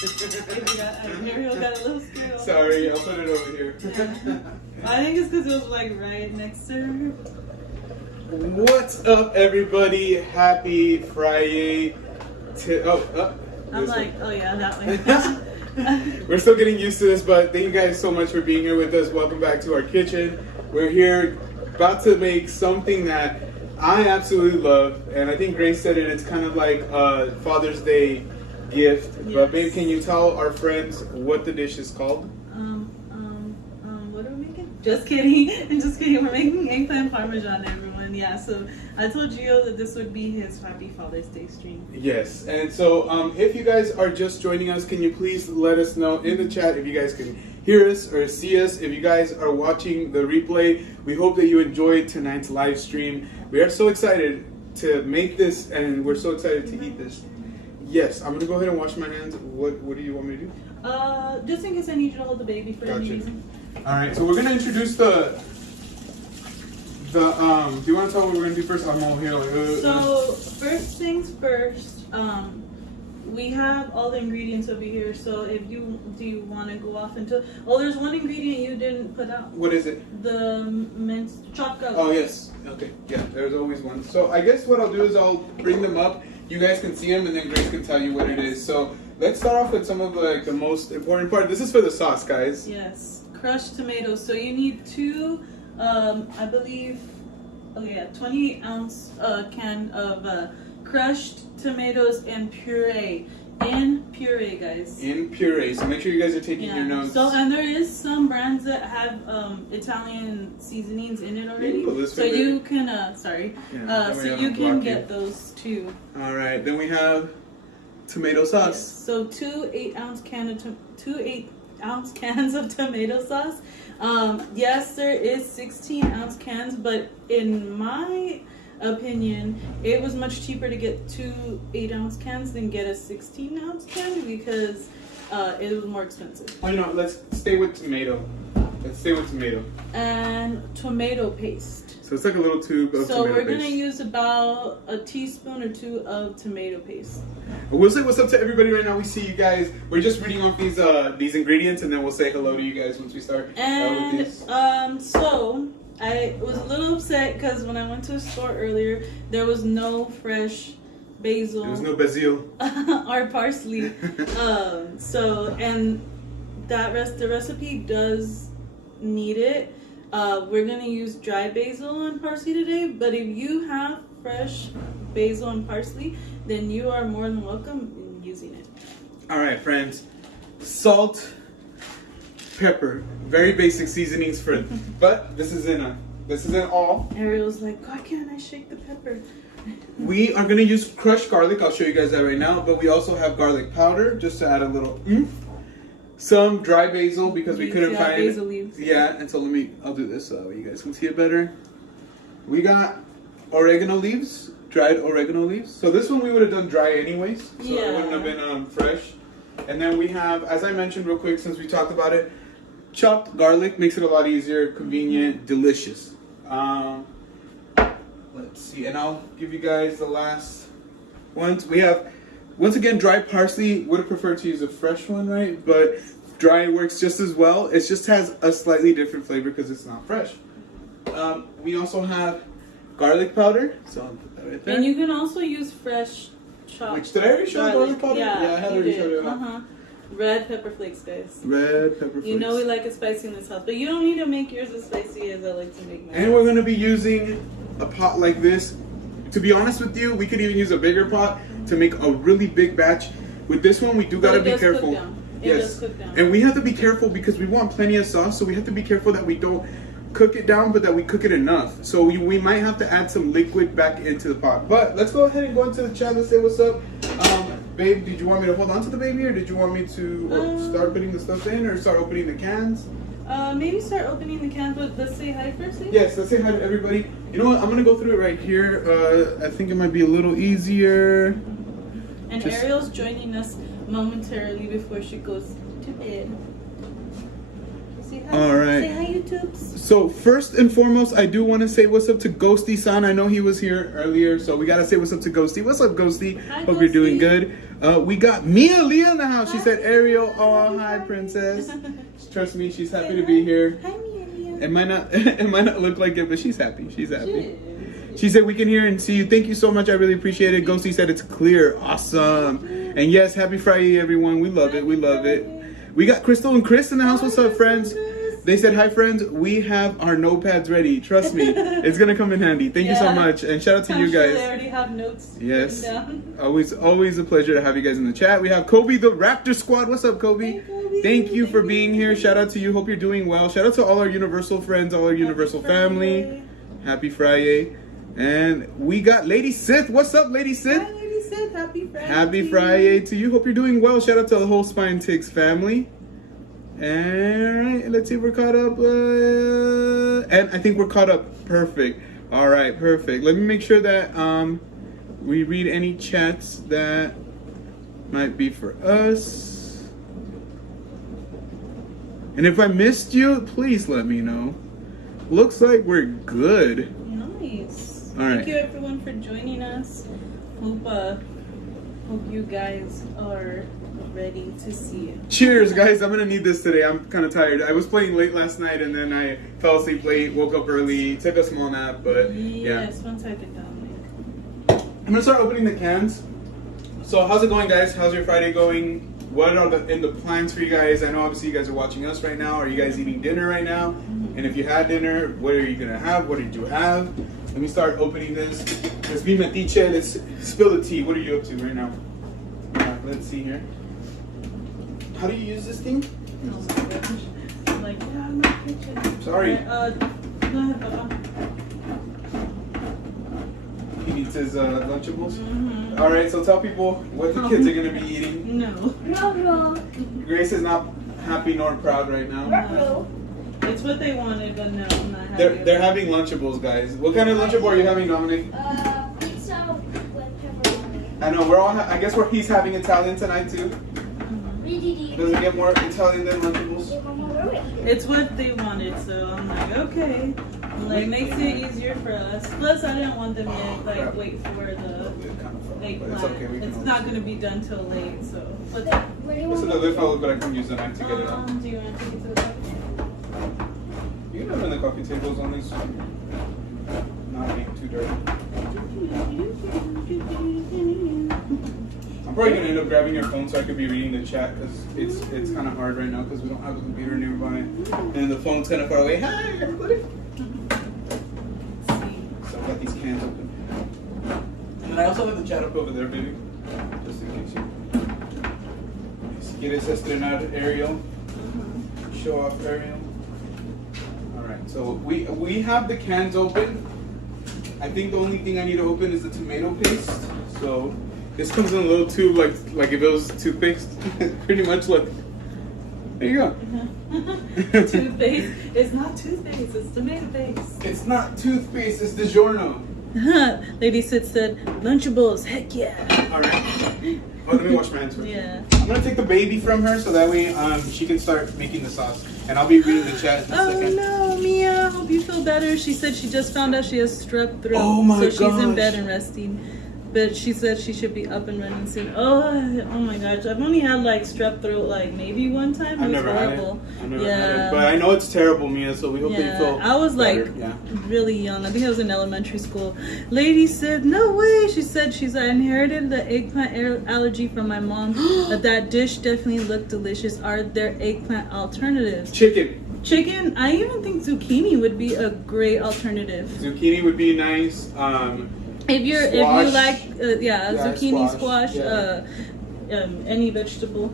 Ariel got a little scared. Sorry, I'll put it over here. I think it's because it was like right next to her. What's up, everybody? Happy Friday. I'm like, oh yeah, that way. We're still getting used to this, but thank you guys so much for being here with us. Welcome back to our kitchen. We're here about to make something that I absolutely love, and I think Grace said it. It's kind of like a Father's Day gift. Yes. But babe, can you tell our friends what the dish is called? What are we making? Just kidding. Just kidding. We're making eggplant Parmesan, everyone. Yeah, so I told Gio that this would be his Happy Father's Day stream. Yes, and so if you guys are just joining us, can you please let us know in the chat if you guys can hear us or see us. If you guys are watching the replay, we hope that you enjoyed tonight's live stream. We are so excited to make this, and we're so excited to eat this. Yes, I'm gonna go ahead and wash my hands. What do you want me to do? Just in case I need you to hold the baby for any reason. All right, so we're gonna introduce the. Do you want to tell what we're gonna do first? I'm all here. So first things first. We have all the ingredients over here. So if do you want to go off into? Oh, there's one ingredient you didn't put out. What is it? The minced chocolate. Oh yes. Okay. Yeah. There's always one. So I guess what I'll do is I'll bring them up. You guys can see them, and then Grace can tell you what it is. So let's start off with some of the most important part. This is for the sauce, guys. Yes. Crushed tomatoes. So you need two. I believe. Oh yeah, 28-ounce can of crushed tomatoes and puree. In puree, guys. In puree. So make sure you guys are taking your notes. So, and there is some brands that have Italian seasonings in it already. So you can, so you can get those too. All right. Then we have tomato sauce. Yes. So two 8-ounce cans of tomato sauce. Yes, there is 16-ounce cans, but in my opinion, it was much cheaper to get two 8-ounce cans than get a 16-ounce can because it was more expensive. I know. Let's stay with tomato. And tomato paste. So it's like a little tube of tomato paste. So we're going to use about a teaspoon or two of tomato paste. We'll say what's up to everybody right now. We see you guys. We're just reading off these ingredients, and then we'll say hello to you guys once we start. And so I was a little upset because when I went to the store earlier, there was no fresh basil. There was no basil or parsley. And the recipe does need it. We're gonna use dry basil and parsley today, but if you have fresh basil and parsley, then you are more than welcome in using it. All right, friends. Salt, pepper, very basic seasonings for it. But this isn't all. Ariel's like, why can't I shake the pepper? We are gonna use crushed garlic. I'll show you guys that right now. But we also have garlic powder just to add a little oomph. Some dry basil because we couldn't find basil leaves. Yeah, and so I'll do this so you guys can see it better. We got oregano leaves, dried oregano leaves. So this one we would have done dry anyways, so it wouldn't have been fresh. And then we have, as I mentioned real quick since we talked about it, chopped garlic makes it a lot easier, convenient, delicious. Let's see, and I'll give you guys the last ones. We have, once again, dry parsley. Would have preferred to use a fresh one, right? But dry works just as well. It just has a slightly different flavor because it's not fresh. We also have garlic powder, so I'll put that right there. And you can also use fresh chopped. Which did I already show garlic powder? Yeah, I had already showed it. Red pepper flakes, guys. Red pepper flakes. You know we like it spicy in this house, but you don't need to make yours as spicy as I like to make mine. And we're gonna be using a pot like this. To be honest with you, we could even use a bigger pot to make a really big batch. With this one, we gotta be careful. It does cook down. And we have to be careful because we want plenty of sauce, so we have to be careful that we don't cook it down, but that we cook it enough. So we might have to add some liquid back into the pot. But let's go ahead and go into the chat. Let's say what's up. Babe, did you want me to hold on to the baby, or did you want me to start putting the stuff in, or start opening the cans? Maybe start opening the cans, but let's say hi first. Yes, let's say hi to everybody. You know what? I'm gonna go through it right here. I think it might be a little easier. And Ariel's joining us momentarily before she goes to bed. Say hi. All right. Say hi, YouTubes. So first and foremost, I do want to say what's up to Ghosty-san. I know he was here earlier, so we gotta say what's up to Ghosty. What's up, Ghosty? Hi, Hope Ghosty. you're doing good. We got Mia Leah in the house. She said, Ariel, oh, hi, princess. Trust me, she's happy to be here. Hi, Mia. It might not look like it, but she's happy. She's happy. She said, we can hear and see you. Thank you so much. I really appreciate it. Ghosty said it's clear. Awesome. And yes, happy Friday, everyone. We love it. We love it. We got Crystal and Chris in the house. What's up, friends? They said, hi, friends. We have our notepads ready. Trust me. It's going to come in handy. Thank you so much. And shout out to you guys. They already have notes. Yes. Down. Always a pleasure to have you guys in the chat. We have Kobe, the Raptor Squad. What's up, Kobe? Hey, Kobe. Thank you for being here. Shout out to you. Hope you're doing well. Shout out to all our Universal friends, all our Universal family. Happy Friday. And we got Lady Sith. What's up, Lady Sith? Hi, Lady Sith. Happy Friday. Happy Friday to you. Hope you're doing well. Shout out to the whole Spine Ticks family. And let's see if we're caught up. And I think we're caught up. Perfect. All right, perfect. Let me make sure that we read any chats that might be for us. And if I missed you, please let me know. Looks like we're good. Nice. All right. Thank you everyone for joining us. Hope you guys are ready to see it. Cheers, guys. I'm gonna need this today. I'm kind of tired. I was playing late last night and then I fell asleep late, woke up early, took a small nap, but yeah. Yes, once I get down. I'm gonna start opening the cans. So how's it going, guys? How's your Friday going? What are the plans for you guys? I know obviously you guys are watching us right now. Are you guys eating dinner right now? And if you had dinner, what are you gonna have? What did you have? Let me start opening this. Let's be metiche. Let's spill the tea. What are you up to right now? Let's see here. How do you use this thing? Oh my gosh. Like, yeah, my kitchen. Sorry. Go ahead, Papa. He eats his Lunchables. All right, so tell people what the kids are gonna be eating. No. Grace is not happy nor proud right now. No. It's what they wanted, but no, I'm not happy. They're having Lunchables, guys. What kind of Lunchable are you having, Dominic? Pizza with pepperoni. I know we're all. I guess he's having Italian tonight too. Really? Does it get more Italian than Lunchables? It's what they wanted, so I'm like, okay. Like, makes it easier for us. Plus, I didn't want them to like wait for the eggplant. It's okay. We can It's always- not gonna be done till late, so. But, It's another fellow, but I can use the knife to get it out. do you want to take it to the coffee? You can have it in the coffee table as long as not being too dirty. I'm probably gonna end up grabbing your phone so I could be reading the chat because it's kind of hard right now because we don't have a computer nearby and the phone's kind of far away. Hi everybody. So I've got these cans open. And then I also have the chat up over there, baby. Just in case you. Si quieres estrenar Ariel. Show off Ariel. Alright, so we have the cans open. I think the only thing I need to open is the tomato paste. So this comes in a little tube like if it was toothpaste. Pretty much like there you go. Toothpaste. It's not toothpaste, it's tomato paste. It's not toothpaste, it's DiGiorno. Lady Sid said, Lunchables, heck yeah. Alright. Oh, let me wash my hands first. Yeah. I'm gonna take the baby from her so that way she can start making the sauce. And I'll be reading the chat in a Oh second. no, Mia, hope you feel better. She said she just found out she has strep throat. Oh my so she's in gosh. bed and resting. But she said she should be up and running soon. Oh my gosh. I've only had like strep throat like maybe one time. I've It was never horrible. had it. I've never had it. But I know it's terrible, Mia, so we hope that you feel I was like better. really young. I think I was in elementary school. Lady said, no way. She said I inherited the eggplant allergy from my mom. But that dish definitely looked delicious. Are there eggplant alternatives? Chicken? I even think zucchini would be a great alternative. Zucchini would be nice. If you like zucchini, squash, squash, any vegetable.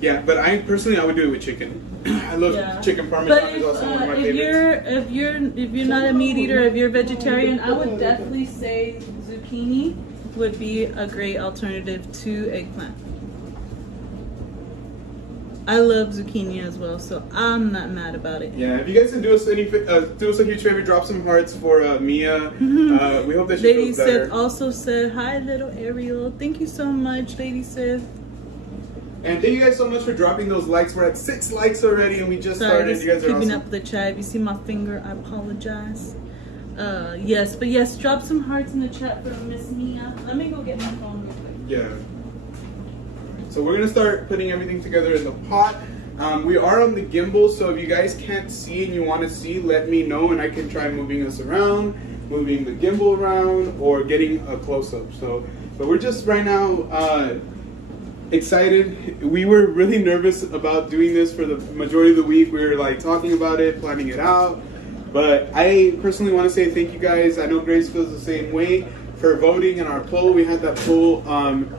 Yeah, but I would do it with chicken. I love chicken parmesan. But is also one of my favorites. if you're not a meat eater, if you're a vegetarian, I would definitely say zucchini would be a great alternative to eggplant. I love zucchini as well, so I'm not mad about it. Yeah, if you guys can do us a huge favor, drop some hearts for Mia. We hope that she Lady feels better. Sith also said, hi little Ariel. Thank you so much, Lady Sith. And thank you guys so much for dropping those likes. We're at 6 likes already, and we just started. You guys are keeping awesome. up with the chat. If you see my finger, I apologize. Yes, drop some hearts in the chat for Miss Mia. Let me go get my phone real quick. Yeah. So we're gonna start putting everything together in the pot. We are on the gimbal, so if you guys can't see and you want to see, let me know and I can try moving us around, moving the gimbal around, or getting a close-up. So, but we're just right now excited. We were really nervous about doing this for the majority of the week. We were like talking about it, planning it out. But I personally want to say thank you guys. I know Grace feels the same way for voting in our poll. We had that poll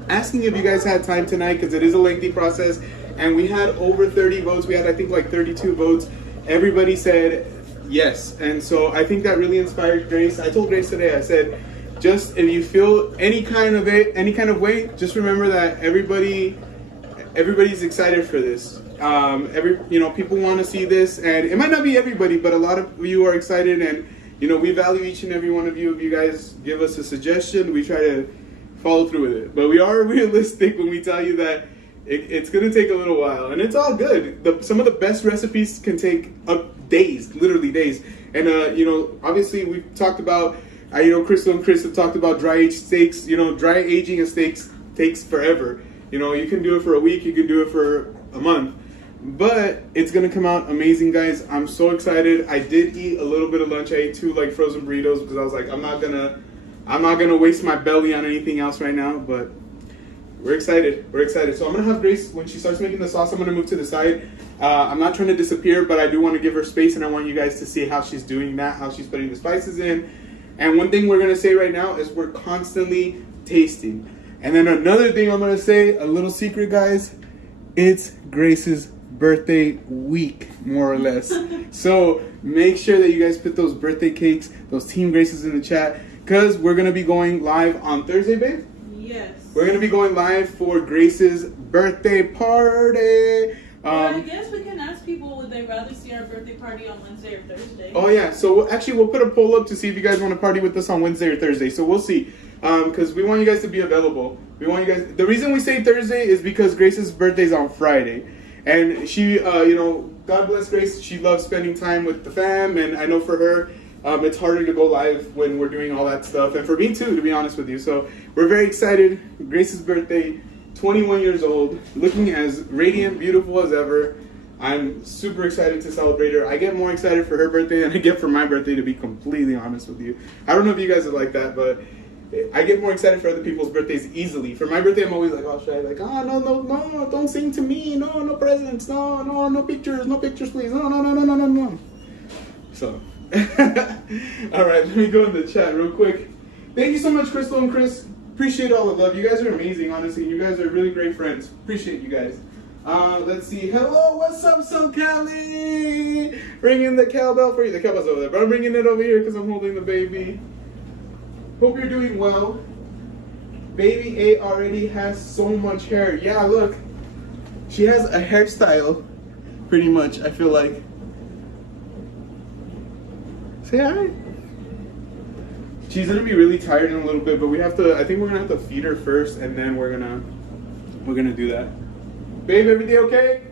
asking if you guys had time tonight because it is a lengthy process. And we had over 30 votes. We had, I think, like 32 votes. Everybody said yes. And so I think that really inspired Grace. I told Grace today, I said, just if you feel any kind of way, just remember that everybody's excited for this. People want to see this, and it might not be everybody, but a lot of you are excited, and we value each and every one of you. If you guys give us a suggestion, we try to follow through with it. But we are realistic when we tell you that it's going to take a little while, and it's all good. Some of the best recipes can take days, literally days. And obviously we've talked about. Crystal and Chris have talked about dry aged steaks. Dry aging a steak takes forever. You can do it for a week, you can do it for a month. But it's gonna come out amazing, guys. I'm so excited. I did eat a little bit of lunch. I ate 2 frozen burritos because I was like, I'm not gonna waste my belly on anything else right now. But we're excited. So I'm gonna have Grace, when she starts making the sauce, I'm gonna move to the side. I'm not trying to disappear, but I do want to give her space, and I want you guys to see how she's doing that, how she's putting the spices in. And one thing we're going to say right now is we're constantly tasting. And then another thing I'm going to say, a little secret, guys, it's Grace's birthday week, more or less. So make sure that you guys put those birthday cakes, those Team Graces in the chat, because we're going to be going live on Thursday, babe? Yes. We're going to be going live for Grace's birthday party. I guess we can ask people, would they rather see our birthday party on Wednesday or Thursday? Oh yeah, so we'll put a poll up to see if you guys want to party with us on Wednesday or Thursday. So we'll see, because we want you guys to be available. The reason we say Thursday is because Grace's birthday is on Friday, and she, God bless Grace, she loves spending time with the fam, and I know for her, it's harder to go live when we're doing all that stuff, and for me too, to be honest with you. So we're very excited. Grace's birthday. 21 years old, looking as radiant, beautiful as ever. I'm super excited to celebrate her. I get more excited for her birthday than I get for my birthday, to be completely honest with you. I don't know if you guys are like that, but I get more excited for other people's birthdays easily. For my birthday, I'm always like, oh, should I no, don't sing to me. No presents. No pictures, please. No. So, all right, let me go in the chat real quick. Thank you so much, Crystal and Chris. Appreciate all the love. You guys are amazing, honestly. You guys are really great friends. Appreciate you guys. Let's see. Hello, what's up, SoCali? Bringing the cowbell for you. The cowbell's over there, but I'm bringing it over here because I'm holding the baby. Hope you're doing well. Baby A already has so much hair. Yeah, look. She has a hairstyle, pretty much, I feel like. Say hi. She's gonna be really tired in a little bit, but I think we're gonna have to feed her first, and then we're gonna do that. Babe, everything okay?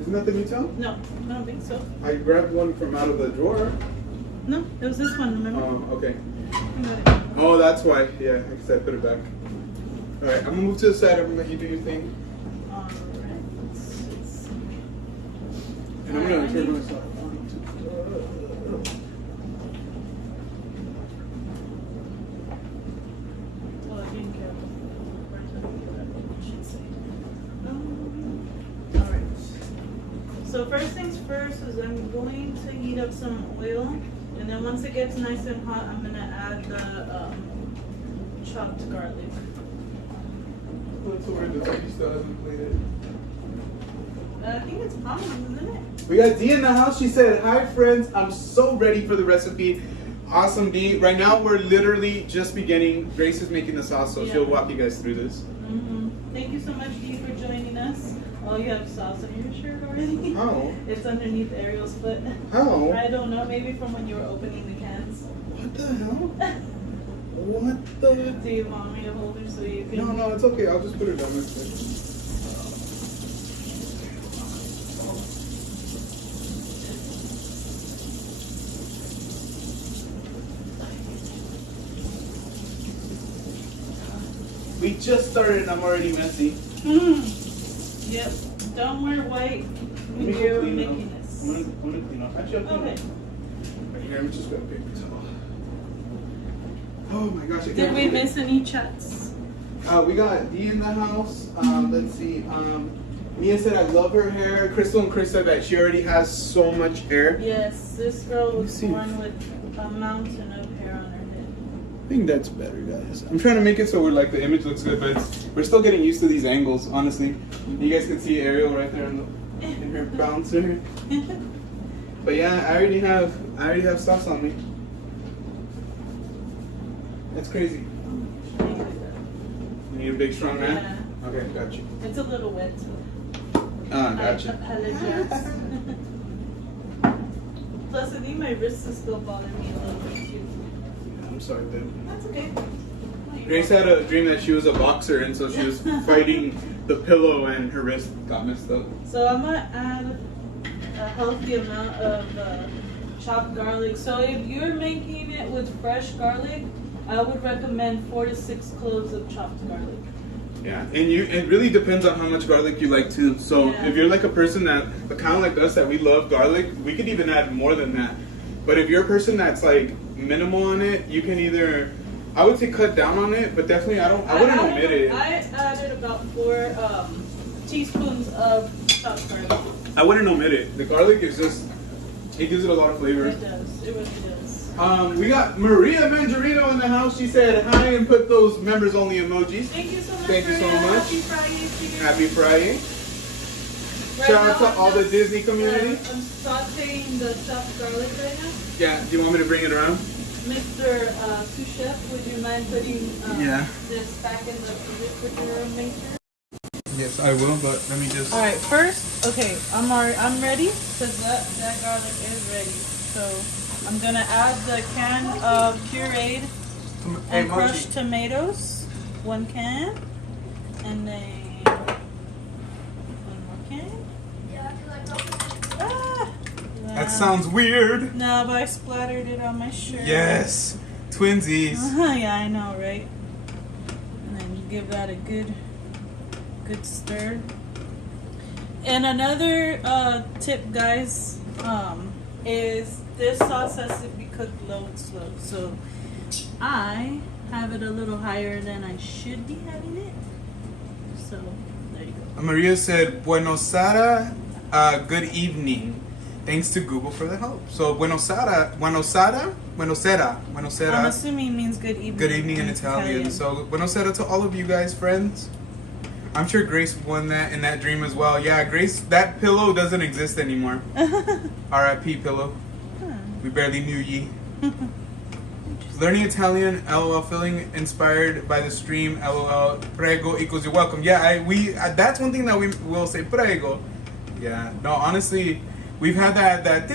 Isn't that the Nutella? No, I don't think so. I grabbed one from out of the drawer. No, it was this one, remember? Oh, okay. Oh, that's why. Yeah, because I put it back. Alright, I'm gonna move to the side. I'm gonna let you do your thing. Alright. And I'm gonna turn myself on. Well, I didn't care. Alright. So first things first is I'm going to heat up some oil, and then once it gets nice and hot, I'm gonna add the chopped garlic. That's weird, the turkey still hasn't plated. I think it's Parmesan, isn't it? We got Dee in the house. She said, hi friends, I'm so ready for the recipe. Awesome, Dee. Right now we're literally just beginning. Grace is making the sauce, so she'll walk you guys through this. Mm-hmm. Thank you so much, Dee, for joining us. Oh, you have sauce on your shirt already? How? It's underneath Ariel's foot. How? I don't know, maybe from when you were opening the cans. What the hell? What the? Do you want me to hold her so you can? No, it's okay. I'll just put it down this way. We just started and I'm already messy. Yep. Don't wear white Let when me go you're clean up. making this. I'm gonna clean up. Actually, I'll clean Okay. up. Right here, let me just grab a paper towel. Oh my gosh, I Did can't we believe it. miss any chats? We got Dee in the house. Let's see. Mia said I love her hair. Crystal and Chris said that she already has so much hair. Yes, this girl was see. born with a mountain of hair on her head. I think that's better, guys. I'm trying to make it so we're like the image looks good, but we're still getting used to these angles, honestly. You guys can see Ariel right there in her bouncer. But yeah, I already have sauce on me. That's crazy. You need a big strong man? Yeah. Okay, got you. It's a little wet. Got I you. apologize. Plus, I think my wrist is still bothering me a little bit too. I'm sorry, babe. That's okay. Grace had a dream that she was a boxer, and so she was fighting the pillow, and her wrist got messed up. So I'm gonna add a healthy amount of chopped garlic. So if you're making it with fresh garlic, I would recommend 4 to 6 cloves of chopped garlic. Yeah, and it really depends on how much garlic you like too. So Yeah. if you're like a person that kind of like us that we love garlic, we could even add more than that. But if you're a person that's like minimal on it, you can either, I would say cut down on it, but definitely I wouldn't omit it. I added about 4 teaspoons of chopped garlic. I wouldn't omit it. The garlic is just, it gives it a lot of flavor. It does. It really does. We got Maria Mangerino in the house. She said hi and put those members only emojis. Thank you so much. Thank you so Maria. much. Happy Friday to you. Happy Friday. Right Shout out now, to all the Disney community. I'm sauteing the chopped garlic right now. Yeah, do you want me to bring it around? Mr. Sous Chef, would you mind putting Yeah. this back in the refrigerator? Yes, I will, but let me just. All right, first, okay, I'm ready because that garlic is ready. So I'm gonna add the can of pureed and crushed tomatoes, 1 can, and then 1 more can. Ah, That sounds weird. no, but I splattered it on my shirt. Yes, twinsies. Yeah, I know, right? And then you give that a good stir. And another tip, guys, is this sauce has to be cooked low and slow. So I have it a little higher than I should be having it. So there you go. Maria said, Buenosara, good evening. Thanks to Google for the help. So Buenosara. I'm assuming it means good evening. Good evening in Italian. So Buenosara to all of you guys, friends. I'm sure Grace won that in that dream as well. Yeah, Grace, that pillow doesn't exist anymore. R.I.P. pillow. We barely knew ye. Learning Italian, LOL. Feeling inspired by the stream, LOL. Prego equals you're welcome. Yeah, that's one thing that we will say, prego. Yeah, no, honestly, we've had that That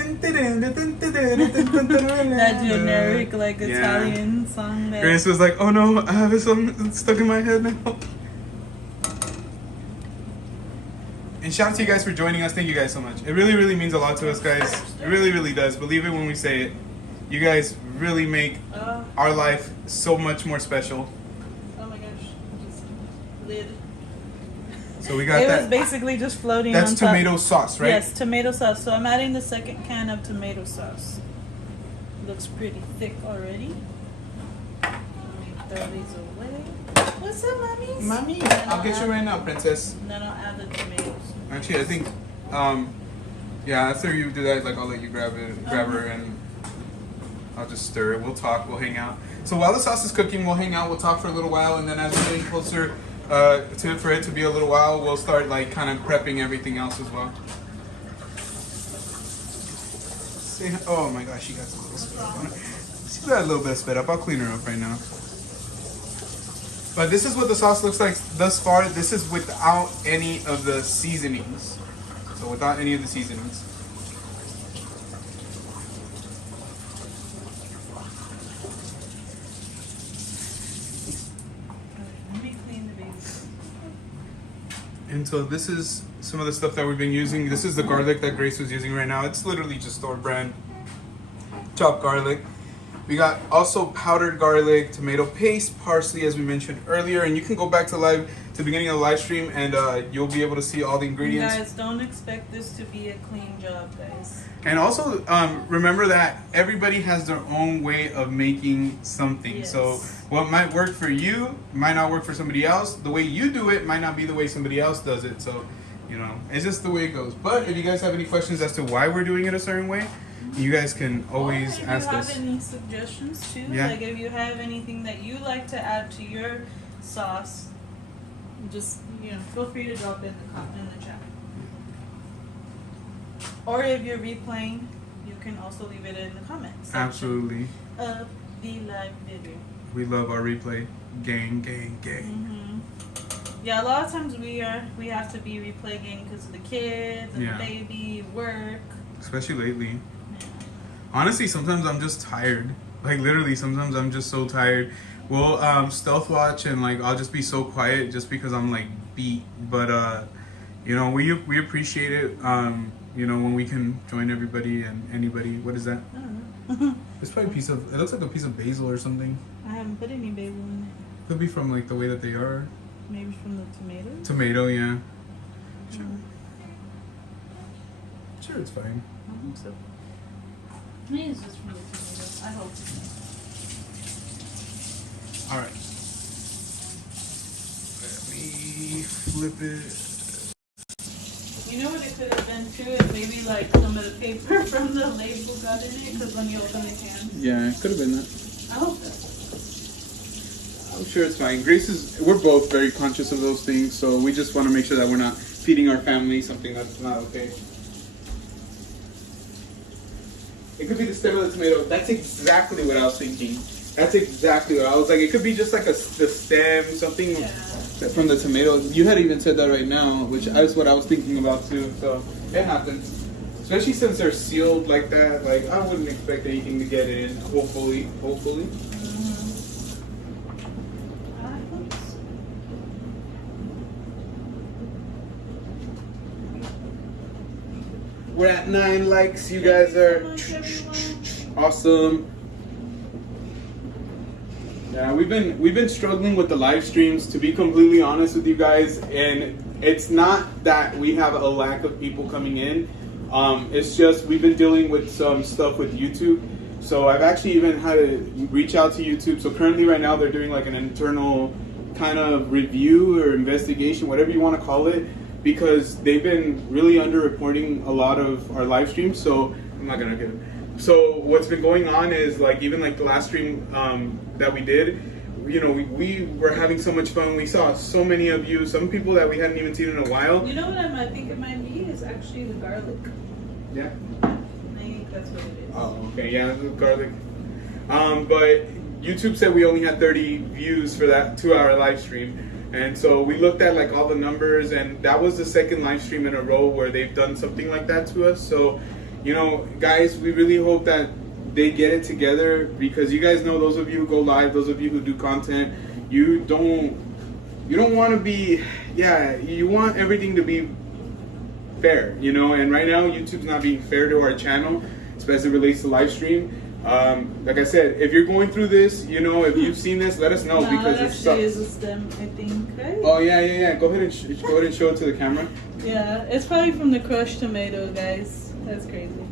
generic like Italian song that Grace was like, oh no, I have a song stuck in my head now. And shout out to you guys for joining us. Thank you guys so much. It really, really means a lot to us, guys. It really, really does. Believe it when we say it. You guys really make our life so much more special. Oh my gosh. Just lid. So we got It that. was basically just floating That's on top. tomato sauce, right? Yes, tomato sauce. So I'm adding the 2nd can of tomato sauce. Looks pretty thick already. Let me throw these away. What's up, mommies? Mommy, I'll get you right now, princess. And then I'll add the tomatoes. Actually, I think, yeah, after you do that, like, I'll let you grab her, and I'll just stir it. We'll talk, we'll hang out. So while the sauce is cooking, we'll hang out, we'll talk for a little while, and then as we're getting closer for it to be a little while, we'll start, like, kind of prepping everything else as well. Oh my gosh, she got some little spit up on her. She's got a little bit of spit up. I'll clean her up right now. But this is what the sauce looks like thus far. This is without any of the seasonings. So without any of the seasonings. Let me clean the baby. And so this is some of the stuff that we've been using. This is the garlic that Grace was using right now. It's literally just store brand chopped garlic. We got also powdered garlic, tomato paste, parsley, as we mentioned earlier. And you can go back to the beginning of the live stream, and you'll be able to see all the ingredients. Guys, don't expect this to be a clean job, guys. And also, remember that everybody has their own way of making something. Yes. So what might work for you might not work for somebody else. The way you do it might not be the way somebody else does it. So, you know, it's just the way it goes. But if you guys have any questions as to why we're doing it a certain way, you guys can always ask us. If you have any suggestions too, Yeah. like if you have anything that you like to add to your sauce, just feel free to drop it in the chat. Or if you're replaying, you can also leave it in the comments. Absolutely. Of the live video. We love our replay. Gang, gang, gang. Mm-hmm. Yeah, a lot of times we have to be replay gang because of the kids and Yeah. the baby, work. Especially lately. Honestly, sometimes I'm just tired. Like literally, sometimes I'm just so tired. We'll stealth watch and like I'll just be so quiet just because I'm like beat. But you know, we appreciate it. You know, when we can join everybody and anybody. What is that? I don't know. It's probably it looks like a piece of basil or something. I haven't put any basil in it. Could be from like the way that they are. Maybe from the tomato. Tomato, yeah. Sure, Mm. sure it's fine. I think so. Maybe it's just from the tomato. I hope. All right. Let me flip it. You know what it could have been too? Is maybe like some of the paper from the label got in it because when you open the can. Yeah, it could have been that. I hope so. I'm sure it's fine. We're both very conscious of those things, so we just want to make sure that we're not feeding our family something that's not okay. It could be the stem of the tomato. That's exactly what I was thinking. That's exactly what I was like. It could be just like the stem, something from the tomato. You had even said that right now, which is what I was thinking about too. So it happens. Especially since they're sealed like that. Like I wouldn't expect anything to get in. Hopefully. We're at 9 likes. You guys are awesome. Yeah, we've been struggling with the live streams, to be completely honest with you guys, and it's not that we have a lack of people coming in. It's just we've been dealing with some stuff with YouTube. So I've actually even had to reach out to YouTube. So currently right now they're doing like an internal kind of review or investigation, whatever you want to call it, because they've been really underreporting a lot of our live streams. So I'm not gonna get it. So what's been going on is like even like the last stream that we did, you know, we were having so much fun. We saw so many of you, some people that we hadn't even seen in a while. You know what I think it might be is actually the garlic. Yeah. I think that's what it is. Oh, okay, yeah, the garlic. But YouTube said we only had 30 views for that 2-hour live stream. And so we looked at like all the numbers, and that was the second live stream in a row where they've done something like that to us. So, you know, guys, we really hope that they get it together, because you guys know, those of you who go live, those of you who do content, you don't want to be, you want everything to be fair, you know, and right now YouTube's not being fair to our channel, especially as it relates to live stream. Like I said, if you're going through this, you know, if you've seen this, let us know, because that it sucks. actually is a stem, I think, right? Oh yeah. Go ahead and show it to the camera. Yeah, it's probably from the crushed tomato, guys. That's crazy.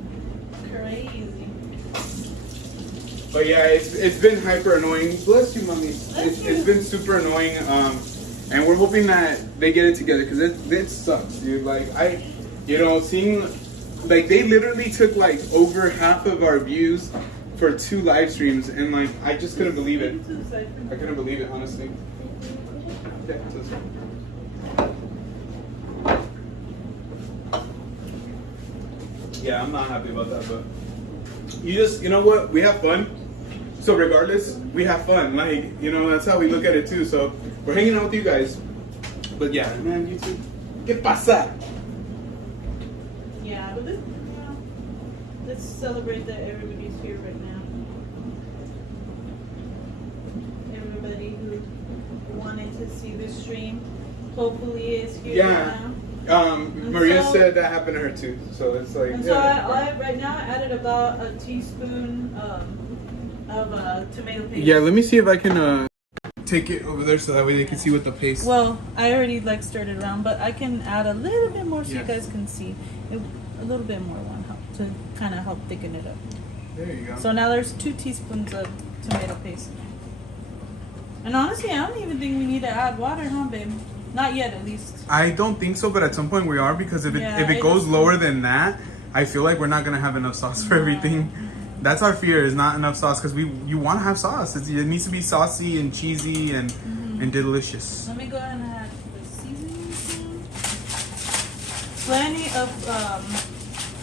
But yeah, it's been hyper annoying. Bless you, mommy. It's been super annoying, and we're hoping that they get it together, because it sucks, dude. Like seeing, like, they literally took like over half of our views for 2 live streams, and like I just couldn't believe it. I couldn't believe it, honestly. Yeah, I'm not happy about that, but you know what? We have fun. So regardless, we have fun. Like, you know, that's how we look at it too. So we're hanging out with you guys. But yeah, man, YouTube, ¿qué pasa? Yeah, but let's celebrate that everybody's here right now. Everybody who wanted to see the stream, hopefully is here now. Maria said that happened to her too. So it's like. And so I right now I added about a teaspoon of tomato paste. Yeah, let me see if I can take it over there so that way they can see what the paste. Well, I already like stirred it around, but I can add a little bit more so Yeah. you guys can see. A little bit more won't help to kind of help thicken it up. There you go. So now there's 2 teaspoons of tomato paste. And honestly, I don't even think we need to add water, huh, babe? Not yet, at least. I don't think so, but at some point we are, because if Yeah, it it goes is- lower than that, I feel like we're not gonna have enough sauce for No. everything. That's our fear, is not enough sauce, because you want to have sauce. It needs to be saucy and cheesy and delicious. Let me go ahead and add the seasoning. Plenty of,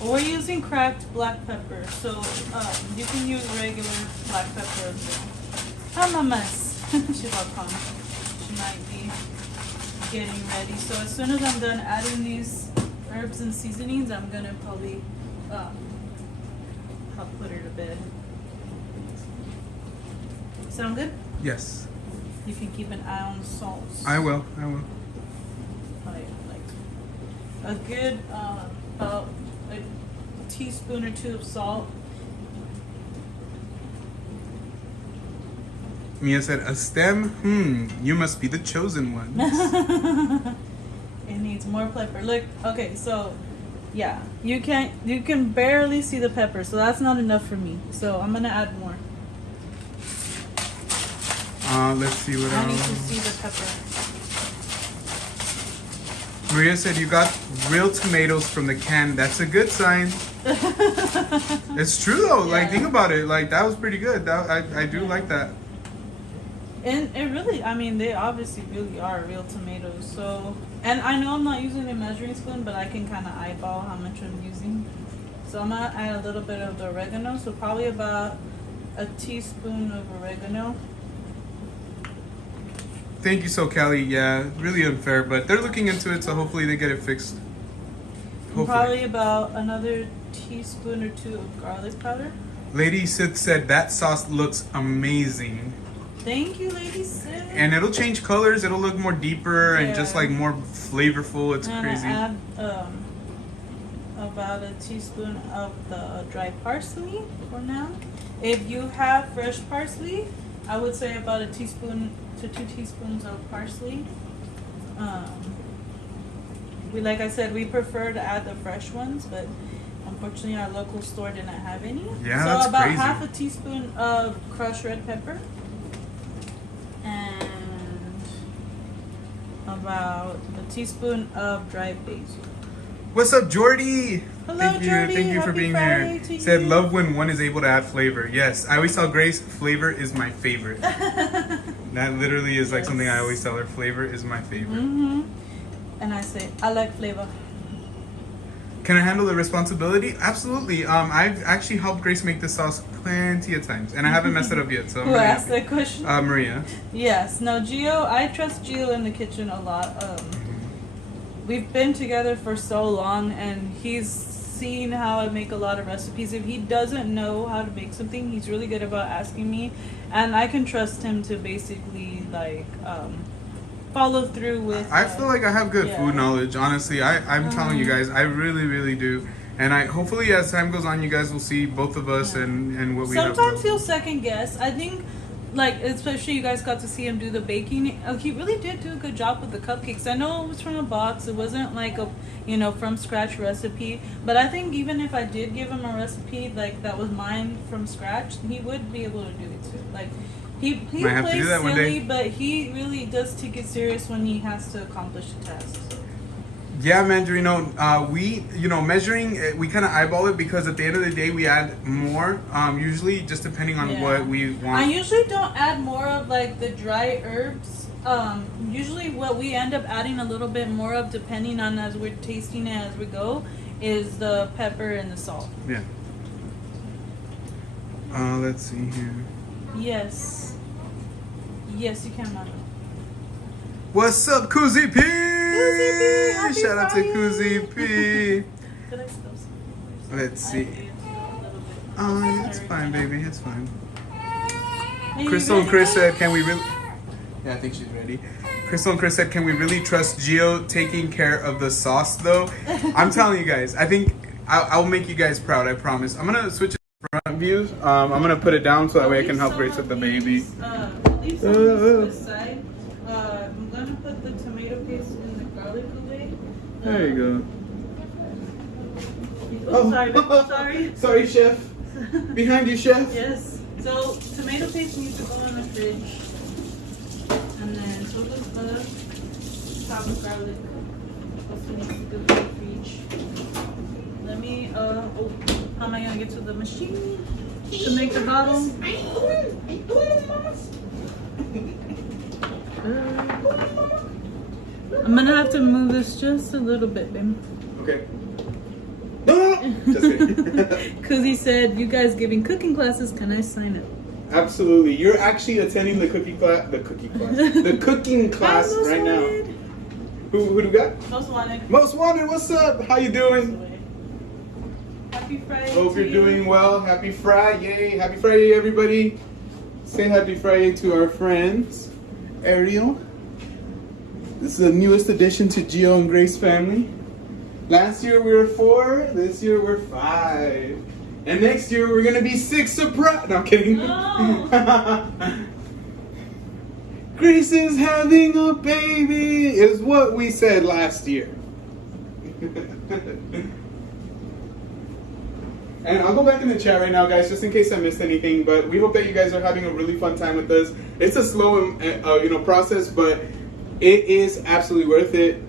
we're using cracked black pepper, so you can use regular black pepper as well. I'm a mess. She's all calm. She might be getting ready. So as soon as I'm done adding these herbs and seasonings, I'm gonna probably help put her to bed. Sound good? Yes, You can keep an eye on salts. I will. Like a good about a teaspoon or 2 of salt. Mia said, a stem? You must be the chosen one. It needs more pepper. Look, okay, so yeah, you can barely see the pepper, so that's not enough for me. So I'm gonna add more. Let's see what I need to else. see the pepper. Maria said, you got real tomatoes from the can. That's a good sign. It's true though. Like, Yeah. think about it. Like, that was pretty good. I do Yeah. like that. And it really, I mean, they obviously really are real tomatoes. So, and I know I'm not using a measuring spoon, but I can kind of eyeball how much I'm using. So I'm gonna add a little bit of the oregano. So probably about a teaspoon of oregano. Thank you, so Callie. Yeah, really unfair, but they're looking into it, so hopefully they get it fixed. And probably about another teaspoon or 2 of garlic powder. Lady Sid said that sauce looks amazing, Thank you, Lady Sid. and it'll change colors. It'll look more deeper and just Yeah. like more flavorful. It's I'm crazy. gonna add about a teaspoon of the dry parsley for now. If you have fresh parsley, I would say about a teaspoon to 2 teaspoons of parsley. Like I said, we prefer to add the fresh ones, but unfortunately our local store didn't have any. Yeah, so that's about crazy. half a teaspoon of crushed red pepper. And about a teaspoon of dried basil. What's up, Jordy? Hello, Thank you. Jordy. Thank you for Happy being Friday here. to Said you. love when one is able to add flavor. Yes, I always tell Grace, flavor is my favorite. That literally is like Yes. something I always tell her. Flavor is my favorite. Mm-hmm. And I say, I like flavor. Can I handle the responsibility? Absolutely. I've actually helped Grace make this sauce plenty of times, and I haven't messed it up yet. So I'm Who really asked happy. that question? Maria. Yes. No, Gio, I trust Gio in the kitchen a lot. We've been together for so long, and he's seen how I make a lot of recipes. If he doesn't know how to make something, he's really good about asking me, and I can trust him to basically like follow through with. I feel like I have good yeah. food knowledge. Honestly, I'm telling you guys, I really, really do. And I hopefully as time goes on, you guys will see both of us Yeah. and what we have. Sometimes he'll second guess. I think, like, especially you guys got to see him do the baking. He really did do a good job with the cupcakes. I know it was from a box. It wasn't like a, from scratch recipe. But I think even if I did give him a recipe like that was mine from scratch, he would be able to do it too. Like, he Might have to plays do that one day. silly, but he really does take it serious when he has to accomplish a task. So. Yeah, Mandarino, we, measuring, we kind of eyeball it because at the end of the day, we add more, usually just depending on Yeah. what we want. I usually don't add more of like the dry herbs. Usually what we end up adding a little bit more of, depending on as we're tasting it as we go, is the pepper and the salt. Yeah. Let's see here. Yes. Yes, you can, Mama. What's up, Kuzi P? Kuzi P, happy Shout out to Friday. Kuzi P. Did I spill some? Let's I see. did a little bit. Oh, it's fine, baby. It's fine. Are you Crystal and ready? Chris said, can we really... Yeah, I think she's ready. Crystal and Chris said, can we really trust Gio taking care of the sauce, though? I'm telling you guys, I think I'll make you guys proud, I promise. I'm going to switch it front views. I'm gonna put it down so that way I can help Grace with the baby. Leave some to the side. I'm gonna put the tomato paste in the garlic away. There you go. Oh, sorry, sorry. Sorry, chef. Behind you, chef. Yes. So tomato paste needs to go in the fridge, and then so does the chopped garlic. Also needs to go in the fridge. Let me. How am I gonna get to the machine to make the bottom? I'm gonna have to move this just a little bit, babe. Okay. Just kidding. Because he said, you guys giving cooking classes, can I sign up? Absolutely. You're actually attending the cooking class. The cooking class right now. Who do we got? Most Wanted. Most Wanted, what's up? How you doing? Happy Friday. Hope you're doing well. Happy Friday. Happy Friday, everybody. Say happy Friday to our friends. Ariel. This is the newest addition to Gio and Grace family. Last year we were 4, this year we're 5. And next year we're gonna be 6 surprise. No, I'm kidding. Oh. Grace is having a baby, is what we said last year. And I'll go back in the chat right now, guys, just in case I missed anything. But we hope that you guys are having a really fun time with us. It's a slow, process, but it is absolutely worth it.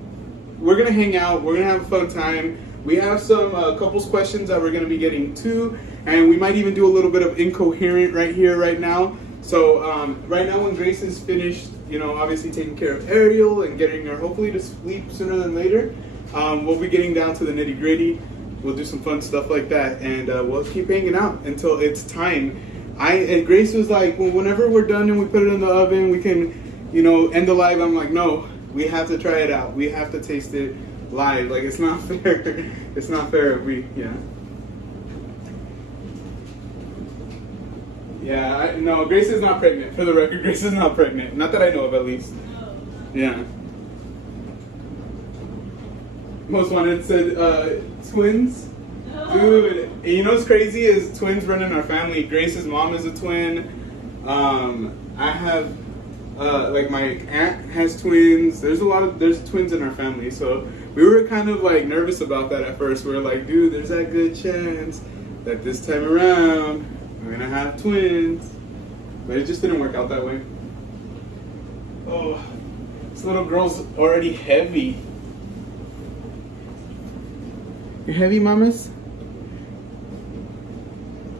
We're gonna hang out. We're gonna have a fun time. We have some couples questions that we're gonna be getting to, and we might even do a little bit of incoherent right here, right now. So right now, when Grace is finished, obviously taking care of Ariel and getting her hopefully to sleep sooner than later, we'll be getting down to the nitty gritty. We'll do some fun stuff like that, and we'll keep hanging out until it's time. And Grace was like, well, whenever we're done and we put it in the oven, we can, end the live. I'm like, no, we have to try it out. We have to taste it live. Like, it's not fair. It's not fair if we, no, Grace is not pregnant. For the record, Grace is not pregnant. Not that I know of, at least. Yeah. Most Wanted said twins. Dude, you know what's crazy is twins run in our family. Grace's mom is a twin. I have my aunt has twins. There's twins in our family. So we were kind of like nervous about that at first. We were like, dude, there's that good chance that this time around we're gonna have twins. But it just didn't work out that way. Oh, this little girl's already heavy. You're heavy, mamas?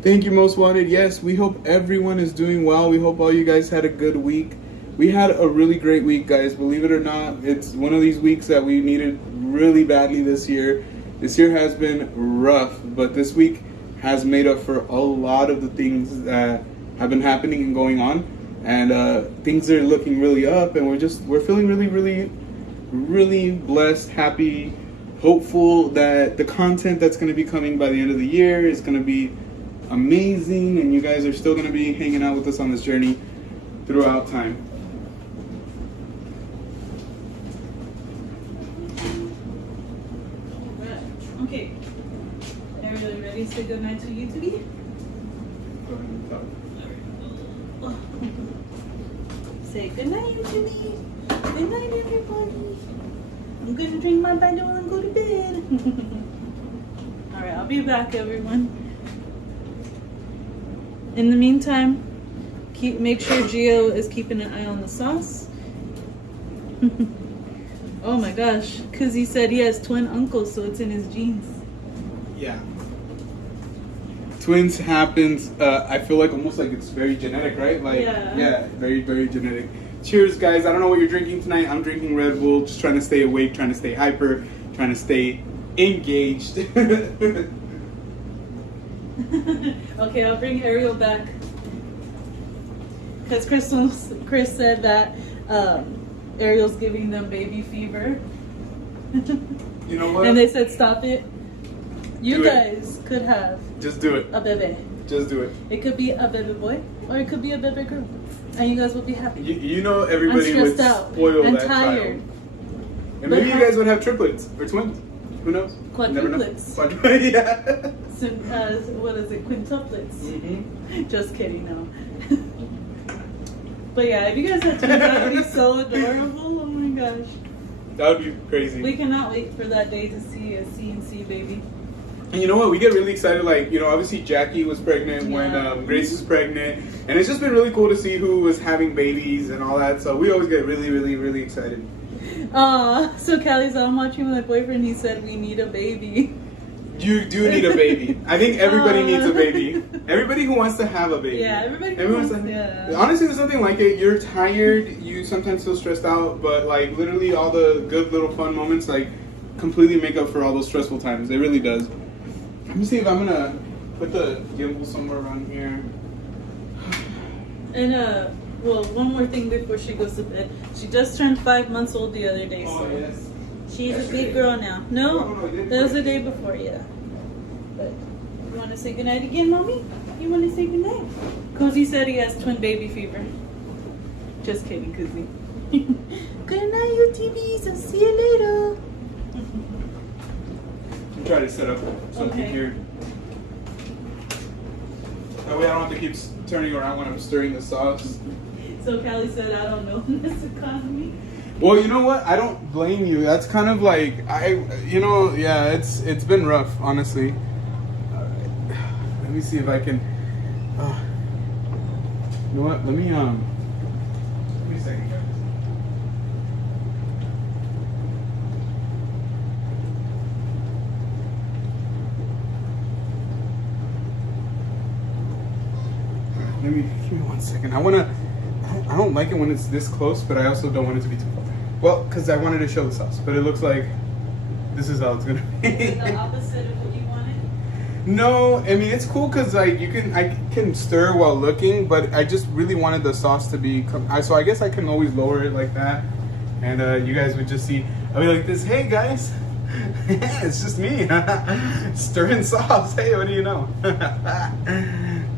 Thank you, Most Wanted. Yes, we hope everyone is doing well. We hope all you guys had a good week. We had a really great week, guys. Believe it or not, it's one of these weeks that we needed really badly this year. This year has been rough, but this week has made up for a lot of the things that have been happening and going on. And things are looking really up, and we're feeling really, really, really blessed, happy, hopeful that the content that's going to be coming by the end of the year is going to be amazing, and you guys are still going to be hanging out with us on this journey throughout time. Okay. Ariel, you ready to say goodnight to YouTube? Say goodnight, YouTube. Good night, everybody. I'm gonna drink my bottle and go to bed. Alright, I'll be back, everyone. In the meantime, make sure Gio is keeping an eye on the sauce. Oh my gosh, because he said he has twin uncles, so it's in his genes. Yeah. Twins happens, I feel like almost like it's very genetic, right? Like, yeah, very, very genetic. Cheers, guys. I don't know what you're drinking tonight. I'm drinking Red Bull, just trying to stay awake, trying to stay hyper, trying to stay engaged. Okay, I'll bring Ariel back. Because Chris said that Ariel's giving them baby fever. You know what? And they said stop it. You Do guys could have just do it. a bebe. Just do it. It could be a baby boy or it could be a baby girl. And you guys will be happy. You know everybody would spoil and that tired. child. And maybe you guys would have triplets or twins. Who knows? Quadruplets. Never know. Yeah. what is it, quintuplets. Mm-hmm. Just kidding, no. But yeah, if you guys had twins, that would be so adorable. Oh my gosh. That would be crazy. We cannot wait for that day to see a C&C baby. And you know what? We get really excited. Like, you know, obviously Jackie was pregnant when Yeah. Grace was pregnant. And it's just been really cool to see who was having babies and all that. So we always get really, really, really excited. So Callie said, I'm watching with my boyfriend. He said, we need a baby. You do need a baby. I think everybody needs a baby. Everybody who wants to have a baby. Yeah, everybody Everyone's wants, like, yeah. honestly, there's nothing like it. You're tired. You sometimes feel stressed out. But, like, literally all the good little fun moments, like, completely make up for all those stressful times. It really does. Let me see if I'm going to put the gimbal somewhere around here. And, well, one more thing before she goes to bed. She just turned 5 months old the other day, so yes. she's a Yesterday. big girl now. No, No, that was the day before, yeah. But you want to say goodnight again, Mommy? You want to say goodnight? Cozy said he has twin baby fever. Just kidding, Cozy. Good night, you TVs. I'll see you later. I'm trying to set up something Okay. here. That way I don't have to keep turning around when I'm stirring the sauce. So Callie said, I don't know in this economy. Well, you know what? I don't blame you. That's kind of like yeah. It's been rough, honestly. Let me see if I can. You know what? Let me Give me a second, guys. Give me 1 second. I don't like it when it's this close, but I also don't want it to be too far. Well, because I wanted to show the sauce, but it looks like this is how it's gonna be. Is it the opposite of what you wanted? No, I mean it's cool because like I can stir while looking, but I just really wanted the sauce to be. So I guess I can always lower it like that, and you guys would just see. I'll be like this. Hey guys, it's just me stirring sauce. Hey, what do you know?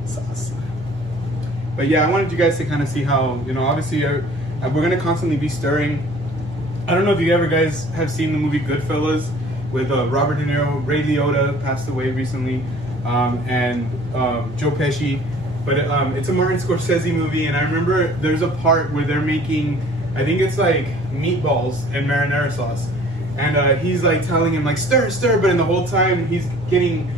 Sauce. But yeah, I wanted you guys to kind of see how, obviously we're going to constantly be stirring. I don't know if you ever guys have seen the movie Goodfellas with Robert De Niro. Ray Liotta passed away recently, and Joe Pesci. But it's a Martin Scorsese movie, and I remember there's a part where they're making, I think it's like meatballs and marinara sauce. And he's like telling him like, stir, but in the whole time he's getting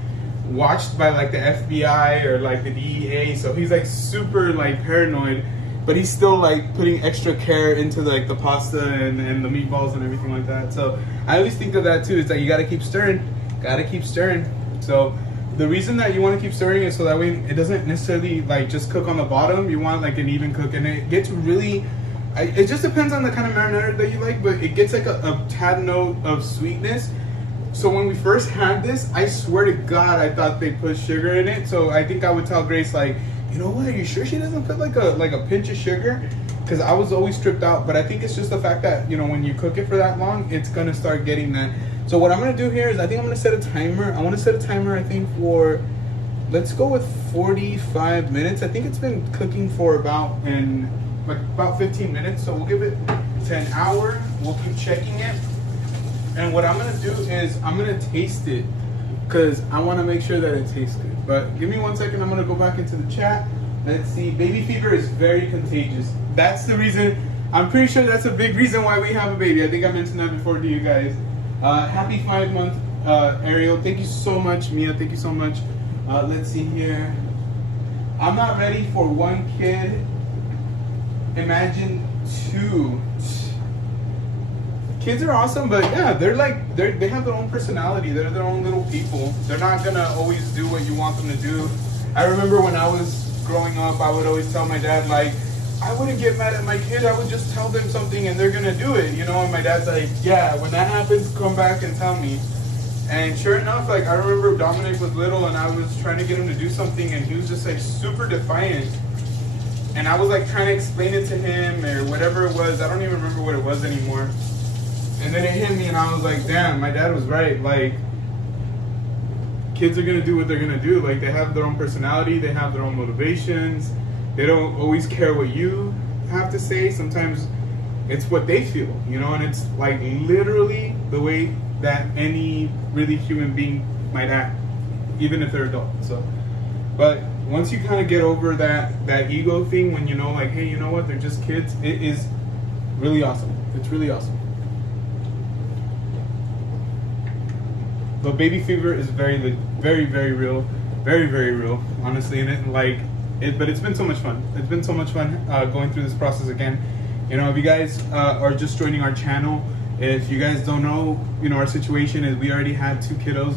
watched by like the FBI or like the DEA, so he's like super like paranoid, but he's still like putting extra care into like the pasta and the meatballs and everything like that. So I always think of that too. It's like you gotta keep stirring. So the reason that you want to keep stirring is so that way it doesn't necessarily like just cook on the bottom. You want like an even cook, and it gets really, it just depends on the kind of marinara that you like, but it gets like a tad note of sweetness. So when we first had this, I swear to God, I thought they put sugar in it. So I think I would tell Grace like, you know what? Are you sure she doesn't put like a pinch of sugar? Because I was always tripped out. But I think it's just the fact that when you cook it for that long, it's gonna start getting that. So what I'm gonna do here is I think I'm gonna set a timer. I want to set a timer. I think for, let's go with 45 minutes. I think it's been cooking for about 15 minutes. So we'll give it to an hour. We'll keep checking it. And what I'm going to do is I'm going to taste it because I want to make sure that it tastes good. But give me 1 second. I'm going to go back into the chat. Let's see. Baby fever is very contagious. That's the reason. I'm pretty sure that's a big reason why we have a baby. I think I mentioned that before to you guys. Happy 5-month, Ariel. Thank you so much, Mia. Thank you so much. Let's see here. I'm not ready for 1 kid. Imagine 2. Kids are awesome, but yeah, they have their own personality. They're their own little people. They're not gonna always do what you want them to do. I remember when I was growing up, I would always tell my dad like, I wouldn't get mad at my kid. I would just tell them something and they're gonna do it, And my dad's like, yeah, when that happens, come back and tell me. And sure enough, like I remember Dominic was little and I was trying to get him to do something and he was just like super defiant. And I was like trying to explain it to him or whatever it was. I don't even remember what it was anymore. And then it hit me and I was like, damn, my dad was right. Like, kids are gonna do what they're gonna do. Like, they have their own personality, they have their own motivations. They don't always care what you have to say. Sometimes it's what they feel, and it's like literally the way that any really human being might act. even if they're adults. So, but once you kind of get over that ego thing, when you know, like, hey, you know what, they're just kids, it is really awesome. It's really awesome. But baby fever is very, very, very real, very, very real, honestly. And but it's been so much fun. It's been so much fun going through this process again. You know, if you guys are just joining our channel, if you guys don't know, you know, our situation is we already had 2 kiddos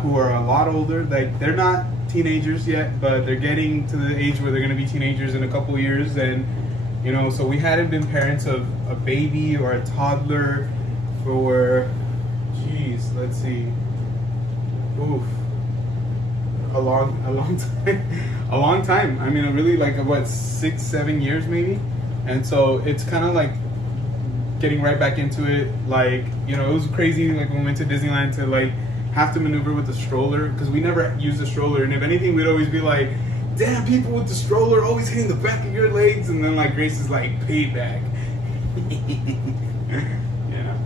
who are a lot older. Like, they're not teenagers yet, but they're getting to the age where they're going to be teenagers in a couple years. And, you know, so we hadn't been parents of a baby or a toddler for, geez, let's see. Oof. A long time. A long time. I mean, really, like, what, 6-7 years maybe? And so it's kind of like getting right back into it. Like, you know, it was crazy, like, when we went to Disneyland to, like, have to maneuver with the stroller, because we never used the stroller. And if anything, we'd always be like, damn, people with the stroller always hitting the back of your legs. And then, like, Grace is like, payback. Yeah.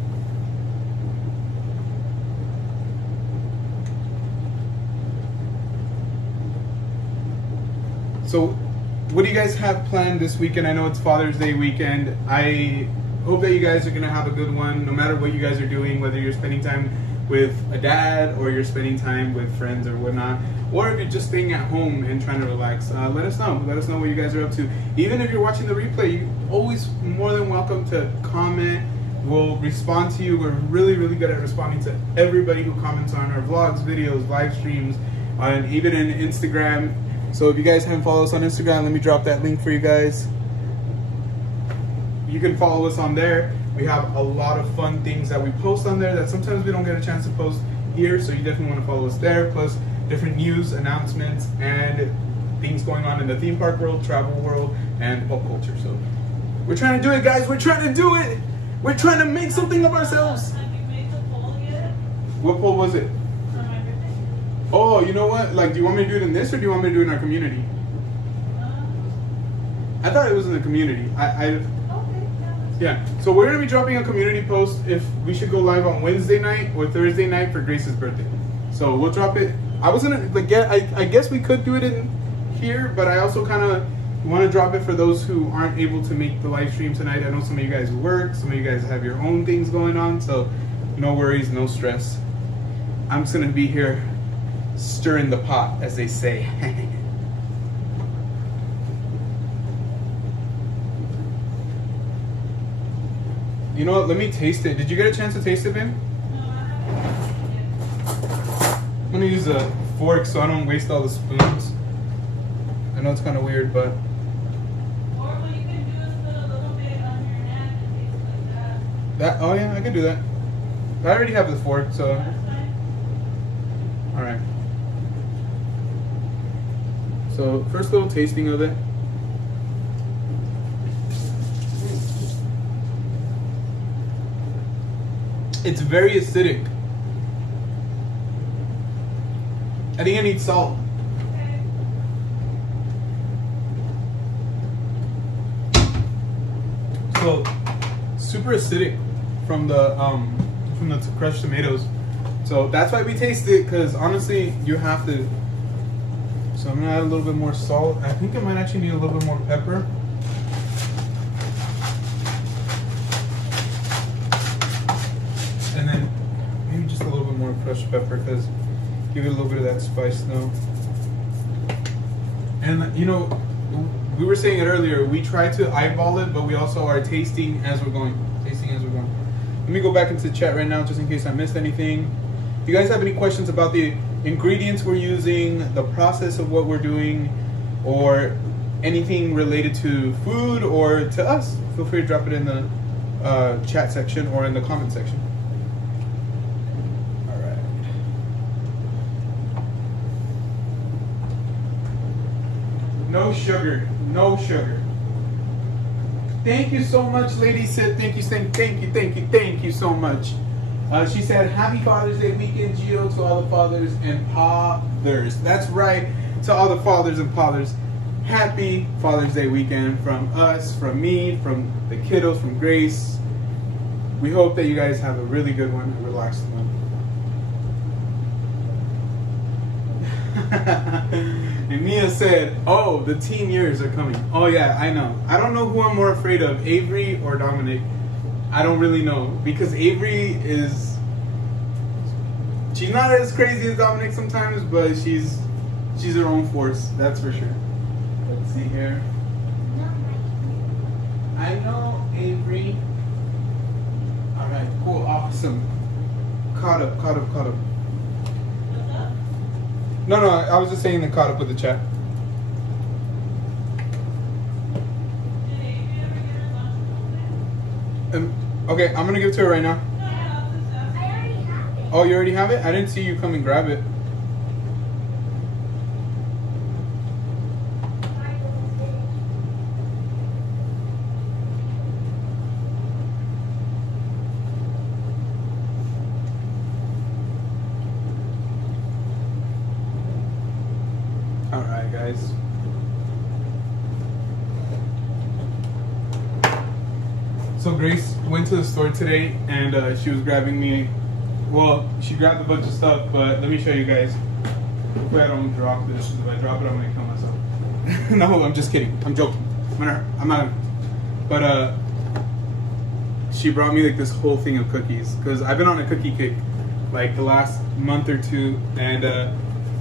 So, what do you guys have planned this weekend? I know it's Father's Day weekend. I hope that you guys are going to have a good one, no matter what you guys are doing, whether you're spending time with a dad or you're spending time with friends or whatnot, or if you're just staying at home and trying to relax. Let us know. Let us know what you guys are up to. Even if you're watching the replay, you're always more than welcome to comment. We'll respond to you. We're really, really good at responding to everybody who comments on our vlogs, videos, live streams, and even in Instagram. So if you guys haven't followed us on Instagram, let me drop that link for you guys. You can follow us on there. We have a lot of fun things that we post on there that sometimes we don't get a chance to post here, so you definitely want to follow us there. Plus different news, announcements, and things going on in the theme park world, travel world, and pop culture. So we're trying to do it, guys. We're trying to do it. We're trying to make something of ourselves. Have you made the poll yet? What poll was it? For my birthday? Oh, you know what? Like, do you want me to do it in this, or do you want me to do it in our community? I thought it was in the community. Yeah, so we're gonna be dropping a community post if we should go live on Wednesday night or Thursday night for Grace's birthday. So we'll drop it. I was gonna like I guess we could do it in here, but I also kind of want to drop it for those who aren't able to make the live stream tonight. I know some of you guys work, some of you guys have your own things going on, so no worries, no stress. I'm just gonna be here stirring the pot, as they say. You know what? Let me taste it. Did you get a chance to taste it, babe? No, I haven't. I'm gonna use a fork so I don't waste all the spoons. I know it's kind of weird, but. Or what you can do is put a little bit on your napkin and taste it like that. Oh yeah, I can do that. I already have the fork, so. That's fine. All right. So first little tasting of it. It's very acidic. I think I need salt. Okay. So super acidic from the crushed tomatoes. So that's why we taste it, because honestly you have to. So I'm gonna add a little bit more salt. I think I might actually need a little bit more pepper. And then maybe just a little bit more crushed pepper, because give it a little bit of that spice now. And you know, we were saying it earlier, we try to eyeball it, but we also are tasting as we're going. Tasting as we're going. Let me go back into the chat right now just in case I missed anything. If you guys have any questions about the ingredients we're using, the process of what we're doing, or anything related to food or to us, feel free to drop it in the chat section or in the comment section. No sugar, no sugar. Thank you so much, Lady Sid. Thank you so much. She said, happy Father's Day weekend, Gio, to all the fathers and fathers. That's right, to all the fathers and fathers. Happy Father's Day weekend from us, from me, from the kiddos, from Grace. We hope that you guys have a really good one, a relaxed one. And Mia said, "Oh, the teen years are coming." Oh yeah, I know. I don't know who I'm more afraid of, Avery or Dominic. I don't really know because Avery is. She's not as crazy as Dominic sometimes, but she's her own force. That's for sure. Let's see here. I know, Avery. All right, cool, awesome. Caught up. What's up? No, I was just saying that caught up with the chat. Did Avery ever get her lunch? Okay, I'm gonna give it to her right now. No, yeah, I'll just ask. I already have it. Oh, you already have it? I didn't see you come and grab it. Alright, guys. So Grace went to the store today and she was grabbing me. Well, she grabbed a bunch of stuff, but let me show you guys. Hopefully I don't drop this. If I drop it, I'm gonna kill myself. No, I'm just kidding. I'm joking. I'm not. But she brought me like this whole thing of cookies because I've been on a cookie kick like the last month or two, and it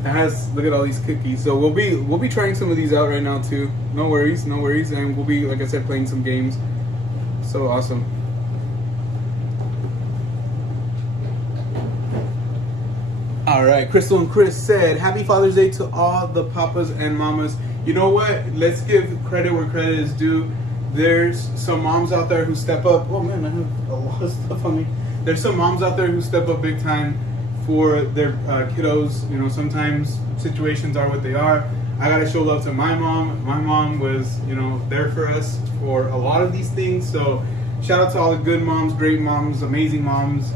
has, look at all these cookies. So we'll be trying some of these out right now too. No worries, and we'll be, like I said, playing some games. So awesome. All right, Crystal and Chris said, "Happy Father's Day to all the papas and mamas." You know what? Let's give credit where credit is due. There's some moms out there who step up. Oh man, I have a lot of stuff on me. There's some moms out there who step up big time for their kiddos. You know, sometimes situations are what they are. I gotta show love to my mom. My mom was, you know, there for us for a lot of these things. So shout out to all the good moms, great moms, amazing moms.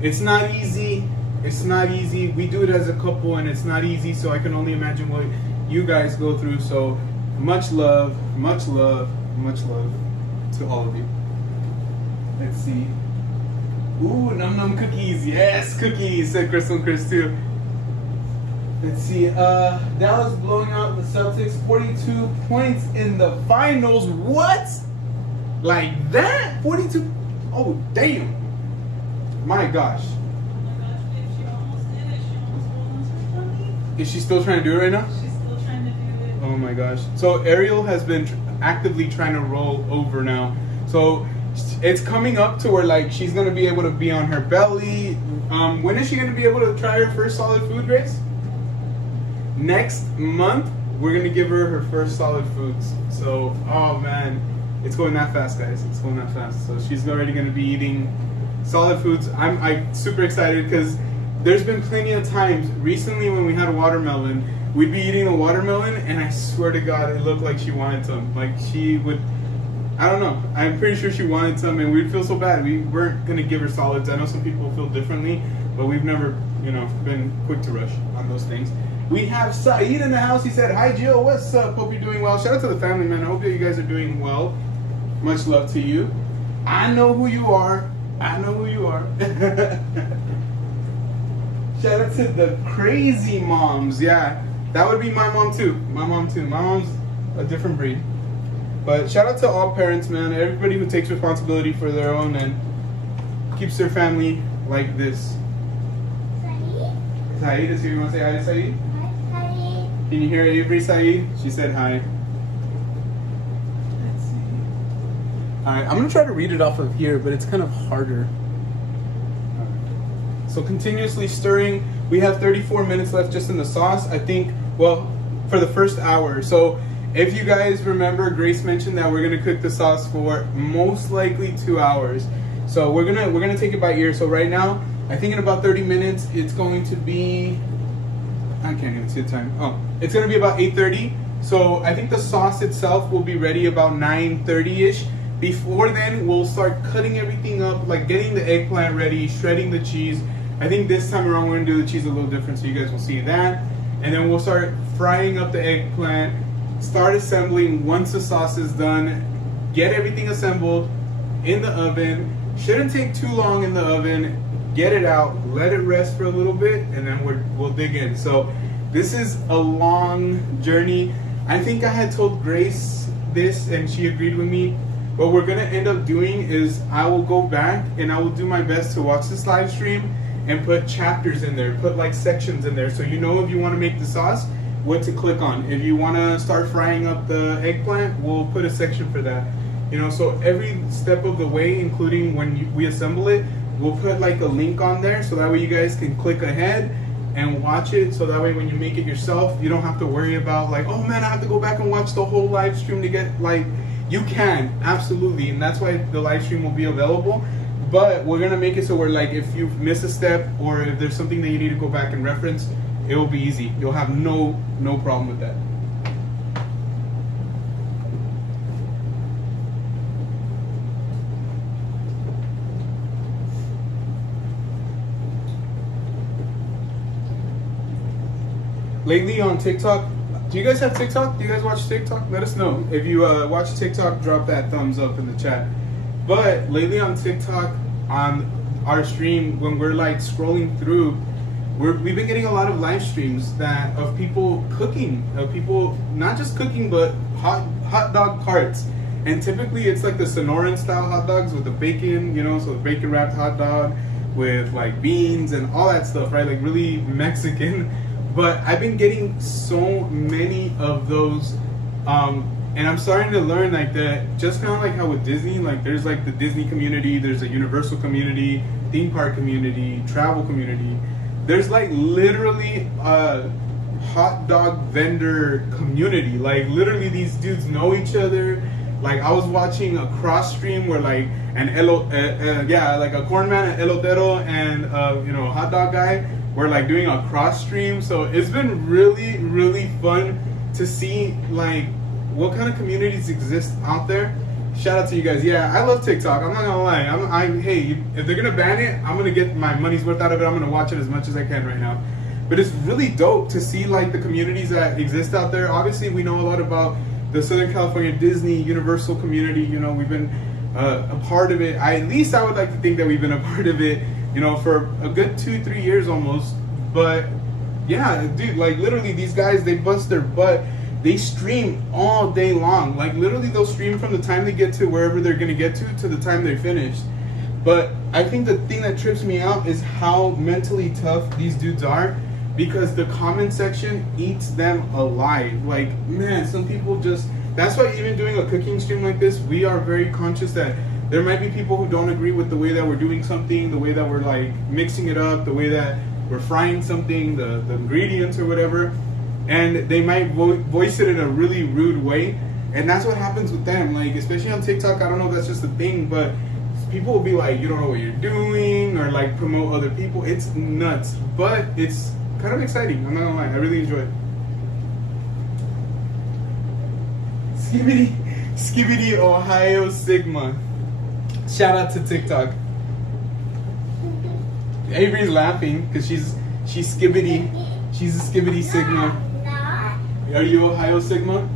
It's not easy. It's not easy. We do it as a couple and it's not easy. So I can only imagine what you guys go through. So much love, much love, much love to all of you. Let's see. Ooh, num num cookies. Yes, cookies, said Crystal and Chris too. Let's see. Dallas blowing out the Celtics, 42 points in the finals. What? Like that? 42? Oh, damn. My gosh. Oh my gosh, babe, she almost did it. She almost rolled onto her tummy. Is she still trying to do it right now? She's still trying to do it. Oh my gosh. So Ariel has been actively trying to roll over now. So it's coming up to where like she's going to be able to be on her belly. When is she going to be able to try her first solid food race? Next month, we're going to give her her first solid foods. So, oh man, it's going that fast, guys. It's going that fast. So she's already going to be eating solid foods. I'm super excited because there's been plenty of times recently when we had a watermelon, we'd be eating a watermelon and I swear to God, it looked like she wanted some. Like she would, I don't know. I'm pretty sure she wanted some and we'd feel so bad. We weren't going to give her solids. I know some people feel differently, but we've never, you know, been quick to rush on those things. We have Saeed in the house. He said, "Hi Jill, what's up? Hope you're doing well." Shout out to the family, man. I hope that you guys are doing well. Much love to you. I know who you are. I know who you are. Shout out to the crazy moms. Yeah, that would be my mom too. My mom too. My mom's a different breed. But shout out to all parents, man. Everybody who takes responsibility for their own and keeps their family like this. Saeed? Saeed is here. You want to say hi to Saeed? Hi, Saeed. Can you hear Avery, Saeed? She said hi. Let's see. Alright, I'm going to try to read it off of here, but it's kind of harder. So continuously stirring. We have 34 minutes left just in the sauce. I think, well, for the first hour. So if you guys remember, Grace mentioned that we're going to cook the sauce for most likely 2 hours. So we're gonna take it by ear. So right now, I think in about 30 minutes, it's going to be, I can't even see the time. Oh, it's going to be about 8:30. So I think the sauce itself will be ready about 9:30-ish. Before then, we'll start cutting everything up, like getting the eggplant ready, shredding the cheese. I think this time around, we're going to do the cheese a little different, so you guys will see that. And then we'll start frying up the eggplant, start assembling once the sauce is done, get everything assembled in the oven. Shouldn't take too long in the oven. Get it out, let it rest for a little bit, and then we'll dig in. So This is a long journey. I think I had told Grace this and she agreed with me. What we're gonna end up doing is I will go back and I will do my best to watch this live stream and put chapters in there, put like sections in there, so you know if you want to make the sauce, what to click on. If you want to start frying up the eggplant, we'll put a section for that. You know, so every step of the way, including when we assemble it, we'll put like a link on there, so that way you guys can click ahead and watch it. So that way when you make it yourself, you don't have to worry about like, oh man, I have to go back and watch the whole live stream to get like. You can, absolutely, and that's why the live stream will be available. But we're gonna make it so where like if you miss a step or if there's something that you need to go back and reference, it will be easy. You'll have no problem with that. Lately on TikTok, do you guys have TikTok? Do you guys watch TikTok? Let us know. If you watch TikTok, drop that thumbs up in the chat. But lately on TikTok, on our stream, when we're like scrolling through, we've been getting a lot of live streams of people cooking, of people not just cooking, but hot dog carts. And typically it's like the Sonoran style hot dogs with the bacon, you know, so the bacon wrapped hot dog with like beans and all that stuff, right? Like really Mexican. But I've been getting so many of those, and I'm starting to learn like that, just kind of like how with Disney, like there's like the Disney community, there's a Universal community, theme park community, travel community. There's like literally a hot dog vendor community. Like literally these dudes know each other. Like I was watching a cross stream where like like a corn man, an elotero, and you know, a hot dog guy. We're like doing a cross stream, so it's been really fun to see like what kind of communities exist out there. Shout out to you guys. Yeah, I love TikTok. I'm not gonna lie. Hey, if they're gonna ban it, I'm gonna get my money's worth out of it. I'm gonna watch it as much as I can right now. But it's really dope to see like the communities that exist out there. Obviously, we know a lot about the Southern California Disney Universal community. You know, we've been a part of it. At least I would like to think that we've been a part of it, you know, for a good 2-3 years almost. But yeah, dude, like literally these guys, they bust their butt. They stream all day long. Like literally they'll stream from the time they get to wherever they're gonna get to the time they're finished. But I think the thing that trips me out is how mentally tough these dudes are, because the comment section eats them alive. Like, man, some people just, that's why even doing a cooking stream like this, we are very conscious that there might be people who don't agree with the way that we're doing something, the way that we're like mixing it up, the way that we're frying something, the ingredients or whatever, and they might voice it in a really rude way. And that's what happens with them, like especially on TikTok. I don't know if that's just a thing, but people will be like, you don't know what you're doing, or like promote other people. It's nuts, but it's kind of exciting. I'm not gonna lie, I really enjoy it. Skibbity Ohio Sigma. Shout out to TikTok. Avery's laughing because she's Skibbity. She's a Skibbity Sigma. Are you Ohio Sigma?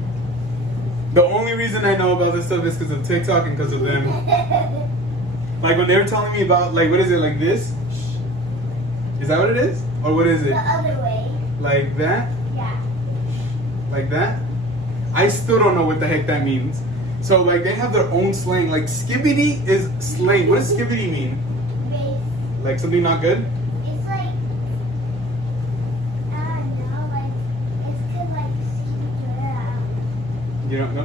The only reason I know about this stuff is because of TikTok and because of them. Like when they were telling me about, like, what is it, like this? Is that what it is? Or what is it? The other way. Like that? Yeah. Like that? I still don't know what the heck that means. So like they have their own slang. Like skibbity is slang. What does skibbity mean? Base. Like something not good? It's like, I don't know, like, it's cause like You don't know?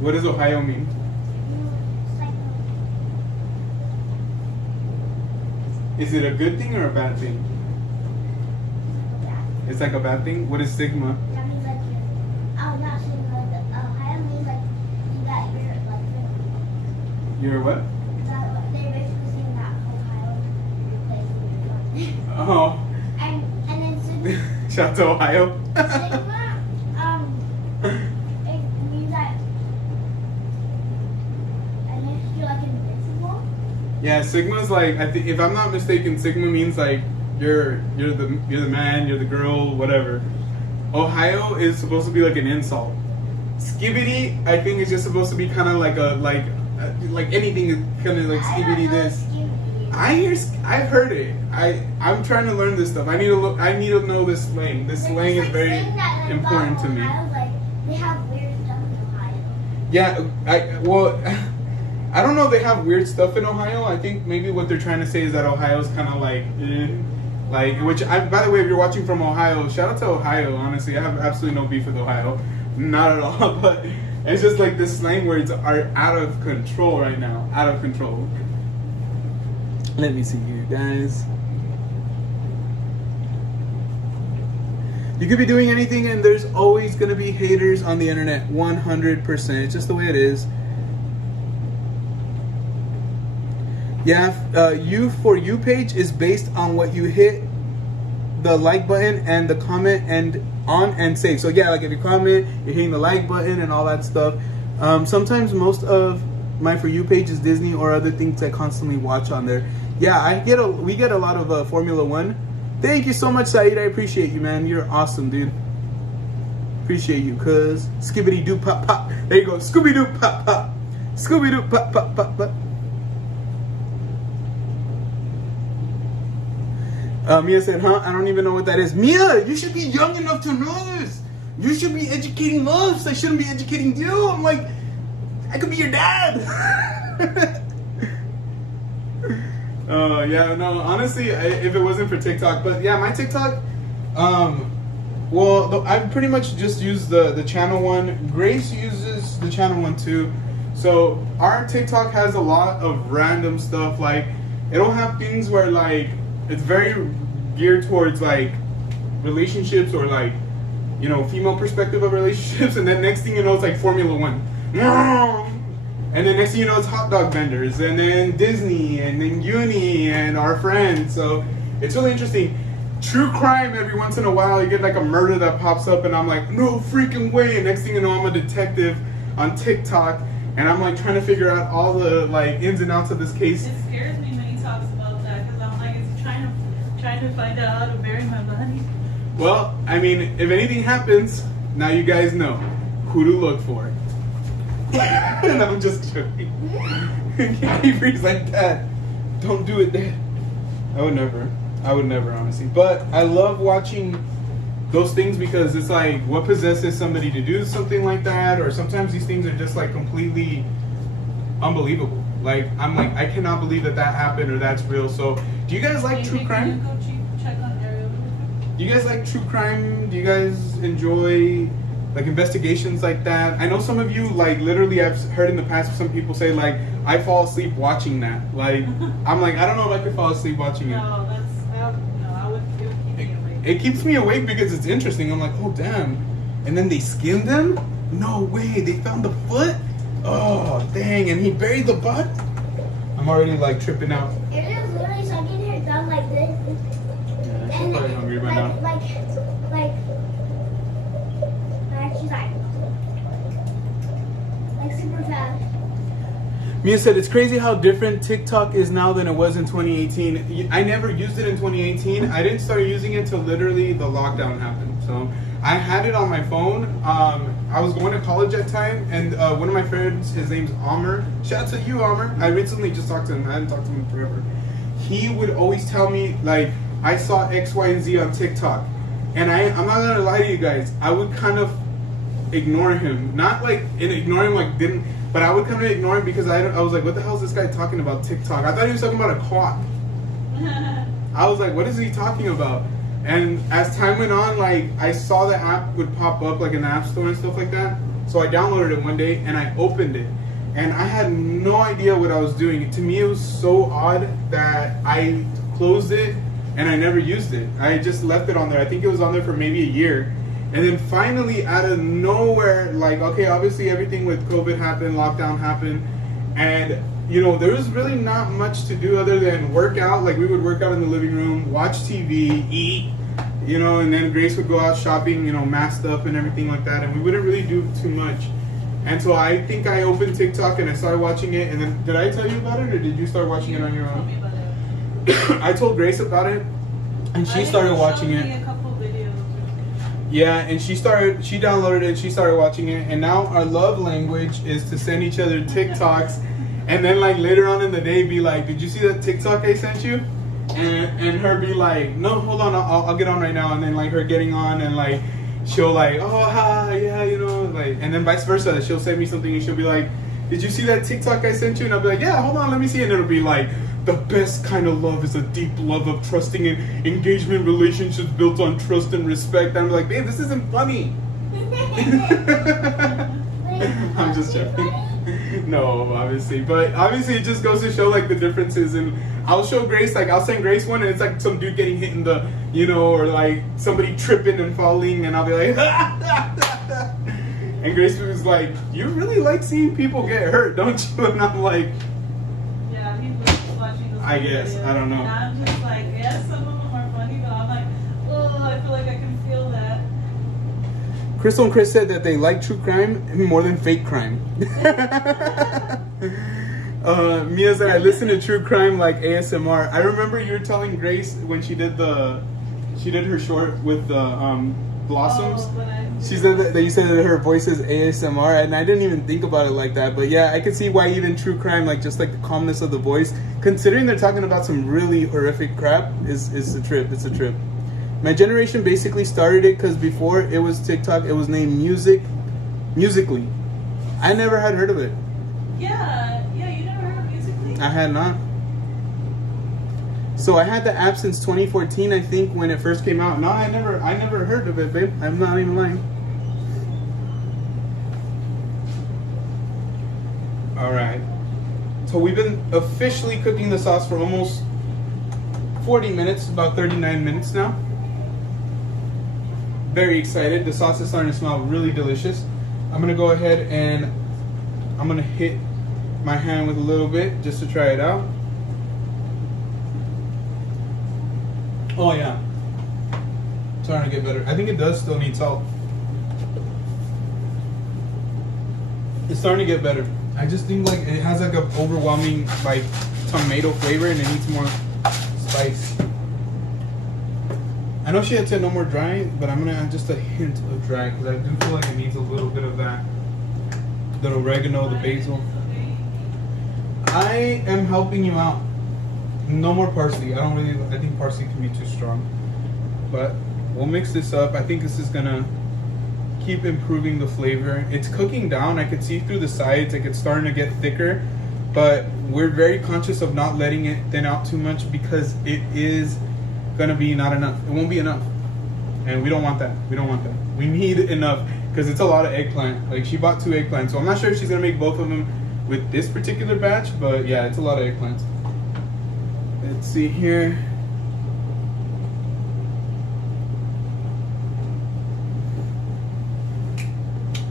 What does Ohio mean? it's like, Is it a good thing or a bad thing? yeah. It's like a bad thing? What is Sigma? That means like not Sigma, the Ohio means like you got your like You're what? they're basically saying that Ohio your place. Oh. And then Sigma, Shout out to Ohio. Sigma, it means that and if you're like invincible. Yeah, Sigma's like, I think, if I'm not mistaken, Sigma means like you're the man, you're the girl, whatever. Ohio is supposed to be like an insult. Skibbity, I think, is just supposed to be kind of like like anything, kind of like I don't skibbity know this. Skibbity. I've heard it. I'm trying to learn this stuff. I need to know this slang. This slang is very important to me. Like, they have weird stuff in Ohio. Yeah, I don't know if they have weird stuff in Ohio. I think maybe what they're trying to say is that Ohio's kind of like, by the way, if you're watching from Ohio, shout out to Ohio, honestly. I have absolutely no beef with Ohio. Not at all, but it's just like this slang words are out of control right now. Out of control. Let me see here, guys. You could be doing anything and there's always going to be haters on the internet. 100%. It's just the way it is. Yeah, you for you page is based on what you hit the like button and the comment and on and save. So yeah, like if you comment, you're hitting the like button and all that stuff. Sometimes most of my for you page is Disney or other things I constantly watch on there. Yeah, we get a lot of Formula One. Thank you so much, Saeed. I appreciate you, man. You're awesome, dude. Appreciate you, cuz. Skibbity doo pop pop. There you go. Scooby doo pop pop. Scooby doo pop pop pop pop. Mia said, huh? I don't even know what that is. Mia, you should be young enough to know this. You should be educating us. I shouldn't be educating you. I'm like, I could be your dad. Yeah, no, honestly, if it wasn't for TikTok, but yeah, my TikTok, I pretty much just use the channel one. Grace uses the channel one too. So our TikTok has a lot of random stuff. Like, it'll have things where like, it's very geared towards like relationships or like, you know, female perspective of relationships. And then next thing you know, it's like Formula One. And then next thing you know, it's hot dog vendors, and then Disney, and then uni, and our friends. So it's really interesting. True crime, every once in a while, you get like a murder that pops up, and I'm like, no freaking way. And next thing you know, I'm a detective on TikTok, and I'm like trying to figure out all the like ins and outs of this case. It scares me when he talks about that, because I'm like, it's trying to find out how to bury my body. Well, I mean, if anything happens, now you guys know who to look for. And I'm just joking. He freaks like that. Don't do it, Dad. I would never, honestly. But I love watching those things because it's like, what possesses somebody to do something like that? Or sometimes these things are just like completely unbelievable. Like, I'm like, I cannot believe that happened or that's real. So, do you guys like true crime? Check on Ariel. Do you guys like true crime? Do you guys enjoy like investigations like that? I know some of you, like, literally I've heard in the past some people say like, I fall asleep watching that. Like, I'm like, I don't know if I could fall asleep watching it. No, it would keep me awake. It keeps me awake because it's interesting. I'm like, oh damn. And then they skinned them? No way, they found the foot? Oh dang, and he buried the butt? I'm already like tripping out. Ariel's literally sucking her thumb like this. Yeah, she's probably hungry by now. Like, she's like super fast. Mia said, it's crazy how different TikTok is now than it was in 2018. I never used it in 2018. I didn't start using it until literally the lockdown happened. So I had it on my phone. I was going to college at the time, and one of my friends, his name's Amr. Shout out to you, Amr. I recently just talked to him. I hadn't talked to him forever. He would always tell me, like, I saw X, Y, and Z on TikTok. And I'm not going to lie to you guys. I would kind of ignore him. Not like, ignore him like didn't, but I would kind of ignore him because I was like, what the hell is this guy talking about TikTok? I thought he was talking about a clock. I was like, what is he talking about? And as time went on, like, I saw the app would pop up like in the app store and stuff like that. So I downloaded it one day and I opened it. And I had no idea what I was doing. To me, it was so odd that I closed it and I never used it. I just left it on there. I think it was on there for maybe a year. And then finally, out of nowhere, like, okay, obviously everything with COVID happened, lockdown happened, and, you know, there was really not much to do other than work out. Like, we would work out in the living room, watch TV, eat, you know, and then Grace would go out shopping, you know, masked up and everything like that, and we wouldn't really do too much. And so I think I opened TikTok and I started watching it, and then, did I tell you about it, or did you start watching it on your own? Told me about it. I told Grace about it, and she started watching it. A couple videos. Yeah, and she downloaded it, she started watching it, and now our love language is to send each other TikToks And then like later on in the day be like, did you see that TikTok I sent you? And her be like, no, hold on, I'll get on right now. And then like her getting on and like she'll like, oh hi, yeah, you know, like, and then vice versa. She'll send me something and she'll be like, did you see that TikTok I sent you? And I'll be like, yeah, hold on, let me see. And it'll be like, the best kind of love is a deep love of trusting and engagement relationships built on trust and respect. And I'm like, babe, this isn't funny. I'm just joking. No, obviously, but obviously it just goes to show like the differences. And I'll show Grace, like I'll send Grace one and it's like some dude getting hit in the, you know, or like somebody tripping and falling, and I'll be like and Grace was like, you really like seeing people get hurt, don't you? And I'm like, yeah, he was watching those I guess, videos. I don't know. And I'm just like, yeah, some of them are funny, but I'm like, oh, I feel like I can feel that. Crystal and Chris said that they like true crime more than fake crime. Mia said, I listen to true crime like ASMR. I remember you were telling Grace when she did her short with the blossoms. Oh, She said that you said that her voice is ASMR, and I didn't even think about it like that. But yeah, I can see why even true crime, like just like the calmness of the voice, considering they're talking about some really horrific crap, is a trip. It's a trip. My generation basically started it because before it was TikTok, it was named Musical.ly. I never had heard of it. Yeah, you never heard of Musical.ly? I had not. So I had the app since 2014, I think, when it first came out. No, I never heard of it, babe. I'm not even lying. All right. So we've been officially cooking the sauce for almost 40 minutes, about 39 minutes now. Very excited. The sauce is starting to smell really delicious. I'm gonna go ahead and I'm gonna hit my hand with a little bit just to try it out. Oh yeah, starting to get better. I think it does still need salt. It's starting to get better. I just think like it has like an overwhelming like tomato flavor and it needs more spice. I know she had said no more dry, but I'm gonna add just a hint of dry because I do feel like it needs a little bit of that. The oregano, the basil. I am helping you out. No more parsley. I think parsley can be too strong. But we'll mix this up. I think this is gonna keep improving the flavor. It's cooking down. I can see through the sides, like it's starting to get thicker. But we're very conscious of not letting it thin out too much because it is gonna be not enough. It won't be enough. And we don't want that. We don't want that. We need enough because it's a lot of eggplant. Like she bought 2 eggplants. So I'm not sure if she's gonna make both of them with this particular batch, but yeah, it's a lot of eggplants. Let's see here.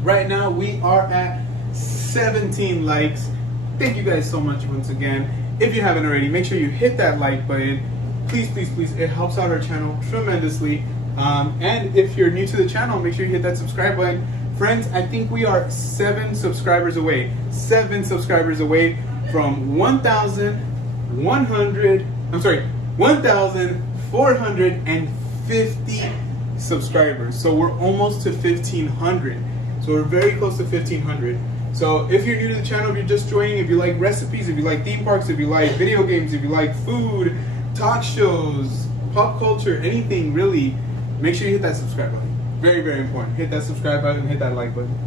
Right now we are at 17 likes. Thank you guys so much once again. If you haven't already, make sure you hit that like button. Please, please, please. It helps out our channel tremendously. And if you're new to the channel, make sure you hit that subscribe button. Friends, I think we are 7 subscribers away. 7 subscribers away from 1,450 subscribers. So we're almost to 1,500. So we're very close to 1,500. So if you're new to the channel, if you're just joining, if you like recipes, if you like theme parks, if you like video games, if you like food, talk shows, pop culture, anything really, make sure you hit that subscribe button. Very, very important. Hit that subscribe button, hit that like button.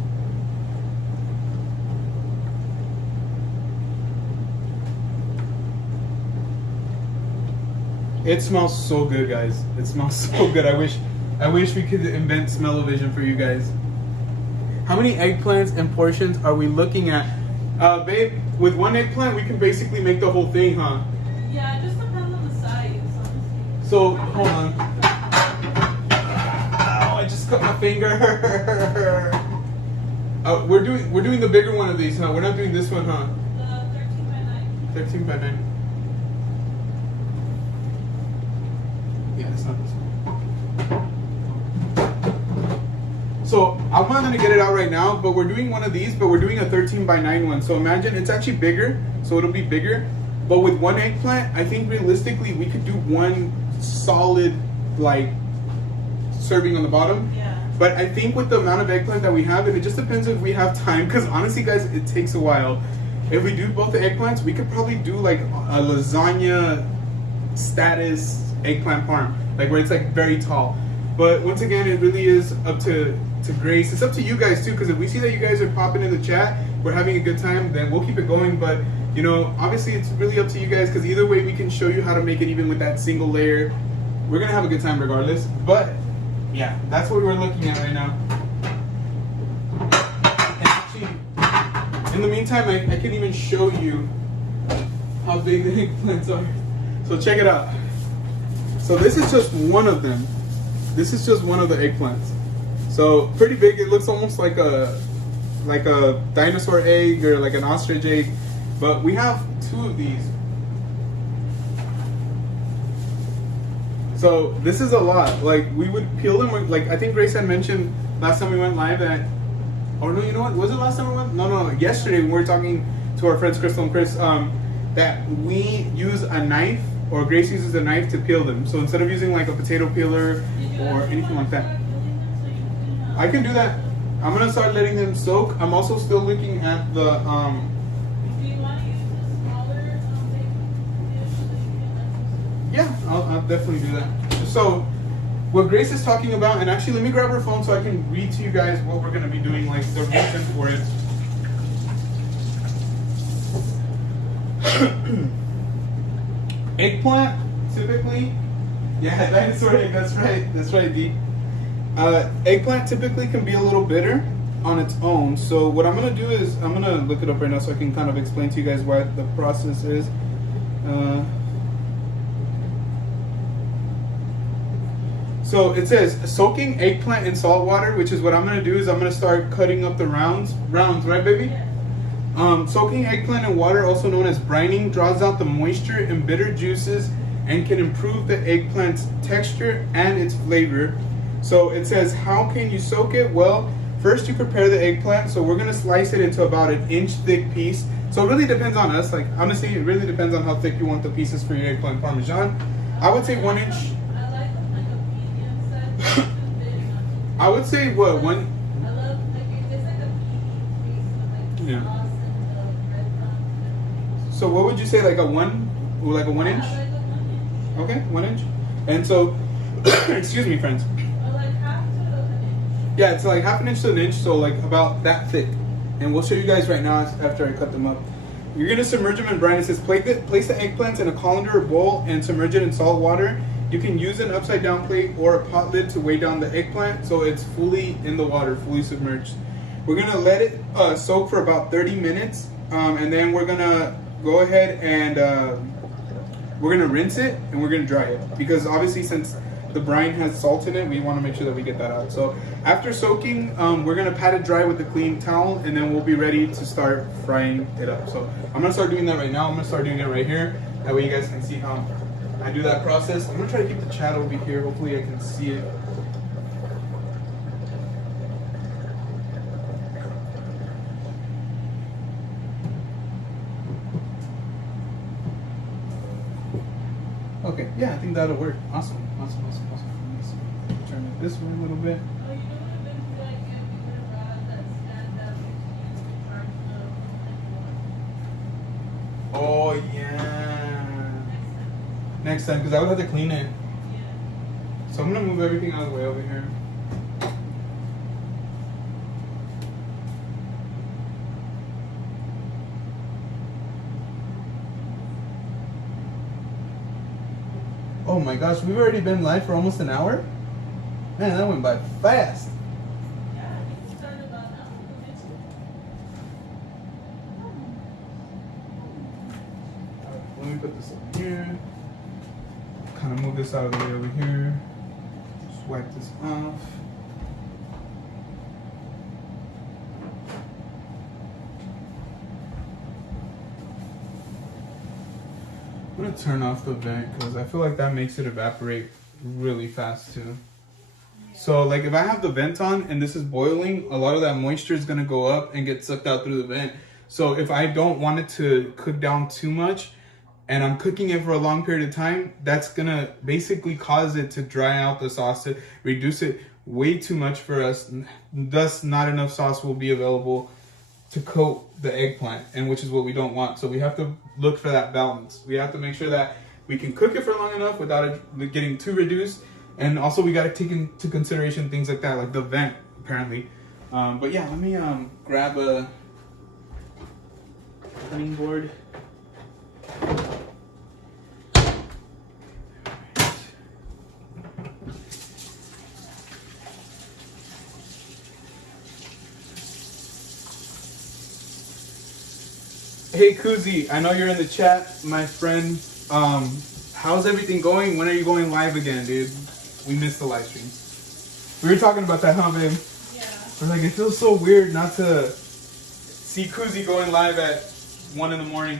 It smells so good, guys. It smells so good. I wish we could invent smell-o-vision for you guys. How many eggplants and portions are we looking at? Babe, with 1 eggplant, we can basically make the whole thing, huh? Yeah, it just depends on the size, honestly. So, hold on. Ow, I just cut my finger. We're doing the bigger one of these, huh? We're not doing this one, huh? The 13 by 9. 13 by 9. Yeah, it's not this one. So I'm not gonna get it out right now, but we're doing one of these, but we're doing a 13 by 9 one. So imagine it's actually bigger, so it'll be bigger. But with 1 eggplant, I think realistically we could do 1 solid like serving on the bottom. Yeah. But I think with the amount of eggplant that we have, and it just depends if we have time, because honestly guys, it takes a while. if we do both the eggplants, we could probably do like a lasagna status eggplant parm, like where it's like very tall. But once again, it really is up to Grace. It's up to you guys too, because if we see that you guys are popping in the chat, we're having a good time, then we'll keep it going. But you know, obviously it's really up to you guys, because either way we can show you how to make it even with that single layer. We're gonna have a good time regardless. But yeah, that's what we're looking at right now. And actually, in the meantime, I can even show you how big the eggplants are. So check it out. So this is just one of them. This is just one of the eggplants. So pretty big. It looks almost like a dinosaur egg or like an ostrich egg. But we have two of these. So this is a lot. Like we would peel them. Like I think Grace had mentioned last time we went live that, or no, you know what? Was it last time we went? No. Yesterday when we were talking to our friends Crystal and Chris, that we use a knife, or Grace uses a knife to peel them. So instead of using like a potato peeler or anything like that, I can do that. I'm gonna start letting them soak. I'm also still looking at the Do you want to use the smaller yeah, I'll definitely do that. So what Grace is talking about, and actually let me grab her phone so I can read to you guys what we're gonna be doing, like the reason for it. Eggplant, typically, yeah, dinosaur egg, that's right, D. Eggplant typically can be a little bitter on its own. So what I'm gonna do is, I'm gonna look it up right now so I can kind of explain to you guys what the process is. So it says soaking eggplant in salt water, which is what I'm gonna do is I'm gonna start cutting up the rounds, right baby? Soaking eggplant in water, also known as brining, draws out the moisture and bitter juices and can improve the eggplant's texture and its flavor. So it says, how can you soak it? Well, first you prepare the eggplant. So we're gonna slice it into about an inch thick piece. So it really depends on us. Like honestly, it really depends on how thick you want the pieces for your eggplant Parmesan. I would say 1 inch. I like them like a medium size. I would say what, one? I love like it's like a medium piece with like Yeah. sauce and the breadcrumbs. So what would you say, like a 1 inch? I like a 1 inch. Okay, 1 inch. And so, excuse me, friends. Or like half to an inch. Yeah, it's like half an inch to an inch, so like about that thick. And we'll show you guys right now after I cut them up. You're gonna submerge them in brine. It says place the eggplants in a colander or bowl and submerge it in salt water. You can use an upside down plate or a pot lid to weigh down the eggplant so it's fully in the water, fully submerged. We're gonna let it soak for about 30 minutes, and then we're gonna go ahead and we're gonna rinse it and we're gonna dry it, because obviously since the brine has salt in it, we want to make sure that we get that out. So after soaking, we're gonna pat it dry with a clean towel, and then we'll be ready to start frying it up. So I'm gonna start doing that right now. I'm gonna start doing it right here. That way you guys can see how I do that process. I'm gonna try to keep the chat over here. Hopefully I can see it. Okay, yeah, I think that'll work. Awesome. Let's turn it this way a little bit. Oh, you know what I've been like if you would have brought that stand up in charge of Oh yeah. Next time, because I would have to clean it. yeah. So I'm gonna move everything out of the way over here. Oh my gosh, we've already been live for almost an hour? Man, that went by fast. Yeah, I think it started about now. Let me put this over here. Kind of move this out of the way over here. Just wipe this off. I'm gonna turn off the vent because I feel like that makes it evaporate really fast too. So like if I have the vent on and this is boiling, a lot of that moisture is gonna go up and get sucked out through the vent. So if I don't want it to cook down too much and I'm cooking it for a long period of time, that's gonna basically cause it to dry out the sauce, to reduce it way too much for us. Thus not enough sauce will be available to coat the eggplant, and which is what we don't want. So we have to look for that balance. We have to make sure that we can cook it for long enough without it getting too reduced. And also we got to take into consideration things like that, like the vent, apparently. But yeah, let me grab a cutting board. Hey Kuzi, I know you're in the chat, my friend. How's everything going? When are you going live again, dude? We missed the live stream. We were talking about that, huh, babe? Yeah. We're like, it feels so weird not to see Kuzi going live at 1 in the morning.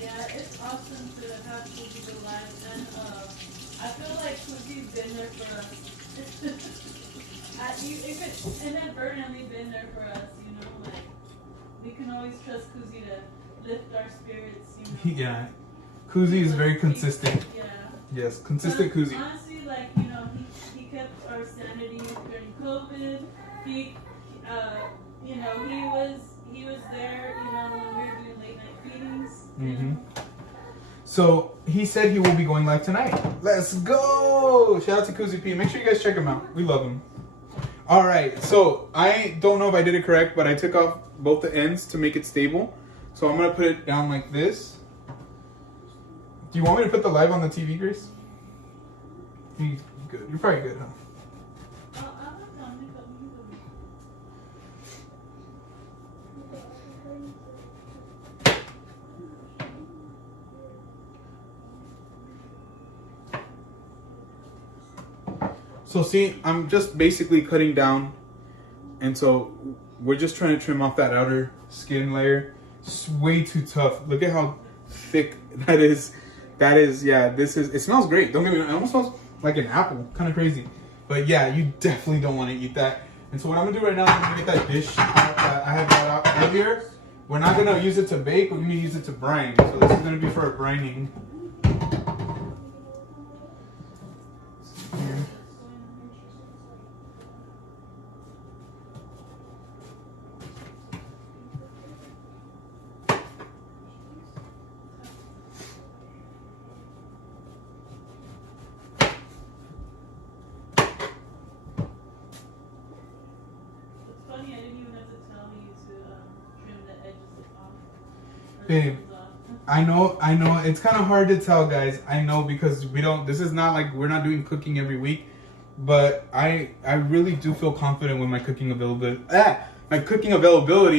Yeah, it's awesome to have Kuzi go live, and I feel like Kuzi's been there for us. If it's inadvertently been there for us, you know, like we can always trust Kuzi to lift our spirits, you know. Yeah, Kuzi is very consistent. Yeah. Yes, consistent Kuzi. Honestly, like, you know, he kept our sanity during COVID. You know, he was there, you know, when we were doing late night feedings. Mm-hmm. So he said he will be going live tonight. Let's go! Shout out to Kuzi P. Make sure you guys check him out. We love him. All right, so I don't know if I did it correct, but I took off both the ends to make it stable. So I'm gonna put it down like this. Do you want me to put the live on the TV, Grace? You good? You're probably good, huh? So see, I'm just basically cutting down, and so we're just trying to trim off that outer skin layer. It's way too tough. Look at how thick that is. That is, yeah, this is, it smells great. Don't get me wrong, it almost smells like an apple. Kind of crazy. But yeah, you definitely don't want to eat that. And so what I'm going to do right now is I'm going to get that dish that I had brought out earlier. We're not going to use it to bake, we're going to use it to brine. So this is going to be for a brining. Here. Babe, I know, it's kind of hard to tell, guys. I know, because this is not like, we're not doing cooking every week, but I really do feel confident with my cooking availability,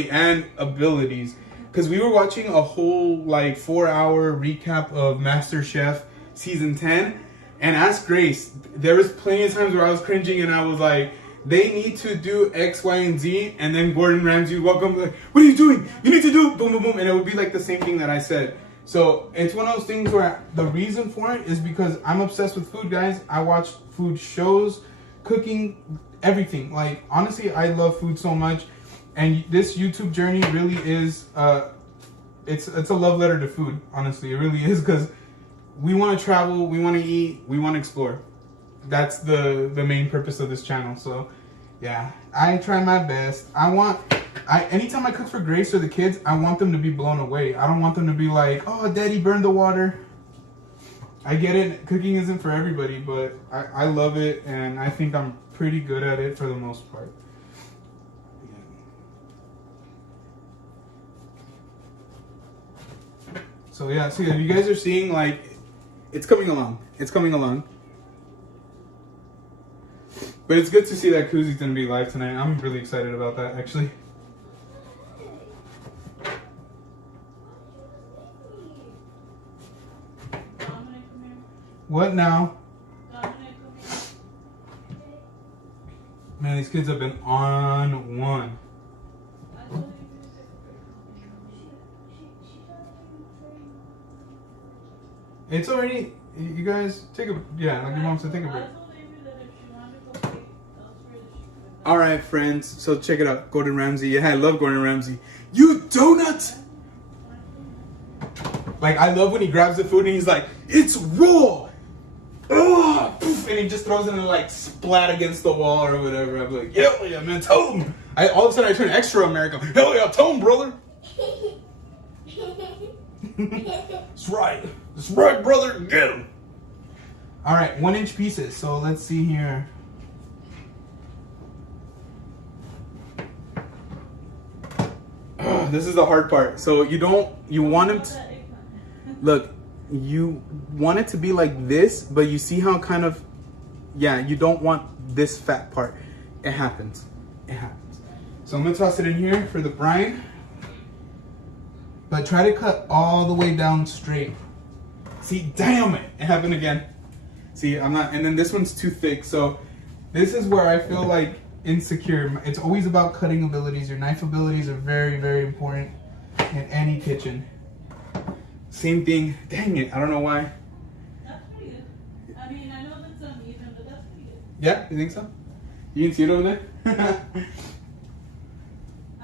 and abilities. Because we were watching a whole, like, 4-hour recap of MasterChef Season 10, and ask Grace, there was plenty of times where I was cringing and I was like, they need to do X, Y, and Z, and then Gordon Ramsay would welcome, like, what are you doing? You need to do boom, boom, boom, and it would be like the same thing that I said. So it's one of those things where the reason for it is because I'm obsessed with food, guys. I watch food shows, cooking, everything. Like, honestly, I love food so much, and this YouTube journey really is, it's a love letter to food. Honestly, it really is, because we want to travel, we want to eat, we want to explore. That's the main purpose of this channel. So yeah, I try my best. Anytime I cook for Grace or the kids, I want them to be blown away. I don't want them to be like, oh, Daddy burned the water. I get it, cooking isn't for everybody, but I love it, and I think I'm pretty good at it for the most part. So yeah, so you guys are seeing, like, it's coming along. It's coming along. But it's good to see that Kuzi's going to be live tonight. I'm really excited about that, actually. What now? Man, these kids have been on one. It's already, you guys take a, like your mom said, take a break. All right, friends. So check it out, Gordon Ramsay. Yeah, I love Gordon Ramsay. You donut! Like, I love when he grabs the food and he's like, it's raw! Oh, and he just throws it and like splat against the wall or whatever. I'm like, hell yeah, man, tell him. All of a sudden I turn extra American. Hell yeah, tell him, brother. That's right. That's right, brother. Get him. All right, 1-inch pieces. So let's see here. This is the hard part. So you want him to, look, you want it to be like this, but you see how kind of, yeah, you don't want this fat part. It happens. It happens. So I'm gonna toss it in here for the brine, but try to cut all the way down straight. See, damn it, it happened again. See, I'm not, and then this one's too thick. So this is where I feel like insecure. It's always about cutting abilities. Your knife abilities are very, very important in any kitchen. Same thing. Dang it, I don't know why. That's pretty good. I mean, I know that's uneven, but that's pretty good. Yeah, you think so? You can see it over there? I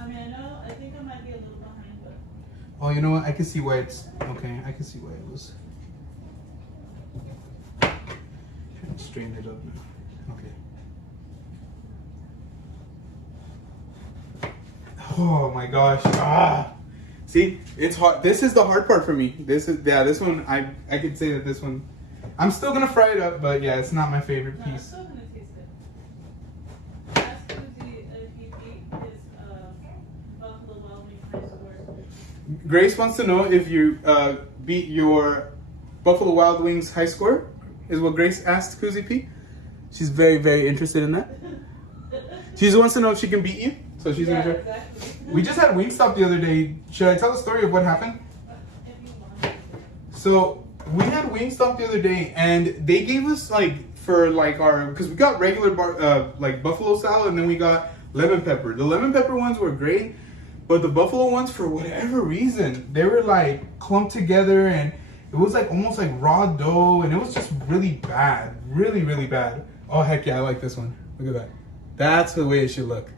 mean, I think I might be a little behind, but. Oh, you know what? I can see why it's, okay, I can see why it was. Trying to straighten it up now. Okay. Oh my gosh. Ah. See, it's hard. This is the hard part for me. This one, I could say that this one, I'm still gonna fry it up, but yeah, it's not my favorite No, it's piece. still gonna taste good. Ask Susie if he beat his Buffalo Wild Wings high score. Grace wants to know if you beat your Buffalo Wild Wings high score, is what Grace asked Kuzi P. She's very, very interested in that. She just wants to know if she can beat you. So she's gonna try. Exactly. We just had Wingstop the other day. Should I tell the story of what happened? If you want. So we had Wingstop the other day, and they gave us like for like our, because we got regular like buffalo style, and then we got lemon pepper. The lemon pepper ones were great, but the buffalo ones, for whatever reason, they were like clumped together, and it was like almost like raw dough, and it was just really bad, really, really bad. Oh heck yeah, I like this one. Look at that. That's the way it should look.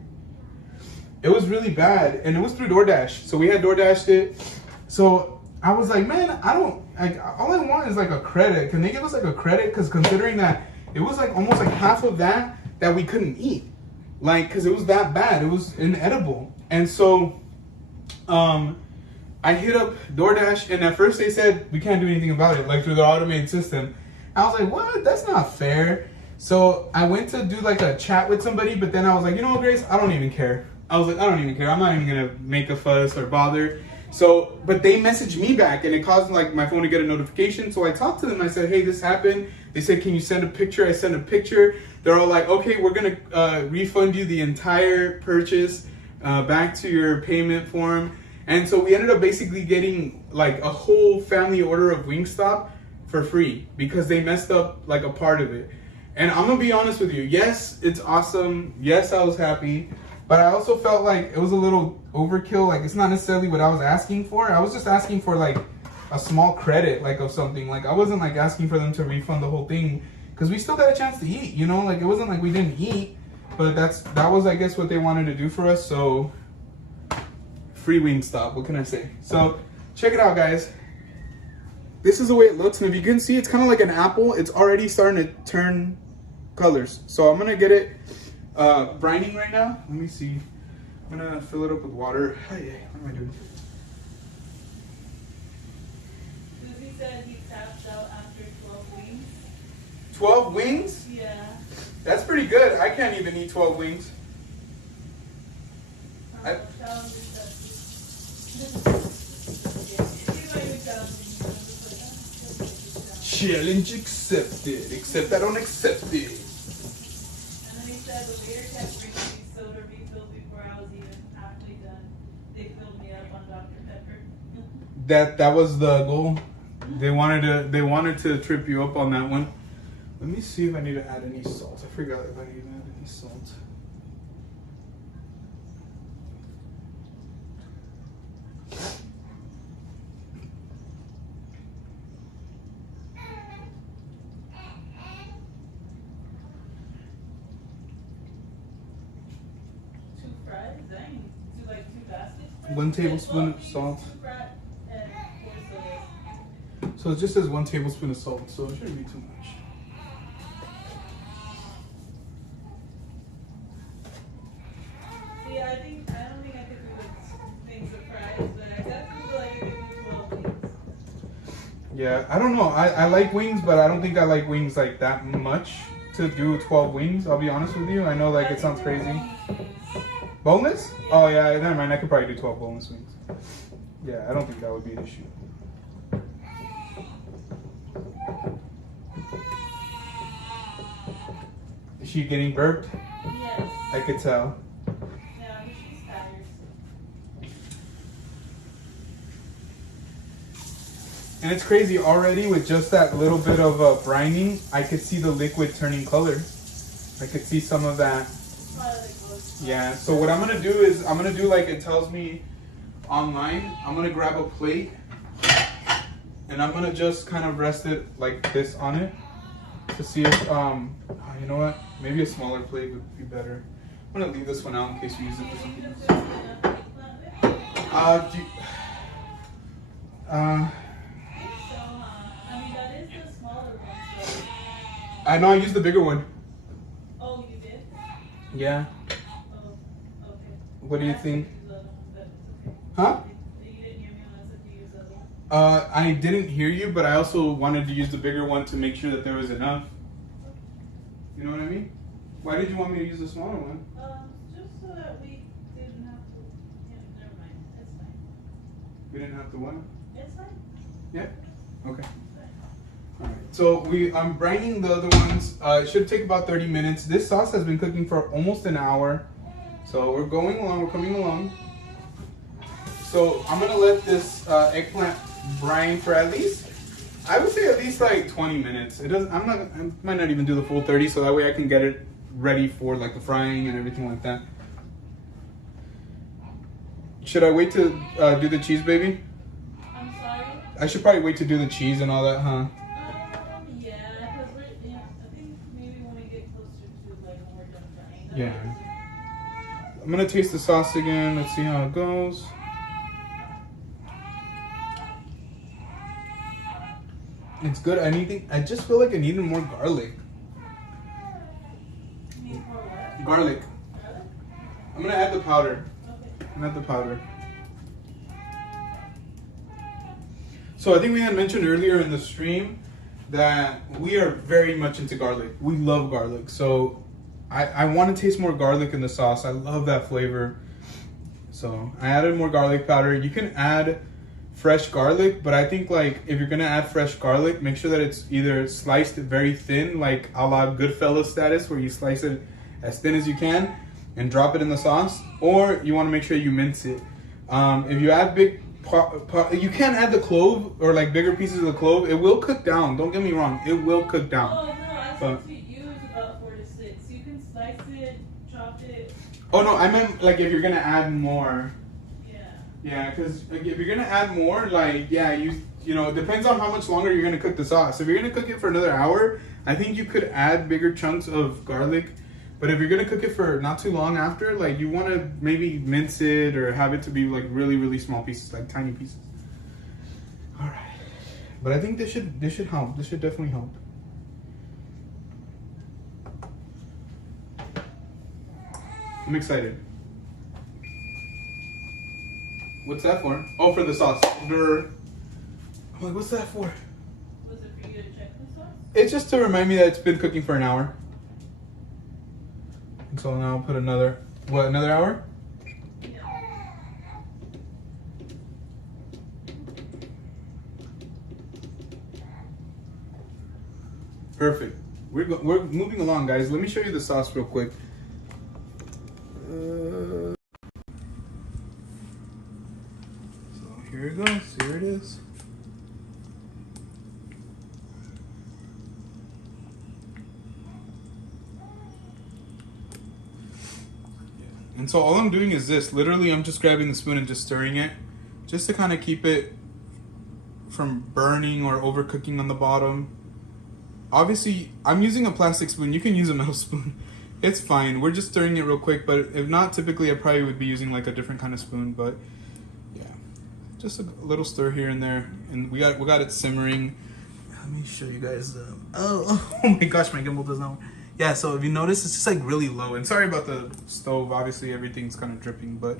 It was really bad, and it was through DoorDash. So we had DoorDashed it. So I was like, man, I don't, like, all I want is like a credit. Can they give us like a credit? Because considering that it was like almost like half of that we couldn't eat. Like, because it was that bad. It was inedible. And so I hit up DoorDash, and at first they said, we can't do anything about it, like through the automated system. I was like, what? That's not fair. So I went to do like a chat with somebody, but then I was like, you know what, Grace? I don't even care. I was like, I don't even care. I'm not even gonna make a fuss or bother. So, but they messaged me back, and it caused like my phone to get a notification. So I talked to them. I said, hey, this happened. They said, can you send a picture? I sent a picture. They're all like, okay, we're gonna refund you the entire purchase back to your payment form. And so we ended up basically getting like a whole family order of Wingstop for free because they messed up like a part of it. And I'm gonna be honest with you. Yes, it's awesome. Yes, I was happy. But I also felt like it was a little overkill. Like, it's not necessarily what I was asking for. I was just asking for like a small credit, like of something. Like, I wasn't like asking for them to refund the whole thing, because we still got a chance to eat, you know? Like, it wasn't like we didn't eat, but that was, I guess, what they wanted to do for us. So free Wingstop, what can I say? So check it out, guys. This is the way it looks, and if you can see, it's kind of like an apple. It's already starting to turn colors. So I'm gonna get it brining right now. Let me see. I'm gonna fill it up with water. Oh, yeah. What am I doing? Susie said he tapped out after 12 wings. 12 wings? Yeah. That's pretty good. I can't even eat 12 wings. Challenge accepted. Challenge accepted. Except I don't accept it. And then he said the waiter kept bringing me soda refills before I was even halfway done. They filled me up on Dr. Pepper. That was the goal. They wanted to trip you up on that one. Let me see if I need to add any salt. I forgot if I need to add any salt. One tablespoon of salt. So it just says 1 tablespoon of salt, so it shouldn't be too much. Yeah, I don't know. I like wings, but I don't think I like wings like that much to do 12 wings. I'll be honest with you. I know like it sounds crazy. Boneless? Oh yeah, never mind. I could probably do 12 boneless wings. Yeah, I don't think that would be an issue. Is she getting burped? Yes. I could tell. Yeah, she's tired. And it's crazy already with just that little bit of brining, I could see the liquid turning color. I could see some of that. Yeah, so what I'm gonna do is, I'm gonna do like it tells me online. I'm gonna grab a plate and I'm gonna just kind of rest it like this on it to see if, you know what? Maybe a smaller plate would be better. I'm gonna leave this one out in case we use it for something else. I know I used the bigger one. Oh, you did? Yeah. Oh, okay. What do you think? Huh? Huh? I didn't hear you, but I also wanted to use the bigger one to make sure that there was enough. You know what I mean? Why did you want me to use the smaller one? Just so that we didn't have to. Yeah, never mind. It's fine. We didn't have to what? It's fine. Yeah? Okay. Alright. So I'm brining the other ones. It should take about 30 minutes. This sauce has been cooking for almost an hour. So we're going along, we're coming along. So I'm gonna let this eggplant brine for at least, I would say at least like 20 minutes. It doesn't. I might not even do the full 30, so that way I can get it ready for like the frying and everything like that. Should I wait to do the cheese, baby? I'm sorry? I should probably wait to do the cheese and all that, huh? Yeah, because I think maybe when we get closer to like when we're done frying. Yeah. I'm gonna taste the sauce again. Let's see how it goes. It's good. I just feel like I needed more garlic. You need more what? Garlic. Garlic? I'm gonna add the powder. Okay. I'm gonna add the powder. So I think we had mentioned earlier in the stream that we are very much into garlic. We love garlic. So I want to taste more garlic in the sauce. I love that flavor. So I added more garlic powder. You can add fresh garlic, but I think like if you're gonna add fresh garlic, make sure that it's either sliced very thin, like a la Goodfellas status, where you slice it as thin as you can and drop it in the sauce, or you want to make sure you mince it. If you add you can add the clove or like bigger pieces of the clove. It will cook down. Don't get me wrong. It will cook down. Oh no, I said to use about 4 to 6. You can slice it, chop it. Oh no, I meant like if you're gonna add more. Yeah. Yeah, because if you're gonna add more, like yeah, you know, it depends on how much longer you're gonna cook the sauce. If you're gonna cook it for another hour, I think you could add bigger chunks of garlic. But if you're gonna cook it for not too long after, like you want to maybe mince it or have it to be like really, really small pieces, like tiny pieces. All right, but I think this should help. This should definitely help. I'm excited. What's that for? Oh, for the sauce. I'm like, what's that for? Was it for you to check the sauce? It's just to remind me that it's been cooking for an hour. So now I'll put another hour? Yeah. Perfect. We're moving along, guys. Let me show you the sauce real quick. So here it goes. Here it is. And so all I'm doing is this. Literally, I'm just grabbing the spoon and just stirring it, just to kind of keep it from burning or overcooking on the bottom. Obviously, I'm using a plastic spoon. You can use a metal spoon. It's fine. We're just stirring it real quick, but if not, typically I probably would be using like a different kind of spoon. But yeah, just a little stir here and there, and we got it simmering. Let me show you guys. Oh my gosh, my gimbal does not work. Yeah, so if you notice, it's just like really low. And sorry about the stove. Obviously, everything's kind of dripping, but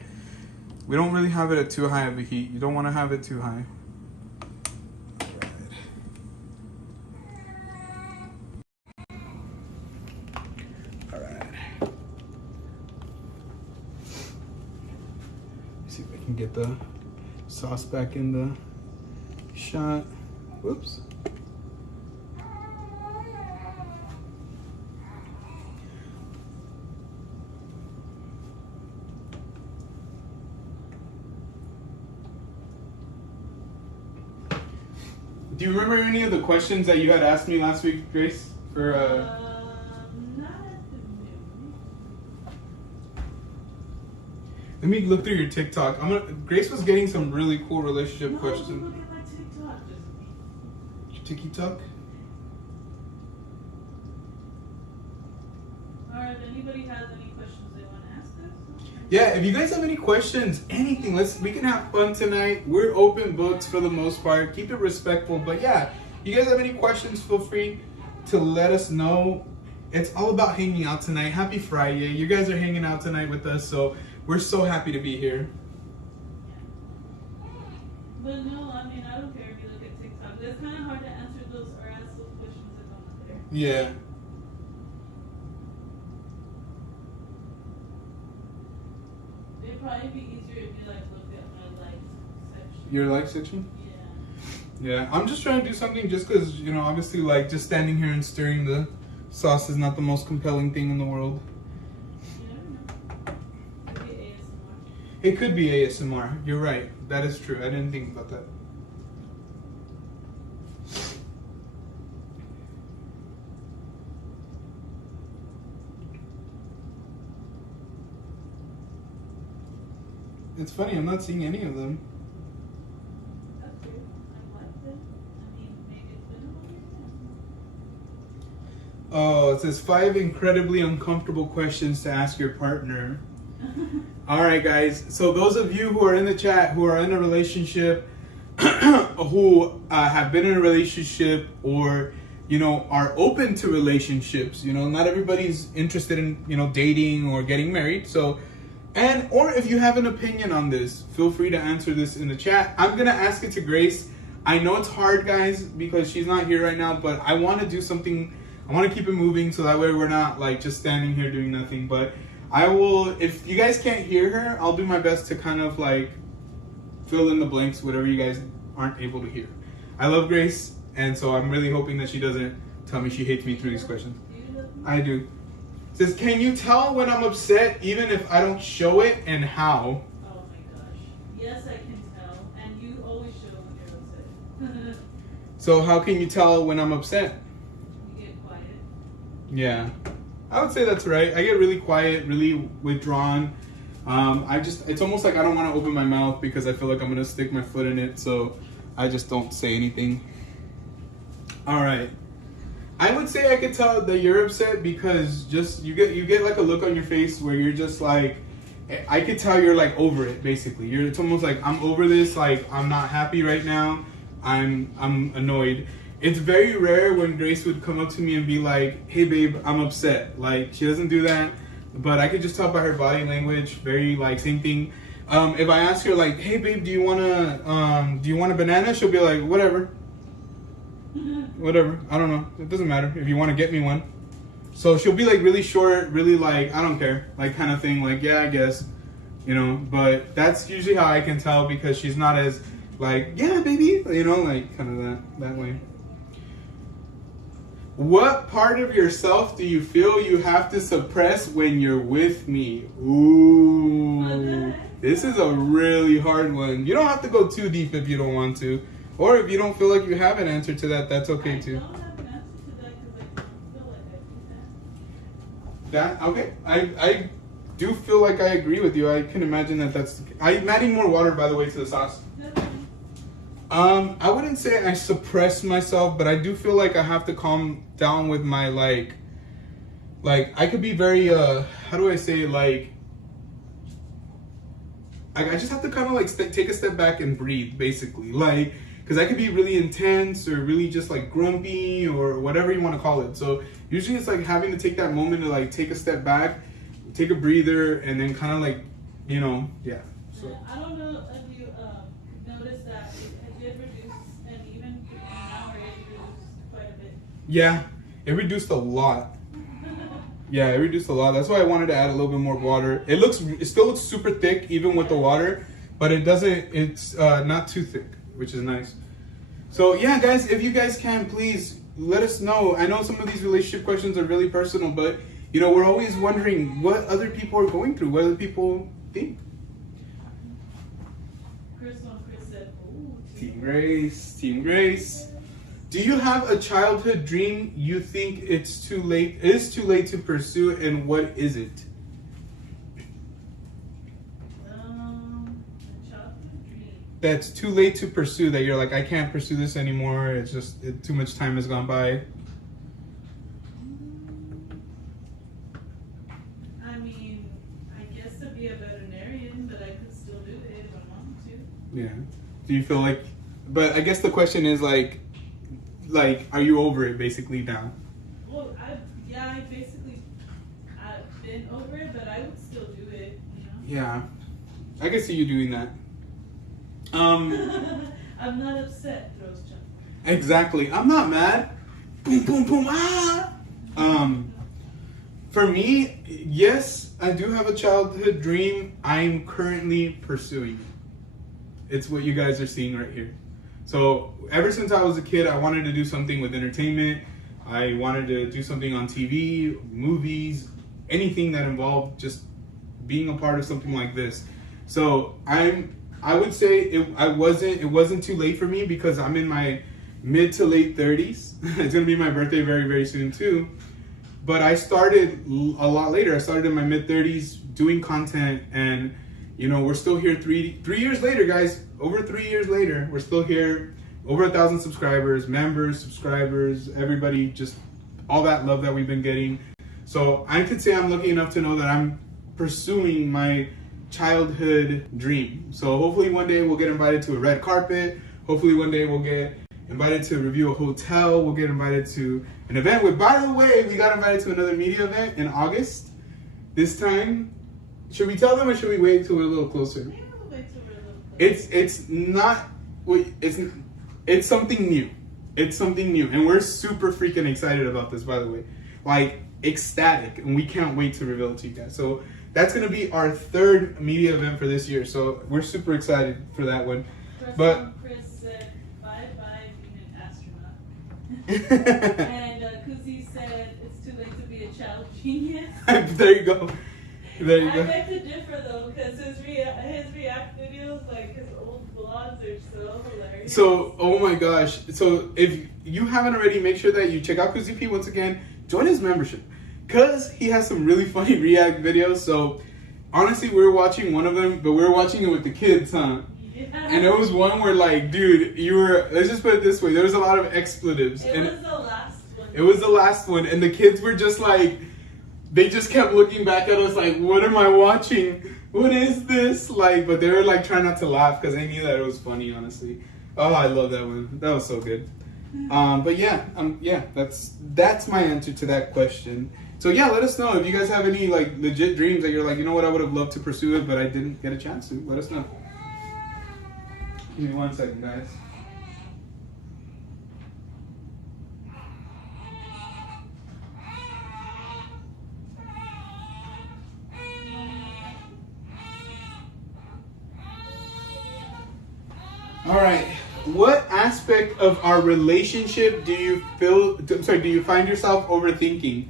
we don't really have it at too high of a heat. You don't want to have it too high. All right. And get the sauce back in the shot. Whoops. Do you remember any of the questions that you had asked me last week, Grace? For Not at the moment. let me look through your TikTok. Grace was getting some really cool relationship No, questions. look at my TikTok. Your TikTok? Alright, if anybody has any questions they want to ask us? Yeah, if you guys have any questions, anything, we can have fun tonight. We're open books for the most part. Keep it respectful. But yeah, you guys have any questions, feel free to let us know. It's all about hanging out tonight. Happy Friday. You guys are hanging out tonight with us, so we're so happy to be here. But no, I mean, I don't care if you look at TikTok. It's kind of hard to answer those or ask those questions if I'm not there. Yeah. It'd probably be easier if you like looked at my like section. Your like section? Yeah. Yeah, I'm just trying to do something just because, you know, obviously, like, just standing here and stirring the sauce is not the most compelling thing in the world. You never know. Could be ASMR. It could be ASMR. You're right. That is true. I didn't think about that. It's funny, I'm not seeing any of them. That's weird. I liked it. I mean, maybe it's been a little Oh, it says 5 incredibly uncomfortable questions to ask your partner. All right, guys. So those of you who are in the chat, who are in a relationship, who have been in a relationship, or you know, are open to relationships. You know, not everybody's interested in, you know, dating or getting married. So, or if you have an opinion on this, feel free to answer this in the chat. I'm gonna ask it to Grace. I know it's hard, guys, because she's not here right now, but I want to do something. I want to keep it moving so that way we're not like just standing here doing nothing. But I will, if you guys can't hear her, I'll do my best to kind of like fill in the blanks, whatever you guys aren't able to hear. I love Grace, and so I'm really hoping that she doesn't tell me she hates me through these questions. I do. It says, can you tell when I'm upset even if I don't show it, and how? Oh my gosh. Yes, I can tell. And you always show when you're upset. So how can you tell when I'm upset? You get quiet. Yeah, I would say that's right. I get really quiet, really withdrawn. It's almost like I don't want to open my mouth because I feel like I'm going to stick my foot in it. So I just don't say anything. All right. I would say I could tell that you're upset because just you get like a look on your face where you're just like, I could tell you're like over it basically. It's almost like I'm over this, like I'm not happy right now. I'm annoyed. It's very rare when Grace would come up to me and be like, "Hey babe, I'm upset." Like she doesn't do that, but I could just tell by her body language. Very like same thing. If I ask her like, "Hey babe, do you want a banana?" She'll be like, "Whatever." Whatever, I don't know. It doesn't matter if you want to get me one. So she'll be like really short, really like, I don't care, like kind of thing, like, yeah, I guess, you know. But that's usually how I can tell because she's not as like, yeah, baby, you know, like kind of that way. What part of yourself do you feel you have to suppress when you're with me? Ooh, this is a really hard one. You don't have to go too deep if you don't want to. Or if you don't feel like you have an answer to that, that's okay too. I don't have an answer to that because I don't feel like I do that. Okay. I do feel like I agree with you. I can imagine that's. I'm adding more water, by the way, to the sauce. I wouldn't say I suppress myself, but I do feel like I have to calm down with my like I could be very how do I say, like I just have to kind of like take a step back and breathe, basically, like. Because I could be really intense or really just like grumpy or whatever you want to call it. So usually it's like having to take that moment to like take a step back, take a breather, and then kind of like, you know, yeah. So. Yeah, I don't know if you noticed that it did reduce, and even an hour it reduced quite a bit. Yeah, it reduced a lot. Yeah, it reduced a lot. That's why I wanted to add a little bit more water. It still looks super thick even with the water. but it's not too thick, which is nice. So yeah, guys, if you guys can, please let us know. I know some of these relationship questions are really personal, but you know, we're always wondering what other people are going through, what other people think. Chris said, "Ooh, Team Grace. Do you have a childhood dream you think it is too late to pursue, and what is it?" A childhood dream. That's too late to pursue, that you're like, I can't pursue this anymore. It's just too much time has gone by. I mean, I guess to be a veterinarian, but I could still do it if I wanted to. Yeah. Do you feel like? But I guess the question is like, are you over it basically now? Well, I've been over it, but I would still do it, you know? Yeah. I can see you doing that. I'm not upset, throws jump. Exactly. I'm not mad. Boom, boom, boom, ah! For me, yes, I do have a childhood dream. I'm currently pursuing it. It's what you guys are seeing right here. So ever since I was a kid, I wanted to do something with entertainment. I wanted to do something on TV, movies, anything that involved just being a part of something like this. So I would say it wasn't too late for me, because I'm in my mid to late 30s. It's gonna be my birthday very, very soon too. But I started a lot later. I started in my mid 30s doing content, and you know, we're still here 3 years later, guys. Over 3 years later, we're still here. Over 1,000 subscribers, members, subscribers, everybody, just all that love that we've been getting. So I could say I'm lucky enough to know that I'm pursuing my childhood dream. So hopefully one day we'll get invited to a red carpet. Hopefully one day we'll get invited to review a hotel. We'll get invited to an event. By the way, we got invited to another media event in August. This time, should we tell them or should we wait until we're a little closer? Maybe we'll wait till we're a little closer. It's something new. It's something new, and we're super freaking excited about this. By the way, like ecstatic, and we can't wait to reveal it to you guys. So that's gonna be our 3rd media event for this year. So we're super excited for that one. Chris said, "Bye bye, being an astronaut." And Kuzi said, "It's too late to be a child genius." There you go. There you I go. beg to differ though, because his react videos, like his old vlogs, are so hilarious. So, oh my gosh. So if you haven't already, make sure that you check out Kuzi P once again. Join his membership, because he has some really funny react videos. So honestly, we were watching one of them, but we were watching it with the kids, huh? Yeah. And it was one where, like, dude, let's just put it this way, there was a lot of expletives. It was the last one. It was the last one, and the kids were just like, they just kept looking back at us like, what am I watching? What is this? Like, but they were like trying not to laugh because they knew that it was funny, honestly. Oh, I love that one. That was so good. But yeah, that's my answer to that question. So yeah, let us know if you guys have any like legit dreams that you're like, you know what, I would have loved to pursue it, but I didn't get a chance to. Let us know. Give me 1 second, guys. All right. What aspect of our relationship do you find yourself overthinking?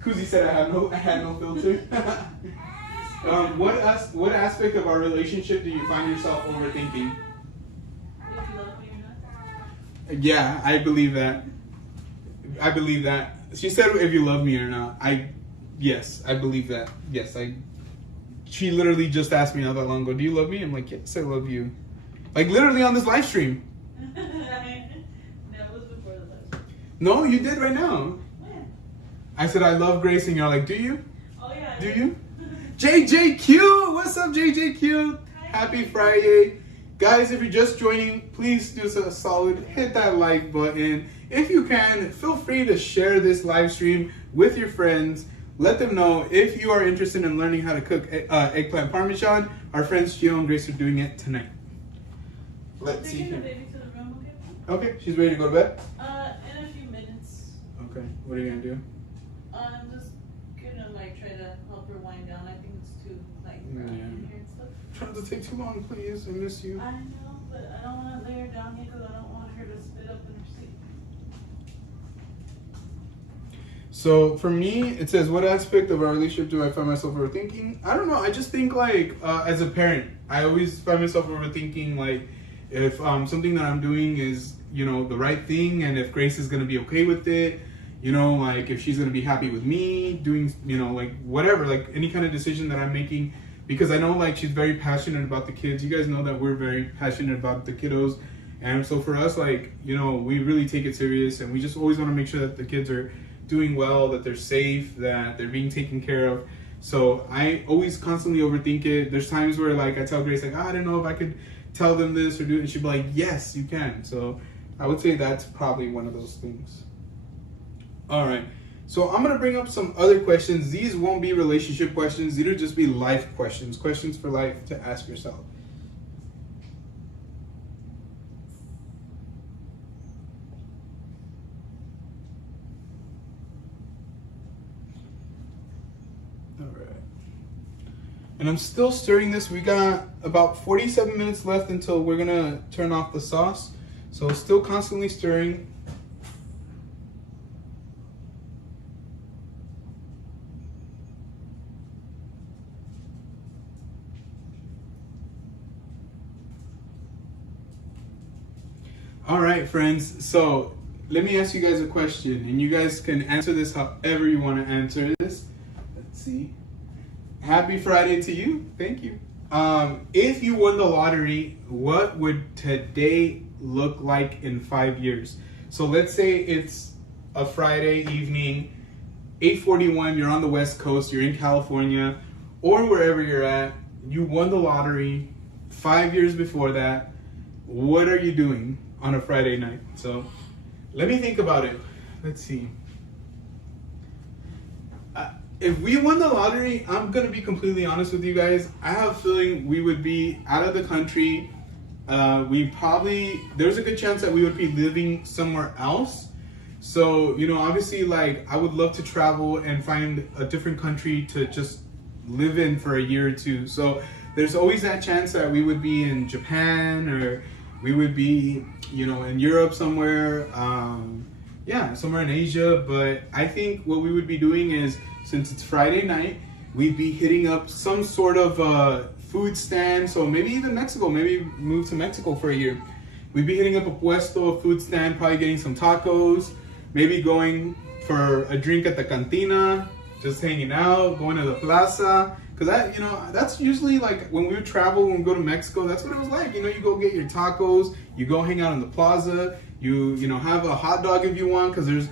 Kuzi said I had no filter. What aspect of our relationship do you find yourself overthinking? If you love me or not. Yeah, I believe that. She said if you love me or not. Yes, I believe that. Yes, she literally just asked me not that long ago, do you love me? I'm like, yes, I love you. Like literally on this live stream. That was before the live stream. No, you did right now. When? I said I love Grace and you're like, do you? Oh yeah. Do you? JJQ! What's up, JJQ? Happy Friday. Guys, if you're just joining, please do us a solid, hit that like button. If you can, feel free to share this live stream with your friends. Let them know if you are interested in learning how to cook eggplant Parmesan. Our friends Gio and Grace are doing it tonight. Let's see Taking the here. baby to the room, okay? Okay, she's ready to go to bed? In a few minutes. Okay, what are you gonna do? I'm just gonna like try to help her wind down. I think it's too like Yeah. in here and stuff. Try not to take too long, please. I miss you. I know, but I don't want to lay her down here because I don't want her to spit up in her sleep. So for me, it says, what aspect of our relationship do I find myself overthinking? I don't know. I just think like as a parent, I always find myself overthinking like if something that I'm doing is, you know, the right thing, and if Grace is gonna be okay with it, you know, like if she's gonna be happy with me doing, you know, like whatever, like any kind of decision that I'm making, because I know like she's very passionate about the kids. You guys know that we're very passionate about the kiddos, and so for us, like, you know, we really take it serious, and we just always want to make sure that the kids are doing well, that they're safe, that they're being taken care of. So I always constantly overthink it. There's times where like I tell Grace like, I don't know if I could tell them this or do it, and she'd be like, yes, you can. So I would say that's probably one of those things. All right, so I'm gonna bring up some other questions. These won't be relationship questions. These will just be life questions, questions for life to ask yourself. All right. And I'm still stirring this. We got about 47 minutes left until we're gonna turn off the sauce. So still constantly stirring. All right, friends. So let me ask you guys a question, and you guys can answer this however you want to answer this. Let's see. Happy Friday to you. Thank you. If you won the lottery, what would today look like in 5 years? So let's say it's a Friday evening, 8:41, you're on the West Coast, you're in California, or wherever you're at, you won the lottery 5 years before that. What are you doing on a Friday night? So let me think about it. Let's see. If we won the lottery, I'm going to be completely honest with you guys. I have a feeling we would be out of the country. There's a good chance that we would be living somewhere else. So, you know, obviously, like, I would love to travel and find a different country to just live in for a year or two. So there's always that chance that we would be in Japan, or we would be, you know, in Europe somewhere. Somewhere in Asia. But I think what we would be doing is, since it's Friday night, we'd be hitting up some sort of food stand. So maybe even Mexico, maybe move to Mexico for a year. We'd be hitting up a puesto, a food stand, probably getting some tacos, maybe going for a drink at the cantina, just hanging out, going to the plaza. Cause that's usually like when we would travel, when we go to Mexico, that's what it was like. You know, you go get your tacos, you go hang out in the plaza, you have a hot dog if you want, cause there's,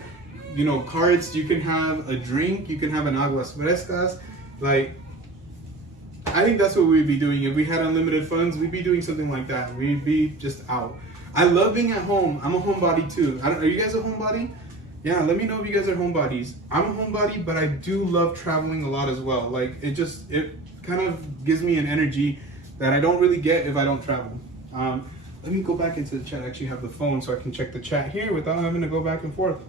you know, cards, you can have a drink, you can have an aguas frescas. Like, I think that's what we'd be doing. If we had unlimited funds, we'd be doing something like that. We'd be just out. I love being at home. I'm a homebody too. Are you guys a homebody? Yeah, let me know if you guys are homebodies. I'm a homebody, but I do love traveling a lot as well. Like, it kind of gives me an energy that I don't really get if I don't travel. Let me go back into the chat. I actually have the phone so I can check the chat here without having to go back and forth.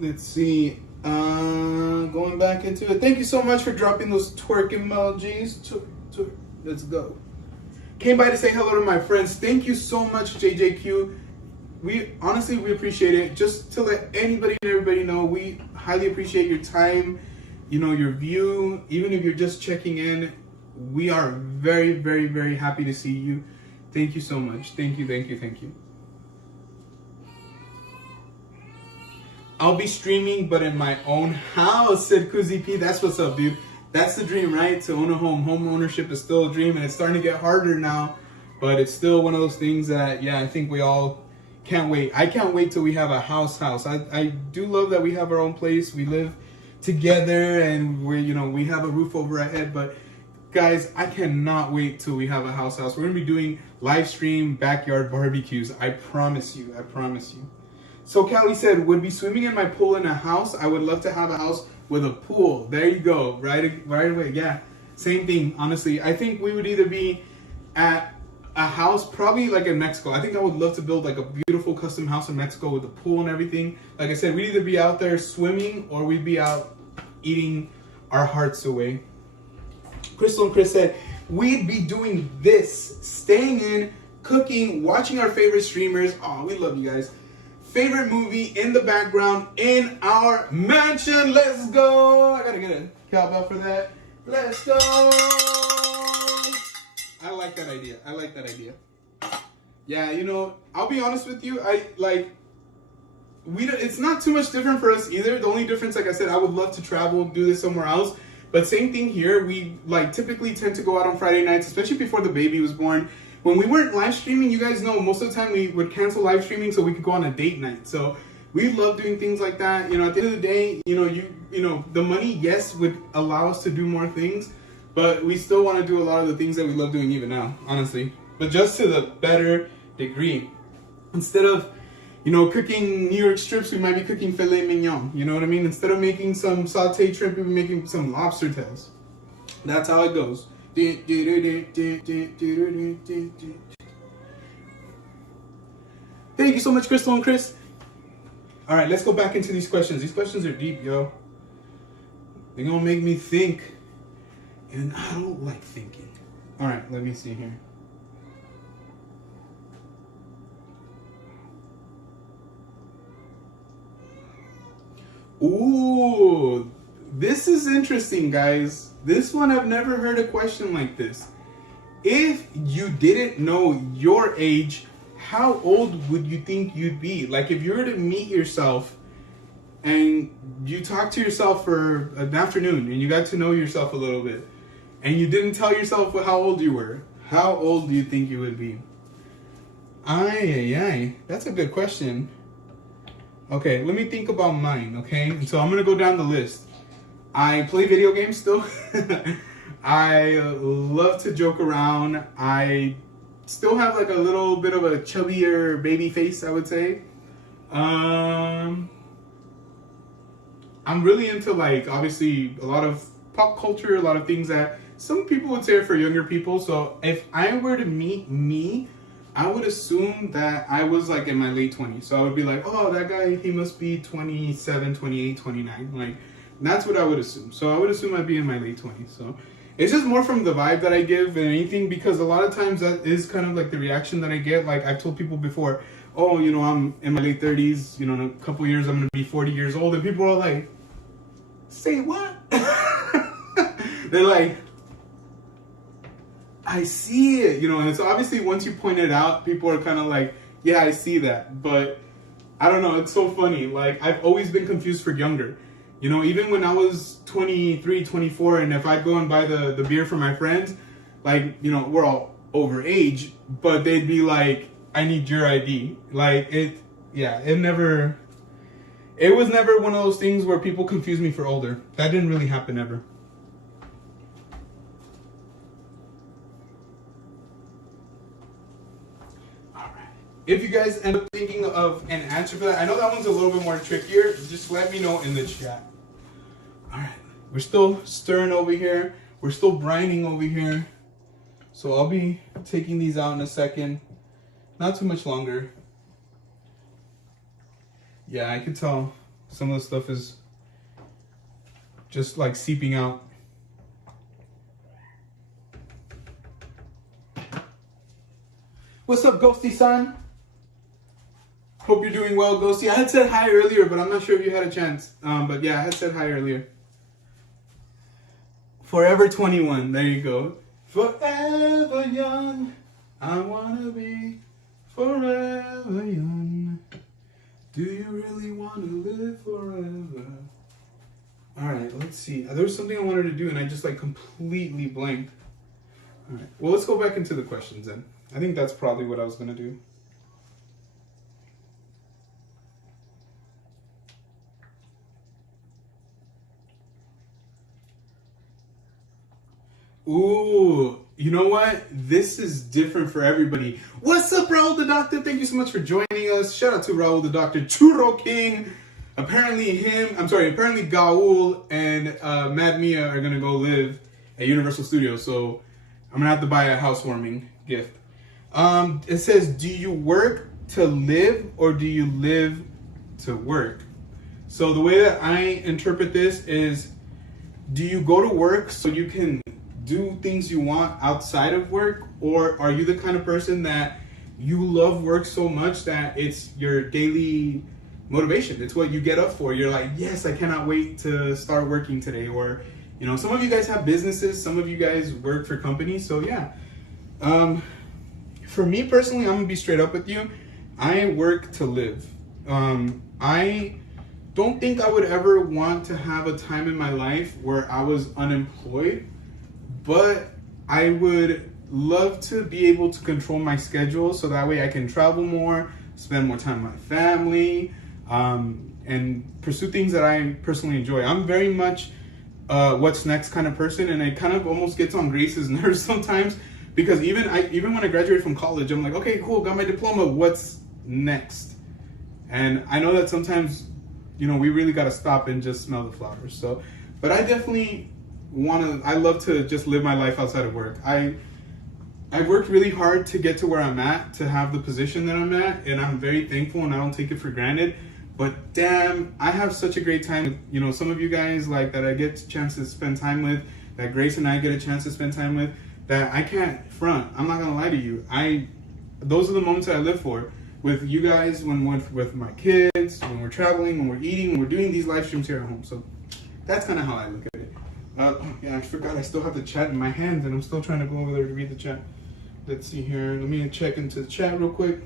Let's see. Going back into it. Thank you so much for dropping those twerk emojis. Let's go. Came by to say hello to my friends. Thank you so much, JJQ. We appreciate it. Just to let anybody and everybody know, we highly appreciate your time, you know, your view. Even if you're just checking in, we are very, very, very happy to see you. Thank you so much. Thank you, thank you, thank you. I'll be streaming, but in my own house, said Kuzi P. That's what's up, dude. That's the dream, right? To own a home. Home ownership is still a dream, and it's starting to get harder now. But it's still one of those things that, yeah, I think we all can't wait. I can't wait till we have a house. I do love that we have our own place. We live together, and we have a roof over our head. But guys, I cannot wait till we have a house. We're gonna be doing live stream backyard barbecues. I promise you. So Callie said, would be swimming in my pool in a house. I would love to have a house with a pool. There you go. Right away. Yeah. Same thing, honestly. I think we would either be at a house, probably like in Mexico. I think I would love to build like a beautiful custom house in Mexico with a pool and everything. Like I said, we'd either be out there swimming or we'd be out eating our hearts away. Crystal and Chris said, we'd be doing this, staying in, cooking, watching our favorite streamers. Oh, we love you guys. Favorite movie in the background in our mansion. Let's go. I gotta get a cowbell for that. Let's go. I like that idea. I like that idea. Yeah, you know, I'll be honest with you. It's not too much different for us either. The only difference, like I said, I would love to travel, do this somewhere else. But same thing here. We like typically tend to go out on Friday nights, especially before the baby was born. When we weren't live streaming, you guys know most of the time we would cancel live streaming so we could go on a date night. So we love doing things like that. You know, at the end of the day, you know, the money, yes, would allow us to do more things, but we still want to do a lot of the things that we love doing even now, honestly. But just to the better degree. Instead of, you know, cooking New York strips, we might be cooking filet mignon. You know what I mean? Instead of making some sauteed shrimp, we'll be making some lobster tails. That's how it goes. Thank you so much, Crystal and Chris. All right, let's go back into these questions. These questions are deep, yo. They're gonna make me think, and I don't like thinking. All right, let me see here. Ooh, this is interesting, guys. This one, I've never heard a question like this. If you didn't know your age, how old would you think you'd be? Like if you were to meet yourself and you talked to yourself for an afternoon and you got to know yourself a little bit and you didn't tell yourself how old you were, how old do you think you would be? That's a good question. Okay, let me think about mine, okay? So I'm gonna go down the list. I play video games still. I love to joke around. I still have like a little bit of a chubbier baby face, I would say. I'm really into like, obviously, a lot of pop culture, a lot of things that some people would say are for younger people. So if I were to meet me, I would assume that I was like in my late 20s. So I would be like, oh, that guy, he must be 27, 28, 29. Like, that's what I would assume. So I would assume I'd be in my late 20s. So it's just more from the vibe that I give than anything, because a lot of times that is kind of like the reaction that I get. Like I've told people before, oh, you know, I'm in my late 30s, you know, in a couple years I'm going to be 40 years old. And people are like, say what? They're like, I see it, you know, and it's obviously once you point it out, people are kind of like, yeah, I see that. But I don't know, it's so funny. Like I've always been confused for younger. You know, even when I was 23, 24, and if I'd go and buy the beer for my friends, like, you know, we're all over age, but they'd be like, I need your ID. Like, it was never one of those things where people confuse me for older. That didn't really happen ever. If you guys end up thinking of an answer for that, I know that one's a little bit more trickier. Just let me know in the chat. All right, we're still stirring over here. We're still brining over here. So I'll be taking these out in a second. Not too much longer. Yeah, I can tell some of the stuff is just like seeping out. What's up, Ghosty son? Hope you're doing well, Ghosty. I had said hi earlier, but I'm not sure if you had a chance. But yeah, I had said hi earlier. Forever 21. There you go. Forever young. I want to be forever young. Do you really want to live forever? All right, let's see. There was something I wanted to do, and I just like completely blanked. All right. Well, let's go back into the questions then. I think that's probably what I was going to do. Ooh, you know what? This is different for everybody. What's up, Raul the Doctor? Thank you so much for joining us. Shout out to Raul the Doctor, Churro King. Apparently Gaul and Mad Mia are gonna go live at Universal Studios, so I'm gonna have to buy a housewarming gift. It says, do you work to live or do you live to work? So the way that I interpret this is, do you go to work so you can do things you want outside of work, or are you the kind of person that you love work so much that it's your daily motivation? It's what you get up for. You're like, yes, I cannot wait to start working today. Or, you know, some of you guys have businesses, some of you guys work for companies. So yeah, for me personally, I'm gonna be straight up with you. I work to live. I don't think I would ever want to have a time in my life where I was unemployed, but I would love to be able to control my schedule so that way I can travel more, spend more time with my family, and pursue things that I personally enjoy. I'm very much what's next kind of person, and it kind of almost gets on Grace's nerves sometimes, because even when I graduated from college, I'm like, okay, cool, got my diploma, what's next? And I know that sometimes, you know, we really got to stop and just smell the flowers. So, but I definitely I love to just live my life outside of work. I've worked really hard to get to where I'm at, to have the position that I'm at, and I'm very thankful and I don't take it for granted. But damn, I have such a great time with, you know, some of you guys like that I get a chance to spend time with, that Grace and I get a chance to spend time with, that I can't front. I'm not gonna lie to you. Those are the moments that I live for. With you guys, with my kids, when we're traveling, when we're eating, when we're doing these live streams here at home. So that's kind of how I look at it. Yeah, I forgot I still have the chat in my hands and I'm still trying to go over there to read the chat. Let's see here. Let me check into the chat real quick.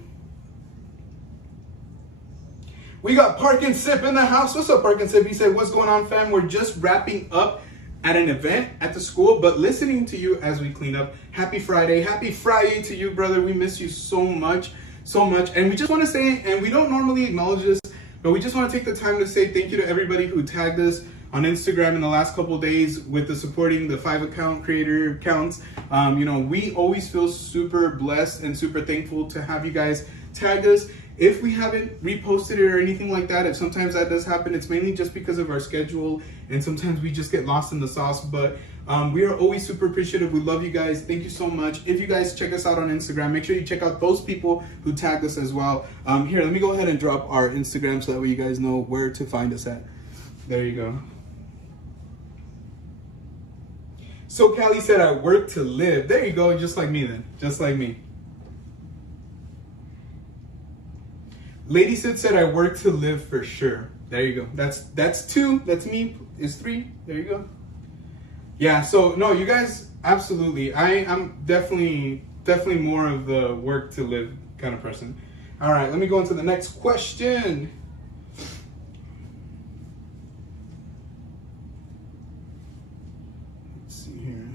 We got Park and Sip in the house. What's up, Park and Sip? He said, what's going on, fam? We're just wrapping up at an event at the school, but listening to you as we clean up. Happy Friday. Happy Friday to you, brother. We miss you so much. So much. And we just want to say, and we don't normally acknowledge this, but we just want to take the time to say thank you to everybody who tagged us on Instagram in the last couple of days with the supporting the 5 account creator accounts. You know, we always feel super blessed and super thankful to have you guys tag us. If we haven't reposted it or anything like that, if sometimes that does happen, it's mainly just because of our schedule and sometimes we just get lost in the sauce. But we are always super appreciative. We love you guys. Thank you so much. If you guys check us out on Instagram, make sure you check out those people who tagged us as well. Here, let me go ahead and drop our Instagram so that way you guys know where to find us at. There you go. So Callie said, I work to live. There you go. Just like me then. Just like me. Lady Sid said, I work to live for sure. There you go. That's 2. That's me. Is 3. There you go. Yeah, so no, you guys, absolutely. I'm definitely more of the work to live kind of person. All right, let me go into the next question. Let's see here.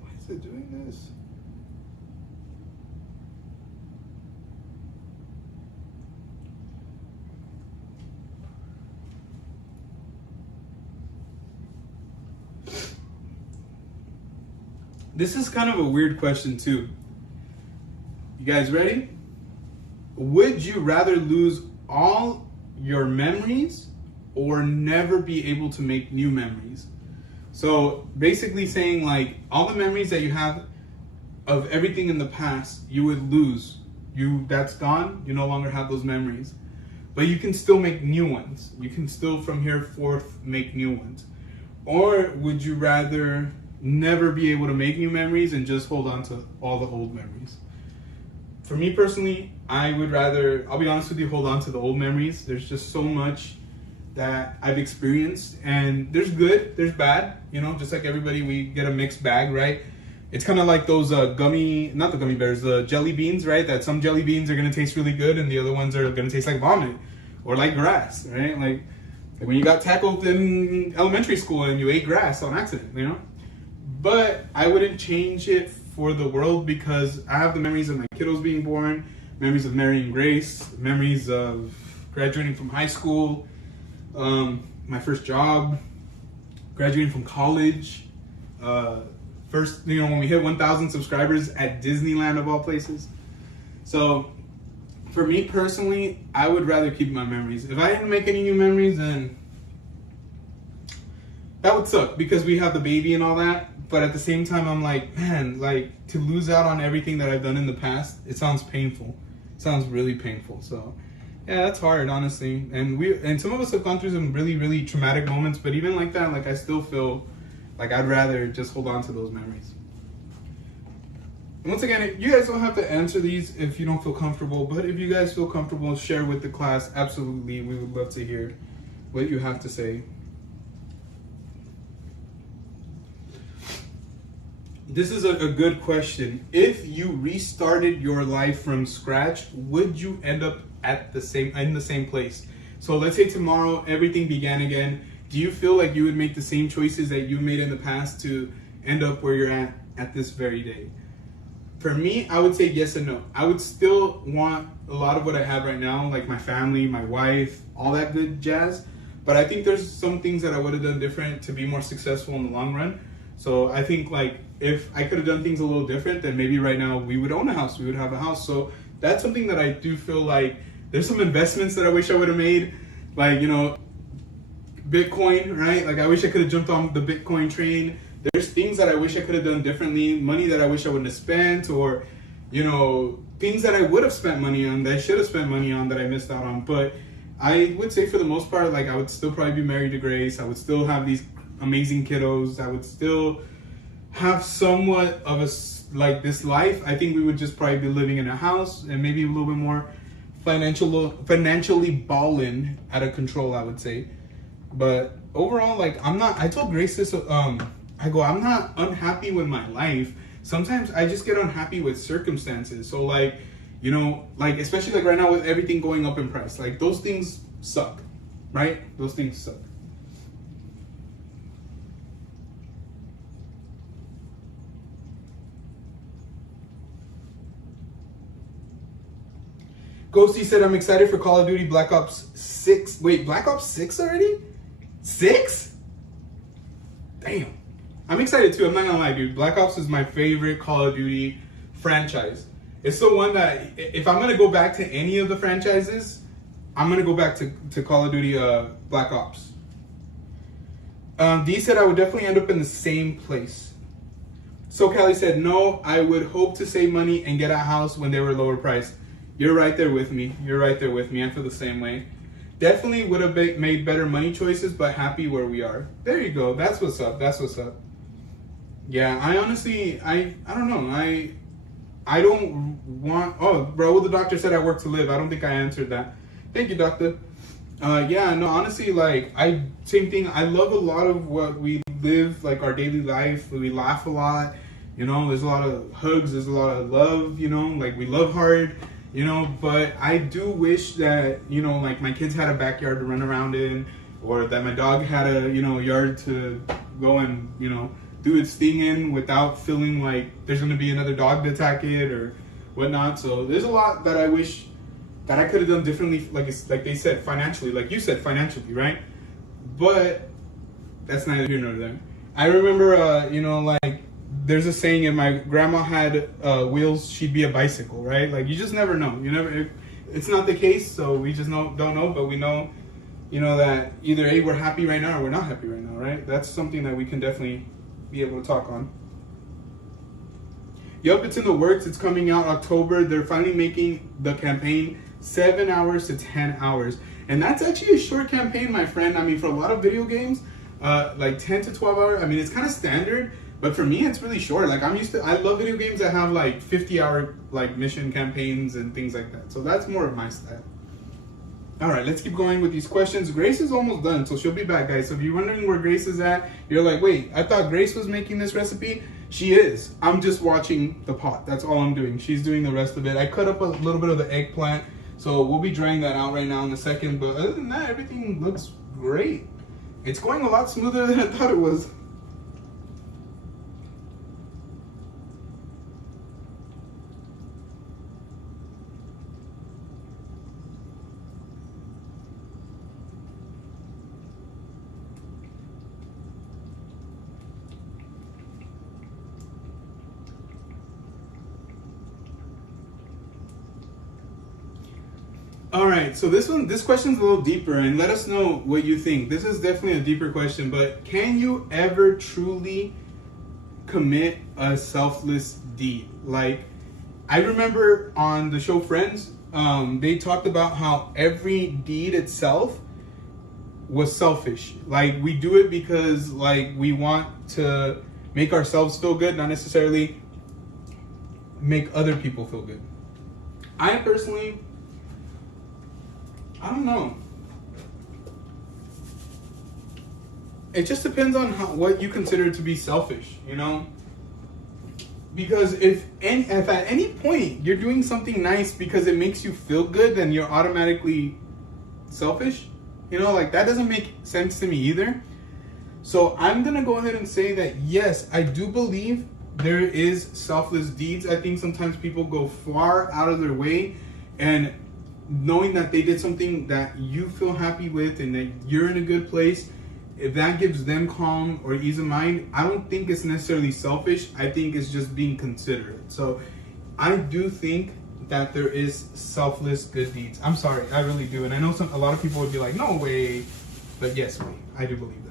Why is it doing this? This is kind of a weird question too. You guys ready? Would you rather lose all your memories or never be able to make new memories? So basically saying like all the memories that you have of everything in the past, you would lose. That's gone. You no longer have those memories. But you can still make new ones. You can still from here forth make new ones. Or would you rather never be able to make new memories and just hold on to all the old memories? For me personally, I would rather, I'll be honest with you, hold on to the old memories. There's just so much that I've experienced, and there's good, there's bad, you know, just like everybody, we get a mixed bag, right? It's kind of like those not the gummy bears, the jelly beans, right? That some jelly beans are going to taste really good and the other ones are going to taste like vomit or like grass, right? Like when you got tackled in elementary school and you ate grass on accident, you know? But I wouldn't change it for the world because I have the memories of my kiddos being born, memories of marrying Grace, memories of graduating from high school, my first job, graduating from college, first, when we hit 1,000 subscribers at Disneyland of all places. So for me personally, I would rather keep my memories. If I didn't make any new memories, then that would suck because we have the baby and all that. But at the same time, I'm like, man, like to lose out on everything that I've done in the past, it sounds painful. It sounds really painful. So yeah, that's hard, honestly. And some of us have gone through some really, really traumatic moments, but even like that, like I still feel like I'd rather just hold on to those memories. And once again, you guys don't have to answer these if you don't feel comfortable, but if you guys feel comfortable, share with the class. Absolutely, we would love to hear what you have to say. This is a good question. If you restarted your life from scratch, would you end up in the same place? So let's say tomorrow everything began again. Do you feel like you would make the same choices that you made in the past to end up where you're at this very day? For me, I would say yes and no. I would still want a lot of what I have right now, like my family, my wife, all that good jazz. But I think there's some things that I would have done different to be more successful in the long run. So I think like if I could have done things a little different, then maybe right now we would own a house, we would have a house. So that's something that I do feel like there's some investments that I wish I would have made, like, Bitcoin, right? Like I wish I could have jumped on the Bitcoin train. There's things that I wish I could have done differently, money that I wish I wouldn't have spent, or, things that I would have spent money on, that I should have spent money on, that I missed out on. But I would say for the most part, like I would still probably be married to Grace. I would still have these amazing kiddos. I would still have somewhat of this life. I think we would just probably be living in a house and maybe a little bit more financially balling out of control, I would say. But overall, like I told Grace this, I'm not unhappy with my life. Sometimes I just get unhappy with circumstances. So especially like right now with everything going up in price, like those things suck, right? Those things suck. Ghosty said, I'm excited for Call of Duty Black Ops 6. Wait, Black Ops 6 already? 6? Damn. I'm excited too, I'm not gonna lie, dude. Black Ops is my favorite Call of Duty franchise. It's the one that, if I'm gonna go back to any of the franchises, I'm gonna go back to Call of Duty Black Ops. D said, I would definitely end up in the same place. So Callie said, no, I would hope to save money and get a house when they were lower priced. You're right there with me. You're right there with me. I feel the same way. Definitely would have made better money choices, but happy where we are. There you go. That's what's up. That's what's up. Yeah, I honestly, I don't know. I don't want, bro, the doctor said I work to live. I don't think I answered that. Thank you, doctor. Yeah, no, honestly, same thing. I love a lot of what we live, like our daily life. We laugh a lot. There's a lot of hugs. There's a lot of love, like we love hard. But I do wish that, like my kids had a backyard to run around in, or that my dog had a, yard to go and, do its thing in without feeling like there's going to be another dog to attack it or whatnot. So there's a lot that I wish that I could have done differently, like they said, financially, like you said, financially, right? But that's neither here nor there. I remember, there's a saying, if my grandma had wheels, she'd be a bicycle, right? Like you just never know. It's not the case, so we just don't know, but we know, that either A, we're happy right now or we're not happy right now, right? That's something that we can definitely be able to talk on. Yup, it's in the works. It's coming out October. They're finally making the campaign 7 hours to 10 hours. And that's actually a short campaign, my friend. I mean, for a lot of video games, like 10 to 12 hours, I mean, it's kind of standard. But for me, it's really short. Like I love video games that have like 50-hour like mission campaigns and things like that. So that's more of my style. All right, let's keep going with these questions. Grace is almost done, so she'll be back, guys. So if you're wondering where Grace is at, you're like, wait, I thought Grace was making this recipe. She is. I'm just watching the pot. That's all I'm doing. She's doing the rest of it. I cut up a little bit of the eggplant, so we'll be drying that out right now in a second. But other than that, everything looks great. It's going a lot smoother than I thought it was. All right, so this question's a little deeper, and let us know what you think. This is definitely a deeper question, but can you ever truly commit a selfless deed? Like, I remember on the show Friends, they talked about how every deed itself was selfish. Like, we do it because like we want to make ourselves feel good, not necessarily make other people feel good. I personally, I don't know. It just depends on what you consider to be selfish, you know? Because if at any point you're doing something nice because it makes you feel good, then you're automatically selfish. You know, like that doesn't make sense to me either. So I'm going to go ahead and say that yes, I do believe there is selfless deeds. I think sometimes people go far out of their way, and knowing that they did something that you feel happy with and that you're in a good place, if that gives them calm or ease of mind, I don't think it's necessarily selfish. I think it's just being considerate. So I do think that there is selfless good deeds. I'm sorry, I really do. And I know a lot of people would be like, no way. But yes, I do believe that.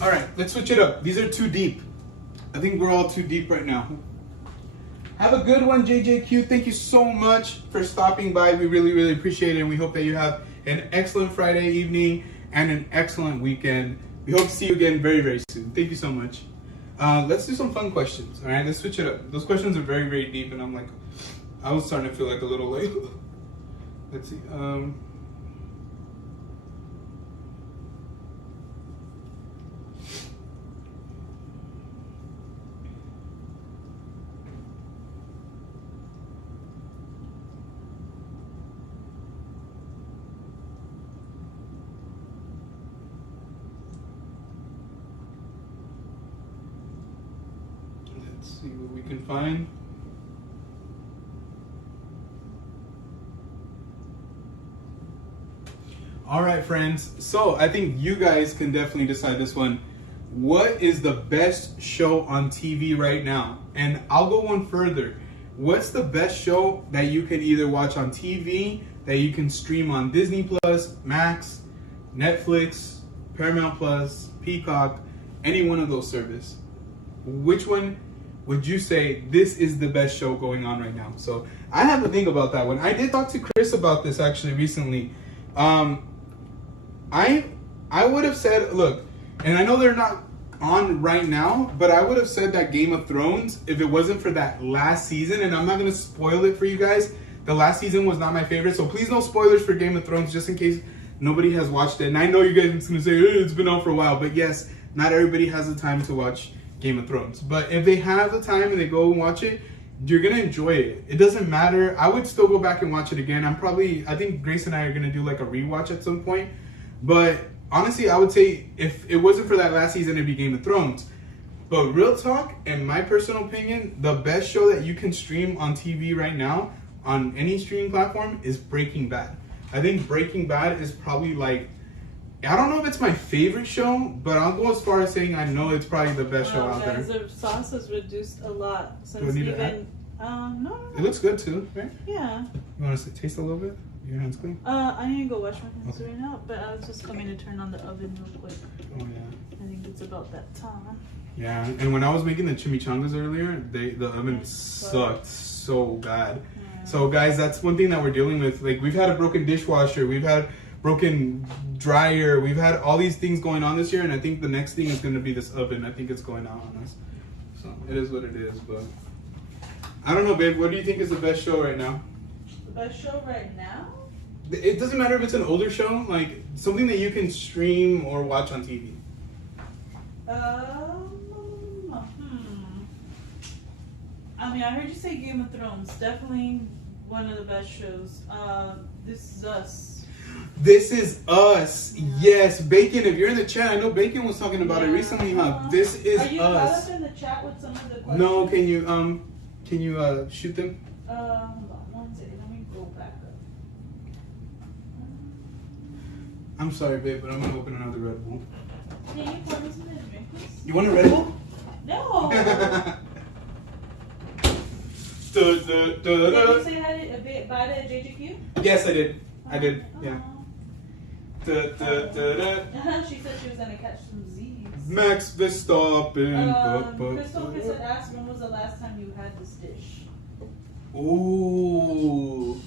All right, let's switch it up. These are too deep. I think we're all too deep right now. Have a good one, JJQ. Thank you so much for stopping by. We really, really appreciate it, and we hope that you have an excellent Friday evening and an excellent weekend. We hope to see you again very, very soon. Thank you so much. Let's do some fun questions. All right, let's switch it up. Those questions are very, very deep, and I'm like, I was starting to feel like a little like, let's see. See what we can find. All right, friends. So I think you guys can definitely decide this one. What is the best show on TV right now? And I'll go one further. What's the best show that you can either watch on TV, that you can stream on Disney Plus, Max, Netflix, Paramount Plus, Peacock, any one of those services? Which one would you say this is the best show going on right now? So I have to think about that one. I did talk to Chris about this actually recently. I would have said, look, and I know they're not on right now, but I would have said that Game of Thrones if it wasn't for that last season, and I'm not going to spoil it for you guys. The last season was not my favorite, so please no spoilers for Game of Thrones just in case nobody has watched it. And I know you guys are going to say, hey, it's been out for a while, but yes, not everybody has the time to watch Game of Thrones. But if they have the time and they go and watch it, you're gonna enjoy it. It doesn't matter. I would still go back and watch it again. I think Grace and I are gonna do like a rewatch at some point. But honestly, I would say if it wasn't for that last season, it'd be Game of Thrones. But real talk, in my personal opinion, the best show that you can stream on TV right now on any streaming platform is Breaking Bad. I think Breaking Bad is probably like, I don't know if it's my favorite show, but I'll go as far as saying I know it's probably the best show out there. The sauce has reduced a lot since even. No. It looks good too, right? Yeah. You want to taste a little bit? Your hands clean? I need to go wash my hands right now, but I was just coming to turn on the oven real quick. Oh yeah. I think it's about that time. Yeah, and when I was making the chimichangas earlier, the oven sucked so bad. Yeah. So guys, that's one thing that we're dealing with. Like, we've had a broken dishwasher, we've had broken dryer, we've had all these things going on this year, and I think the next thing is going to be this oven. I think it's going out on us. So it is what it is, but I don't know, babe. What do you think is the best show right now? The best show right now? It doesn't matter if it's an older show, like something that you can stream or watch on TV. I mean, I heard you say Game of Thrones. Definitely one of the best shows. This Is Us. This is us. Yes, Bacon. If you're in the chat, I know Bacon was talking about it recently. Huh? This is Are you caught us. up in the chat with some of the questions? No, can you shoot them? Hold on 1 second. Let me go back up. I'm sorry, babe, but I'm gonna open another Red Bull. Can you pour me something to drink, please? You want a Red Bull? No. Did you say bye to JGQ? Yes, I did. I did. Yeah. She said she was gonna catch some Z's. Max Verstappen. Crystal said, ask when was the last time you had this dish? Ooh.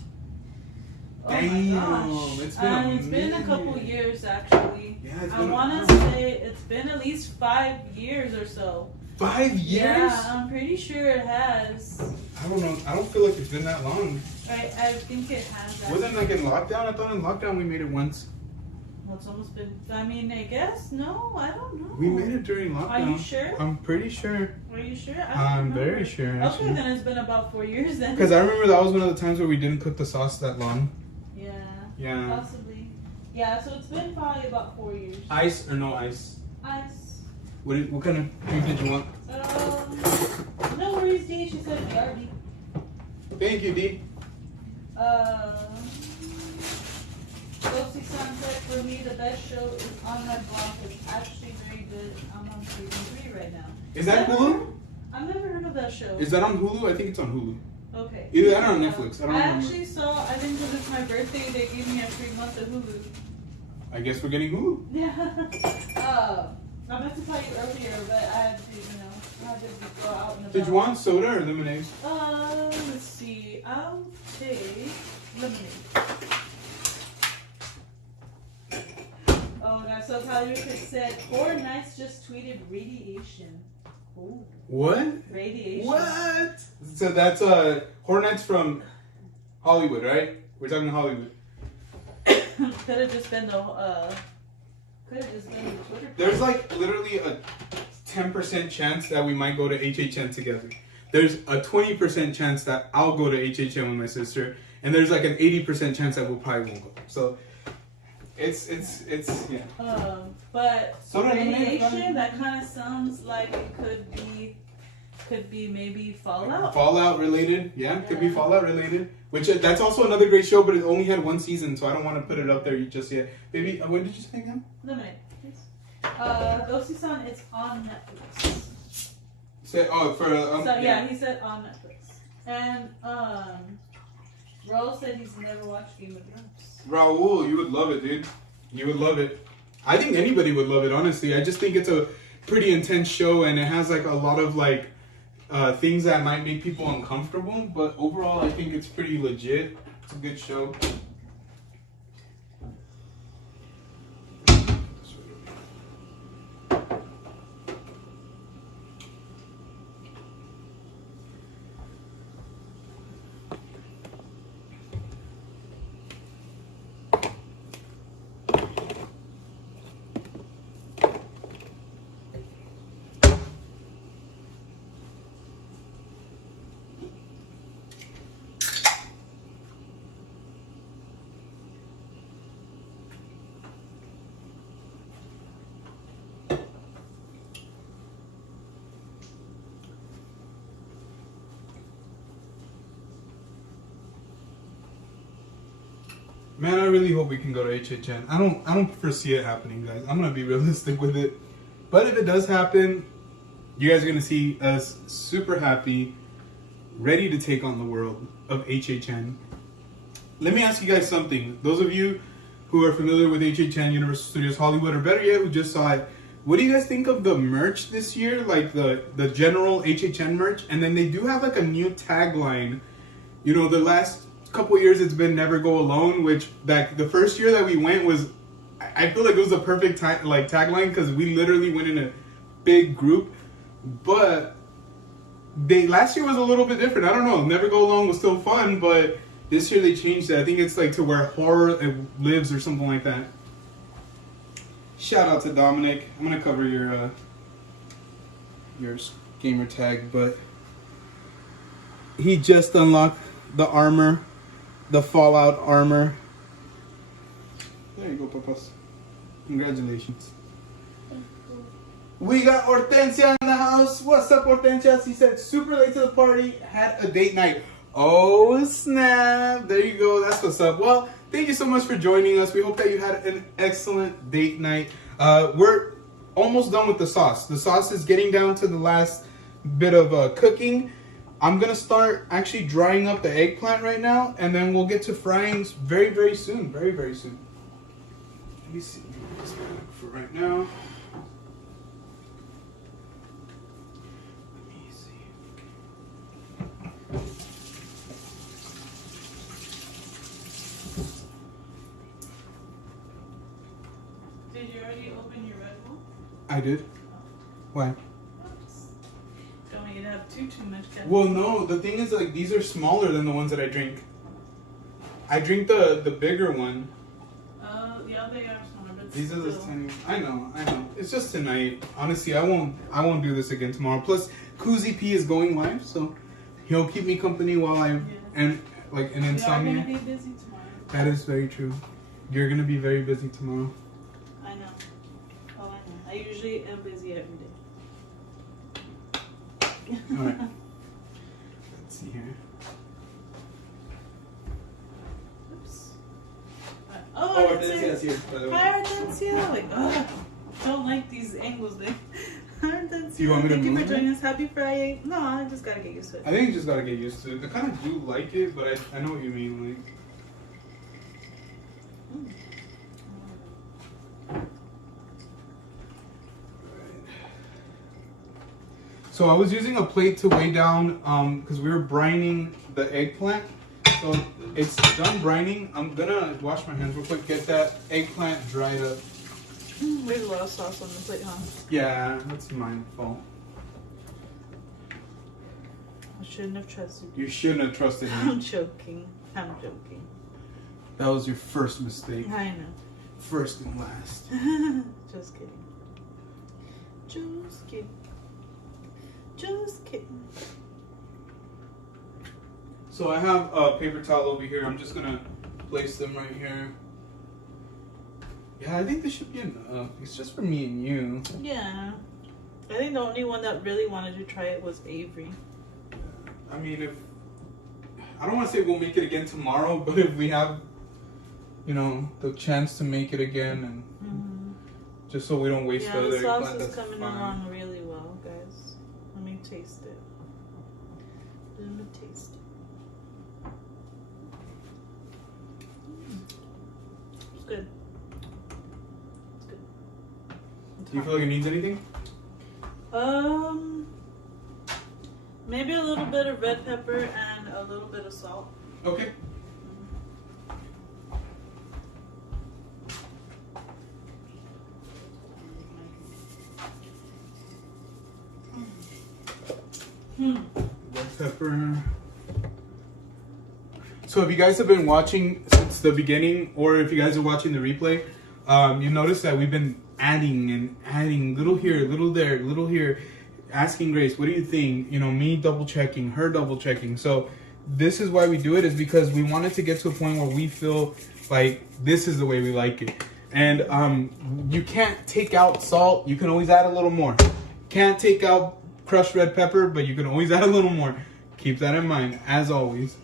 Oh Damn. my gosh. It's been a couple years actually. Yeah, it's I been want to say it's been at least 5 years or so. 5 years? Yeah, I'm pretty sure it has. I don't know. I don't feel like it's been that long. I think it has. Wasn't it like in lockdown? I thought in lockdown we made it once. Well, it's almost been. I mean, I guess no. I don't know. We made it during lockdown. Are you sure? I'm pretty sure. Are you sure? I'm very sure. Okay, then it's been about 4 years then. Because I remember that was one of the times where we didn't cook the sauce that long. Yeah. Yeah. Possibly. Yeah. So it's been probably about 4 years. Ice or no ice? Ice. What kind of drink did you want? No worries, D. She said BRD. Thank you, D. Sophie-san said, for me, the best show is on my block. It's actually very good. I'm on season 3 right now. Is that Hulu? I've never heard of that show. Is that on Hulu? I think it's on Hulu. Okay. Either that or on Netflix. I don't I remember. actually saw, I think because it's my birthday, they gave me a free month of Hulu. I guess we're getting Hulu. Yeah. I meant to tell you earlier, but I had to, I had to go out and about. Did you want soda or lemonade? Let's see. I'll take lemonade. Oh, that's so Tyler said 4 nights just tweeted radiation. Ooh. What? Radiation. What? So that's Hornets from Hollywood, right? We're talking Hollywood. Could have just been the Twitter. There's like literally a 10% chance that we might go to HHN together. There's a 20% chance that I'll go to HHN with my sister, and there's like an 80% chance that we'll probably won't go. So it's yeah. But Soda radiation, that kind of sounds like it could be maybe Fallout. Fallout related, yeah, could be Fallout related. Which that's also another great show, but it only had 1 season, so I don't want to put it up there just yet. Baby, when did you say again? Lemonade, please. Dosi-san, it's on Netflix. Say Yeah, he said on Netflix. And Raul said he's never watched Game of Thrones. Raul, you would love it, dude. You would love it. I think anybody would love it, honestly. I just think it's a pretty intense show, and it has like a lot of like things that might make people uncomfortable, but overall I think it's pretty legit. It's a good show. Man, I really hope we can go to HHN. I don't foresee it happening, guys. I'm gonna be realistic with it. But if it does happen, you guys are gonna see us super happy, ready to take on the world of HHN. Let me ask you guys something. Those of you who are familiar with HHN, Universal Studios Hollywood, or better yet, who just saw it, what do you guys think of the merch this year? Like the general HHN merch? And then they do have like a new tagline. You know, the last couple years it's been Never Go Alone, which like the first year that we went was, I feel like it was a perfect tagline because we literally went in a big group. But last year was a little bit different. I don't know. Never Go Alone was still fun, but this year they changed it. I think it's like to where horror lives or something like that. Shout out to Dominic. I'm gonna cover your gamer tag, but he just unlocked the armor, the Fallout armor. There you go, papas. Congratulations. Thank you. We got Hortensia in the house. What's up, Hortensia? She said super late to the party, had a date night. Oh, snap. There you go. That's what's up. Well, thank you so much for joining us. We hope that you had an excellent date night. We're almost done with the sauce. The sauce is getting down to the last bit of cooking. I'm going to start actually drying up the eggplant right now, and then we'll get to frying very, very soon. Very, very soon. Let me see this for right now. Let me see. Did you already open your Red Bull? I did. Why? Don't want you to have too much caffeine. Well, no. The thing is, like, these are smaller than the ones that I drink. I drink the bigger one. Yeah, they are smaller, but These are the still. tiny. I know. It's just tonight. Honestly, I won't do this again tomorrow. Plus, Koozie P is going live, so he'll keep me company while I and like an We are insomnia. gonna be busy tomorrow. That is very true. You're gonna be very busy tomorrow. I know. Oh, I know. I usually am busy every day. All right. Let's see here. Oops. Oh, I didn't say here. By the way. hi, Hortensia. Like, ugh, don't like these angles, babe. Hi, Hortensia. Do you want me to Thank you move for it? joining us. Happy Friday. No, I just gotta get used to it. I think you just gotta get used to it. I kind of do like it, but I know what you mean. Like. So I was using a plate to weigh down because we were brining the eggplant. So it's done brining. I'm gonna wash my hands real quick, get that eggplant dried up. There's a lot of sauce on the plate, huh? Yeah, that's my fault. I shouldn't have trusted you. You shouldn't have trusted me. I'm joking. I'm joking. That was your first mistake. I know. First and last. Just kidding. Just kidding. Just kidding. So I have a paper towel over here. I'm just gonna place them right here. Yeah, I think this should be enough. It's just for me and you. Yeah. I think the only one that really wanted to try it was Avery. I mean, if I don't want to say we'll make it again tomorrow, but if we have, the chance to make it again, and just so we don't waste the Yeah, other the sauce eggplant, is that's coming fine. along really well, guys. Let me taste it. Let me taste it. It's good. It's good. It's Do you hot. feel like it needs anything? Maybe a little bit of red pepper and a little bit of salt. Okay. Red pepper. So if you guys have been watching since the beginning, or if you guys are watching the replay, you notice that we've been adding little here, little there, little here, asking Grace, what do you think? Me double checking, her double checking. So this is why we do it, is because we wanted to get to a point where we feel like this is the way we like it. And you can't take out salt. You can always add a little more. Can't take out crushed red pepper, but you can always add a little more. Keep that in mind, as always.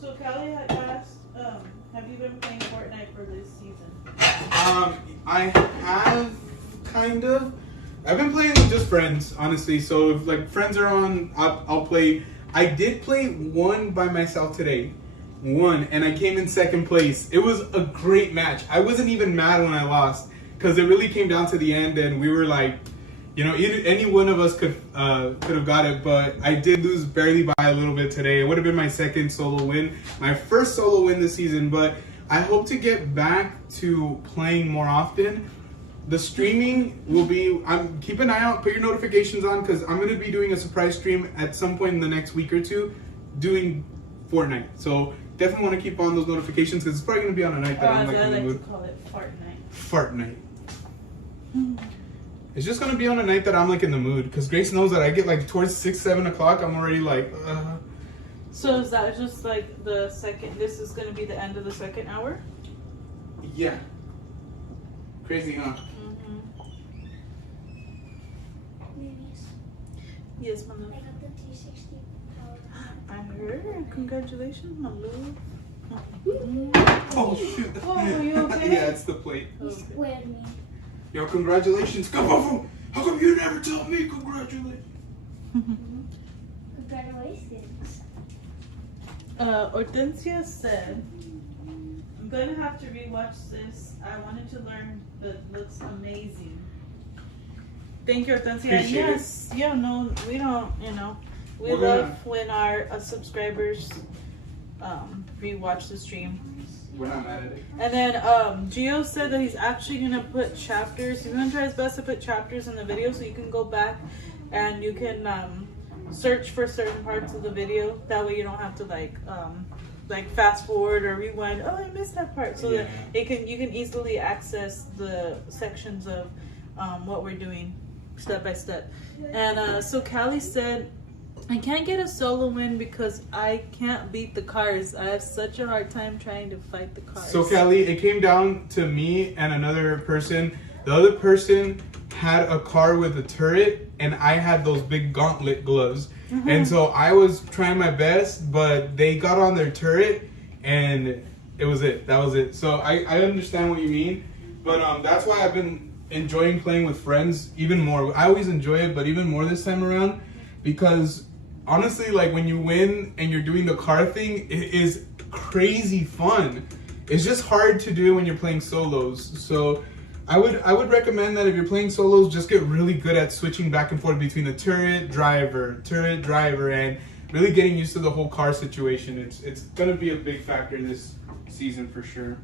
So Callie had asked, have you been playing Fortnite for this season? I have kind of. I've been playing with just friends, honestly. So if like friends are on, I'll play. I did play one by myself today, and I came in second place. It was a great match. I wasn't even mad when I lost because it really came down to the end, and we were like, any one of us could have got it, but I did lose barely by a little bit today. It would have been my second solo win, my first solo win this season, but I hope to get back to playing more often. The streaming will be, keep an eye out, put your notifications on, because I'm going to be doing a surprise stream at some point in the next week or two, doing Fortnite. So definitely want to keep on those notifications, because it's probably going to be on a night that I'm like in the I like mood. to call it Fortnite. Fart night. It's just gonna be on a night that I'm like in the mood, because Grace knows that I get like towards 6-7 o'clock. I'm already like. So is that just like the second? This is gonna be the end of the second hour. Yeah. Crazy, huh? Yes, my love. I got the 360 power. I heard. Congratulations, my love. Oh shoot. Oh, are you okay? Yeah, it's the plate. He squared me. Yo, congratulations. Come on. How come you never tell me congratulations? Congratulations. Hortensia said, I'm gonna have to rewatch this. I wanted to learn, but it looks amazing. Thank you, Hortensia. Appreciate Yes, yeah, no, we don't, we We're love gonna- when our subscribers rewatch the stream. We're not mad at it. And then Gio said that he's actually gonna put chapters. He's gonna try his best to put chapters in the video, so you can go back and you can search for certain parts of the video. That way you don't have to like fast forward or rewind. Oh, I missed that part. So that you can easily access the sections of what we're doing step by step. And so Callie said, I can't get a solo win because I can't beat the cars. I have such a hard time trying to fight the cars. So Callie, it came down to me and another person. The other person had a car with a turret, and I had those big gauntlet gloves. And so I was trying my best, but they got on their turret, and it was it. That was it. So I understand what you mean, but that's why I've been enjoying playing with friends even more. I always enjoy it, but even more this time around, because honestly, like when you win and you're doing the car thing, it is crazy fun. It's just hard to do when you're playing solos. So I would recommend that if you're playing solos, just get really good at switching back and forth between the turret, driver, and really getting used to the whole car situation. It's gonna be a big factor this season for sure.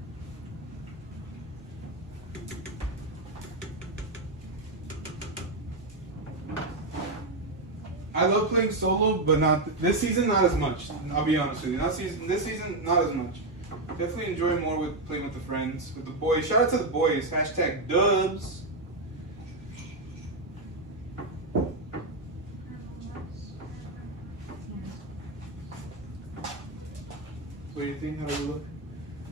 I love playing solo, but not this season. Not as much. I'll be honest with you. This season, not as much. Definitely enjoy more with playing with the friends, with the boys. Shout out to the boys. Hashtag Dubs. What do you think? How does it look?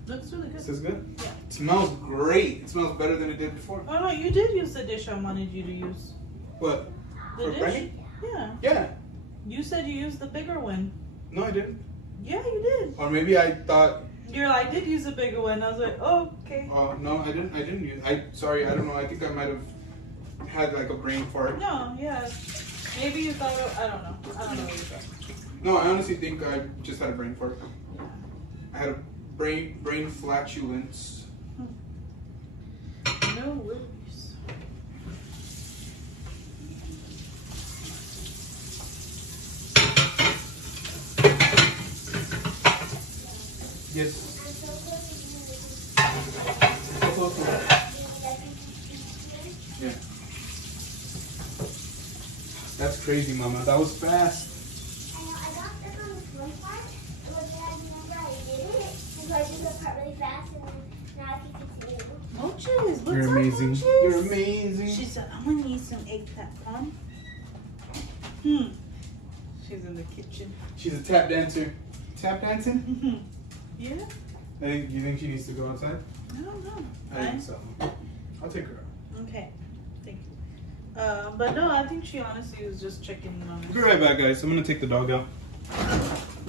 Looks really good. Is this good? Yeah. It smells great. It smells better than it did before. Oh no, you did use the dish I wanted you to use. What? The For dish? Brandy? Yeah. Yeah. You said you used the bigger one. No, I didn't. Yeah, you did. Or maybe I thought. You're like, I did use the bigger one. I was like, oh, okay. Oh no, I didn't use. Sorry, I don't know. I think I might have had like a brain fart. No, yeah. Maybe you thought of, I don't know. I don't know what you thought. No, I honestly think I just had a brain fart. I had a brain flatulence. No worries. Yes. Yeah. That's crazy, Mama. That was fast. I know, I got stuck on this one part, but then I remember I did it, and so I did the part really fast, and then now I can continue. Mochis, what's You're up, amazing. Mochis? You're amazing. She said, I'm gonna eat some eggplant, Mom. She's in the kitchen. She's a tap dancer. Tap dancing? Yeah? You think she needs to go outside? I don't know. I think so. I'll take her out. Okay, thank you. But no, I think she honestly was just checking on Be right back, guys. I'm gonna take the dog out.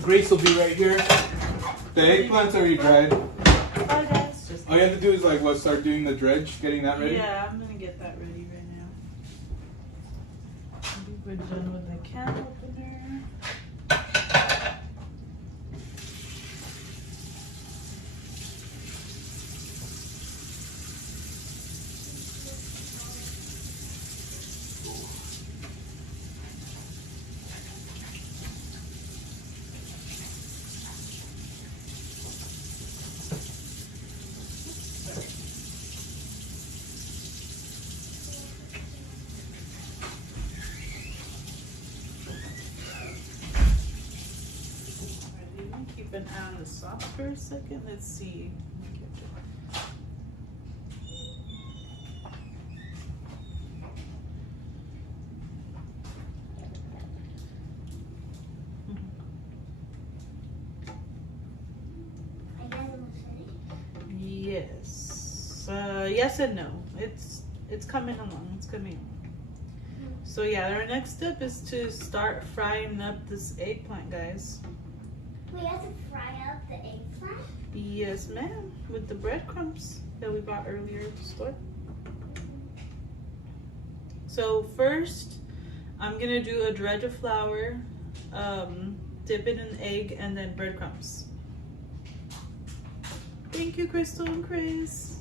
Grace will be right here. The eggplant's already dried. Bye, guys. Just All you have to do is like start doing the dredge, getting that ready. yeah, I'm gonna get that ready right now. I think we're done with the can opener. Keep an eye on the sauce for a second. Let's see. yes and no. It's coming along. It's coming along. So yeah, our next step is to start frying up this eggplant, guys. We have to fry up the eggplant? Yes, ma'am. With the breadcrumbs that we bought earlier at the store. So first, I'm gonna do a dredge of flour, dip it in egg, and then breadcrumbs. Thank you, Crystal and Chris,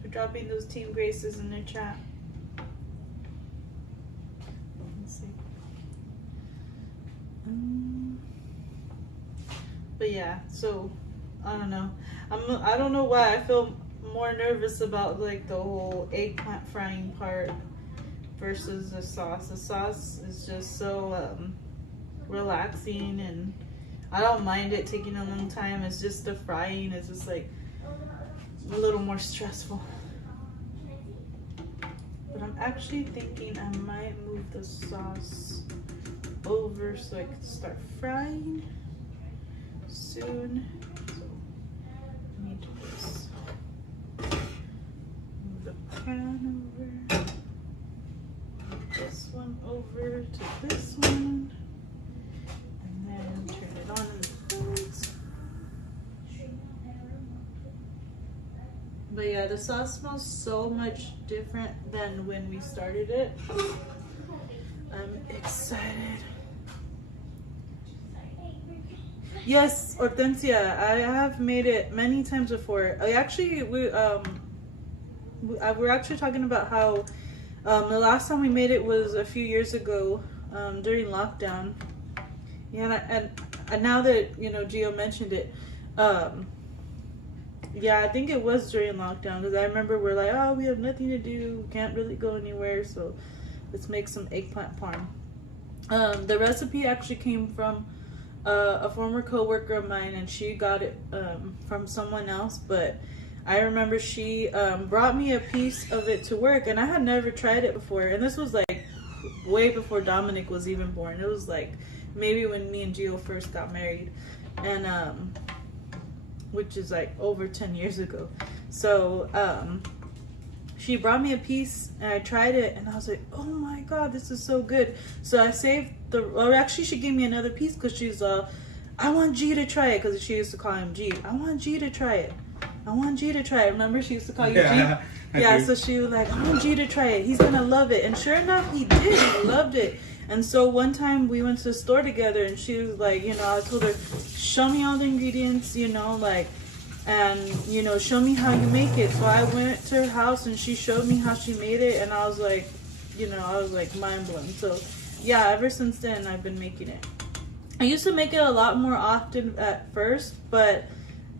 for dropping those Team Graces in their chat. Let's see. But yeah, so I don't know. I don't know why I feel more nervous about like the whole eggplant frying part versus the sauce. The sauce is just so relaxing, and I don't mind it taking a long time. It's just the frying is just like a little more stressful. But I'm actually thinking I might move the sauce over so I can start frying soon. So I need to just move the pan over. This one over to this one, and then turn it on in the front. But yeah, the sauce smells so much different than when we started it. I'm excited. Yes, Hortensia, I have made it many times before. We're actually talking about how the last time we made it was a few years ago during lockdown. Yeah, and now that Gio mentioned it, yeah, I think it was during lockdown because I remember we're like, oh, we have nothing to do, can't really go anywhere, so let's make some eggplant parm. The recipe actually came from a former coworker of mine, and she got it from someone else, but I remember she brought me a piece of it to work, and I had never tried it before. And this was like way before Dominic was even born. It was like maybe when me and Gio first got married, and which is like over 10 years ago. So she brought me a piece, and I tried it, and I was like, oh my god, this is so good. So I saved actually she gave me another piece because she's I want G to try it, because she used to call him G. I want G to try it. I want G to try it. Remember, she used to call you G? Yeah, so she was like, I want G to try it. He's going to love it. And sure enough, he did. He loved it. And so one time we went to the store together, and she was like, I told her, show me all the ingredients, and, show me how you make it. So I went to her house, and she showed me how she made it. And I was like, mind blown. So yeah, ever since then, I've been making it. I used to make it a lot more often at first, but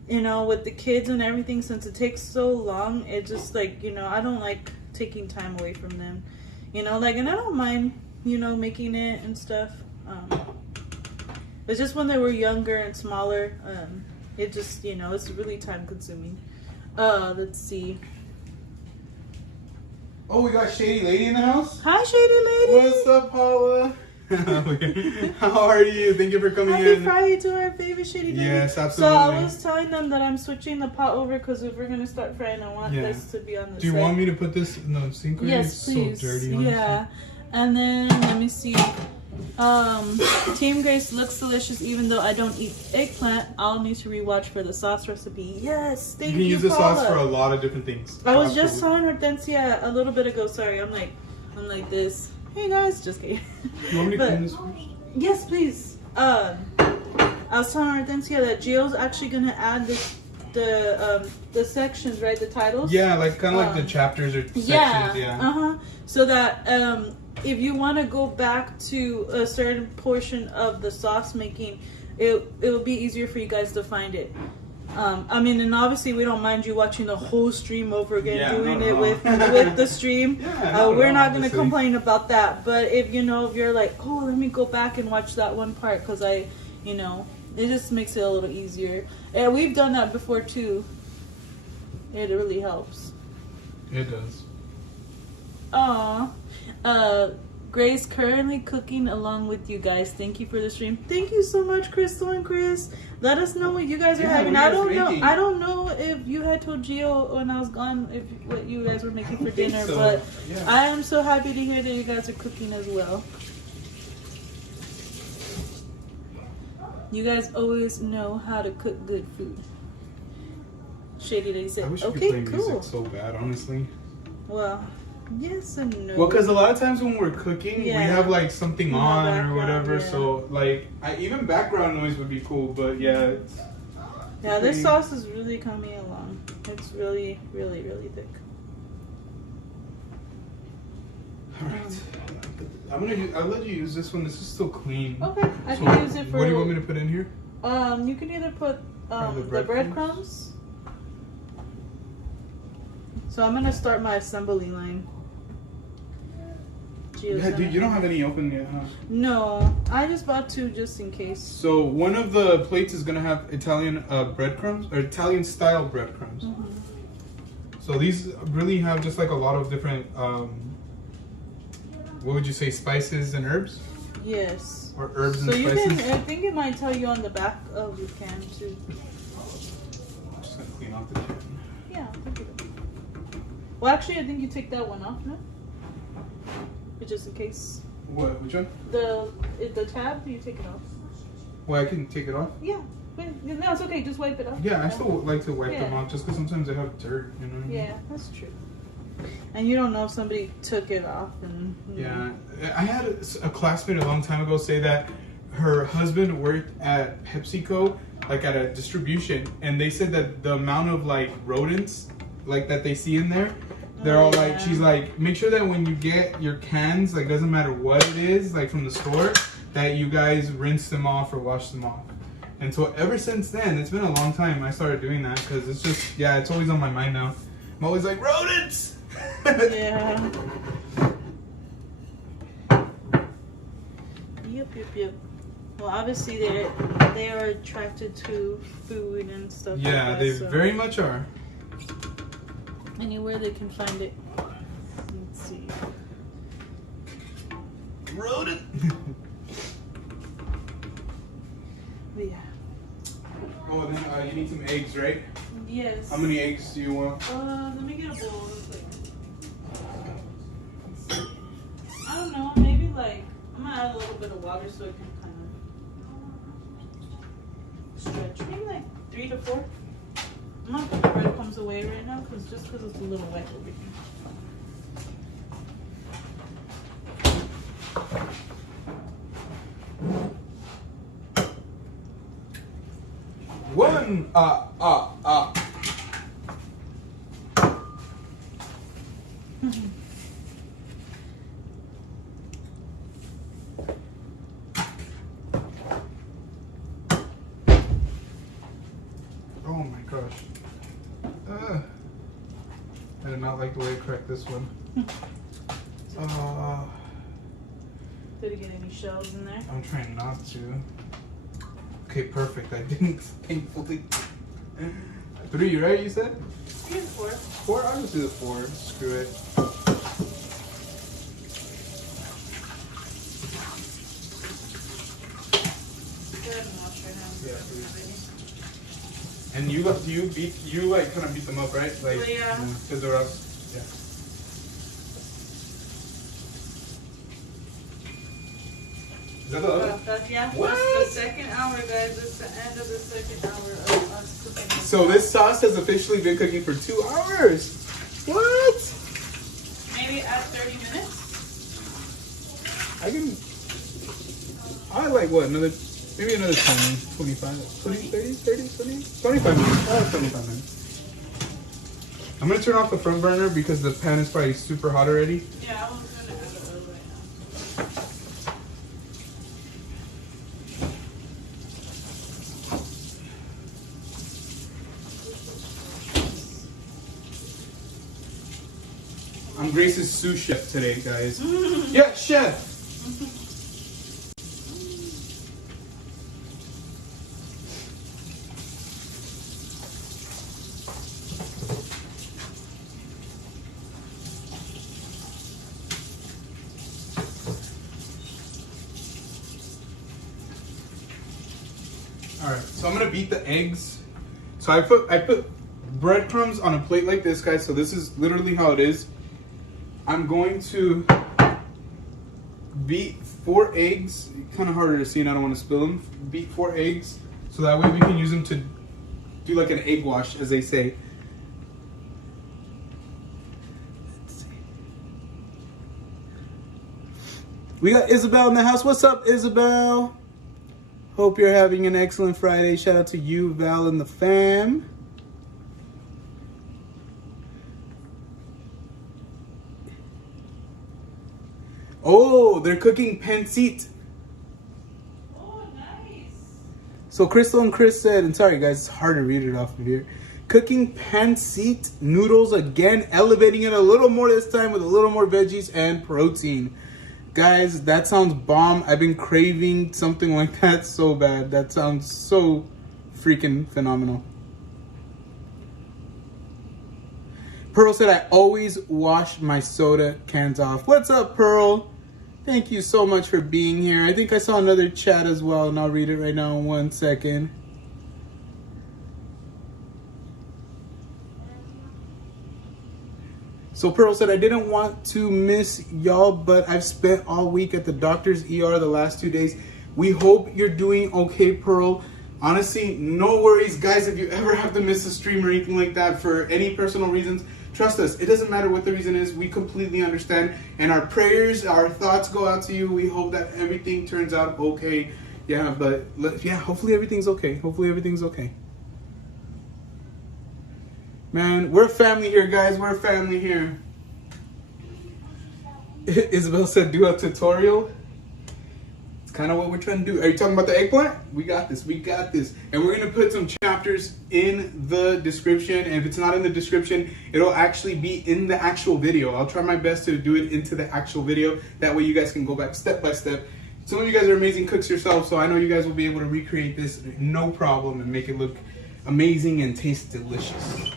with the kids and everything, since it takes so long, it just I don't like taking time away from them, and I don't mind, making it and stuff. It's just when they were younger and smaller, it just, it's really time consuming. Let's see. Oh, we got Shady Lady in the house? Hi, Shady Lady. What's up, Paula? How are you? Thank you for coming in. Happy Friday to our favorite Shady Lady. Yes, absolutely. So I was telling them that I'm switching the pot over because if we're gonna start frying, I want this to be on the side. Do you want me to put this in the sink? Yes, please. So dirty, honestly. Yeah. And then let me see. Team Grace looks delicious even though I don't eat eggplant. I'll need to rewatch for the sauce recipe. Yes, thank you. You can use the sauce for a lot of different things. I was just telling Hortensia a little bit ago. Sorry, I'm like this. Hey guys, just kidding. You want me to clean this one? Yes, please. I was telling Hortensia that Gio's actually gonna add the sections, right? The titles. Yeah, like kind of like the chapters or sections. Yeah. So that if you want to go back to a certain portion of the sauce making, it will be easier for you guys to find it. And obviously we don't mind you watching the whole stream over again, with the stream. We're not going to complain about that. But if you're like, oh, let me go back and watch that one part because it just makes it a little easier. And we've done that before too. It really helps. It does. Aw. Grace currently cooking along with you guys. Thank you for the stream. Thank you so much, Crystal and Chris. Let us know what you guys are having. I don't know. I don't know if you had told Gio when I was gone if what you guys were making for dinner, so. but Yeah. I am so happy to hear that you guys are cooking as well. You guys always know how to cook good food. Shady Lady said, I wish we okay, could play cool. music so bad, honestly. Well, yes and no. Well, because a lot of times when we're cooking, we Yeah. have like something No on or background, whatever. yeah. So like, even background noise would be cool. But yeah, it's Yeah, this sauce is really coming along. It's really, really, really thick. all right. I'll let you use this one. This is still clean. Okay, I So can use it for. what do you want me to put in here? You can either put the the breadcrumbs. So I'm gonna start my assembly line. Gio's Yeah, dude, gonna- you don't have any open yet, huh? No, I just bought 2 just in case. So one of the plates is gonna have Italian breadcrumbs or Italian style breadcrumbs. Mm-hmm. So these really have just like a lot of different, what would you say, spices and herbs, Yes. or herbs So and you spices. can. I think it might tell you on the back of the can too. I'm just gonna clean off the can. Yeah. I think it is. Well, actually, I think you take that one off, no? But just in case. What? Which one? The tab, you take it off. Well, I can take it off. Yeah. But, no, it's okay. Just wipe it off. Yeah, I still like to wipe them Yeah. off just because sometimes they have dirt, you know. Yeah, that's true. And you don't know if somebody took it off and. Yeah, I had a classmate a long time ago say that her husband worked at PepsiCo, like at a distribution, and they said that the amount of like rodents, like that they see in there, they're all like, yeah. she's like, make sure that when you get your cans, like doesn't matter what it is, like from the store, that you guys rinse them off or wash them off. And so ever since then, it's been a long time I started doing that because it's just, yeah, it's always on my mind now. I'm always like, rodents! Yeah. Yep. Well, obviously they are attracted to food and stuff. Yeah, like that, they so very much are. anywhere they can find it. Let's see. Rodent! But yeah. Oh, then you need some eggs, right? Yes. How many eggs do you want? Let me get a bowl real quick. I don't know, maybe like I'm gonna add a little bit of water so it can kind of stretch. Maybe like 3 to 4. I'm gonna put the breadcrumbs away right now because it's a little wet over here. One, Oh my gosh. I did not like the way I cracked this one. Did it get any shells in there? I'm trying not to. Okay, perfect. I didn't, thankfully. 3, right, you said? 3 and 4. 4? I'll just do the 4. Screw it. Go ahead and wash right now. Yeah, please. And you like kind of beat them up, right? Like, Yeah. Because they're up. Yeah. Is that the other? Yeah, What? that's the second hour, guys. It's the end of the second hour of us cooking. So this sauce has officially been cooking for 2 hours. What? Maybe at 30 minutes. I like what, maybe another 20, 25, 20, 30, 30, 20, 25 minutes. Oh, 25 minutes. I'm going to turn off the front burner because the pan is probably super hot already. Yeah, I was going to add the oil right now. I'm Grace's sous chef today, guys. Yeah, chef. All right, so I'm gonna beat the eggs. So I put breadcrumbs on a plate like this, guys. So this is literally how it is. I'm going to beat 4 eggs. Kind of harder to see, and I don't want to spill them. Beat 4 eggs, so that way we can use them to do like an egg wash, as they say. Let's see. We got Isabel in the house. What's up, Isabel? Hope you're having an excellent Friday. Shout out to you, Val, and the fam. Oh, they're cooking pancit. Oh, nice. So Crystal and Chris said, and sorry guys, it's hard to read it off of here. Cooking pancit noodles again, elevating it a little more this time with a little more veggies and protein. Guys, that sounds bomb. I've been craving something like that so bad. That sounds so freaking phenomenal. Pearl said, I always wash my soda cans off. What's up, Pearl? Thank you so much for being here. I think I saw another chat as well, and I'll read it right now in 1 second. So Pearl said, I didn't want to miss y'all, but I've spent all week at the doctor's ER the last 2 days. We hope you're doing okay, Pearl. Honestly, no worries, guys. If you ever have to miss a stream or anything like that for any personal reasons, trust us, it doesn't matter what the reason is. We completely understand. And our prayers, our thoughts go out to you. We hope that everything turns out okay. Yeah, but yeah, hopefully everything's okay. Hopefully everything's okay. Man, we're a family here, guys. We're a family here. Isabel said, do a tutorial. It's kind of what we're trying to do. Are you talking about the eggplant? We got this. We got this. And we're going to put some chapters in the description. And if it's not in the description, it'll actually be in the actual video. I'll try my best to do it into the actual video. That way you guys can go back step by step. Some of you guys are amazing cooks yourselves, so I know you guys will be able to recreate this no problem and make it look amazing and taste delicious.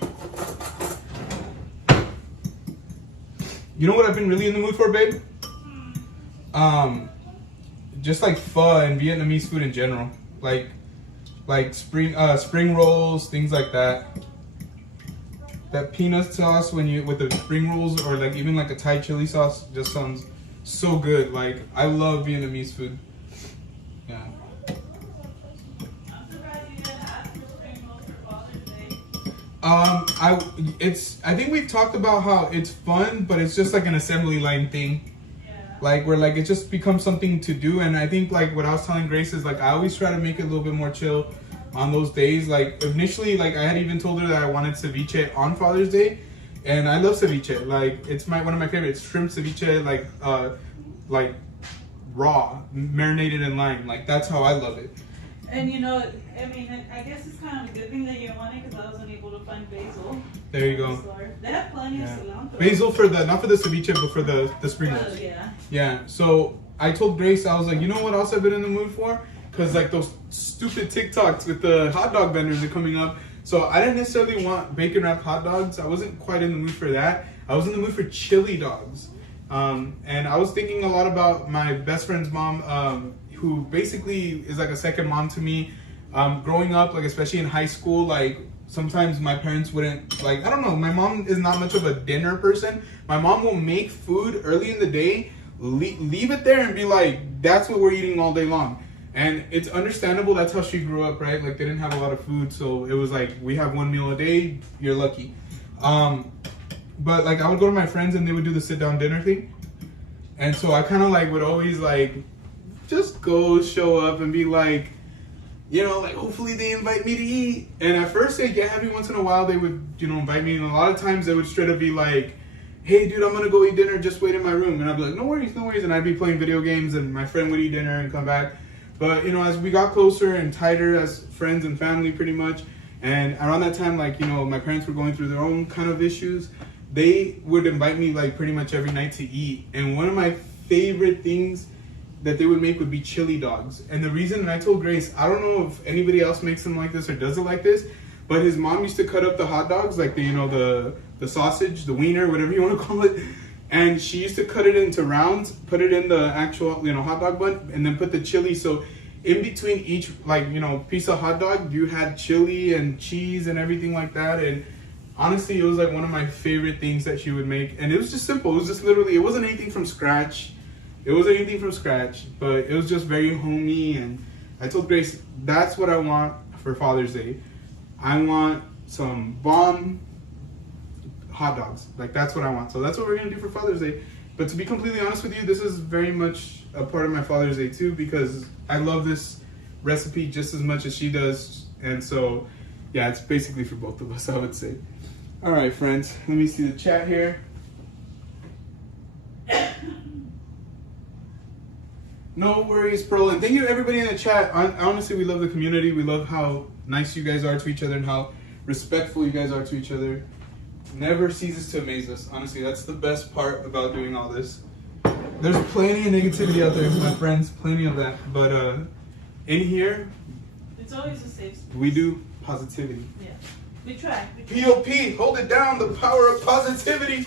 You know what I've been really in the mood for, babe? Just like pho and Vietnamese food in general. Like spring rolls, things like that. That peanut sauce with the spring rolls, or like even like a Thai chili sauce, just sounds so good. Like, I love Vietnamese food. Yeah. I'm surprised you didn't ask for spring rolls for Father's Day. I think we've talked about how it's fun, but it's just like an assembly line thing. Yeah. Like, where like it just becomes something to do. And I think like what I was telling Grace is like I always try to make it a little bit more chill on those days. Like initially, like I had even told her that I wanted ceviche on Father's Day, and I love ceviche. Like it's one of my favorites. Shrimp ceviche, like raw, marinated in lime. Like that's how I love it. And you know, I mean, I guess it's kind of a good thing that you want it because I was unable to find basil. There you at the go. store. They have plenty of cilantro. Basil for not for the ceviche, but for the spring rolls. Yeah. Yeah. So I told Grace, I was like, you know what else I've been in the mood for? Because like those stupid TikToks with the hot dog vendors are coming up. So I didn't necessarily want bacon wrapped hot dogs. I wasn't quite in the mood for that. I was in the mood for chili dogs. And I was thinking a lot about my best friend's mom, who basically is like a second mom to me. Growing up, like especially in high school, like sometimes my parents wouldn't, like, I don't know, my mom is not much of a dinner person. My mom will make food early in the day, leave it there and be like, that's what we're eating all day long. And it's understandable, that's how she grew up, right? Like they didn't have a lot of food, so it was like, we have one meal a day, you're lucky. But like I would go to my friends and they would do the sit down dinner thing. And so I kind of like would always like just go show up and be like, you know, like hopefully they invite me to eat. And at first, like, yeah, every once in a while they would, you know, invite me. And a lot of times they would straight up be like, hey dude, I'm gonna go eat dinner, just wait in my room. And I'd be like, no worries, no worries. And I'd be playing video games and my friend would eat dinner and come back. But you know, as we got closer and tighter as friends and family pretty much, and around that time, like, you know, my parents were going through their own kind of issues, they would invite me like pretty much every night to eat. And one of my favorite things that they would make would be chili dogs. And the reason, and I told Grace, I don't know if anybody else makes them like this or does it like this, but his mom used to cut up the hot dogs, like the, you know, the sausage, the wiener, whatever you want to call it. And she used to cut it into rounds, put it in the actual, you know, hot dog bun, and then put the chili. So in between each, like, you know, piece of hot dog, you had chili and cheese and everything like that. And honestly, it was like one of my favorite things that she would make. And it was just simple. It was just literally, it wasn't anything from scratch. It wasn't anything from scratch, but it was just very homey. And I told Grace, that's what I want for Father's Day. I want some bomb hot dogs. Like, that's what I want. So that's what we're going to do for Father's Day. But to be completely honest with you, this is very much a part of my Father's Day too, because I love this recipe just as much as she does. And so, yeah, it's basically for both of us, I would say. All right, friends, let me see the chat here. No worries, Pearl. And thank you to everybody in the chat. Honestly, we love the community. We love how nice you guys are to each other and how respectful you guys are to each other. Never ceases to amaze us. Honestly, that's the best part about doing all this. There's plenty of negativity out there, my friends. Plenty of that. But in here, it's always a safe space. We do positivity. Yeah. We try. POP, hold it down, the power of positivity.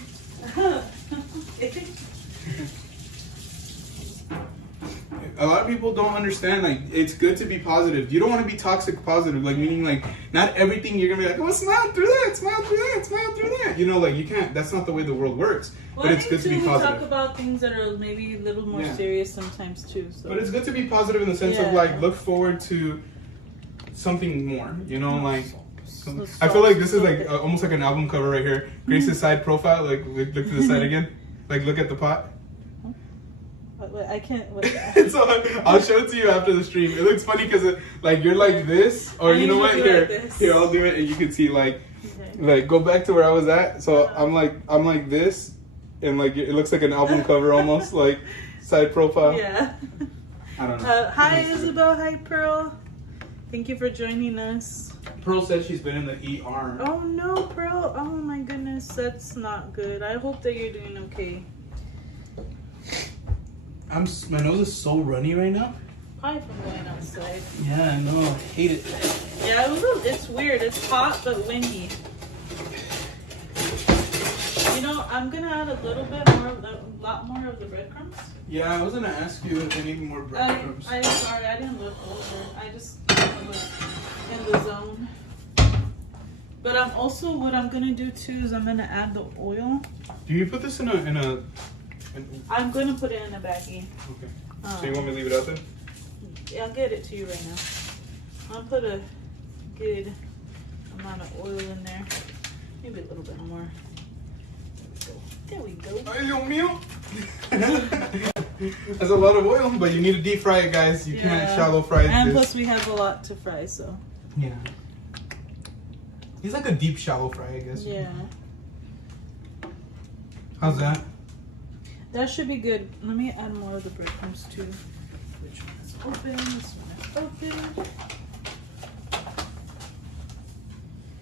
A lot of people don't understand, like, it's good to be positive. You don't want to be toxic positive, like, meaning, like, not everything you're going to be like, oh, smile through that, smile through that, smile through that. You know, like, you can't, that's not the way the world works. Well, but it's good to be positive. We talk about things that are maybe a little more serious sometimes, too. So. But it's good to be positive in the sense of, like, look forward to something more, you know, like, I feel like this is, like, almost like an album cover right here. Grace's side profile, like, look to the side again. Like, look at the pot. Wait, I can't. So I'll show it to you after the stream. It looks funny because like you're like this, or you know what? Here, I'll do it, and you can see like go back to where I was at. So I'm like this, and like it looks like an album cover almost, like side profile. Yeah. I don't know. Hi Isabel. Hi Pearl. Thank you for joining us. Pearl said she's been in the ER. Oh no, Pearl. Oh my goodness, that's not good. I hope that you're doing okay. My nose is so runny right now. Probably from going outside. Yeah, I know. I hate it. Yeah, it's weird. It's hot but windy. You know, I'm gonna add a little bit more, a lot more of the breadcrumbs. Yeah, I was gonna ask you if you need more breadcrumbs. I'm sorry, I didn't look over. I just was in the zone. But I'm also, what I'm gonna do too is I'm gonna add the oil. Do you put this in a I'm going to put it in a baggie. Okay. So you want me to leave it out there? Yeah, I'll get it to you right now. I'll put a good amount of oil in there. Maybe a little bit more. There we go. Ay, Dios mío. That's a lot of oil, but you need to deep fry it, guys. You can't shallow fry it. And plus we have a lot to fry, so. Yeah. It's like a deep shallow fry, I guess. Yeah. How's that? That should be good. Let me add more of the breadcrumbs too. Which one is open? This one is open.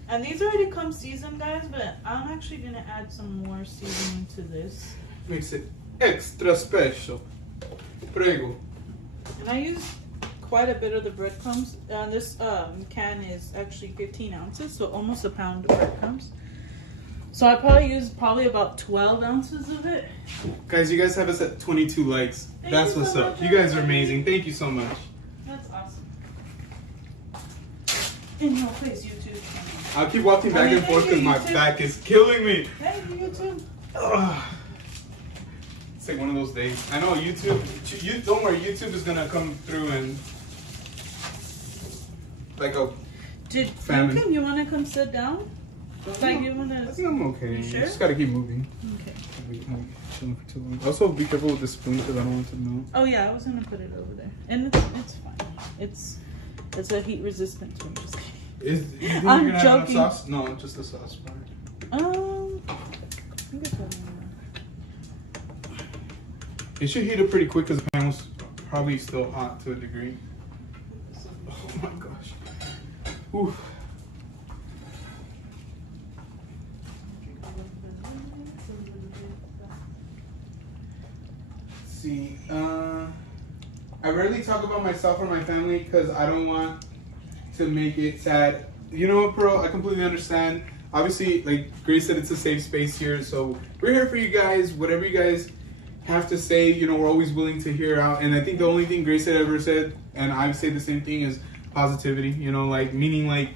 And these already come seasoned, guys, but I'm actually gonna add some more seasoning to this. Makes it extra special. Prego. And I use quite a bit of the breadcrumbs. This can is actually 15 ounces, so almost a pound of breadcrumbs. So I probably use about 12 ounces of it. Guys, you guys have us at 22 likes. That's what's up. You guys are amazing. Thank you so much. That's awesome. In your place, YouTube. I'll keep walking back and forth because my back is killing me. Thank you, YouTube. Ugh. It's like one of those days. I know YouTube. Don't worry, YouTube is gonna come through and like a famine. Duncan, you want to come sit down? Like you want to? I think I'm okay. You sure? Just gotta keep moving. Okay. Chilling for too long. Also, be careful with the spoon because I don't want to know. Oh yeah, I was gonna put it over there, and it's fine. It's a heat resistant spoon. Just kidding. I'm joking. Have sauce? No, just the sauce part. I think it's over there. It should heat up pretty quick because the pan was probably still hot to a degree. Oh my gosh. Oof. See, I rarely talk about myself or my family because I don't want to make it sad. You know what, Pearl? I completely understand. Obviously, like Grace said, it's a safe space here, so we're here for you guys. Whatever you guys have to say, you know, we're always willing to hear out. And I think the only thing Grace had ever said, and I say the same thing, is positivity. You know, like meaning like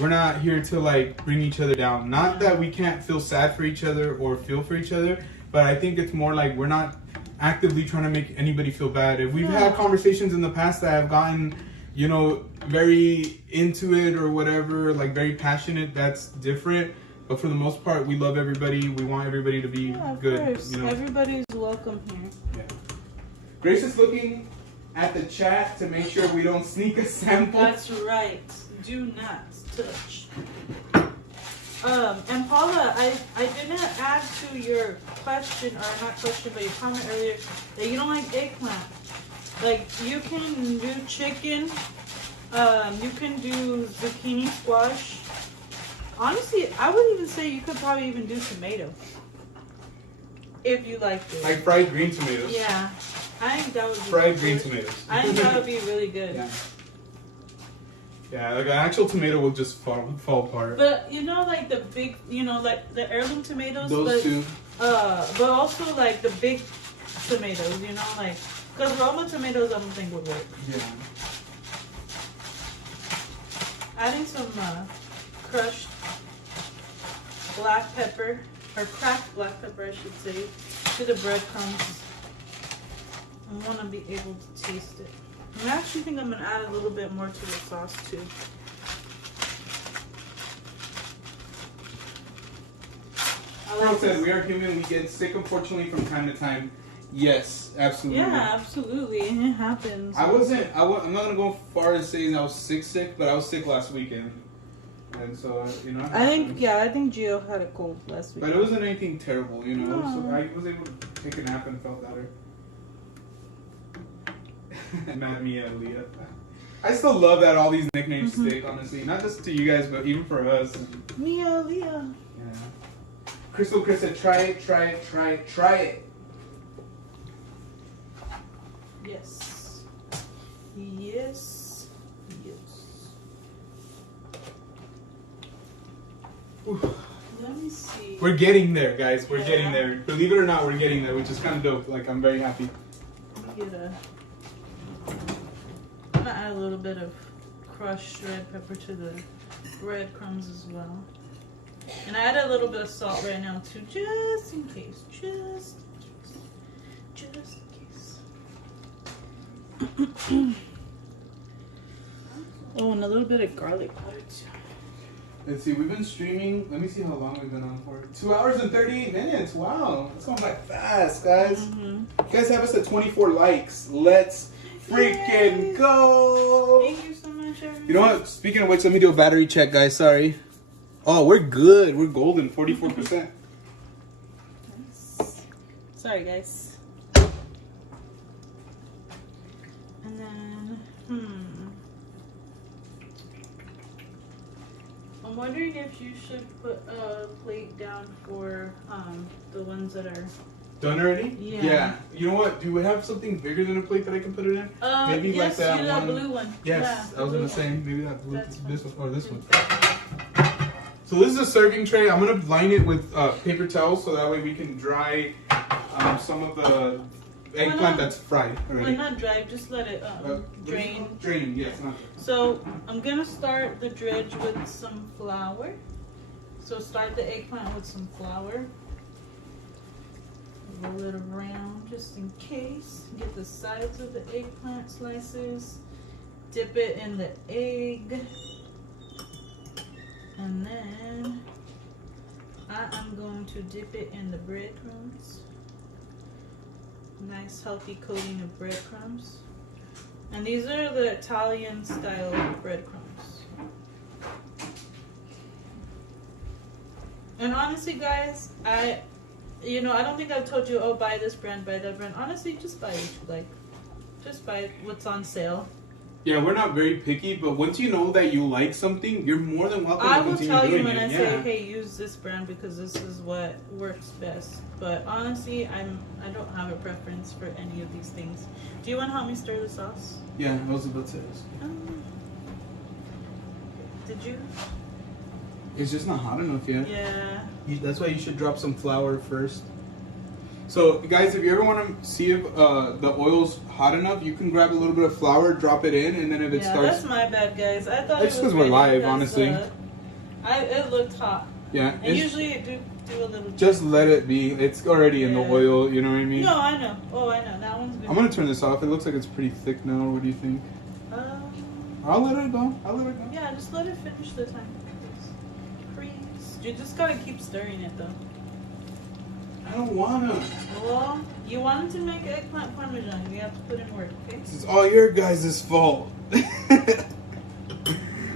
we're not here to like bring each other down. Not that we can't feel sad for each other or feel for each other, but I think it's more like we're not actively trying to make anybody feel bad. If we've had conversations in the past that have gotten, you know, very into it or whatever, like very passionate, that's different. But for the most part, we love everybody. We want everybody to be good. Course. You know? Everybody's welcome here. Yeah. Grace is looking at the chat to make sure we don't sneak a sample. That's right. Do not touch. And Paula, I didn't add to your question, or not question, but your comment earlier that you don't like eggplant. Like, you can do chicken, you can do zucchini squash. Honestly, I would even say you could probably even do tomato. If you liked it. Like fried green tomatoes. Yeah. I think that would be fried green tomatoes. I think that would be really good. Yeah. Yeah, like an actual tomato will just fall apart. But you know, like the big, you know, like the heirloom tomatoes. Those two. But also like the big tomatoes, you know, like because Roma tomatoes I don't think would work. Yeah. Adding some crushed black pepper or cracked black pepper, I should say, to the breadcrumbs. I want to be able to taste it. I actually think I'm going to add a little bit more to the sauce too. Like said, we are human. We get sick, unfortunately, from time to time. Yes, absolutely. Yeah, absolutely. It happens. I'm not going to go far as saying I was sick, but I was sick last weekend. And so, you know. I think Gio had a cold last week. But it wasn't anything terrible, you know. No. So I was able to take a nap and felt better. Mad Mia, Leah. I still love that all these nicknames stick, honestly. Not just to you guys, but even for us. Mia, Leah. Yeah. Crystal Chris said, try it. Yes. Yes. Yes. Oof. Let me see. We're getting there, guys. We're getting there. Believe it or not, we're getting there, which is kind of dope. Like, I'm very happy. I'm gonna add a little bit of crushed red pepper to the breadcrumbs as well. And I add a little bit of salt right now too, just in case. Just in case. Oh, and a little bit of garlic powder too. Let's see, we've been streaming. Let me see how long we've been on for. 2 hours and 38 minutes. Wow. That's going by fast, guys. You guys have us at 24 likes. Let's freaking go. Thank you so much, everyone. You know what? Speaking of which, let me do a battery check, guys. Sorry. Oh, we're good. We're golden. 44%. Nice. Sorry, guys. And then, I'm wondering if you should put a plate down for the ones that are done already? Yeah. You know what? Do we have something bigger than a plate that I can put it in? Maybe yes, like that one. blue one. Yes, yeah, I was gonna one. say maybe that blue, this one or this one. One. So this is a serving tray. I'm gonna line it with paper towels so that way we can dry some of the eggplant that's fried already. Well, not dry. Just let it drain. Drain, yes. Not So I'm gonna start the dredge with some flour. So start the eggplant with some flour. Roll it around just in case. Get the sides of the eggplant slices. Dip it in the egg. And then I am going to dip it in the breadcrumbs. Nice healthy coating of breadcrumbs. And these are the Italian style breadcrumbs. And honestly, guys, I don't think I've told you, oh, buy this brand, buy that brand. Honestly, just buy what you like. Just buy what's on sale. Yeah, we're not very picky, but once you know that you like something, you're more than welcome to continue doing it. I will tell you when I say, hey, use this brand because this is what works best. But honestly, I don't have a preference for any of these things. Do you want to help me stir the sauce? Yeah, I was about to say this. Did you? It's just not hot enough yet. Yeah. That's why you should drop some flour first. So, guys, if you ever want to see if the oil's hot enough, you can grab a little bit of flour, drop it in, and then if it starts... that's my bad, guys. I thought It's it was because we're live, because, honestly. It looked hot. Yeah. And usually I do a little... Just let it be. It's already in the oil, you know what I mean? No, I know. Oh, I know. That one's good. I'm going to turn this off. It looks like it's pretty thick now. What do you think? I'll let it go. Yeah, just let it finish the time. Freeze. You just gotta keep stirring it, though. I don't want to. Well, you wanted to make eggplant parmesan. You have to put in work, okay? This is all your guys' fault.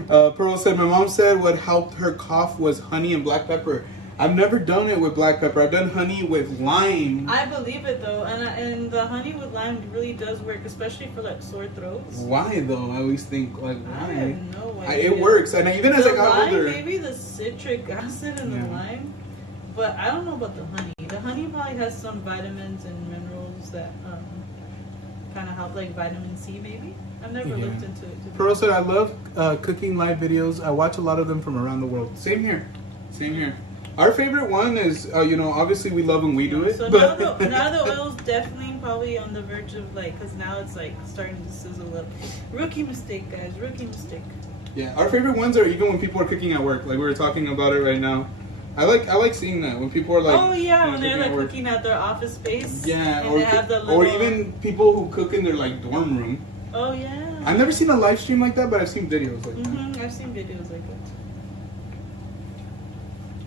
Pearl said, my mom said what helped her cough was honey and black pepper. I've never done it with black pepper. I've done honey with lime. I believe it though, and the honey with lime really does work, especially for like sore throats. Why though? I always think like why? I have no idea. It works, and even as I got lime, older, maybe the citric acid in the lime, but I don't know about the honey. The honey probably has some vitamins and minerals that kind of help, like vitamin C maybe. I've never looked into it. Pearl said, I love cooking live videos. I watch a lot of them from around the world. Same here. Our favorite one is, obviously we love when we do it. So now the oil's definitely probably on the verge of because now it's starting to sizzle up. Rookie mistake, guys. Rookie mistake. Yeah, our favorite ones are even when people are cooking at work. Like we were talking about it right now. I like seeing that when people are like. Oh yeah, when they're cooking at their office space. Yeah, and they have the little... or even people who cook in their dorm room. Oh yeah. I've never seen a live stream like that, but I've seen videos like that. I've seen videos like that.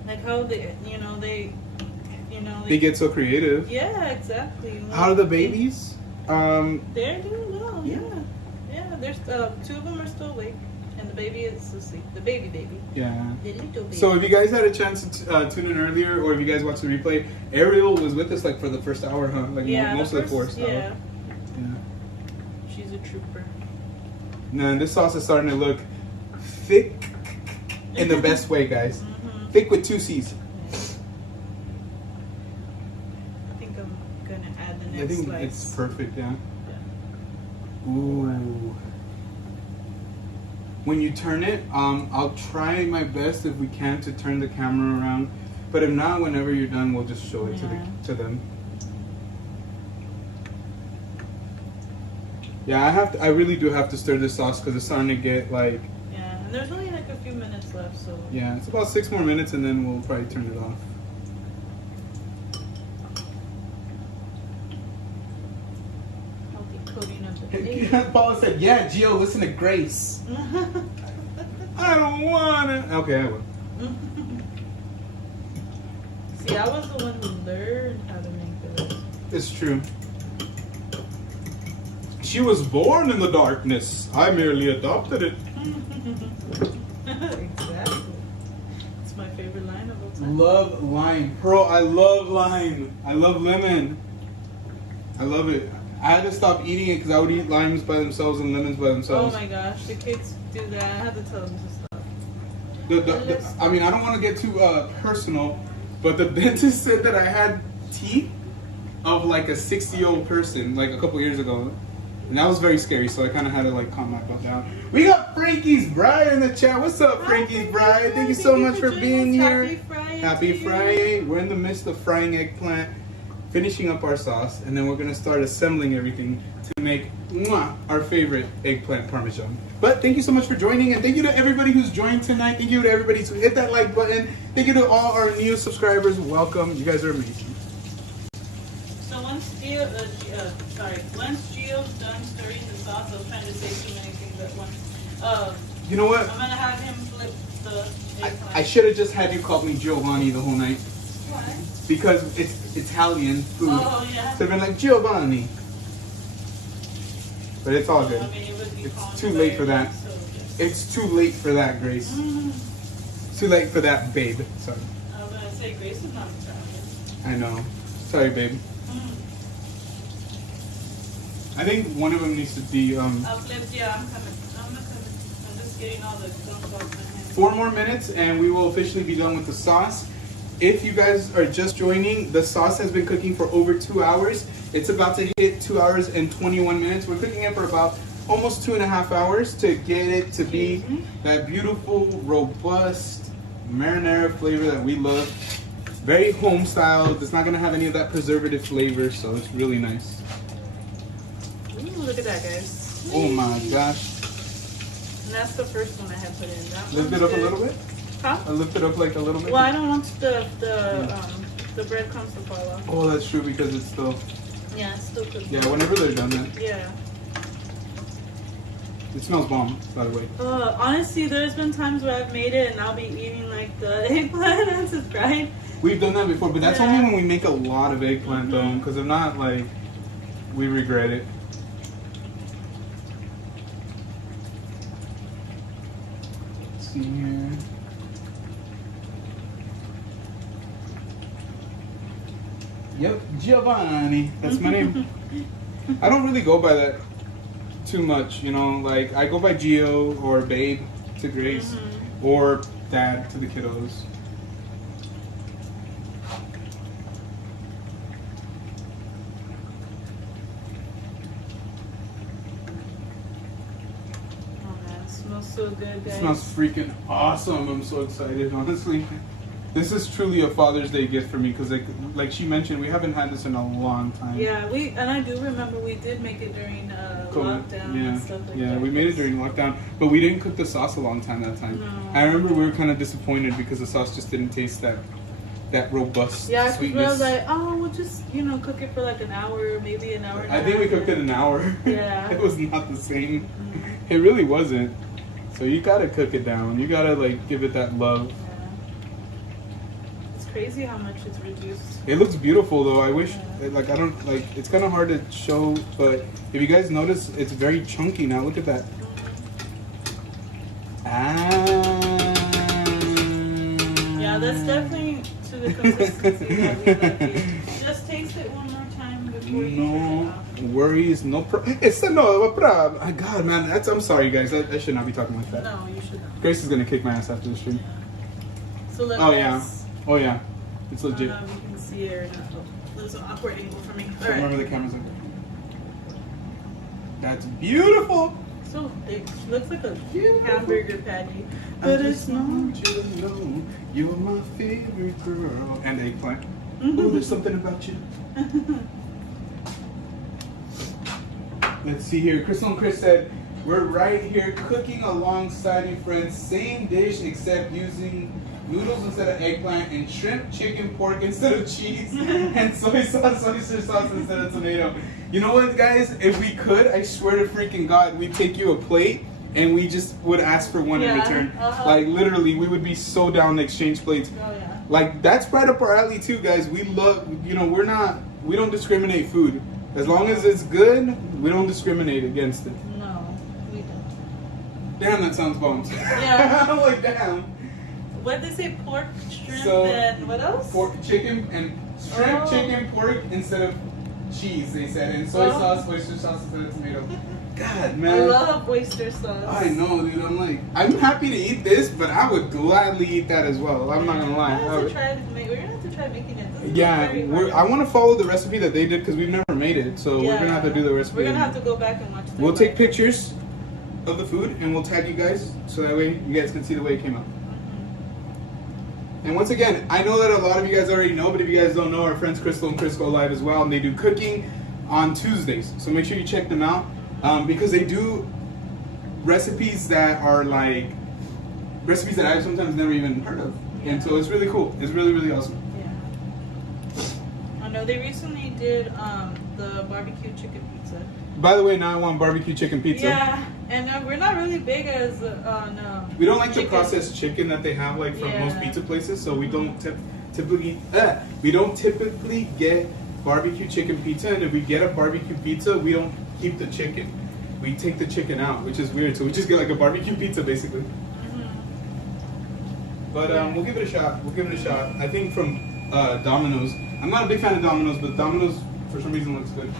Like how they get so creative. Yeah, exactly. How are the babies? They're doing well. Yeah. There's 2 of them are still awake, and the baby is asleep. The baby. Yeah. The little baby. So if you guys had a chance to tune in earlier, or if you guys watched the replay, Ariel was with us for the first hour, huh? Most of the first hour. Yeah. She's a trooper. Man, this sauce is starting to look thick in the best way, guys. Thick with 2 C's. I think I'm gonna add the next I think slice. it's perfect, yeah. Ooh. When you turn it, I'll try my best if we can to turn the camera around. But if not, whenever you're done, we'll just show it to them. Yeah, I really do have to stir this sauce because it's starting to get Yeah, and there's only a few minutes left, so. Yeah, it's about 6 more minutes and then we'll probably turn it off. Healthy coating of the egg. Paula said, yeah, Gio, listen to Grace. I don't want it. Okay, I will. See, I was the one who learned how to make the rice. It's true. She was born in the darkness. I merely adopted it. Exactly. It's my favorite line of all time. Love lime. Pearl, I love lime. I love lemon. I love it. I had to stop eating it because I would eat limes by themselves and lemons by themselves. Oh my gosh, the kids do that. I have to tell them to stop. I mean, I don't want to get too personal, but the dentist said that I had teeth of like a 60-year-old person like a couple years ago. And that was very scary, so I kind of had to calm my butt down. We got Frankie's Bride in the chat. What's up, Frankie's Bride? Thank you so much for being here. Happy Friday. We're in the midst of frying eggplant, finishing up our sauce, and then we're going to start assembling everything to make our favorite eggplant parmesan. But thank you so much for joining, and thank you to everybody who's joined tonight. Thank you to everybody who hit that like button. Thank you to all our new subscribers. Welcome. You guys are amazing. So once Gio's done stirring the sauce, I was trying to say too many things at once. You know what? I'm gonna have him flip the eggplant. I should have just had you call me Giovanni the whole night. Why? Because it's Italian food. Oh yeah. So I've been like Giovanni. But it's all good. I mean, It's too late for that. It's too late for that, Grace. It's too late for that, babe. Sorry. I was gonna say Grace is not Italian. I know. Sorry, babe. I think one of them needs to be. I'll flip. Yeah, I'm coming. I'm just getting all the gum balls in here. 4 more minutes, and we will officially be done with the sauce. If you guys are just joining, the sauce has been cooking for over 2 hours. It's about to hit 2 hours and 21 minutes. We're cooking it for about almost 2.5 hours to get it to be that beautiful, robust marinara flavor that we love. Very home style. It's not gonna have any of that preservative flavor, so it's really nice. Ooh, look at that, guys. Oh my gosh. And that's the first one I had put in. That Lift one's it up a good. little bit. Huh? I lift it up like a little bit. Well, I don't want the breadcrumbs to fall off. Oh, that's true because it's still. Yeah, it's still cooking. Yeah, whenever they're done, then. Yeah. It smells bomb, by the way. Honestly, there's been times where I've made it and I'll be eating like the eggplant as it's fried. We've done that before, but that's Yeah. only when we make a lot of eggplant, though. Because if not, like, we regret it. Let's see here. Yep, Giovanni. That's my name. I don't really go by that too much, you know. Like, I go by Gio or Babe to Grace or Dad to the kiddos. Oh man, it smells so good, guys. It smells freaking awesome. I'm so excited, honestly. This is truly a Father's Day gift for me because, like she mentioned, we haven't had this in a long time. Yeah, and I do remember we did make it during COVID. lockdown Yeah. and stuff like that. Yeah, we made it during lockdown, but we didn't cook the sauce a long time that time. No. I remember we were kind of disappointed because the sauce just didn't taste that robust Yeah, because we sweetness. was like, oh, we'll just, cook it for like an hour, maybe an hour and a I think we half. cooked it an hour. Yeah. It was not the same. It really wasn't. So you gotta cook it down. You gotta like give it that love. Yeah. It's crazy how much it's reduced. It looks beautiful though. I wish, like, I don't, like, it's kind of hard to show, but if you guys notice, it's very chunky now. Look at that. Yeah, that's definitely to the consistency that we like it. Just taste it one more time before you No worries, no problem. It's no problem. God, man, I'm sorry, guys. I should not be talking like that. No, you should not. Grace is gonna kick my ass after the stream. So let Oh us, yeah, oh yeah, it's I don't legit. know if you can see it or not. Oh, there's an awkward angle for me. All Remember right. the camera's over. That's beautiful. So it looks like a Beautiful. hamburger patty, I but just it's not. want you to know you're my favorite girl. And eggplant. Mm-hmm. Oh, there's something about you. Let's see here. Crystal and Chris said, we're right here cooking alongside you, friends. Same dish except using noodles instead of eggplant and shrimp, chicken, pork instead of cheese, and soy sauce instead of tomato. You know what, guys? If we could, I swear to freaking God, we'd take you a plate and we just would ask for one in Yeah, return. uh-huh. Like, literally, we would be so down to exchange plates. Oh yeah. Like, that's right up our alley too, guys. We love, we don't discriminate food. As long as it's good, we don't discriminate against it. No, we don't. Damn, that sounds bomb. Yeah. I'm like, damn. What did they say? Pork, shrimp, So, and what else? Pork, chicken, and shrimp, Oh. chicken, pork instead of cheese, they said. And soy Oh. sauce, oyster sauce instead of tomato. God, I man. love oyster sauce. I know, dude. I'm like, I'm happy to eat this, but I would gladly eat that as well. I'm not gonna lie. We're gonna have to try making it. This is Yeah, very hard. I want to follow the recipe that they did because we've never made it. So we're gonna have to do the recipe. We're gonna have to go back and watch. We'll take pictures of the food and we'll tag you guys so that way you guys can see the way it came out. And once again, I know that a lot of you guys already know, but if you guys don't know, our friends Crystal and Chris go live as well, and they do cooking on Tuesdays. So make sure you check them out because they do recipes that are like recipes that I've sometimes never even heard of, and so it's really cool. It's really, really awesome. Yeah. I know they recently did the barbecue chicken pizza. By the way, now I want barbecue chicken pizza. Yeah, and we're not really big as on. We don't like the chicken. processed chicken that they have like from Yeah. most pizza places, so we don't typically get barbecue chicken pizza. And if we get a barbecue pizza, we don't keep the chicken. We take the chicken out, which is weird. So we just get like a barbecue pizza basically. But we'll give it a shot. We'll give it a shot. I think from Domino's. I'm not a big fan of Domino's, but Domino's for some reason looks good.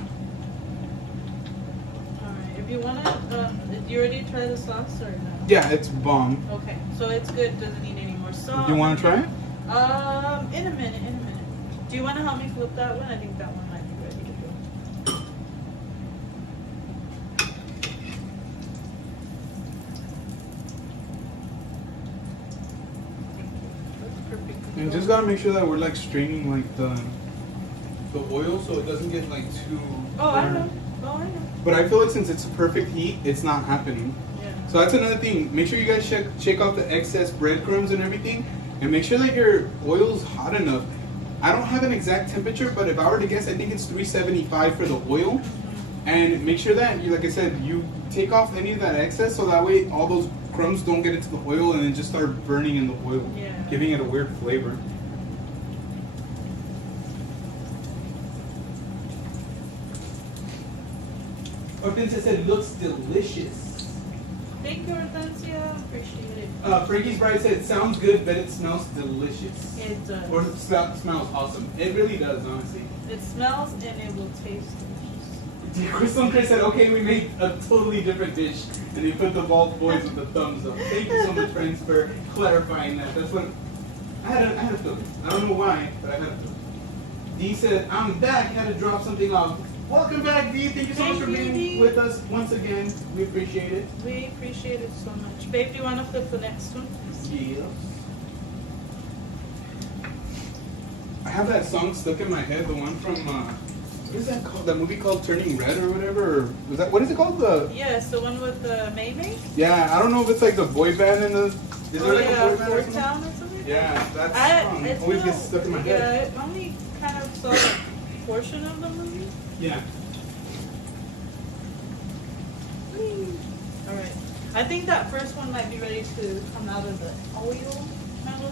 Alright, if you wanna, did you already try the sauce or no? Yeah, it's bomb. Okay, so it's good. Doesn't need any more sauce. Do you want to try it? In a minute. Do you want to help me flip that one? I think that one might be ready to go. That's perfect. And just gotta make sure that we're like straining like the oil so it doesn't get like too. Oh, I know. Oh, I know. But I feel like since it's perfect heat, it's not happening. Yeah. So that's another thing. Make sure you guys check out the excess breadcrumbs and everything, and make sure that your oil's hot enough. I don't have an exact temperature, but if I were to guess, I think it's 375 for the oil. And make sure that, like I said, you take off any of that excess so that way all those crumbs don't get into the oil and then just start burning in the oil, Yeah. giving it a weird flavor. Hortensia said it looks delicious. Thank you, Hortensia. Appreciate it. Frankie's Bride said it sounds good, but it smells delicious. It does. Or it smells awesome. It really does, honestly. It smells and it will taste delicious. Crystal and Chris said, okay, we made a totally different dish. And they put the bald boys with the thumbs up. Thank you so much, friends, for clarifying that. That's what I had a feeling. I don't know why, but I had a feeling. Dee said, I'm back. Had to drop something off. Welcome back, Dee. Thank you so much for being with us once again. We appreciate it. We appreciate it so much. Babe, do you want to flip the next one? Yes. I have that song stuck in my head, the one from what is that called? That movie called Turning Red or whatever? Or was that, what is it called? Yes, the one with the Mayday? Yeah, I don't know if it's like the boy band in the. Is there like a boy band or Fort something? Town or something? Yeah, that song always gets stuck in my head. Yeah, I only kind of saw a portion of the movie. Yeah. Alright. I think that first one might be ready to come out of the oil mellow.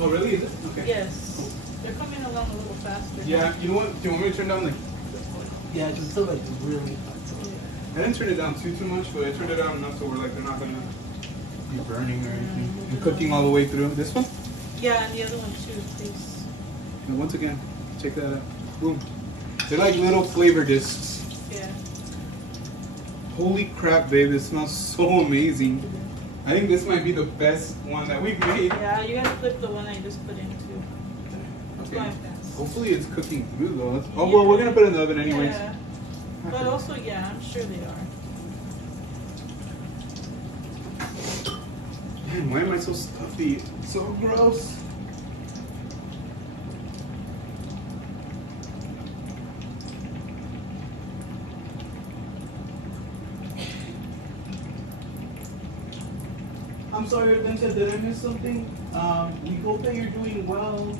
Oh, really? Is it? Okay. Yes. Cool. They're coming along a little faster. Yeah, you know what? Do you want me to turn down the. Yeah, because it's still like really hot. I didn't turn it down too much, but I turned it down enough to where like they're not gonna be burning or anything. And cooking all the way through. This one? Yeah, and the other one too, please. And once again, check that out. Boom. They're like little flavor discs. Yeah. Holy crap, babe! It smells so amazing. I think this might be the best one that we've made. Yeah, you gotta flip the one I just put into. It's Okay. going fast. Hopefully it's cooking through though. Oh well, we're gonna put it in the oven anyways. Yeah. But also, yeah, I'm sure they are. Man, why am I so stuffy? It's so gross. I'm sorry, Adventure, did I miss something? We hope that you're doing well.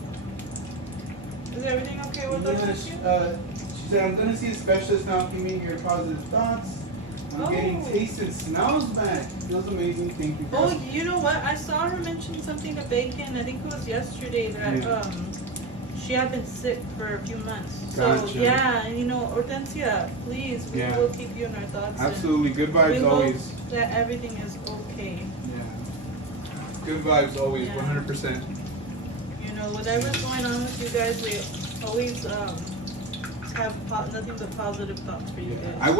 Is everything okay with us? Yes, she said, I'm gonna see a specialist now. Give me your positive thoughts. I'm getting taste and smells back. Feels amazing. Thank you. Oh, you know what? I saw her mention something to Bacon. I think it was yesterday that she had been sick for a few months. So Gotcha. yeah, and you know, Hortensia, please, we Yeah. will keep you in our thoughts. Absolutely, good And vibes we always. hope that everything is okay. Yeah. Good vibes always, Yeah. 100%. You know, whatever's going on with you guys, we always have nothing but positive thoughts for you guys. I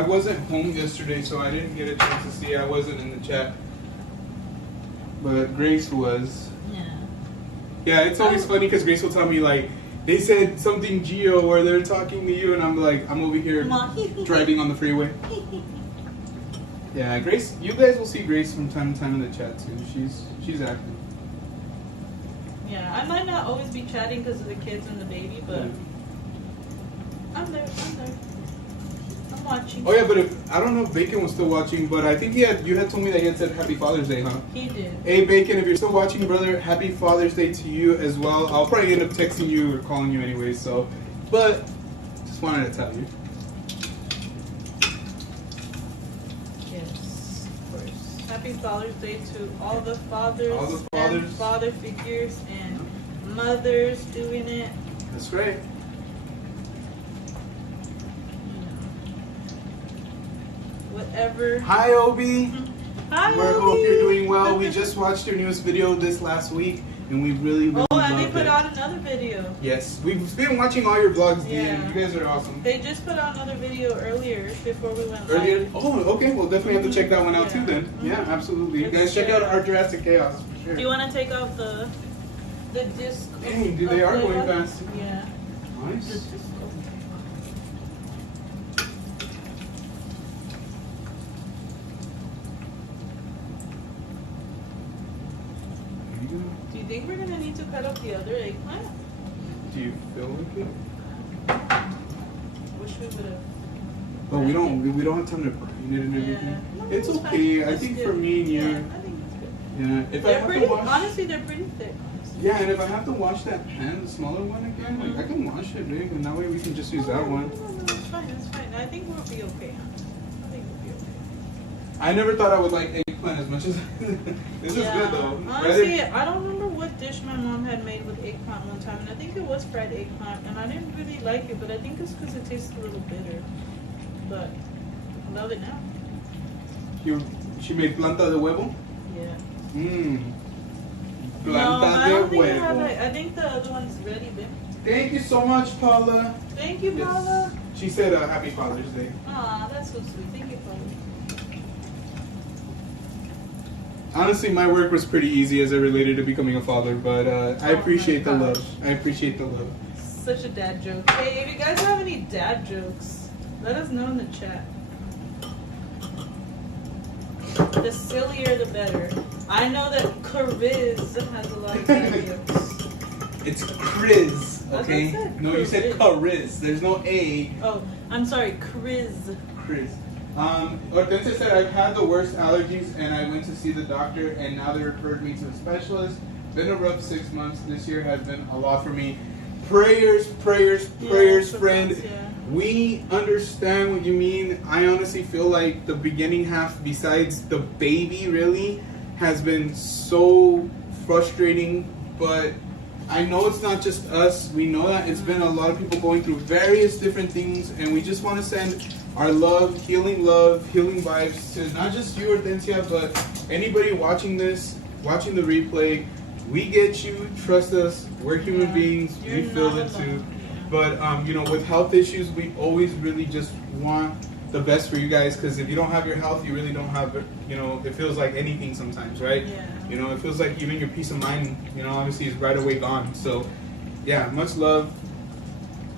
wasn't home yesterday, so I didn't get a chance to see. I wasn't in the chat, but Grace was. Yeah. Yeah, it's always funny because Grace will tell me like they said something Gio or they're talking to you, and I'm like I'm over here driving on the freeway. Yeah, Grace, you guys will see Grace from time to time in the chat too. She's active. Yeah, I might not always be chatting because of the kids and the baby, but I'm there. I'm watching. Oh yeah, but I don't know if Bacon was still watching, but I think you had told me that he had said Happy Father's Day, huh? He did. Hey Bacon, if you're still watching, brother, Happy Father's Day to you as well. I'll probably end up texting you or calling you anyway, so, but just wanted to tell you. Yes, of course. Happy Father's Day to all the fathers, fathers. and father figures and mothers doing it. That's right. Whatever. Hi Obi. Hi, We hope you're Obi. doing well. We just watched your newest video this last week, and we really Oh, and they loved put it. out another video. Yes, we've been watching all your vlogs, Dean. Yeah. You guys are awesome. They just put out another video earlier before we went Earlier? live. Oh, okay. We'll definitely have to check that one out too Yeah. then. Yeah, absolutely. You It's guys check out good. our Jurassic Chaos for sure. Do you want to take out the disc? Dang, dude, of they are the going one? fast. Yeah. The Nice. disc. There you go. Do you think we're gonna need to cut up the other eggplant? Do you feel like it? Wish we would have. Oh, we don't have time to grind it and everything. Yeah. No, It's fine. okay. I That's think good. for me and you, Yeah, I think it's good. yeah. If I They're have pretty. to wash, Honestly, they're pretty thick. Honestly. yeah, and if I have to wash that pan, the smaller one again, like I can wash it, big, and that way we can just use that one. No, it's fine. It's fine. I think we'll be okay. I think we'll be okay. I never thought I would like eggplant as much as this is good though. Honestly, I don't remember what dish my mom had made with eggplant one time, and I think it was fried eggplant, and I didn't really like it, but I think it's because it tastes a little bitter. But I love it now. She made planta de huevo. Yeah. Mmm. No, Planta I de don't think I have huevo. it. I think the other one's ready, babe. Thank you so much, Paula. Thank you, Yes. Paula. She said Happy Father's Day. Aw, that's so sweet. Thank you, Paula. Honestly, my work was pretty easy as it related to becoming a father, but I Oh appreciate my the gosh. love. I appreciate the love. Such a dad joke. Hey, if you guys have any dad jokes, let us know in the chat. The sillier, the better. I know that Chris has a lot of dad jokes. It's Chris, what I okay? said, No, you said Chris. There's no A. Oh, I'm sorry, Chris. Chris. Hortensia said I've had the worst allergies and I went to see the doctor and now they referred me to a specialist. Been a rough 6 months. This year has been a lot for me. Prayers, Yeah, friend. yeah. We understand what you mean. I honestly feel like the beginning half, besides the baby, really has been so frustrating. But I know it's not just us. We know that it's been a lot of people going through various different things, and we just want to send our love, healing vibes to not just you, Hortensia, but anybody watching this, watching the replay. We get you. Trust us. We're human Yeah. beings. You're We feel not it too. alone. But you know, with health issues, we always really just want the best for you guys. Because if you don't have your health, you really don't have it. You know, it feels like anything sometimes, right? Yeah. You know, it feels like even your peace of mind, you know, obviously is right away gone. So, yeah, much love,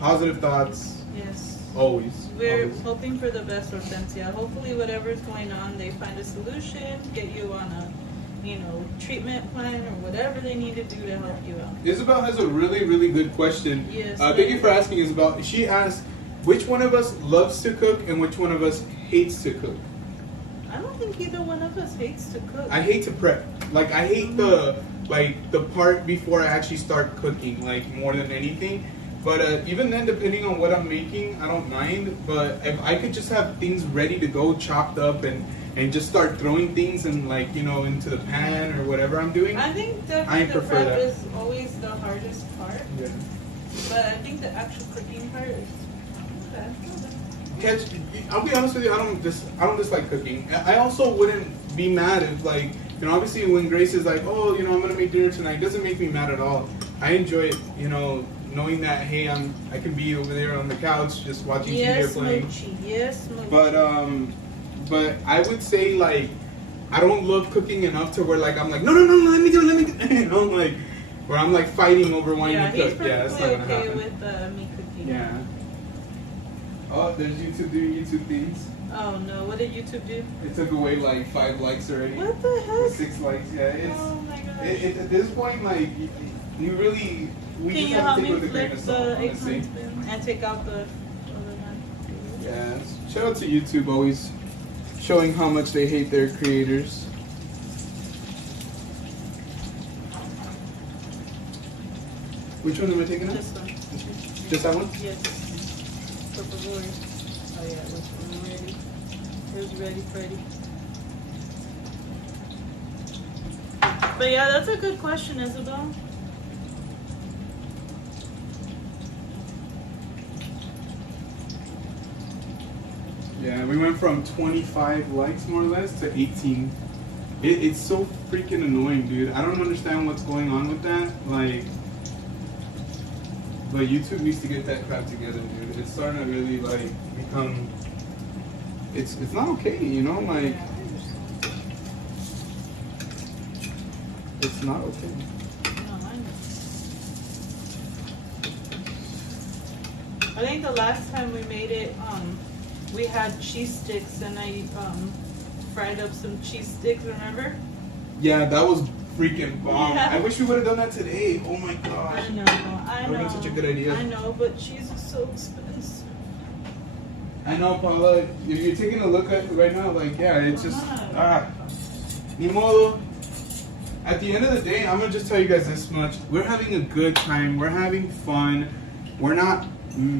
positive thoughts, Yes. always. We're always. hoping for the best, Hortensia. Hopefully, whatever's going on, they find a solution, get you on a, treatment plan or whatever they need to do to help you out. Isabel has a really, really good question. Yes, Thank you ma'am. for asking, Isabel. She asked, which one of us loves to cook and which one of us hates to cook? I don't think either one of us hates to cook. I hate to prep. Like, I hate the part before I actually start cooking, like, more than anything. But even then, depending on what I'm making, I don't mind. But if I could just have things ready to go, chopped up, and just start throwing things and, like, into the pan or whatever I'm doing. I think I definitely the prefer prep that. is always the hardest part, Yeah. but I think the actual cooking part is okay. I'll be honest with you, I don't dislike cooking. I also wouldn't be mad if, like, obviously when Grace is like, oh, I'm gonna make dinner tonight, it doesn't make me mad at all. I enjoy it, knowing that, hey, I can be over there on the couch just watching TV or Yes, playing. Moochie. Yes, Moochie. But I would say, like, I don't love cooking enough to where, like, I'm like, no, let me do it. Like, where I'm like fighting over wanting yeah, to he's cook. Yeah, that's perfectly not gonna okay happen. with me cooking. Yeah. Oh, there's YouTube doing YouTube things. Oh no, what did YouTube do? It took away like 5 likes already. What the heck? 6 likes, yeah. It's Oh my gosh. at this point, like, you really, we Can just you have help to take me it with a grain flip of the salt, honestly. eggplant spin and take out the other one? Yeah. Shout out to YouTube, always showing how much they hate their creators. Which one am I taking out? This one. Just that one? Yes. Por favor. Oh yeah, it was ready. It was ready, Freddy. But yeah, that's a good question, Isabel. Yeah, we went from 25 likes more or less to 18. It's so freaking annoying, dude. I don't understand what's going on with that. Like, but YouTube needs to get that crap together, dude. It's starting to really like become. It's not okay, like it's not okay. No, I know. I think the last time we made it, we had cheese sticks and I fried up some cheese sticks, remember? Yeah, that was freaking bomb. Yeah. I wish we would have done that today. Oh my gosh. I know. That would have been such a good idea. I know, but cheese is so expensive. I know, Paula. If you're taking a look at it right now, like, yeah, it's just ni modo. At the end of the day, I'm gonna just tell you guys this much: we're having a good time. We're having fun. We're not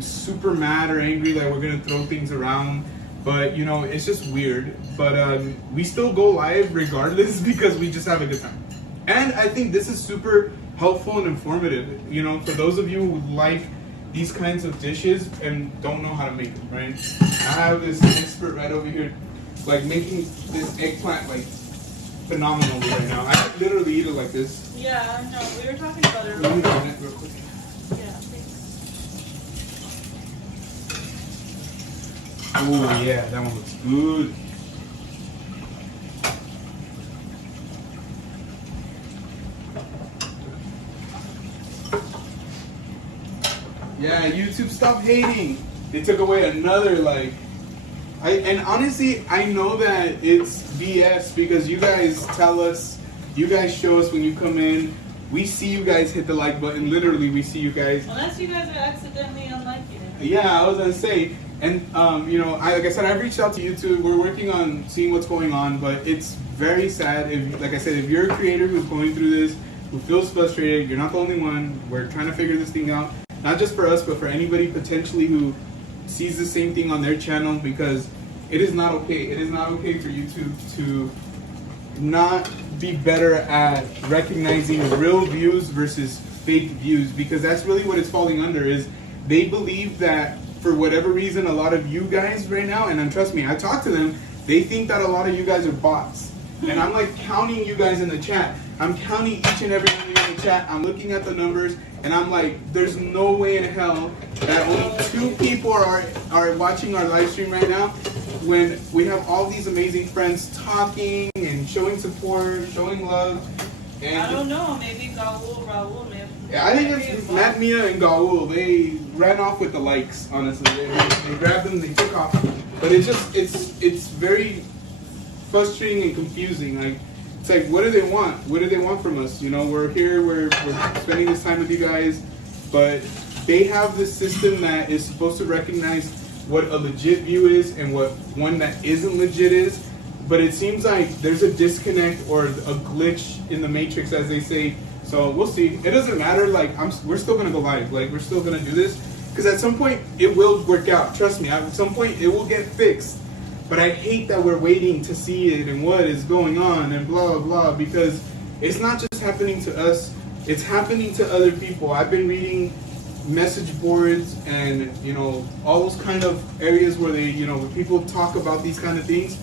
super mad or angry that we're gonna throw things around. But you know, it's just weird. But we still go live regardless because we just have a good time. And I think this is super helpful and informative. You know, for those of you who like these kinds of dishes and don't know how to make them, right? I have this expert right over here, like making this eggplant like phenomenally right now. I could literally eat it like this. Yeah, I know. We were talking about it. Let me open it real quick. Yeah, thanks. Oh yeah, that one looks good. Yeah, YouTube, stop hating. They took away another like. And honestly, I know that it's BS because you guys tell us, you guys show us when you come in. We see you guys hit the like button. Literally, we see you guys. Unless you guys are accidentally unliking it. Yeah, I was gonna say, and you know, like I said, I've reached out to YouTube. We're working on seeing what's going on, but it's very sad. If, like I said, if you're a creator who's going through this, who feels frustrated, you're not the only one. We're trying to figure this thing out, not just for us, but for anybody potentially who sees the same thing on their channel, because it is not okay. It is not okay for YouTube to not be better at recognizing real views versus fake views, because that's really what it's falling under. Is they believe that for whatever reason, a lot of you guys right now, and trust me, I talk to them, they think that a lot of you guys are bots. And I'm like counting you guys in the chat. I'm counting each and every one of you in the chat. I'm looking at the numbers, and I'm like, there's no way in hell that only 2 people are watching our live stream right now, when we have all these amazing friends talking and showing support, showing love. And I don't know. Maybe Raul may have. yeah, I think it's Matt, Mia, and Gaul. They ran off with the likes. Honestly, they grabbed them, they took off. But it's just it's very frustrating and confusing. Like, it's like, what do they want? What do they want from us? You know, we're here, we're spending this time with you guys, but they have this system that is supposed to recognize what a legit view is and what one that isn't legit is. But it seems like there's a disconnect or a glitch in the matrix, as they say. So we'll see. It doesn't matter. Like, we're still gonna go live. Like, we're still gonna do this because at some point it will work out. Trust me. At some point it will get fixed. But I hate that we're waiting to see it and what is going on and blah, blah, blah, because it's not just happening to us, it's happening to other people. I've been reading message boards and, you know, all those kind of areas where they, you know, where people talk about these kind of things,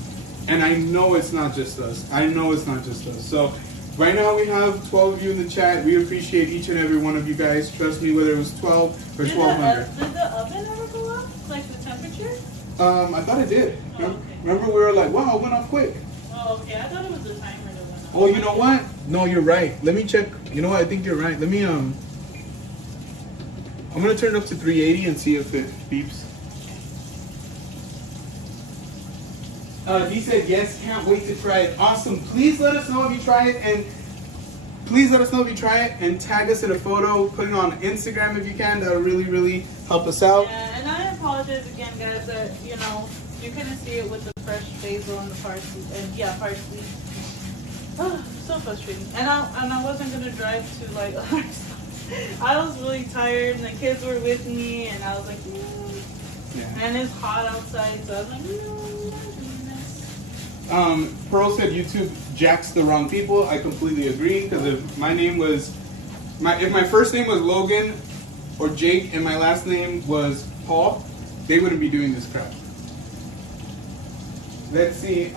and I know it's not just us. I know it's not just us. So right now we have 12 of you in the chat. We appreciate each and every one of you guys. Trust me, whether it was 12 or 1,200. Did the oven ever go up? Like the temperature? I thought it did. Oh, okay. Remember we were like, wow, it went off quick. Oh, okay. I thought it was the timer that went off. Oh, you know what? No, you're right. Let me check. You know what? I think you're right. Let me, I'm going to turn it up to 380 and see if it beeps. He said, yes, can't wait to try it. Awesome. Please let us know if you try it, and please let us know if you try it, and tag us in a photo. Put it on Instagram if you can. That would really, really help us out. Yeah, and I apologize again, guys, that, you know, you couldn't see it with the fresh basil and the parsley, and yeah, parsley. Oh, so frustrating. And I wasn't gonna drive to like. I was really tired, and the kids were with me, and I was like, Yeah. And it's hot outside, so I was like, no, I'm not doing this. Pearl said YouTube jacks the wrong people. I completely agree, because if my name was, if my first name was Logan or Jake and my last name was Paul, they wouldn't be doing this crap. Let's see.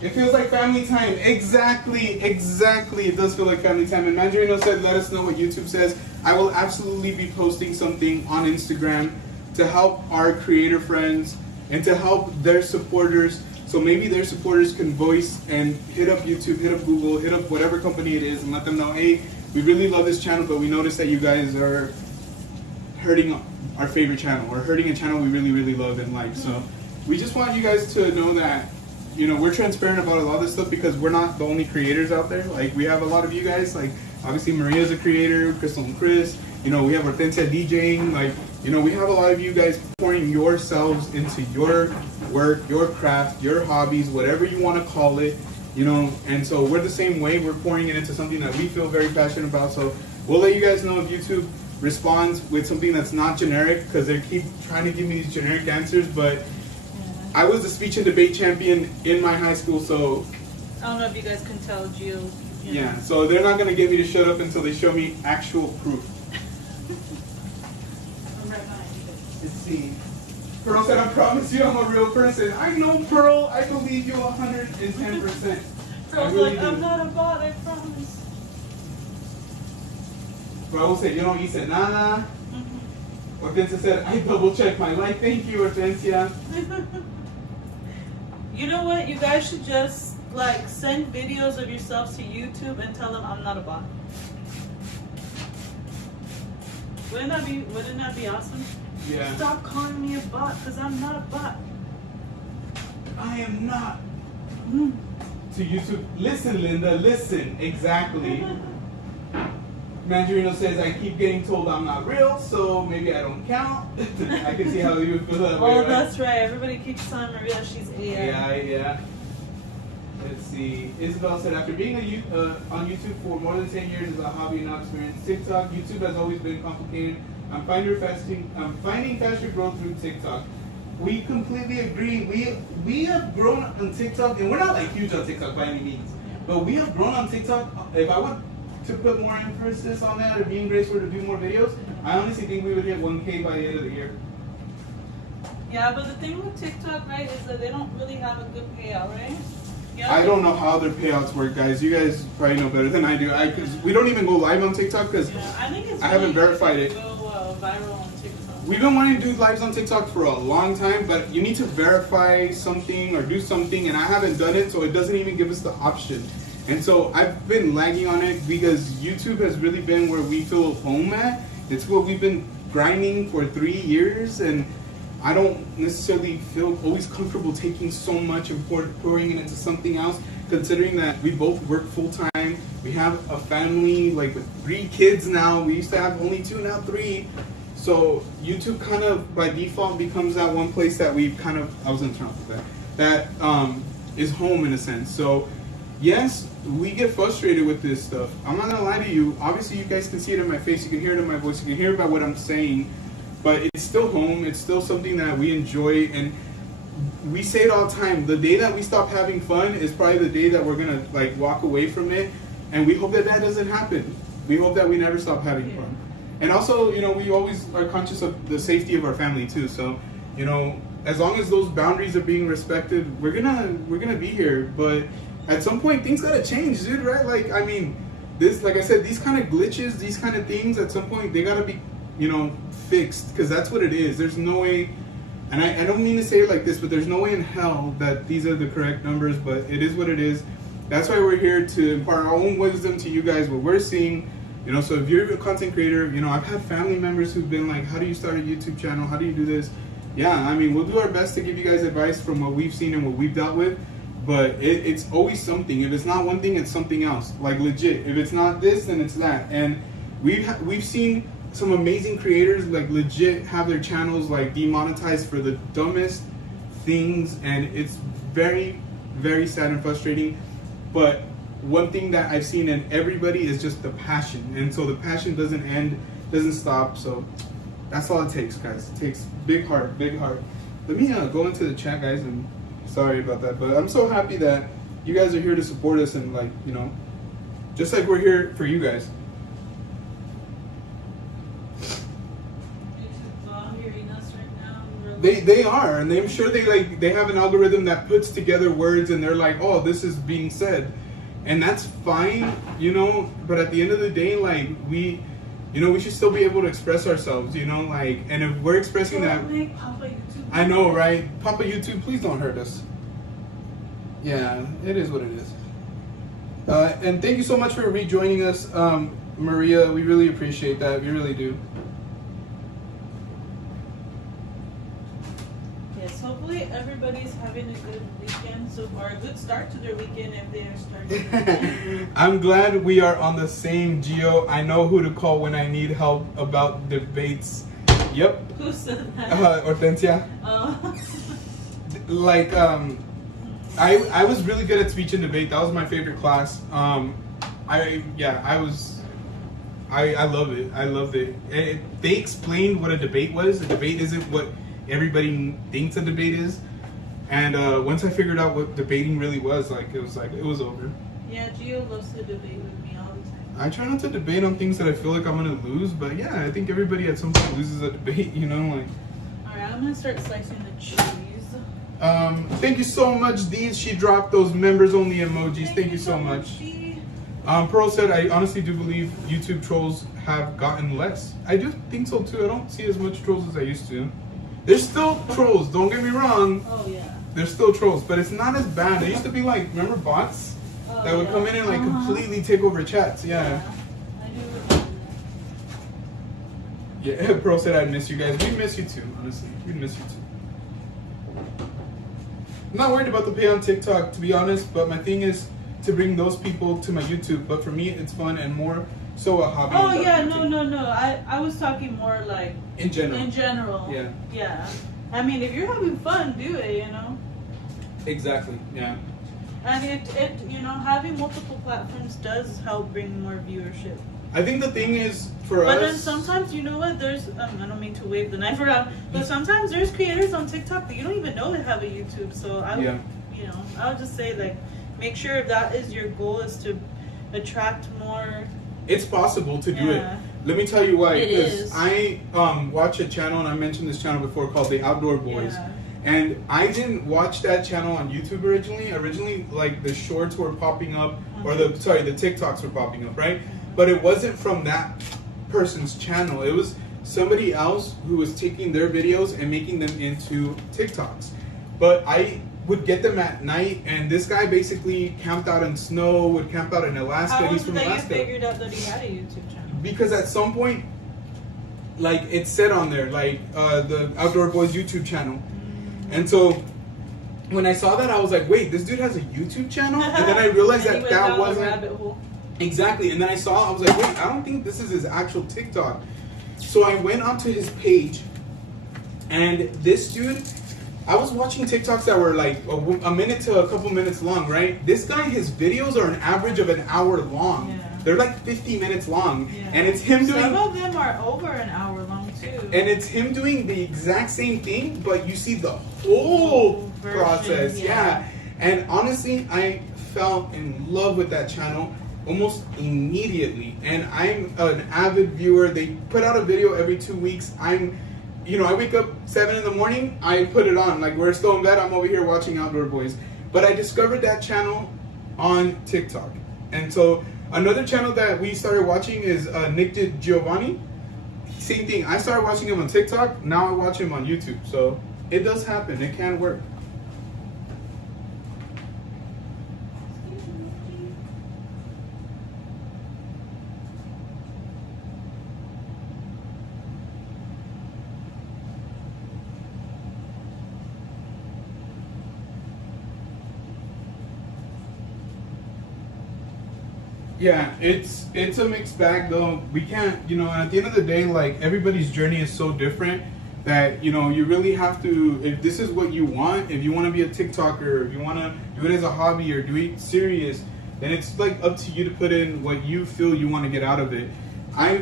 It feels like family time. Exactly. It does feel like family time. And Mandarino said, let us know what YouTube says. I will absolutely be posting something on Instagram to help our creator friends and to help their supporters. So maybe their supporters can voice and hit up YouTube, hit up Google, hit up whatever company it is, and let them know, hey, we really love this channel, but we noticed that you guys are hurting our favorite channel, or hurting a channel we really, really love and like. So we just want you guys to know that you know, we're transparent about a lot of this stuff because we're not the only creators out there. Like, we have a lot of you guys, like, obviously Maria's a creator, Crystal and Chris, you know, we have Hortensia DJing, like, you know, we have a lot of you guys pouring yourselves into your work, your craft, your hobbies, whatever you want to call it, you know, and so we're the same way. We're pouring it into something that we feel very passionate about. So we'll let you guys know if YouTube responds with something that's not generic, because they keep trying to give me these generic answers, but I was the speech and debate champion in my high school, so I don't know if you guys can tell Gio. yeah, so they're not going to get me to shut up until they show me actual proof. I'm right behind you guys. Let's see. Pearl said, I promise you I'm a real person. I know, Pearl. I believe you 110%. Pearl's really like, do. I'm not a bot, I promise. Raul said, you don't hice nada. Hortensia said, I double checked my life. Thank you, Hortensia. You know what? You guys should just like send videos of yourselves to YouTube and tell them I'm not a bot. Wouldn't that be awesome? Yeah. Stop calling me a bot, because I'm not a bot. I am not. To YouTube. Listen, Linda, listen. Exactly. Mandarino says, I keep getting told I'm not real, so maybe I don't count. I can see how you would feel that way, Oh, right? that's right. Everybody keeps telling Maria she's AI. Yeah. Let's see. Isabel said, after being on YouTube for more than 10 years as a hobby and now experience TikTok, YouTube has always been complicated. I'm finding faster growth through TikTok. We completely agree. We have grown on TikTok, and we're not like huge on TikTok by any means, but we have grown on TikTok. If I would to put more emphasis on that, or being graceful to do more videos, I honestly think we would hit 1K by the end of the year. Yeah, but the thing with TikTok, right, is that they don't really have a good payout, right? Yeah. I don't know how their payouts work, guys. You guys probably know better than I do. Because we don't even go live on TikTok because I think it's I haven't really verified it. Go viral on TikTok. We've been wanting to do lives on TikTok for a long time, but you need to verify something or do something, and I haven't done it, so it doesn't even give us the option. And so I've been lagging on it because YouTube has really been where we feel home at. It's what we've been grinding for 3 years, and I don't necessarily feel always comfortable taking so much and pouring it into something else, considering that we both work full time. We have a family like with 3 kids now. We used to have only 2, now 3. So YouTube kind of by default becomes that one place that we kind of, I was gonna turn off that is home in a sense. So yes, we get frustrated with this stuff. I'm not gonna lie to you. Obviously, you guys can see it in my face. You can hear it in my voice. You can hear about what I'm saying. But it's still home. It's still something that we enjoy. And we say it all the time. The day that we stop having fun is probably the day that we're gonna like walk away from it. And we hope that that doesn't happen. We hope that we never stop having fun. And also, you know, we always are conscious of the safety of our family too. So, you know, as long as those boundaries are being respected, we're gonna be here. But at some point, things gotta change, dude, right? Like, I mean, this, like I said, these kind of glitches, these kind of things, at some point, they gotta be, you know, fixed, because that's what it is. There's no way, and I don't mean to say it like this, but there's no way in hell that these are the correct numbers, but it is what it is. That's why we're here to impart our own wisdom to you guys, what we're seeing, you know. So if you're a content creator, you know, I've had family members who've been like, how do you start a YouTube channel? How do you do this? Yeah, I mean, we'll do our best to give you guys advice from what we've seen and what we've dealt with. But it's always something. If it's not one thing, it's something else. Like legit. If it's not this, then it's that. And we've seen some amazing creators like legit have their channels like demonetized for the dumbest things, and it's very, very sad and frustrating. But one thing that I've seen in everybody is just the passion, and so the passion doesn't end, doesn't stop. So that's all it takes, guys. It takes big heart, big heart. Let me go into the chat, guys, and sorry about that, but I'm so happy that you guys are here to support us, and like, you know, just like we're here for you guys. They are, and I'm sure they have an algorithm that puts together words, and they're like, oh, this is being said, and that's fine, you know. But at the end of the day, like, we should still be able to express ourselves, you know, like, and if we're expressing that, Make Papa YouTube. I know, right? Papa YouTube, please don't hurt us. Yeah, it is what it is. And thank you so much for rejoining us, Maria. We really appreciate that. We really do. Yes, hopefully hopefully everybody's having a good weekend so far, a good start to their weekend if they are starting their weekend. I'm glad we are on the same Geo. I know who to call when I need help about debates. Yep. Who said that? Hortensia. Oh. Like, I was really good at speech and debate. That was my favorite class. I love it. I loved it. They explained what a debate was. A debate isn't what everybody thinks a debate is. And once I figured out what debating really was, it was over. Yeah, Gio loves to debate with me all the time. I try not to debate on things that I feel like I'm gonna lose, but yeah, I think everybody at some point loses a debate, you know, like. Alright, I'm gonna start slicing the cheese. Thank you so much, Deez. She dropped those members only emojis. Thank you so much. Pearl said, I honestly do believe YouTube trolls have gotten less. I do think so too. I don't see as much trolls as I used to. There's still trolls, don't get me wrong. Oh yeah. There's still trolls, but it's not as bad. There used to be remember bots that would come in and completely take over chats. Yeah. I do remember that. Yeah, Pearl said I'd miss you guys. We miss you too, honestly. We miss you too. I'm not worried about the pay on TikTok, to be honest, but my thing is to bring those people to my YouTube. But for me, it's fun and more so a hobby. Oh yeah, no. I was talking more like in general. In general. Yeah. Yeah. I mean, if you're having fun, do it. You know. Exactly. Yeah. And it having multiple platforms does help bring more viewership. I think the thing is for us. But then sometimes, you know what? There's I don't mean to wave the knife around, but sometimes there's creators on TikTok that you don't even know they have a YouTube. So I would, I would just say make sure if that is your goal is to attract more. It's possible to do it. Let me tell you why. Because I watch a channel, and I mentioned this channel before, called The Outdoor Boys. Yeah. And I didn't watch that channel on YouTube originally. Originally, the shorts were popping up, or the TikToks were popping up, right? But it wasn't from that person's channel. It was somebody else who was taking their videos and making them into TikToks. But I would get them at night, and this guy basically camped out in snow, would camp out in Alaska. How He's from that Alaska. You figured out that he had a YouTube channel? Because at some point, it said on there, the Outdoor Boys YouTube channel. And so when I saw that, I was like, wait, this dude has a YouTube channel? And then I realized that wasn't. Rabbit hole. Exactly. And then I was like, wait, I don't think this is his actual TikTok. So I went onto his page, and this dude, I was watching TikToks that were a minute to a couple minutes long, right? This guy, his videos are an average of an hour long. Yeah. They're 50 minutes long. Yeah. And it's him doing. Some of them are over an hour long too. And it's him doing the exact same thing, but you see the whole process. Yeah. And honestly, I fell in love with that channel almost immediately. And I'm an avid viewer. They put out a video every 2 weeks. I wake up 7 in the morning, I put it on. We're still in bed, I'm over here watching Outdoor Boys. But I discovered that channel on TikTok. And so another channel that we started watching is Nick Giovanni. Same thing. I started watching him on TikTok. Now I watch him on YouTube. So it does happen. It can work. Yeah, it's a mixed bag though. We can't, at the end of the day, everybody's journey is so different that, you really have to, if this is what you want, if you want to be a TikToker, if you want to do it as a hobby or do it serious, then it's up to you to put in what you feel you want to get out of it.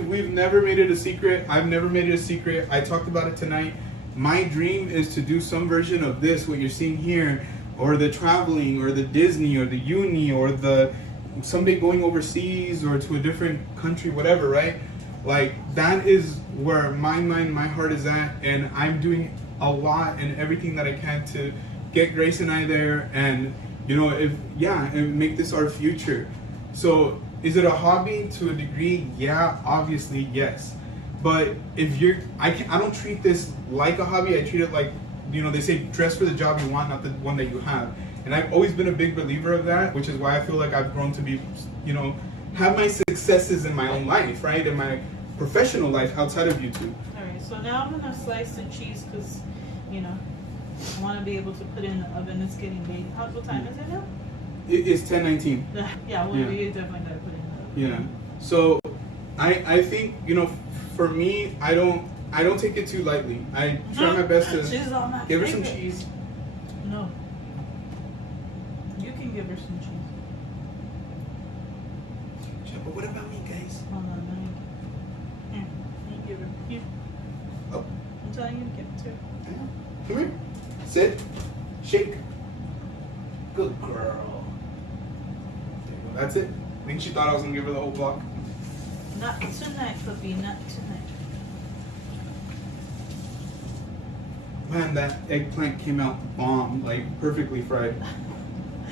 We've never made it a secret. I've never made it a secret. I talked about it tonight. My dream is to do some version of this, what you're seeing here, or the traveling, or the Disney, or the uni, or the someday going overseas or to a different country, whatever, right? That is where my mind, my heart is at, and I'm doing a lot and everything that I can to get Grace and I there, and and make this our future. So is it a hobby to a degree? Yeah, obviously yes. But I don't treat this like a hobby. I treat it like, they say dress for the job you want, not the one that you have. And I've always been a big believer of that, which is why I feel like I've grown to be, have my successes in my own life, right? In my professional life outside of YouTube. All right, so now I'm going to slice the cheese because, I want to be able to put it in the oven. It's getting late. What time is it now? It's 10:19. Yeah, well, Yeah. we definitely gotta put it in the oven. Yeah. So, I think, you know, for me, I don't take it too lightly. I try my best to She's all my give her some favorite. cheese. No. You can give her some cheese. But what about me, guys? Hold on, let me. Here, you give her. Here. Oh. I'm telling you to give it to her. Come here. Sit. Shake. Good girl. There you go. That's it. I think she thought I was gonna give her the whole block. Not tonight, puppy. Not tonight. Man, that eggplant came out bomb, like perfectly fried.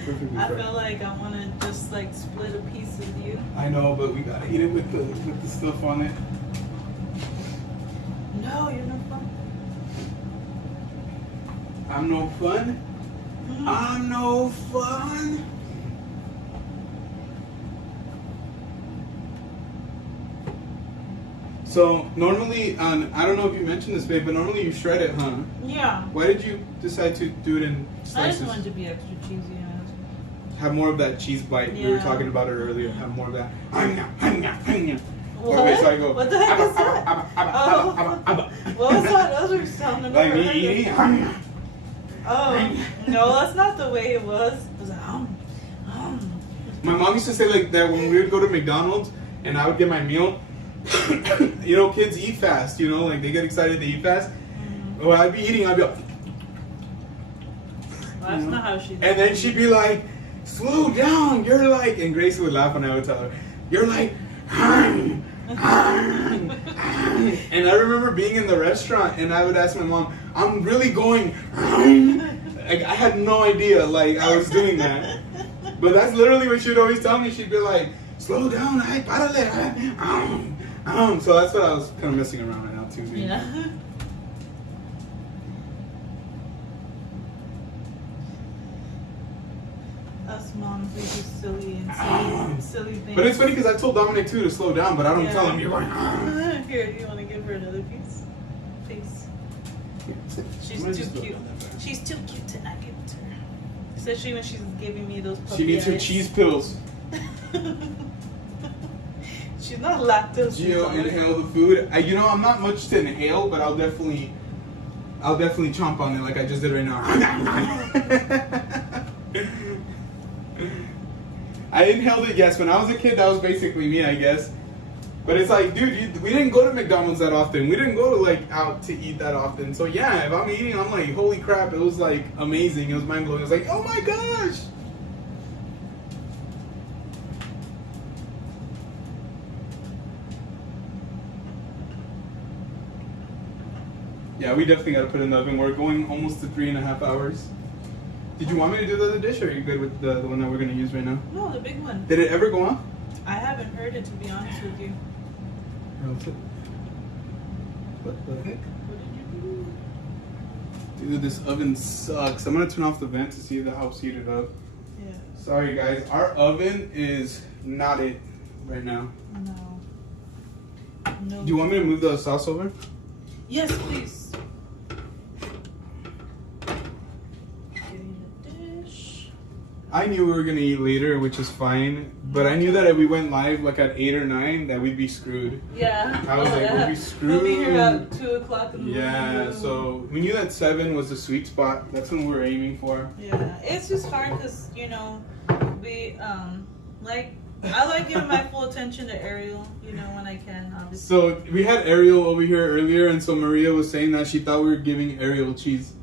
Perfectly I fried. feel like I want to just like split a piece with you. I know, but we gotta eat it with the stuff on it. No, you're not fun. I'm no fun. I'm no fun. So normally, I don't know if you mentioned this, babe, but normally you shred it, huh? Yeah. Why did you decide to do it in I slices? just wanted to be extra cheesy. And Have more of that cheese bite. We were Yeah. talking about it earlier. Have more of that. what? Okay, so I go. What the heck is that? Oh. What was that other sound? I've Like never me heard eating. of? Oh, no, that's not the way it was. It was like, My mom used to say like that when we would go to McDonald's and I would get my meal. You know, kids eat fast. You know, like they get excited to eat fast. When I'd be eating, I'd be like, Well, that's not how she and then she'd be like, "Slow down." You're like, and Grace would laugh when I would tell her, "You're like." And I remember being in the restaurant and I would ask my mom, I'm really going, like, I had no idea like I was doing that. But that's literally what she'd always tell me. She'd be like, slow down, so that's what I was kind of messing around right now too. Maybe. Yeah. Us moms, we do silly and silly things. But it's funny because I told Dominic too to slow down, but I don't tell him you're going. Here, do you want to give her another piece? Please. She's too cute. She's too cute to not give it to her. Especially when she's giving me those puppy She needs her eyes. cheese pills. She's not lactose. Gio, inhale the food. You know, I'm not much to inhale, but I'll definitely chomp on it like I just did right now. I inhaled it, yes. When I was a kid, that was basically me, I guess. But it's like, dude, we didn't go to McDonald's that often. We didn't go to like out to eat that often. So yeah, if I'm eating, I'm like, holy crap! It was like amazing. It was mind blowing. It was like, oh my gosh. Yeah, we definitely got to put it in the oven. We're going almost to 3.5 hours. Did you want me to do the other dish, or are you good with the one that we're going to use right now? No, the big one. Did it ever go on? I haven't heard it, to be honest with you. What the heck? What did you do? Dude, this oven sucks. I'm going to turn off the vent to see if that helps heat it up. Yeah. Sorry, guys. Our oven is not it right now. No. No. Do you want me to move the sauce over? Yes, please. Getting the dish. I knew we were going to eat later, which is fine. But I knew that if we went live like at 8 or 9, that we'd be screwed. Yeah. I was like, yeah. we'll be screwed. We'll be here at 2 o'clock in the morning. Yeah, so we knew that 7 was the sweet spot. That's when we were aiming for. Yeah, it's just hard because, you know, we, like, I like giving my full attention to Ariel, you know, when I can, obviously. So we had Ariel over here earlier, and so Maria was saying that she thought we were giving Ariel cheese.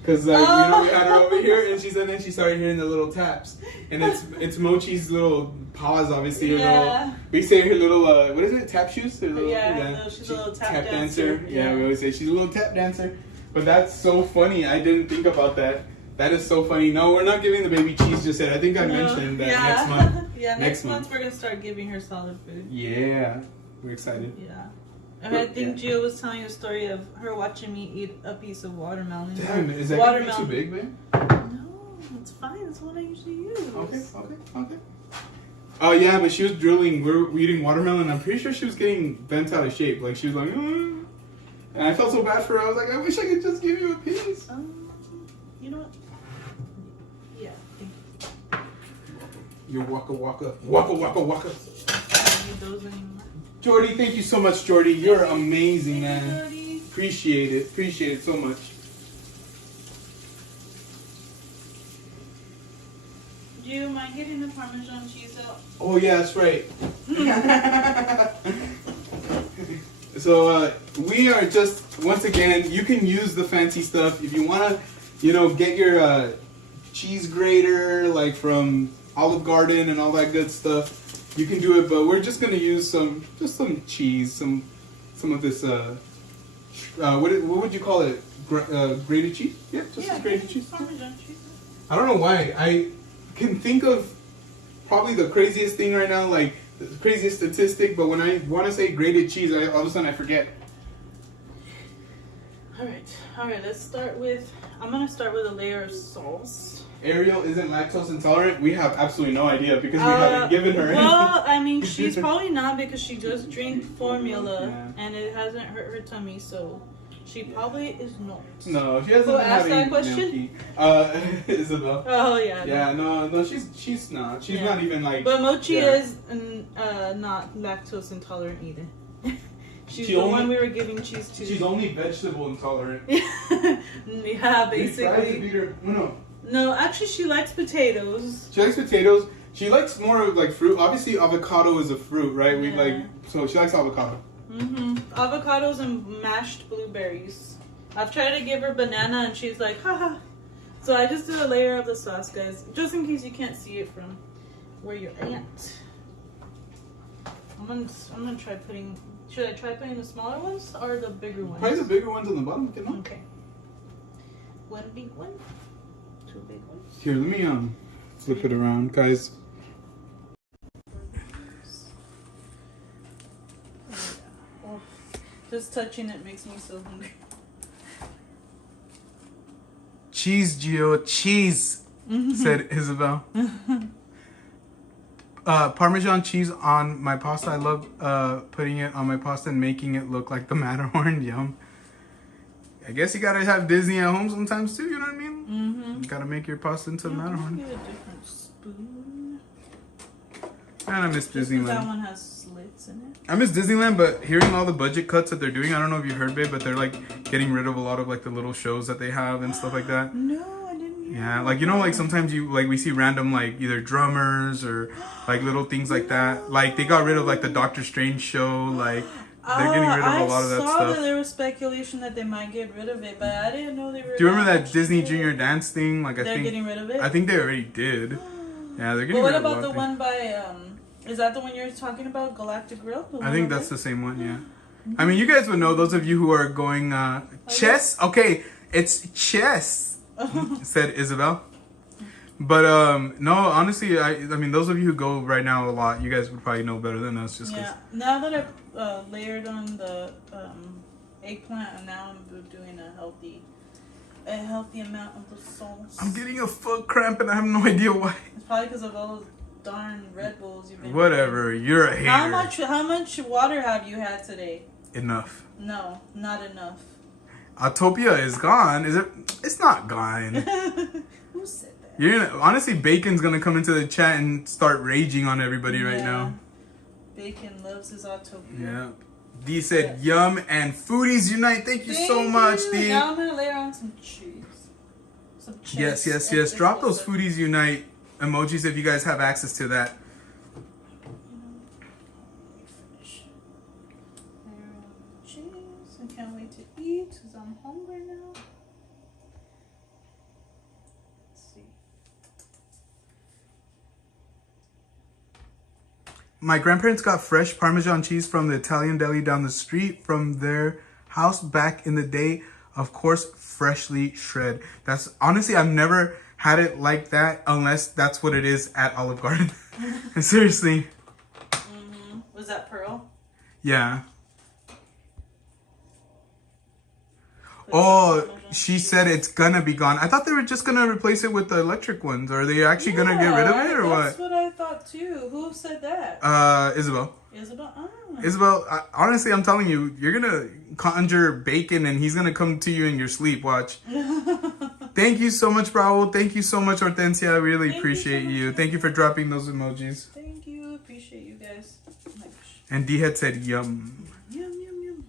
Because, like, you know, we had her over here, and then she started hearing the little taps. And it's Mochi's little paws, obviously. Her little, we say her little, what is it, tap shoes? Her little, she's a little tap dancer. dancer. Yeah, we always say she's a little tap dancer. But that's so funny. I didn't think about that. That is so funny. No, we're not giving the baby cheese just yet. I think I mentioned that next month. Yeah, next month we're going to start giving her solid food. Yeah, we're excited. Yeah. And I think Gio was telling a story of her watching me eat a piece of watermelon. Damn, is that going to be too big, man? No, it's fine. It's what I usually use. Okay. Oh, yeah, but she was drilling. We're eating watermelon. I'm pretty sure she was getting bent out of shape. Like, she was like, and I felt so bad for her. I was like, I wish I could just give you a piece. You know what? Yeah, thank you. Your waka. I don't need those anymore. Jordy, thank you so much, Jordy. You're amazing, Thank you, man. Jordy. Appreciate it so much. Do you mind getting the Parmesan cheese out? Oh yeah, that's right. So we are just, once again, you can use the fancy stuff if you want to, get your cheese grater like from Olive Garden and all that good stuff. You can do it, but we're just gonna use some cheese, some of this. What would you call it? Grated cheese? Yeah, just grated cheese. Parmesan cheese. I don't know why. I can think of probably the craziest thing right now, like the craziest statistic, but when I want to say grated cheese, all of a sudden I forget. All right. Let's start with. I'm gonna start with a layer of sauce. Ariel isn't lactose intolerant. We have absolutely no idea because we haven't given her Well, I mean, she's probably not because she just drank formula Yeah. and it hasn't hurt her tummy, so she probably is not. No, she hasn't So been ask having that question? milky. Isabel. Oh yeah. Yeah, no, she's not. She's not even like. But Mochi yeah. is not lactose intolerant either. She's She the only- one we were giving cheese to. She's only vegetable intolerant. Yeah, basically. No, actually, she likes potatoes. She likes potatoes. She likes more of like fruit. Obviously, avocado is a fruit, right? We Yeah. so she likes avocado. Avocados and mashed blueberries. I've tried to give her banana and she's like, haha. So I just did a layer of the sauce, guys, just in case you can't see it from where you're at. I'm gonna try putting. Should I try putting the smaller ones or the bigger ones? Probably the bigger ones on the bottom. You know? Okay. One big one. Two big ones. Here, let me flip it around, guys. Oh, just touching it makes me so hungry. Cheese, Gio, cheese, said Isabel. Parmesan cheese on my pasta. I love putting it on my pasta and making it look like the Matterhorn. Yum. I guess you gotta have Disney at home sometimes too. You know what I mean? You gotta make your pasta into the Matterhorn. Get a different spoon. And I miss Just 'cause that Disneyland. one has slits in it. I miss Disneyland, but hearing all the budget cuts that they're doing, I don't know if you heard, babe, but they're like getting rid of a lot of like the little shows that they have and stuff like that. No, I didn't hear. Yeah, like like sometimes we see random like either drummers or like little things like that. Like they got rid of like the Doctor Strange show. Like they're getting rid of a lot of that I saw stuff. that there was speculation that they might get rid of it, but I didn't know they were. Do you remember that actually Disney doing Junior it. Dance thing? Like They're I getting rid of it. think they already did. Yeah, they're But getting what rid of a about lot the of one by? Is that the one you're talking about, Galactic Grill? I think that's the same one. Yeah. I mean, you guys would know. Those of you who are going chess. Okay, it's chess. Said Isabel. But no, honestly, I mean, those of you who go right now a lot, you guys would probably know better than us. Just Yeah. Now that I've layered on the eggplant, and now I'm doing a healthy amount of the sauce. I'm getting a foot cramp and I have no idea why. It's probably because of all those darn Red Bulls you've been. Whatever, you're a hater. How much water have you had today? Enough. No, not enough. Autopia is gone. Is it? It's not gone. Who said that? You're gonna, honestly, Bacon's gonna come into the chat and start raging on everybody right now. Bacon loves his Autopia. Yeah. D said yum and foodies unite. Thank you so much, D. Now I'm gonna layer on some cheese. Some cheese. Yes. Drop those foodies unite emojis if you guys have access to that. Cheese. I can't wait to eat because I'm hungry now. Let's see. My grandparents got fresh Parmesan cheese from the Italian deli down the street from their house back in the day. Of course, freshly shredded. That's honestly, I've never had it like that unless that's what it is at Olive Garden. Seriously. Was that Pearl? Yeah. Oh, she said it's gonna be gone. I thought they were just gonna replace it with the electric ones. Are they actually gonna get rid of it or That's what? what I thought too. Who said that? Isabel. Isabel. Isabel, honestly, I'm telling you, you're gonna conjure Bacon and he's gonna come to you in your sleep. Watch. Thank you so much, Raul. Thank you so much, Hortensia. I really Thank you appreciate so much. you. Thank you for dropping those emojis. Thank you. Appreciate you guys. Oh my gosh. And D had said yum. Yum, yum, yum.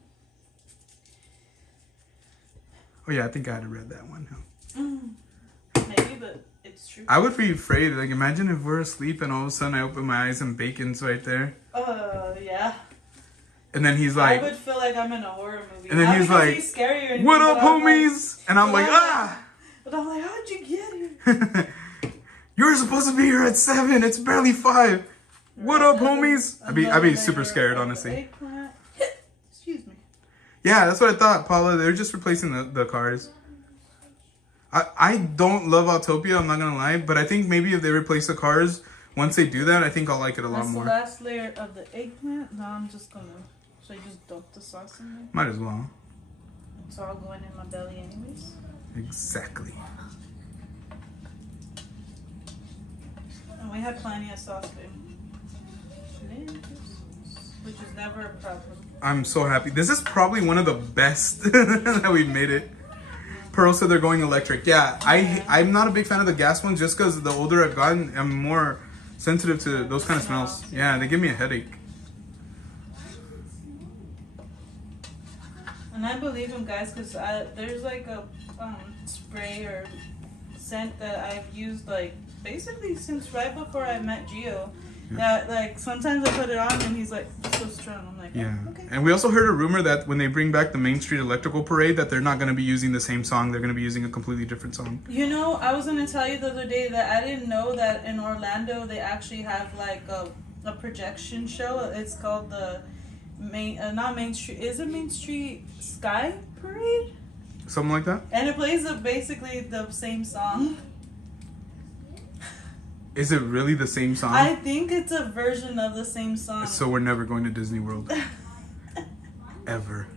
Oh yeah, I think I had read that one. Maybe, but it's true. I would be afraid. Like, imagine if we're asleep and all of a sudden I open my eyes and bacon's right there. Yeah. And then he's like, I would feel like I'm in a horror movie. and then Not he's because like, he's scary or anything, what up, but I'm homies? And I'm like, ah! But I'm like, how'd you get here? You were supposed to be here at 7. It's barely 5. What up, homies? I'd be super scared, honestly. Eggplant. Excuse me. Yeah, that's what I thought, Paula. They're just replacing the cars. I don't love Autopia, I'm not gonna lie, but I think maybe if they replace the cars, once they do that, I think I'll like it a lot That's more. the last layer of the eggplant. Now I'm just gonna. Should I just dump the sauce in there? Might as well. It's all going in my belly, anyways. Exactly. And we had plenty of sauce, babe. Which is never a problem. I'm so happy. This is probably one of the best that we've made it. Pearl said they're going electric. Yeah, I'm not a big fan of the gas ones just because the older I've gotten, I'm more sensitive to those kind of smells. Yeah, they give me a headache. And I believe him, guys, because there's like a spray or scent that I've used like basically since right before I met Gio. Yeah, like sometimes I put it on and he's like, it's so strong. I'm like, oh, Yeah. okay. And we also heard a rumor that when they bring back the Main Street Electrical Parade, that they're not going to be using the same song. They're going to be using a completely different song. You know, I was gonna tell you the other day that I didn't know that in Orlando they actually have like a projection show. It's called the not Main Street. Is it Main Street Sky Parade? Something like that? And it plays basically the same song. Is it really the same song? I think it's a version of the same song. So we're never going to Disney World. Ever.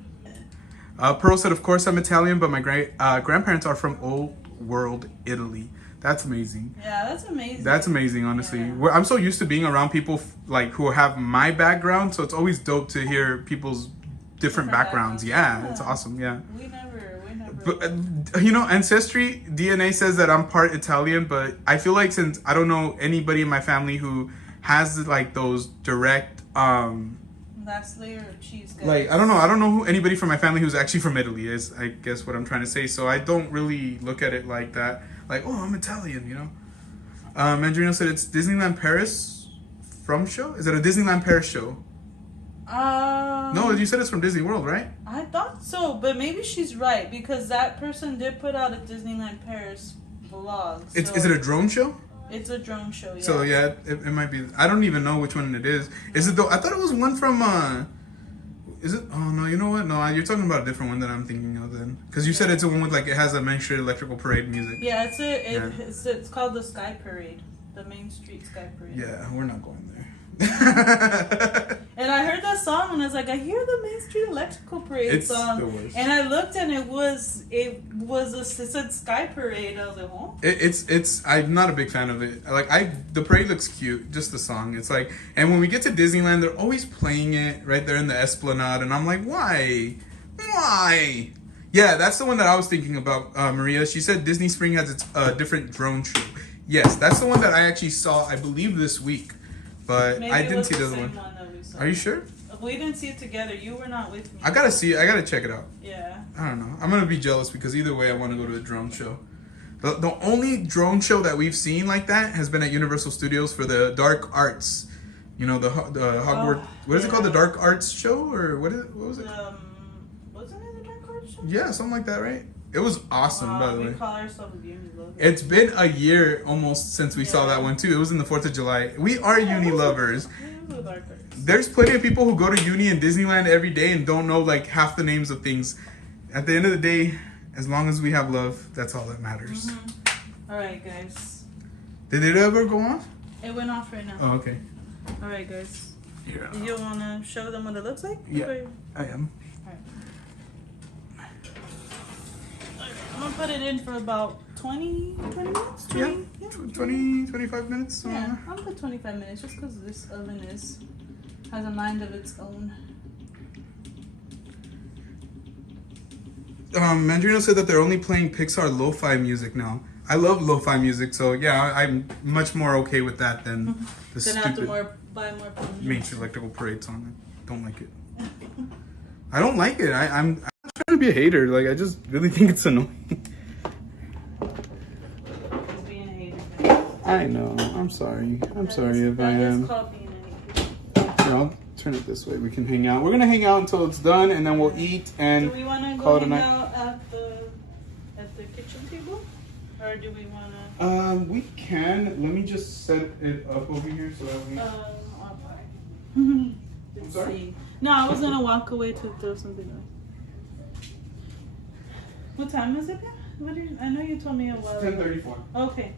Pearl said, of course I'm Italian, but my grandparents are from Old World, Italy. That's amazing. Yeah, that's amazing. That's amazing, honestly. Yeah. I'm so used to being around people like who have my background, so it's always dope to hear people's different backgrounds. Yeah, it's awesome. Yeah. We never. But, you know, Ancestry DNA says that I'm part Italian, but I feel like since I don't know anybody in my family who has like those direct last layer of cheese, guys. like I don't know who anybody from my family who's actually from Italy is, I guess what I'm trying to say. So I don't really look at it like that, like, oh, I'm Italian, you know. Mandrino said it's Disneyland Paris from show. Is it a Disneyland Paris show? No, you said it's from Disney World, right? I thought so, but maybe she's right because that person did put out a Disneyland Paris vlog. So Is it a drone show? It's a drone show. Yeah. So yeah, it might be. I don't even know which one it is. Is it though? I thought it was one from. Is it? Oh no, you know what? No, you're talking about a different one that I'm thinking of then. Because you said it's a one with like it has a Main Street Electrical Parade music. Yeah, it's called the Sky Parade, the Main Street Sky Parade. Yeah, we're not going there. And I heard that song and I was like, I hear the Main Street Electrical Parade song. The worst. And I looked and it said Sky Parade. I was like, oh. It's I'm not a big fan of it. Like the parade looks cute, just the song. It's like, and when we get to Disneyland, they're always playing it right there in the Esplanade, and I'm like, why? Yeah, that's the one that I was thinking about, Maria. She said Disney Spring has its different drone show. Yes, that's the one that I actually saw, I believe, this week. But Maybe I didn't see the same other one. that we saw. Are you sure? We didn't see it together. You were not with me. I gotta see it. I gotta check it out. Yeah. I don't know. I'm gonna be jealous because either way, I want to go to a drone show. The only drone show that we've seen like that has been at Universal Studios for the Dark Arts. You know, the Hogwarts. What is it called? The Dark Arts show or what was it? Wasn't it the Dark Arts show? Yeah, something like that, right? It was awesome, by the way. We call ourselves Uni lovers. It's been a year almost since we saw that one too. It was in the 4th of July. We are Uni lovers. There's plenty of people who go to Uni and Disneyland every day and don't know like half the names of things. At the end of the day, as long as we have love, that's all that matters. Mm-hmm. All right, guys. Did it ever go off? It went off right now. Oh, okay. All right, guys. Here. You want to show them what it looks like? Yeah, Okay. I am. I'm going to put it in for about 20 minutes? 20? Yeah, 20, 25 minutes. Yeah, I'll put 25 minutes just because this oven has a mind of its own. Mandrino said that they're only playing Pixar lo-fi music now. I love lo-fi music, so yeah, I'm much more okay with that than the Then I have to stupid buy more Major Electrical Parade song. I don't like it. I don't like it. I'm not trying to be a hater. Like, I just really think it's annoying. Just being a hater, guys. I know. I'm sorry. I'm sorry if I That is am. called being a hater. Here, I'll turn it this way. We can hang out. We're gonna hang out until it's done, and then we'll eat and Do we want to call go it a hang night. out at the kitchen table, or do we want to? We can. Let me just set it up over here so that we. Let's sorry? see. No, I was gonna walk away to throw something away. What time is it? What did you, I know you told me a while ago. 10:34. Okay.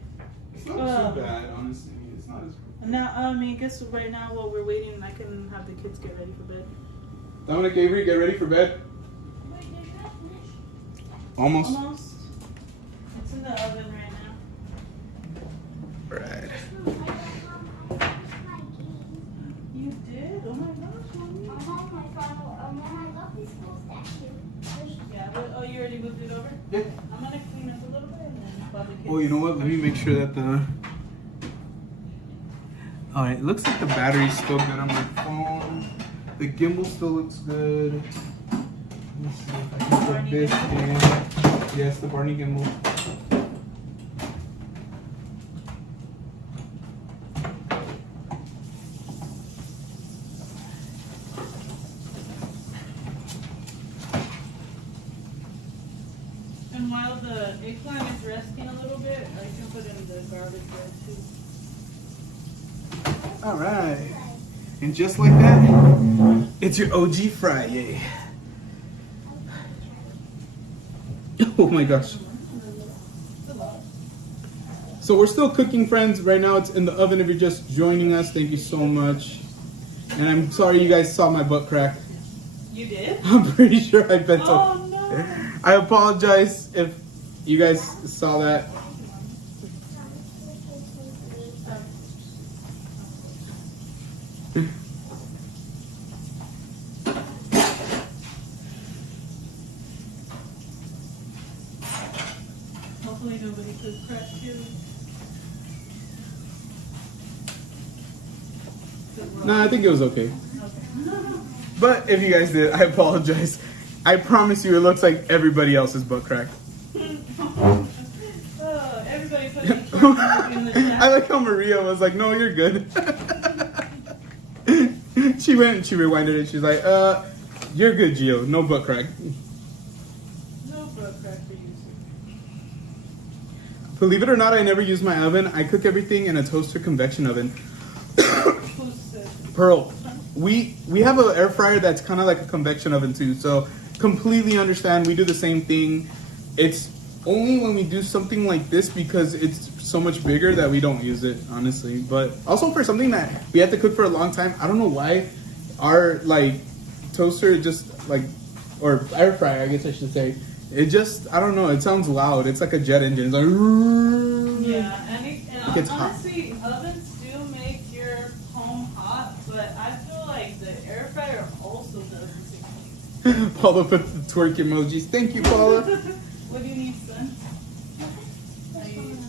It's not too bad, honestly. It's not as. Now, I guess right now while we're waiting, I can have the kids get ready for bed. Dominic, Avery, get ready for bed. Wait, did you guys finish? Almost. Almost. It's in the oven right now. Right. You did? Oh my gosh, mommy. I love this little statue. Yeah, but, oh, you already moved it over? Yeah. I'm gonna clean up a little bit and then while the kids. Oh, you know what? Let me make sure that the. Alright, it looks like the battery's still good on my phone. The gimbal still looks good. Let me see if I can put this in. Yes, the Barney gimbal. And while the eggplant is resting a little bit, I can put in the garlic bread too. Alright. And just like that, it's your OG fry, yay. Oh my gosh. So we're still cooking, friends. Right now it's in the oven if you're just joining us. Thank you so much. And I'm sorry you guys saw my butt crack. You did? I'm pretty sure I bent over. Oh no! I apologize if you guys saw that. Hopefully nobody could crack too. Nah, I think it was okay. Okay. But if you guys did, I apologize. I promise you it looks like everybody else's butt crack. Oh, everybody put in the chat. I like how Maria was like, no, you're good. She went and she rewinded it. She's like, you're good, Gio. No butt crack. No butt crack for you, sir. Believe it or not, I never use my oven. I cook everything in a toaster convection oven. Who said? Pearl, we have an air fryer that's kind of like a convection oven too. So completely understand. We do the same thing. It's only when we do something like this because it's so much bigger that we don't use it, honestly. But also for something that we had to cook for a long time, I don't know why our like toaster just like, or air fryer, I guess I should say, it just, I don't know, it sounds loud. It's like a jet engine. It's like, Yeah, and It gets hot. honestly, ovens do make your home hot, but I feel like the air fryer also does the same Paula put the twerk emojis. Thank you, Paula. thing. What do you need, son?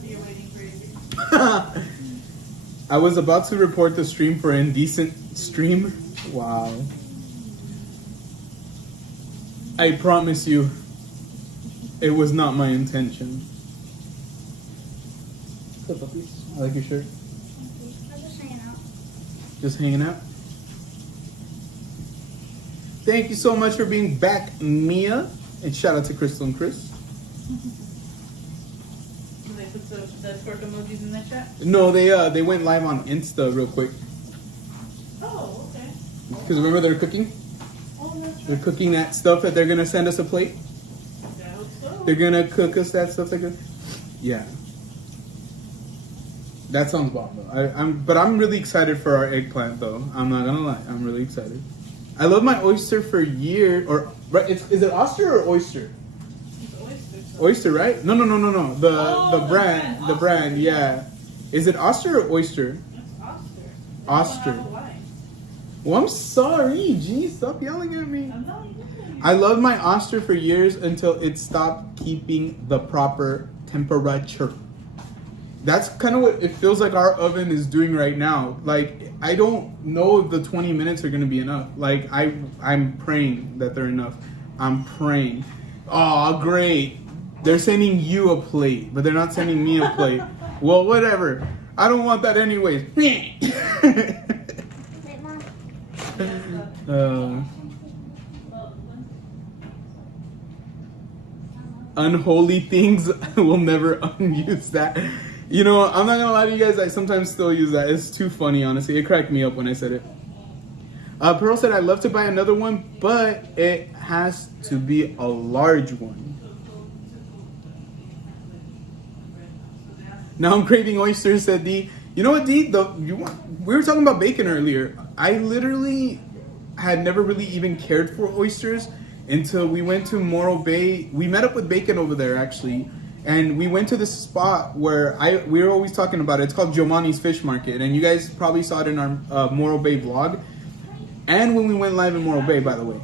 You're waiting for it. I was about to report the stream for indecent stream. Wow. I promise you, it was not my intention. What's up, puppies? I like your shirt. I'm just hanging out. Just hanging out. Thank you so much for being back, Mia. And shout out to Crystal and Chris. They put the twerk emojis in the chat? No, they went live on Insta real quick. Oh, okay. Because remember they're cooking? Oh, that's They're right. cooking that stuff that they're gonna send us a plate. I hope so. They're gonna cook us that stuff. They're gonna, yeah. That sounds bomb though. But I'm really excited for our eggplant though. I'm not gonna lie. I'm really excited. I love my oyster for years. Or right? Is it oyster or oyster? It's oyster sauce. Oyster, right? No. The brand. The Oyster. brand. Yeah. Is it oyster or oyster? It's Oster. Oster. Hawaii. Well, I'm sorry. Geez, stop yelling at me. I'm not yelling. I loved my oyster for years until it stopped keeping the proper temperature. That's kind of what it feels like our oven is doing right now. Like, I don't know if the 20 minutes are going to be enough. Like, I'm praying that they're enough. I'm praying. Oh, great. They're sending you a plate, but they're not sending me a plate. Well, whatever. I don't want that anyways. Wait, Mom. Unholy things, will never unuse that. You know, I'm not gonna lie to you guys, I sometimes still use that. It's too funny, honestly. It cracked me up when I said it. Pearl said, I'd love to buy another one, but it has to be a large one. Now I'm craving oysters, said D. You know what, D? We were talking about bacon earlier. I literally had never really even cared for oysters until we went to Morro Bay. We met up with Bacon over there, actually. And we went to this spot where we were always talking about it. It's called Giovanni's Fish Market. And you guys probably saw it in our Morro Bay vlog. And when we went live in Morro Bay, by the way.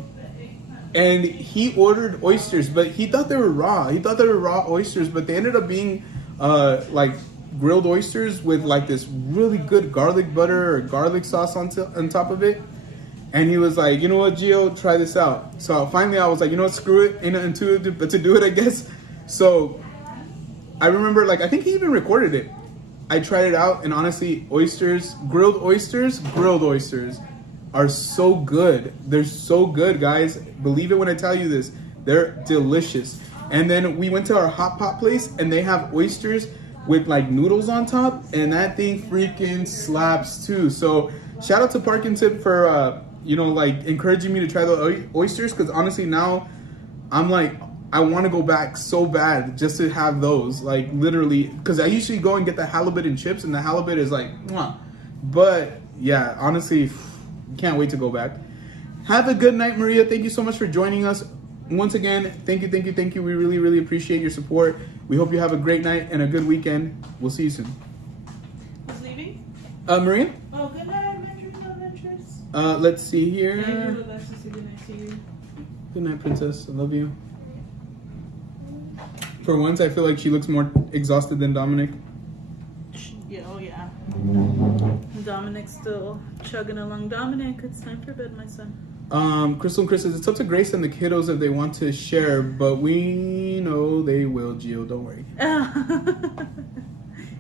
And he ordered oysters, but he thought they were raw. He thought they were raw oysters, but they ended up being like grilled oysters with like this really good garlic butter or garlic sauce on top of it. And he was like, you know what, Gio, try this out. So finally I was like, you know what, screw it, ain't nothing to it but to do it, I guess. So I remember, like, I think he even recorded it. I tried it out, and honestly, grilled oysters are so good. They're so good, guys. Believe it when I tell you this. They're delicious. And then we went to our hot pot place, and they have oysters with like noodles on top, and that thing freaking slaps too. So shout out to Parkinson for like encouraging me to try the oysters, because honestly now I'm like, I want to go back so bad just to have those, like literally, because I usually go and get the halibut and chips, and the halibut is like mwah. But yeah, honestly, can't wait to go back. Have a good night, Maria. Thank you so much for joining us once again. Thank you. We really appreciate your support. We hope you have a great night and a good weekend. We'll see you soon. Who's leaving? Maria? Oh, good night, Adventures. Let's see here. Good night to you. Good night, Princess. I love you. For once, I feel like she looks more exhausted than Dominic. Yeah, oh yeah. Dominic's still chugging along. Dominic, it's time for bed, my son. Crystal and Chris says, it's up to Grace and the kiddos if they want to share, but we know they will, Gio, don't worry.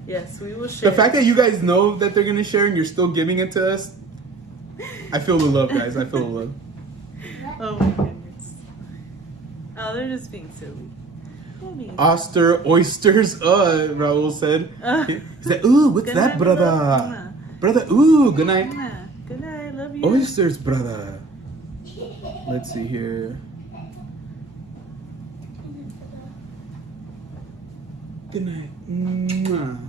Yes, we will share. The fact that you guys know that they're going to share and you're still giving it to us, I feel the love, guys. I feel the love. Oh my goodness. Oh, they're just being silly. Oysters, Raul said. He said, ooh, what's that, brother? Brother, ooh, good night. Good night, love you. Oysters, brother. Let's see here. Good night. Mwah.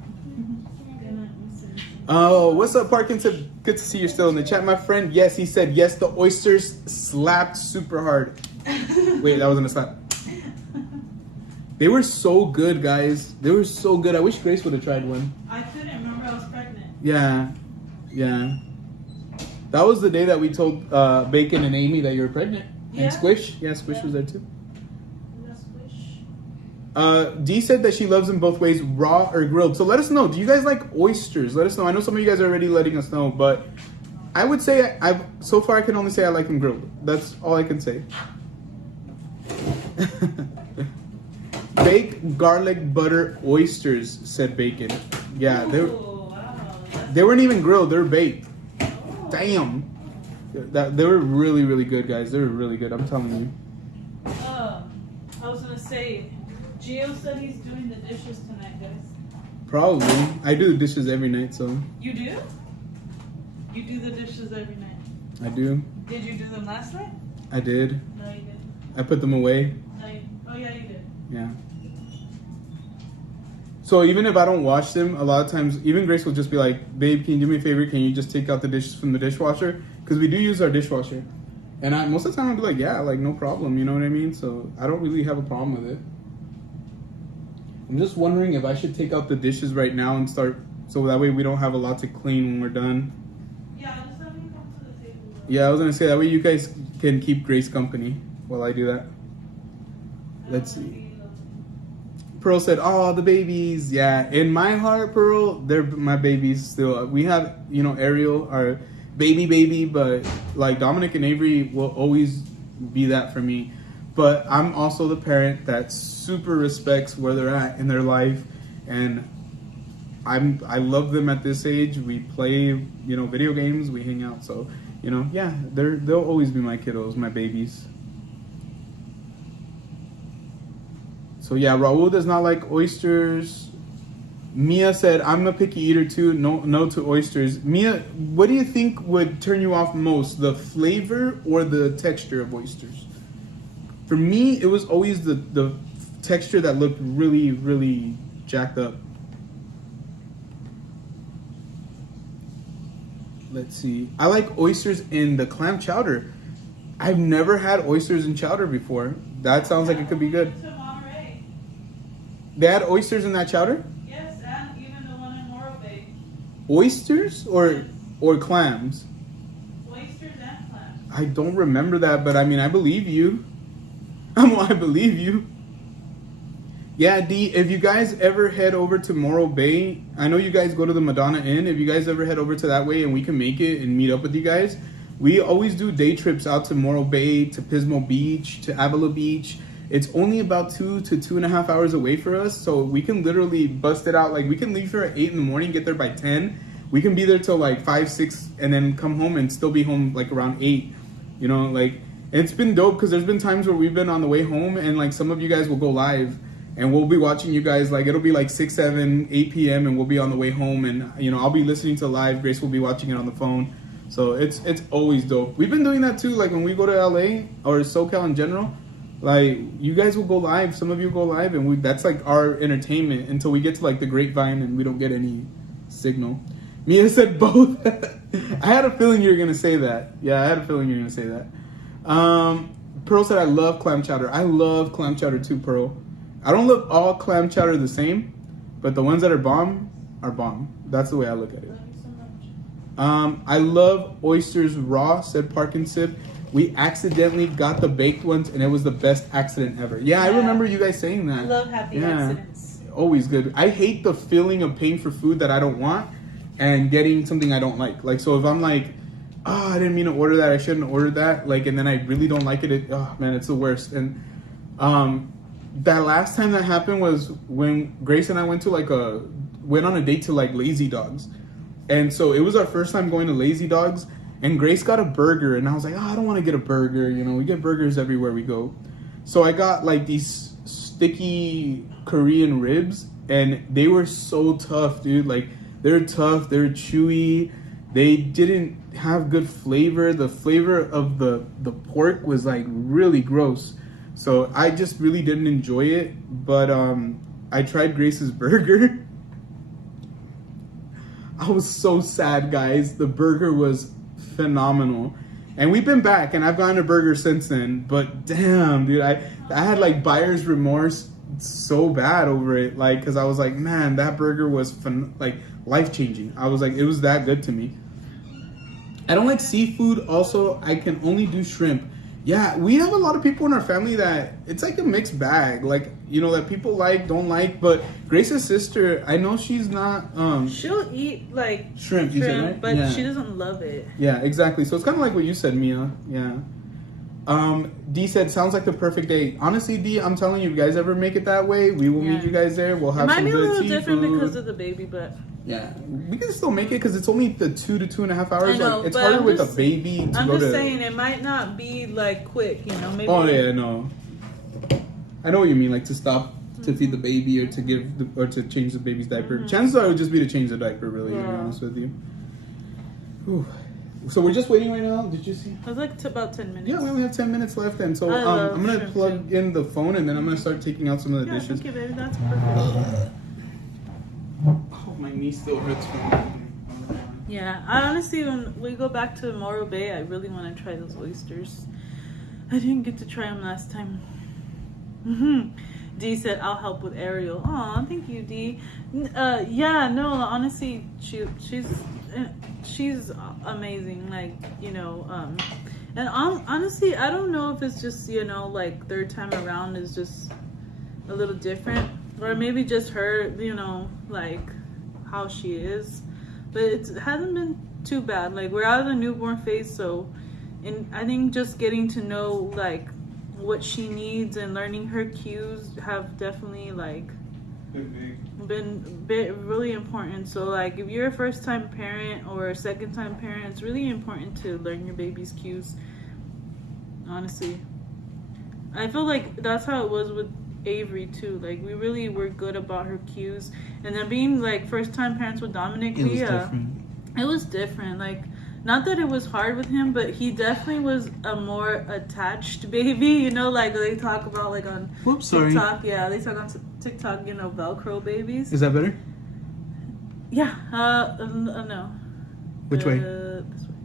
Oh, what's up, Parkinson? Good to see you're still in the chat, my friend. Yes, he said yes, the oysters slapped super hard. Wait, that wasn't a slap. They were so good, guys. They were so good. I wish Grace would have tried one. I couldn't remember I was pregnant. Yeah. That was the day that we told Bacon and Amy that you were pregnant. Yeah. And Squish. Yeah, Squish was there too. Squish. Dee said that she loves them both ways, raw or grilled. So let us know. Do you guys like oysters? Let us know. I know some of you guys are already letting us know, but I would say so far I can only say I like them grilled. That's all I can say. Baked garlic butter oysters, said Bacon. Yeah, they weren't even grilled. They were baked. Oh. Damn. They were really good, guys. They were really good. I'm telling you. I was gonna say, Gio said he's doing the dishes tonight, guys. Probably. I do the dishes every night, so. You do? You do the dishes every night? I do. Did you do them last night? I did. No, you didn't. I put them away. Oh yeah, you did. Yeah. So even if I don't wash them, a lot of times, even Grace will just be like, babe, can you do me a favor? Can you just take out the dishes from the dishwasher? Because we do use our dishwasher. And most of the time I'll be like, yeah, like no problem. You know what I mean? So I don't really have a problem with it. I'm just wondering if I should take out the dishes right now and start, so that way we don't have a lot to clean when we're done. Yeah, just let me come to the table. Yeah, I was gonna say that way you guys can keep Grace company while I do that. Let's see. Pearl said, "Oh, the babies." Yeah, in my heart, Pearl, they're my babies still. We have, Ariel, our baby, but like Dominic and Avery will always be that for me. But I'm also the parent that super respects where they're at in their life, and I love them at this age. We play, video games, we hang out. So, yeah, they'll always be my kiddos, my babies. So yeah, Raul does not like oysters. Mia said, "I'm a picky eater too. No to oysters." Mia, what do you think would turn you off most, the flavor or the texture of oysters? For me, it was always the texture that looked really, really jacked up. Let's see. I like oysters in the clam chowder. I've never had oysters in chowder before. That sounds like it could be good. They had oysters in that chowder? Yes, and even the one in Morro Bay. Oysters or clams? Oysters and clams. I don't remember that, but I mean, I believe you. I believe you. Yeah, D, if you guys ever head over to Morro Bay, I know you guys go to the Madonna Inn. If you guys ever head over to that way and we can make it and meet up with you guys, we always do day trips out to Morro Bay, to Pismo Beach, to Avila Beach. It's only about 2 to 2.5 hours away for us, so we can literally bust it out. Like, we can leave here at 8 in the morning, get there by 10. We can be there till like 5, 6, and then come home and still be home like around 8. It's been dope because there's been times where we've been on the way home and like some of you guys will go live and we'll be watching you guys. Like, it'll be like 6, 7, 8 p.m. and we'll be on the way home, and I'll be listening to live. Grace will be watching it on the phone. So it's always dope. We've been doing that too. Like when we go to LA or SoCal in general. Like, you guys will go live, some of you go live, and that's like our entertainment until we get to like the grapevine and we don't get any signal. Mia said both. I had a feeling you were gonna say that. Yeah, I had a feeling you were gonna say that. Pearl said, "I love clam chowder." I love clam chowder too, Pearl. I don't love all clam chowder the same, but the ones that are bomb are bomb. That's the way I look at it. Love you so much. I love oysters raw, said Park and Sip. We accidentally got the baked ones, and it was the best accident ever. Yeah, I remember you guys saying that. I love happy accidents. Always good. I hate the feeling of paying for food that I don't want and getting something I don't like. Like, so if I'm like, oh, I didn't mean to order that, I shouldn't have ordered that, like, and then I really don't like it, oh man, it's the worst. And that last time that happened was when Grace and I went on a date to like Lazy Dogs. And so it was our first time going to Lazy Dogs. And Grace got a burger, and I was like, oh, I don't want to get a burger. We get burgers everywhere we go. So I got like these sticky Korean ribs, and they were so tough, dude. Like, they're tough, they're chewy. They didn't have good flavor. The flavor of the pork was like really gross. So I just really didn't enjoy it. But I tried Grace's burger. I was so sad, guys. The burger was phenomenal, and we've been back and I've gotten a burger since then, but damn, dude, I had like buyer's remorse so bad over it, like, because I was like, man, that burger was life-changing. I was like, it was that good to me. I don't like seafood. Also, I can only do shrimp. Yeah, we have a lot of people in our family that it's like a mixed bag, like, that people like, don't like. But Grace's sister, I know she's not she'll eat like shrimp, you said, right? but yeah. She doesn't love it. Yeah, exactly. So it's kind of like what you said, Mia. Yeah. D said, sounds like the perfect date. Honestly, D, I'm telling you, if you guys ever make it that way, we will meet you guys there. We'll have some good seafood. It might be a little different because of the baby, but yeah, we can still make it because it's only the 2 to 2.5 hours. I know, like, it's harder with a baby to I'm go just to. saying it might not be like quick, maybe. Oh yeah, no. I know what you mean, like to stop to feed the baby or to change the baby's diaper. Chances are it would just be to change the diaper, really, to be honest with you. Whew. So we're just waiting right now. Did you see? It was like about 10 minutes. Yeah, we only have 10 minutes left then. So I'm going to plug in the phone and then I'm going to start taking out some of the dishes. Thank you, baby. That's perfect. Oh, my knee still hurts from Yeah, I honestly, when we go back to Morro Bay, I really want to try those oysters. I didn't get to try them last time. D said, "I'll help with Ariel." Aw, thank you, D. Yeah, no, honestly, she's amazing. Like, you know, and honestly, I don't know if it's just, you know, like third time around is just a little different, or maybe just her, you know, like how she is. But it hasn't been too bad. Like, we're out of the newborn phase, so, and I think just getting to know like what she needs and learning her cues have definitely like been really important. So like, if you're a first time parent or a second time parent, it's really important to learn your baby's cues. Honestly, I feel like that's how it was with Avery too. Like, we really were good about her cues, and then being like first time parents with Dominic, it was different. Like, not that it was hard with him, but he definitely was a more attached baby, you know, like they talk about like on TikTok. Yeah, they talk on TikTok, you know, Velcro babies. Is that better? Yeah. No. Which way? This way.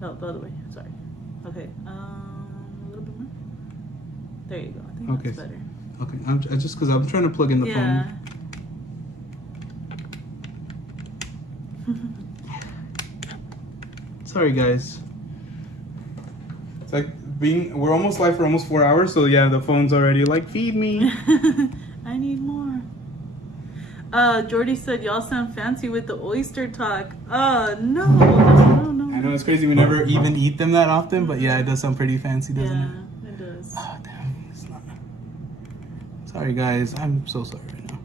No, the other way. Sorry. Okay. A little bit more. There you go. I think that's better. Okay. I'm just because I'm trying to plug in the phone. Sorry, guys. It's like we're almost live for almost 4 hours, so yeah, the phone's already like, feed me. I need more. Jordy said, y'all sound fancy with the oyster talk. No. I know, it's crazy. We never even eat them that often, but yeah, it does sound pretty fancy, doesn't it? Yeah, it does. Oh, damn. It's not. Sorry, guys. I'm so sorry right now.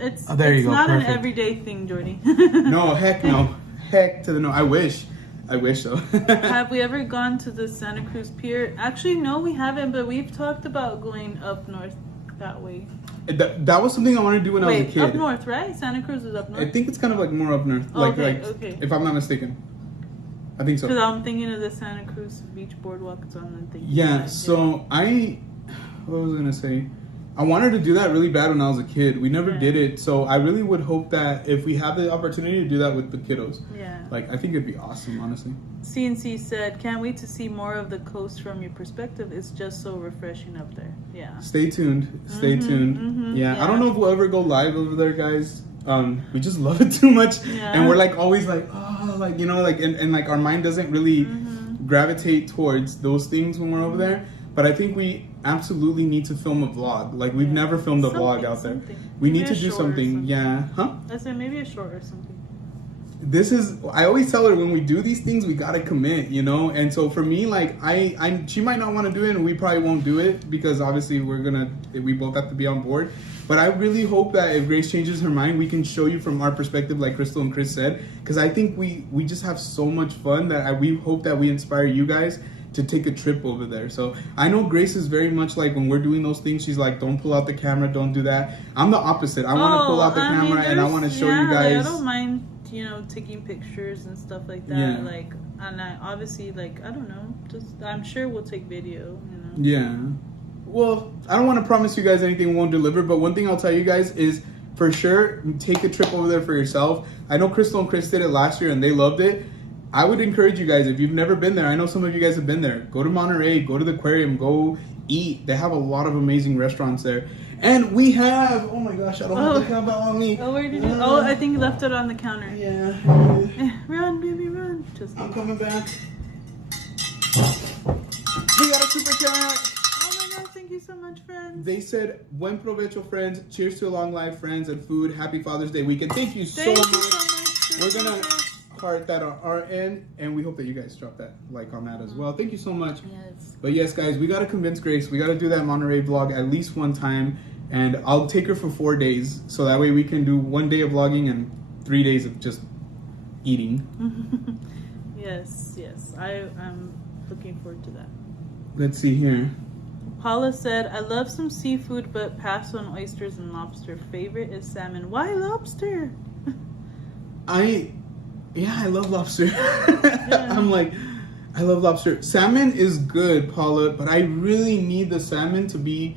It's there you go. Not Perfect. an everyday thing, Jordy. No, heck no. Heck to the no. I wish so. Have we ever gone to the Santa Cruz Pier? Actually, no, we haven't, but we've talked about going up north that way. That was something I wanted to do when I was a kid. Up north, right? Santa Cruz is up north? I think it's kind of like more up north. Okay. If I'm not mistaken. I think so. Because I'm thinking of the Santa Cruz Beach Boardwalk. It's on the thing. Yeah, so what was I going to say? I wanted to do that really bad when I was a kid. We never did it, so I really would hope that if we have the opportunity to do that with the kiddos. Yeah. Like, I think it'd be awesome, honestly. CNC said, can't wait to see more of the coast from your perspective. It's just so refreshing up there. Yeah. Stay tuned. Stay tuned. Mm-hmm, yeah, I don't know if we'll ever go live over there, guys. We just love it too much. Yeah. And we're like always like, oh, like, you know, like, and like our mind doesn't really gravitate towards those things when we're over there. But I think we absolutely need to film a vlog. Like, we've never filmed a vlog out there. We need to do something. Yeah. Huh? I said maybe a short or something. I always tell her when we do these things, we gotta commit, you know? And so for me, like, she might not want to do it, and we probably won't do it because obviously we both have to be on board. But I really hope that if Grace changes her mind, we can show you from our perspective, like Crystal and Chris said, because I think we just have so much fun that we hope that we inspire you guys to take a trip over there. So I know Grace is very much like, when we're doing those things, she's like, don't pull out the camera, don't do that. I'm the opposite. I want to pull out the camera and I want to show you guys. Like, I don't mind, you know, taking pictures and stuff like that. Yeah. Like, and I obviously, like, I don't know, just I'm sure we'll take video, you know. Yeah. Well, I don't want to promise you guys anything we won't deliver, but one thing I'll tell you guys is, for sure, take a trip over there for yourself. I know Crystal and Chris did it last year and they loved it. I would encourage you guys, if you've never been there, I know some of you guys have been there, go to Monterey, go to the aquarium, go eat. They have a lot of amazing restaurants there. And we have, oh my gosh, I don't have the camera on me. Oh, where did you? I think you left it on the counter. Yeah. Run, baby, run. Just I'm coming back. We got a super chat. Oh my gosh, thank you so much, friends. They said, buen provecho, friends. Cheers to a long life, friends, and food. Happy Father's Day weekend. Thank you so much. We're going to heart that on our end, and we hope that you guys drop that like on that as well. Thank you so much. Yes. But yes, guys, we got to convince Grace. We got to do that Monterey vlog at least one time, and I'll take her for 4 days, so that way we can do 1 day of vlogging and 3 days of just eating. Yes. I'm looking forward to that. Let's see here. Paula said, I love some seafood, but pass on oysters and lobster. Favorite is salmon. Why lobster? I love lobster. I'm like, I love lobster. Salmon is good, Paula, but I really need the salmon to be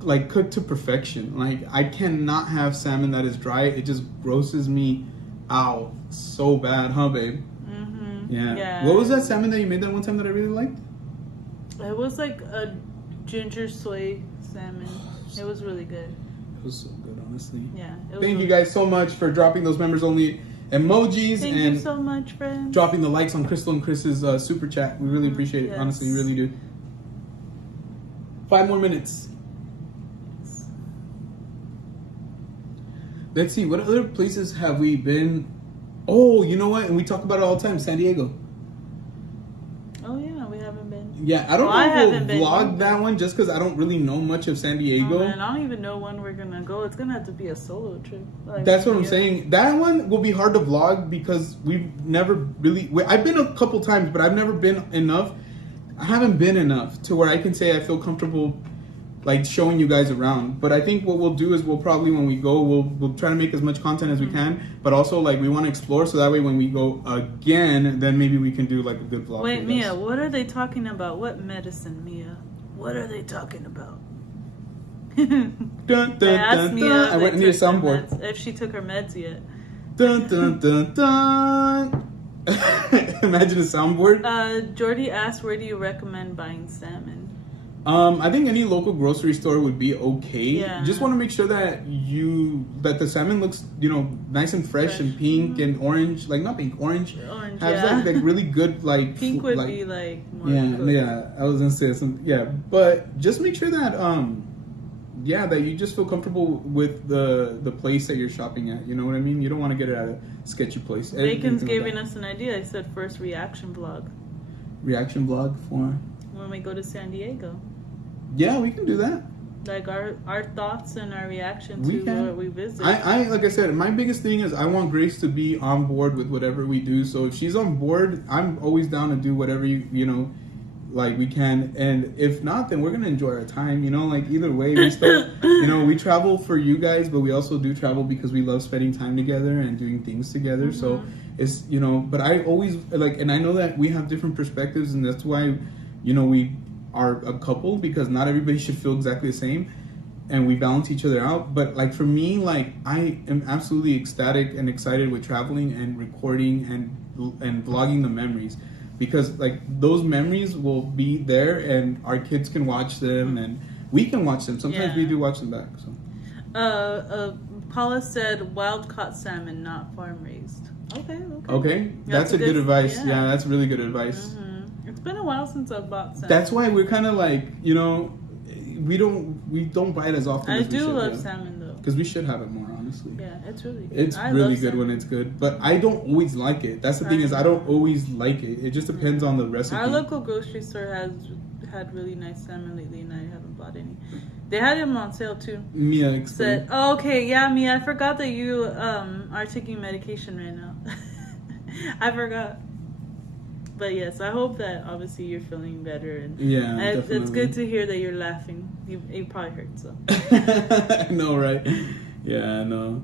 like cooked to perfection. Like, I cannot have salmon that is dry. It just grosses me out so bad, huh, babe? Mm-hmm. Yeah. What was that salmon that you made that one time that I really liked? It was like a ginger soy salmon. It was really good. It was so good, honestly. Yeah. It was Thank really you guys so much for dropping those members only emojis Thank and you so much, friends. dropping the likes on Crystal and Chris's super chat. We really appreciate it. Yes. Honestly, we really do. 5 more minutes. Let's see, what other places have we been? Oh, you know what? And we talk about it all the time, San Diego. Oh yeah, we haven't been. Yeah, I don't Well, I know if haven't been we'll vlog either. that one just because I don't really know much of San Oh, Diego. man, I don't even know when we're gonna go. It's gonna have to be a solo trip. Like, That's what I'm yeah. saying. That one will be hard to vlog because we've never really... I've been a couple times, but I've never been enough. I haven't been enough to where I can say I feel comfortable like showing you guys around. But I think what we'll do is we'll probably, when we go, we'll try to make as much content as we can. But also, like, we want to explore so that way when we go again, then maybe we can do like a good vlog. Wait, Mia, what are they talking about? What medicine, Mia? What are they talking about? Dun, dun, I asked dun, Mia dun. if I they went and need a took their soundboard. meds- if she took her meds yet. Dun, dun, dun, dun. Imagine a soundboard. Jordy asked, where do you recommend buying salmon? I think any local grocery store would be okay. Yeah. Just want to make sure that the salmon looks, nice and fresh and pink and orange, like not pink, orange. Orange, Has yeah. like really good like Pink would like, be like more yeah, cooked. yeah. I was gonna say something. Yeah, but just make sure that that you just feel comfortable with the place that you're shopping at. You know what I mean? You don't want to get it at a sketchy place. Bacon's Anything like giving that. us an idea. I said first reaction vlog Reaction vlog for. when we go to San Diego. Yeah, we can do that. Like our thoughts and our reaction We to can. what we visit. I like I said, my biggest thing is I want Grace to be on board with whatever we do. So if she's on board, I'm always down to do whatever like we can. And if not, then we're gonna enjoy our time. Like either way, we still, we travel for you guys, but we also do travel because we love spending time together and doing things together. So it's but I always like, and I know that we have different perspectives, and that's why we are a couple, because not everybody should feel exactly the same, and we balance each other out. But like for me, like I am absolutely ecstatic and excited with traveling and recording and vlogging the memories, because like those memories will be there and our kids can watch them and we can watch them. Sometimes we do watch them back. So Paula said wild caught salmon, not farm raised. okay, that's a good advice. Yeah, that's really good advice. It's been a while since I've bought salmon. That's why we're kind of like, we don't buy it as often I as we do should. love salmon though. Because we should have it more, honestly. Yeah, it's really good. It's really good when it's good, but I don't always like it. That's the thing, is I don't always like it. It just depends on the recipe. Our local grocery store has had really nice salmon lately, and I haven't bought any. They had them on sale too. Mia explained. Said, Mia, I forgot that you are taking medication right now. I forgot. But yes, I hope that obviously you're feeling better, and definitely. it's good to hear that you're laughing. You probably hurt, so. I know, right? Yeah, I know.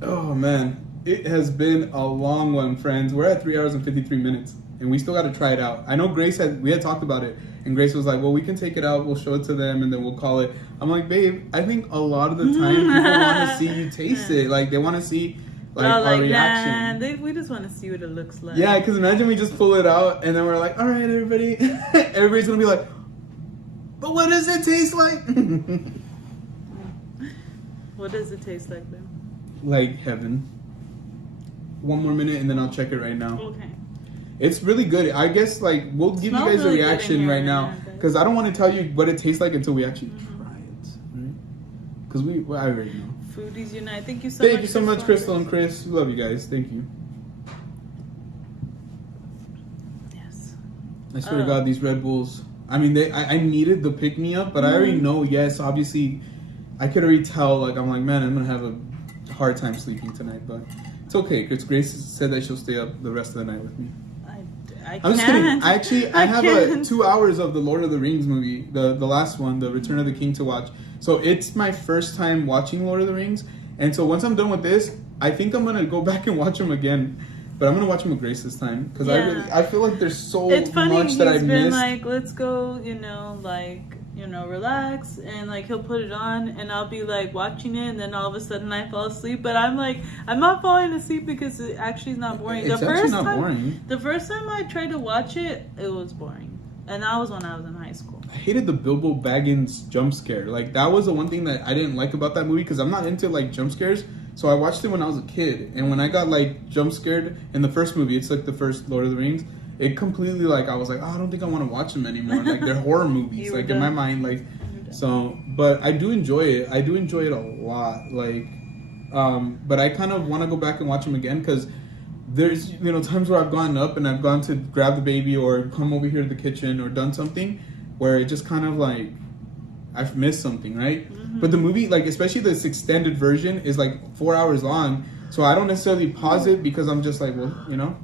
Oh man, it has been a long one, friends. We're at 3 hours and 53 minutes, and we still got to try it out. I know we had talked about it, and Grace was like, well, we can take it out, we'll show it to them, and then we'll call it. I'm like, babe, I think a lot of the time people want to see you taste it. Like, they want to see our reaction. Nah, we just want to see what it looks like. Yeah, because imagine we just pull it out, and then we're like, all right, everybody. Everybody's going to be like, but what does it taste like? What does it taste like then? Like heaven. 1 more minute, and then I'll check it right now. Okay. It's really good. I guess we'll give you Smells guys a really good in reaction here, right now, yeah, because I don't want to tell you what it tastes like until we actually try it. Right? Because I already know. Foodies Unite. Thank you so much. Thank you so much, Crystal and Chris. We love you guys. Thank you. Yes. I swear to God, these Red Bulls. I mean, I needed the pick me up, but I already know. Yes, obviously, I could already tell. Like, I'm like, man, I'm gonna have a hard time sleeping tonight, but it's okay. Because Grace said that she'll stay up the rest of the night with me. I'm just kidding. I have 2 hours of the Lord of the Rings movie, the last one, the Return of the King, to watch. So it's my first time watching Lord of the Rings, and so once I'm done with this, I think I'm gonna go back and watch them again. But I'm gonna watch them with Grace this time, because I feel like there's so it's funny, much that I he's been missed. like, let's go, relax, and like he'll put it on, and I'll be like watching it, and then all of a sudden I fall asleep. But I'm like, I'm not falling asleep because it actually is not boring. It's actually not boring. The first time I tried to watch it, it was boring. And that was when I was in high school. I hated the Bilbo Baggins jump scare. Like, that was the one thing that I didn't like about that movie, because I'm not into, like, jump scares. So I watched it when I was a kid. And when I got, like, jump scared in the first movie, it's, like, the first Lord of the Rings, it completely, like, I was like, oh, I don't think I want to watch them anymore. Like, they're horror movies. Like, in my mind, like, so, but I do enjoy it. I do enjoy it a lot. Like, but I kind of want to go back and watch them again, because there's, you know, times where I've gone up and I've gone to grab the baby or come over here to the kitchen or done something where it just kind of like, I've missed something, right? Mm-hmm. But the movie, like, especially this extended version, is like 4 hours long. So I don't necessarily pause it because I'm just like, well, you know.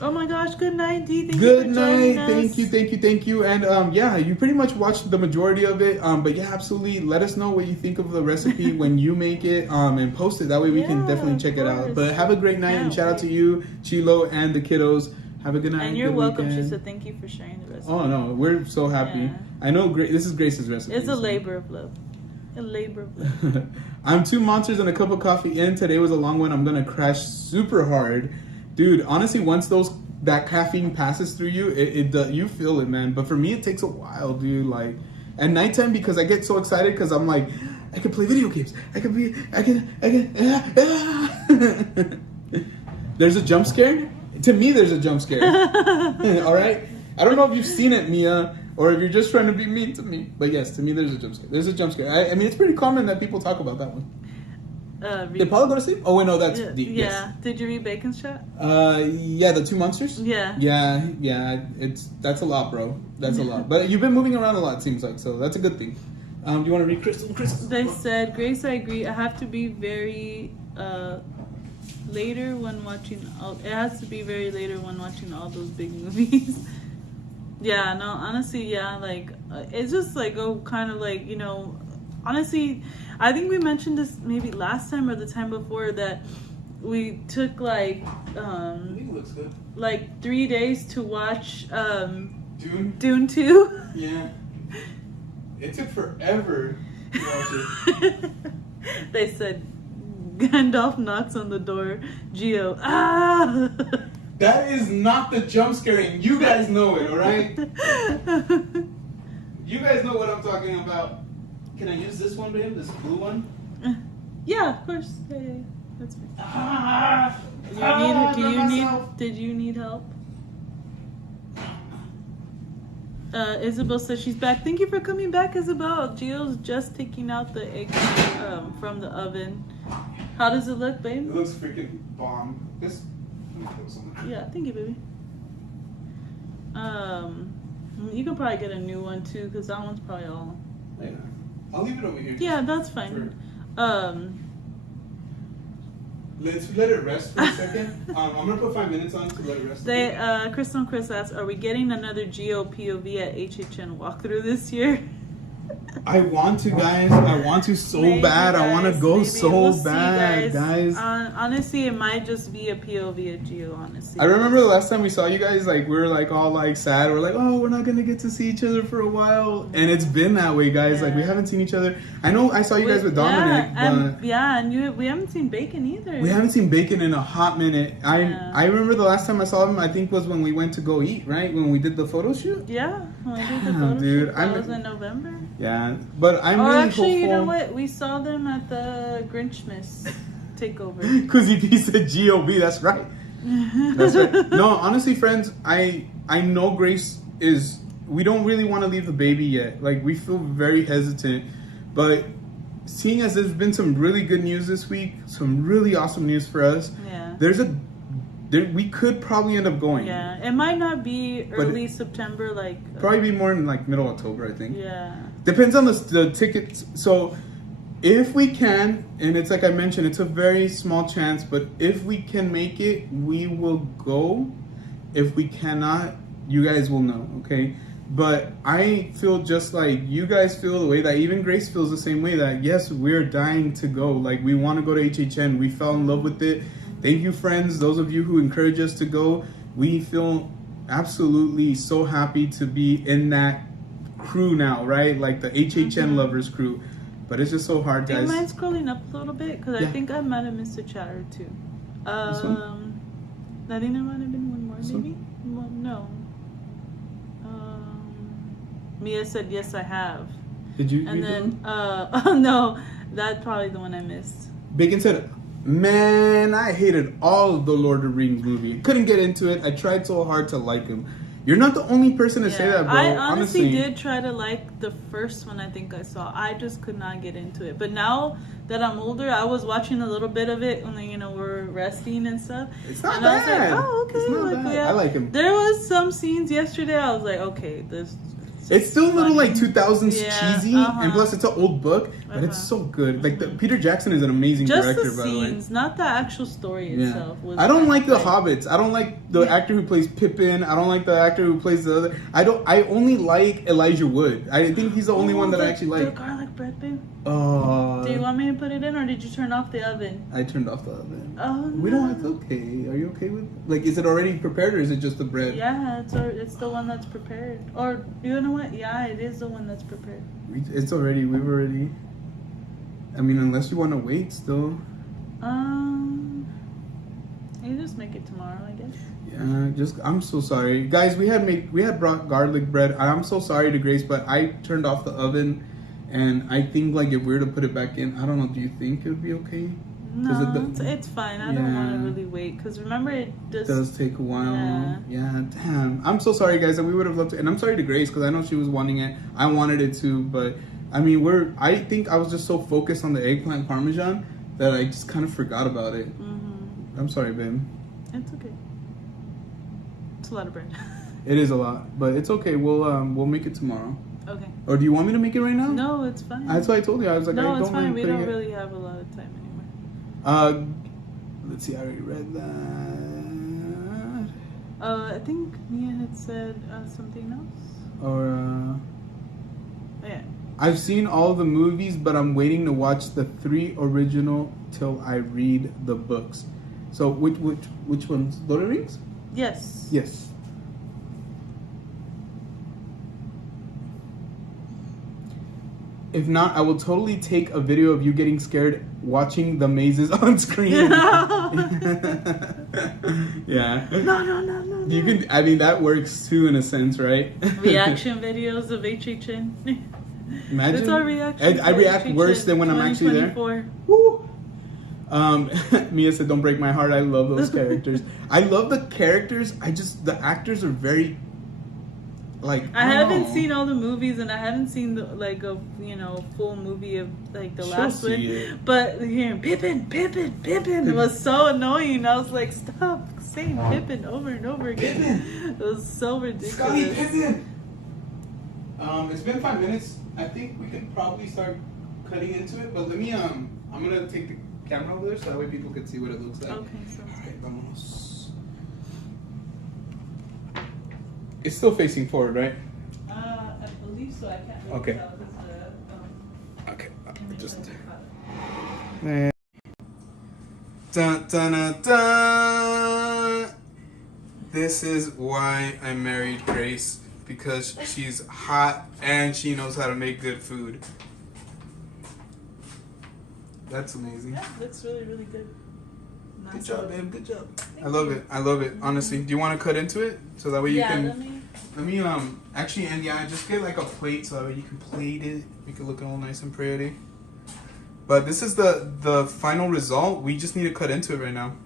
Oh my gosh, good night, Dee. Good night. Thank you. And yeah, you pretty much watched the majority of it. But yeah, absolutely. Let us know what you think of the recipe when you make it, and post it. That way we can definitely check it out. But have a great night, and shout out to you, Chilo, and the kiddos. Have a good night. And you're welcome. She said thank you for sharing the recipe. Oh no, we're so happy. Yeah. I know this is Grace's recipe. It's a labor of love. A labor of love. I'm 2 monsters and a cup of coffee in. Today was a long one. I'm gonna crash super hard. Dude, honestly, once that caffeine passes through you, you feel it, man. But for me, it takes a while, dude. Like at nighttime, because I get so excited because I'm like, I can play video games. There's a jump scare. To me, there's a jump scare. All right. I don't know if you've seen it, Mia, or if you're just trying to be mean to me. But yes, to me, there's a jump scare. There's a jump scare. I mean, it's pretty common that people talk about that one. Did Paula go to sleep? Oh wait, no, that's yeah. Yes. Did you read Bacon's chat? Yeah, the 2 monsters. Yeah. That's a lot, bro. That's a lot. But you've been moving around a lot, it seems like, so that's a good thing. Do you want to read Crystal? They said, Grace, I agree. I have to be very later when watching. It has to be very later when watching all those big movies. Yeah, no, honestly, yeah, like it's just like kind of like, you know. Honestly, I think we mentioned this maybe last time or the time before that we took like I think it looks good. like 3 days to watch Dune? Dune 2. Yeah. It took forever to watch it. They said Gandalf knocks on the door. Geo, ah! That is not the jump scare, and you guys know it, alright? You guys know what I'm talking about. Can I use this one, babe? This blue one? Yeah, of course. Yeah. That's fine. Did you need help? Isabel says she's back. Thank you for coming back, Isabel. Gio's just taking out the egg from the oven. How does it look, babe? It looks freaking bomb. Let me put some. Yeah, thank you, baby. You can probably get a new one too, because that one's probably all. Yeah. I'll leave it over here. Yeah, that's fine. Let's let it rest for a second. I'm gonna put 5 minutes on to let it rest. Crystal and Chris asked, are we getting another Geo POV at HHN walkthrough this year? I want to, guys. I want to so maybe, bad. Guys, I want to go so we'll bad, guys. Honestly, it might just be a POV at Geo, honestly. I remember the last time we saw you guys, like, we were, like, all, like, sad. We're like, oh, we're not going to get to see each other for a while. And it's been that way, guys. Yeah. Like, we haven't seen each other. I know I saw you guys with Dominic, and we haven't seen Bacon either. We haven't seen Bacon in a hot minute. I remember the last time I saw him, I think, was when we went to go eat, right? When we did the photo shoot? Yeah, when we did the photo shoot. That was in November. Yeah, but I'm really hopeful. You know what? We saw them at the Grinchmas takeover. Because he said GOB, that's right. That's right. No, honestly, friends, I know Grace is... We don't really want to leave the baby yet. Like, we feel very hesitant. But seeing as there's been some really good news this week, some really awesome news for us, we could probably end up going. Yeah, it might not be early September, like... Probably be more in, like, middle October, I think. Yeah. Depends on the tickets. So, if we can, and it's like I mentioned, it's a very small chance, but if we can make it, we will go. If we cannot, you guys will know, okay? But I feel just like you guys feel the way that even Grace feels the same way, that yes, we're dying to go. Like, we want to go to HHN. We fell in love with it. Thank you, friends. Those of you who encourage us to go. We feel absolutely so happy to be in that crew now, right? Like the HHN lovers crew. But it's just so hard, guys. Do you mind scrolling up a little bit? Because I think I might have missed a chat or two. This one? I think there might have been one more, maybe? Well, no. Mia said, yes, I have. Did you? And read then, them? no, that's probably the one I missed. Bacon said, man, I hated all of the Lord of the Rings movie. Couldn't get into it. I tried so hard to like him. You're not the only person to say that, bro. I honestly did try to like the first one I think I saw. I just could not get into it. But now that I'm older, I was watching a little bit of it when, you know, we're resting and stuff. It's not and bad. I was like, oh, okay. It's not like, bad. yeah. I like him. There was some scenes yesterday I was like, okay, this... It's still a little funny. like 2000s cheesy, and plus it's an old book, but it's so good. Like Peter Jackson is an amazing just director, the by the way. scenes, not the actual story itself. Was I don't like the Hobbits. I don't like the actor who plays Pippin. I don't like the actor who plays the other. I only like Elijah Wood. I think he's the only one that I actually like. The garlic bread, babe. Do you want me to put it in, or did you turn off the oven? I turned off the oven. Oh, We don't. It's okay. Are you okay with? Like, is it already prepared, or is it just the bread? Yeah, it's the one that's prepared. Or you know what? Yeah, it is the one that's prepared. We've already. I mean, unless you want to wait, still. You just make it tomorrow, I guess. Yeah, I'm so sorry, guys. We had brought garlic bread. I'm so sorry to Grace, but I turned off the oven, and I think like if we were to put it back in, I don't know. Do you think it would be okay? No, it's fine. I don't want to really wait because remember it does take a while. Yeah, damn. I'm so sorry, guys. And we would have loved to. And I'm sorry to Grace because I know she was wanting it. I wanted it too, but I mean, I think I was just so focused on the eggplant parmesan that I just kind of forgot about it. Mm-hmm. I'm sorry, babe. It's okay. It's a lot of bread. It is a lot, but it's okay. We'll make it tomorrow. Okay. Or do you want me to make it right now? No, it's fine. That's why I told you. I was like, no, I it's don't fine. mind We putting don't it. really have a lot of time anymore. Let's see. I already read that. I think Mia had said something else. Or yeah. I've seen all the movies, but I'm waiting to watch the 3 original till I read the books. So which ones? Lord of the Rings? Yes. Yes. If not, I will totally take a video of you getting scared watching the mazes on screen. Yeah. No. You can. I mean, that works too in a sense, right? Reaction videos of HHN. Imagine. It's our reaction. I react worse than when I'm actually there. Woo. Mia said, "Don't break my heart." I love those characters. I love the characters. The actors are very. Like, I haven't seen all the movies, and I haven't seen the full movie of like the last one. But hearing Pippin was so annoying. I was like, stop saying Pippin over and over again. It was so ridiculous. Scully Pippin. It's been 5 minutes. I think we can probably start cutting into it. But let me I'm gonna take the camera over there so that way people can see what it looks like. Okay, sounds good. Vámonos. It's still facing forward, right? I believe so. I can't really Okay. tell because Okay. image Just. doesn't cut. Dun, dun, dun, dun. This is why I married Grace, because she's hot and she knows how to make good food. That's amazing. Yeah, looks really, really good. Good job, babe. Good job. I love it. I love it. Honestly, do you want to cut into it so that way you can? Let me actually, and yeah, just get like a plate so that way you can plate it. Make it look all nice and pretty. But this is the final result. We just need to cut into it right now.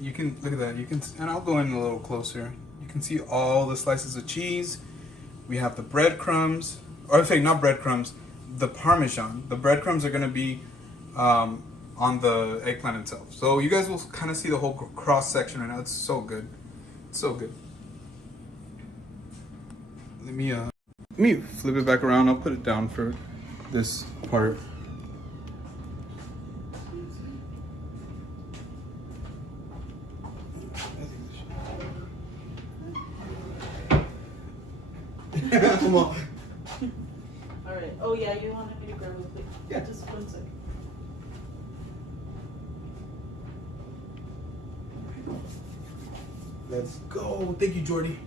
You can look at that. You can, and I'll go in a little closer. You can see all the slices of cheese. We have the breadcrumbs, or I'm saying not breadcrumbs, the Parmesan. The breadcrumbs are gonna be on the eggplant itself. So you guys will kind of see the whole cross section right now. It's so good, it's so good. Let me flip it back around. I'll put it down for this part. Come on. All right. Oh yeah, you wanted me to grab a plate? Yeah. Just 1 second. Let's go. Thank you, Jordy.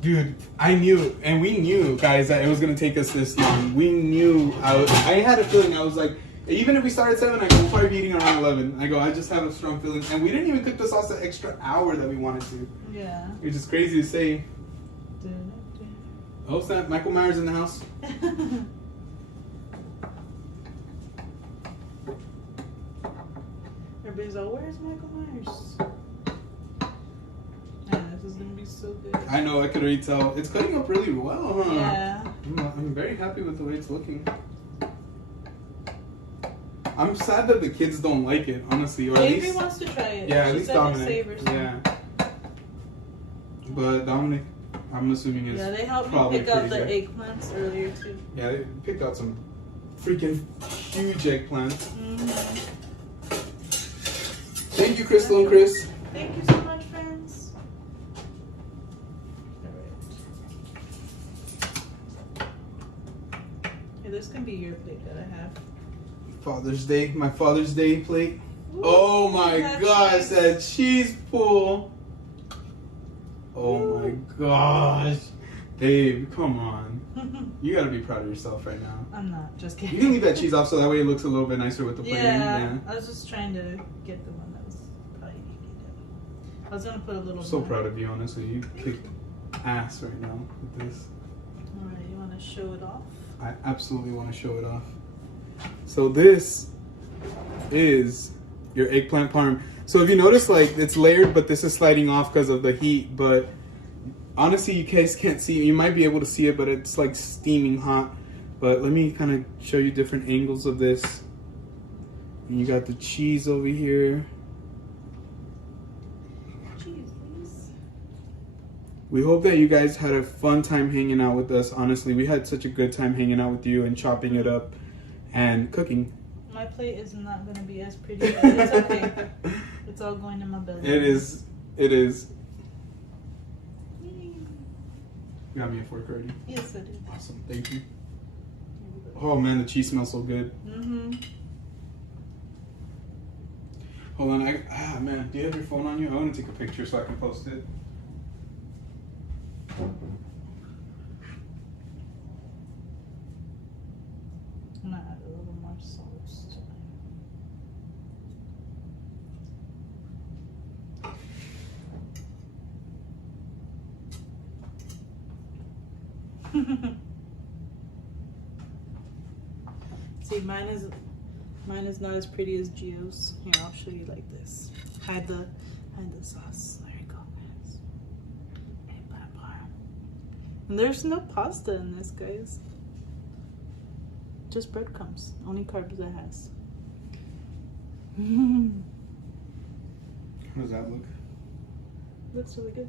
Dude, I knew, and we knew, guys, that it was gonna take us this long. We knew. I had a feeling. I was like, even if we start at 7, I go, we'll probably be eating around 11. I go, I just have a strong feeling. And we didn't even cook the sauce the extra hour that we wanted to. Yeah. Which is crazy to say. Oh, snap. Michael Myers in the house. Everybody's like, where's Michael Myers? Man, this is gonna be so good. I know, I could already tell. It's cutting up really well, huh? Yeah. I'm very happy with the way it's looking. I'm sad that the kids don't like it, honestly. Or at Avery least, wants to try it. yeah, at She least said it Dominic. savors some. Yeah. But Dominic, I'm assuming is Yeah, they helped me probably pick out the pretty eggplants earlier too. Yeah, they picked out some freaking huge eggplants. Mm-hmm. Thank you, Crystal and Chris. Thank you so much, friends. Hey, this can be your plate that I have. Father's Day, my Father's Day plate. Ooh, Oh my that gosh, cheese. that cheese pool. Oh my gosh. Babe, come on. You gotta be proud of yourself right now. I'm not, just You kidding. can leave that cheese off so that way it looks a little bit nicer with the plating. Yeah, I was just trying to get the one that was probably needed. I was gonna put a little. I'm so more. proud of you, honestly. You kicked ass right now with this. Alright, you wanna show it off? I absolutely want to show it off. So this is your eggplant parm. So if you notice, like, it's layered, but this is sliding off because of the heat. But honestly, you guys can't see it. You might be able to see it, but it's like steaming hot. But let me kind of show you different angles of this. And you got the cheese over here. Cheese, please. We hope that you guys had a fun time hanging out with us. Honestly, we had such a good time hanging out with you and chopping it up and cooking. My plate is not gonna be as pretty, but it's okay. It's all going in my belly. It is. It is. Yay. You got me a fork already. Yes, I did. Awesome. Thank you. Oh man, the cheese smells so good. Mm-hmm. Hold on. Man, do you have your phone on you? I want to take a picture so I can post it. I'm gonna add a little more sauce to mine. See, mine is not as pretty as Gio's. Here, I'll show you like this. Hide the sauce. There you go, guys. Eggplant parm. And there's no pasta in this, guys. Just breadcrumbs. Only carbs it has. How does that look? Looks really good.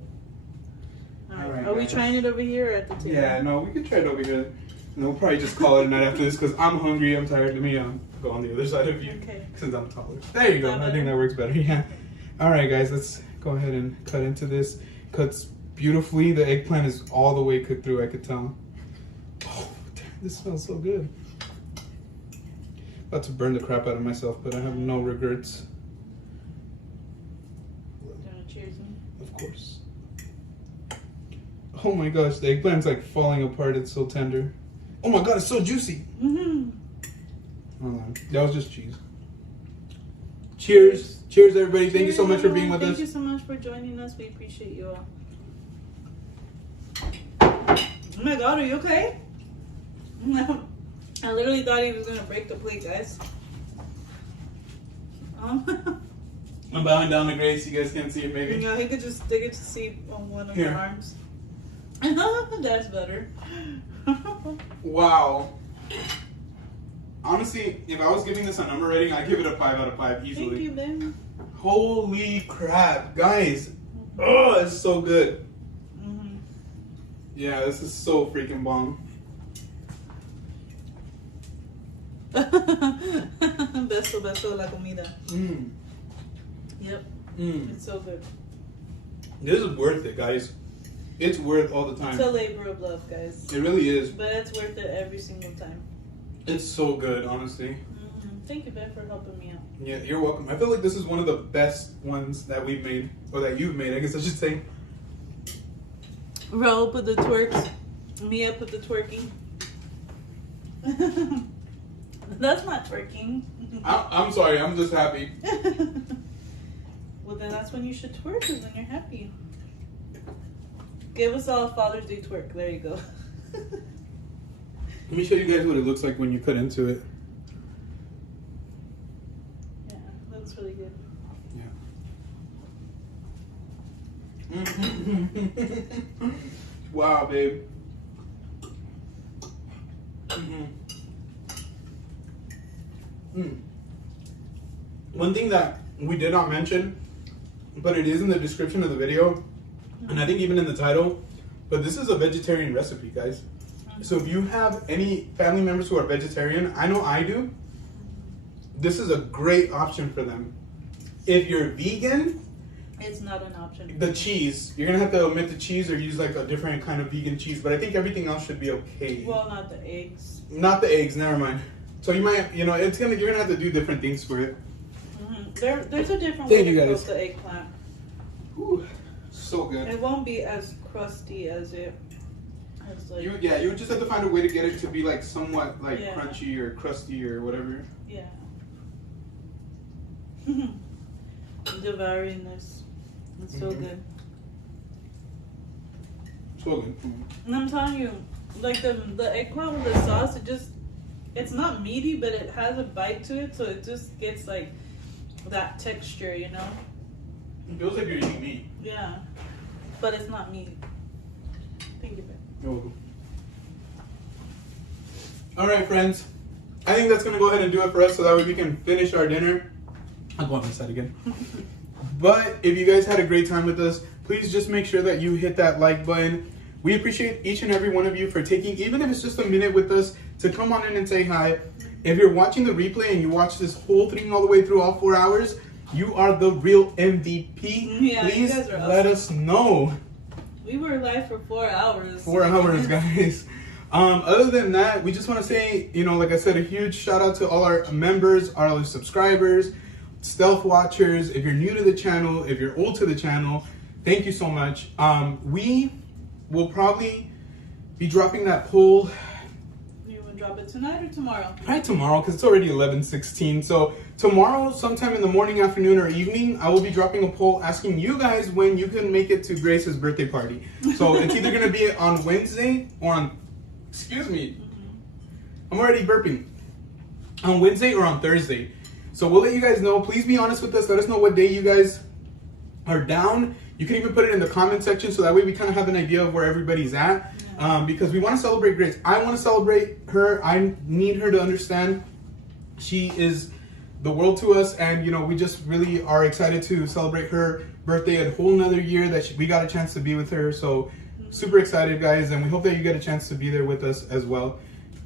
All right, Are we guys. trying it over here or at the table? Yeah, no, we can try it over here. And we'll probably just call it a night after this because I'm hungry. I'm tired. Let me go on the other side of you Okay. since I'm taller. There you go. I think that works better. Yeah. All right, guys. Let's go ahead and cut into this. Cuts beautifully. The eggplant is all the way cooked through. I could tell. Oh, damn, this smells so good. About to burn the crap out of myself, but I have no regrets. Do you want to cheers me? Of course. Oh my gosh, the eggplant's like falling apart. It's so tender. Oh my god, it's so juicy. Mm-hmm. Hold on. That was just cheese. Cheers. Cheers, everybody. Thank you so much for being with Thank us. you so much for joining us. We appreciate you all. Oh my god, are you okay? I literally thought he was going to break the plate, guys. I'm bowing down to Grace. You guys can't see it, maybe. Yeah, they could just see on one of Here. her arms. That's better. Wow. Honestly, if I was giving this a number rating, I'd give it a 5 out of 5 easily. Thank you, Ben. Holy crap, guys. Oh, it's so good. Mm-hmm. Yeah, this is so freaking bomb. Beso de la comida. Mmm. Yep, Mmm. it's so good. This is worth it, guys. It's worth all the time. It's a labor of love, guys. It really is. But it's worth it every single time. It's so good, honestly. Mm-hmm. Thank you, Ben, for helping me out. Yeah, you're welcome. I feel like this is one of the best ones that we've made, or that you've made, I guess I should say. Raul put the twerks. Mia put the twerking. That's not twerking. I'm sorry, I'm just happy. Well, then that's when you should twerk, is when you're happy. Give us all a Father's Day twerk. There you go. Let me show you guys what it looks like when you cut into it. Yeah, looks really good. Yeah. Wow, babe. One thing that we did not mention, but it is in the description of the video, and I think even in the title, but this is a vegetarian recipe, guys. So if you have any family members who are vegetarian, I know I do, this is a great option for them. If you're vegan, it's not an option. the cheese, you're gonna have to omit the cheese or use like a different kind of vegan cheese, but I think everything else should be okay. Well, not the eggs. Not the eggs, never mind. So you might, you're gonna have to do different things for it. There's a different Thank way you, to guys. cook the eggplant. Ooh, so good. It won't be as crusty as it. As like, You would just have to find a way to get it to be like somewhat like Yeah. crunchy or crusty or whatever. yeah. I'm devouring this. It's so good. So good. And I'm telling you, like the eggplant with the sauce, it's not meaty, but it has a bite to it, so it just gets like that texture, you know? It feels like you're eating meat. Yeah. But it's not meat. Think of it. You're welcome. All right, friends. I think that's gonna go ahead and do it for us, so that way we can finish our dinner. I'll go on this side again. But if you guys had a great time with us, please just make sure that you hit that like button. We appreciate each and every one of you for taking, even if it's just a minute with us, to come on in and say hi. If you're watching the replay and you watch this whole thing all the way through all 4 hours, you are the real MVP. Yeah, Please you guys are let awesome. us know. We were live for 4 hours. 4 hours, guys. Other than that, we just want to say, like I said, a huge shout out to all our members, our other subscribers, stealth watchers. If you're new to the channel, if you're old to the channel, thank you so much. We will probably be dropping that poll. You want to drop it tonight or tomorrow? Probably tomorrow, because it's already 11:16. So tomorrow, sometime in the morning, afternoon, or evening, I will be dropping a poll asking you guys when you can make it to Grace's birthday party. So it's either going to be on Wednesday or on, excuse me, I'm already burping, on Wednesday or on Thursday. So we'll let you guys know. Please be honest with us. Let us know what day you guys are down. You can even put it in the comment section, so that way we kind of have an idea of where everybody's at. Because we want to celebrate Grace. I want to celebrate her. I need her to understand she is the world to us, and we just really are excited to celebrate her birthday, a whole nother year that we got a chance to be with her. So super excited, guys, and we hope that you get a chance to be there with us as well.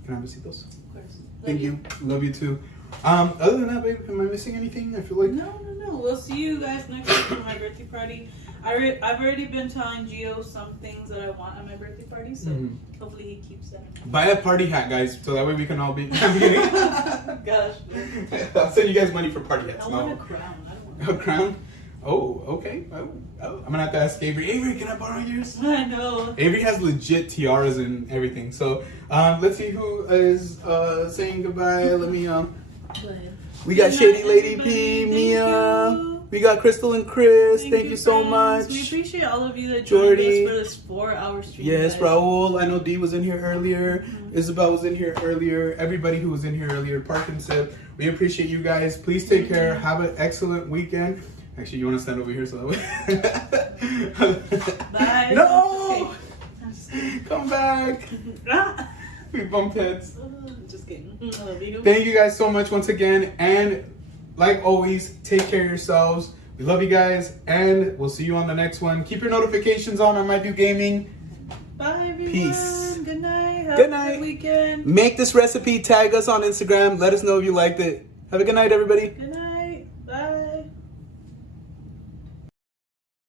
Can I have besitos? Of course. Thank you. Love you too. Other than that, babe, am I missing anything? I feel like No. We'll see you guys next week for my birthday party. I've already been telling Gio some things that I want at my birthday party, so hopefully he keeps that. buy a party hat, guys, so that way we can all be. I'm kidding. Gosh. I'll send you guys money for party hats. I want a crown. I don't want A crown? Oh, okay. Oh, I'm gonna have to ask Avery. Avery, can I borrow yours? I know. Avery has legit tiaras and everything. So let's see who is saying goodbye. Let me Go ahead. We got Good Shady night, Lady everybody. P, Thank Mia. you. We got Crystal and Chris. Thank you so friends. much. We appreciate all of you that Jordy. joined us for this 4-hour stream. Yes, guys. Raul. I know Dee was in here earlier. Isabel was in here earlier. Everybody who was in here earlier. Park and Sip. We appreciate you guys. Please take care. Have an excellent weekend. Actually, you want to stand over here so that way? Bye. No! Okay. Come back. We bumped heads. Just kidding. I love you. Thank you guys so much once again. And like always, take care of yourselves. We love you guys. And we'll see you on the next one. Keep your notifications on I Might Do Gaming. Bye, everyone. Peace. Good night. Have Good a night. good weekend. Make this recipe. Tag us on Instagram. Let us know if you liked it. Have a good night, everybody. Good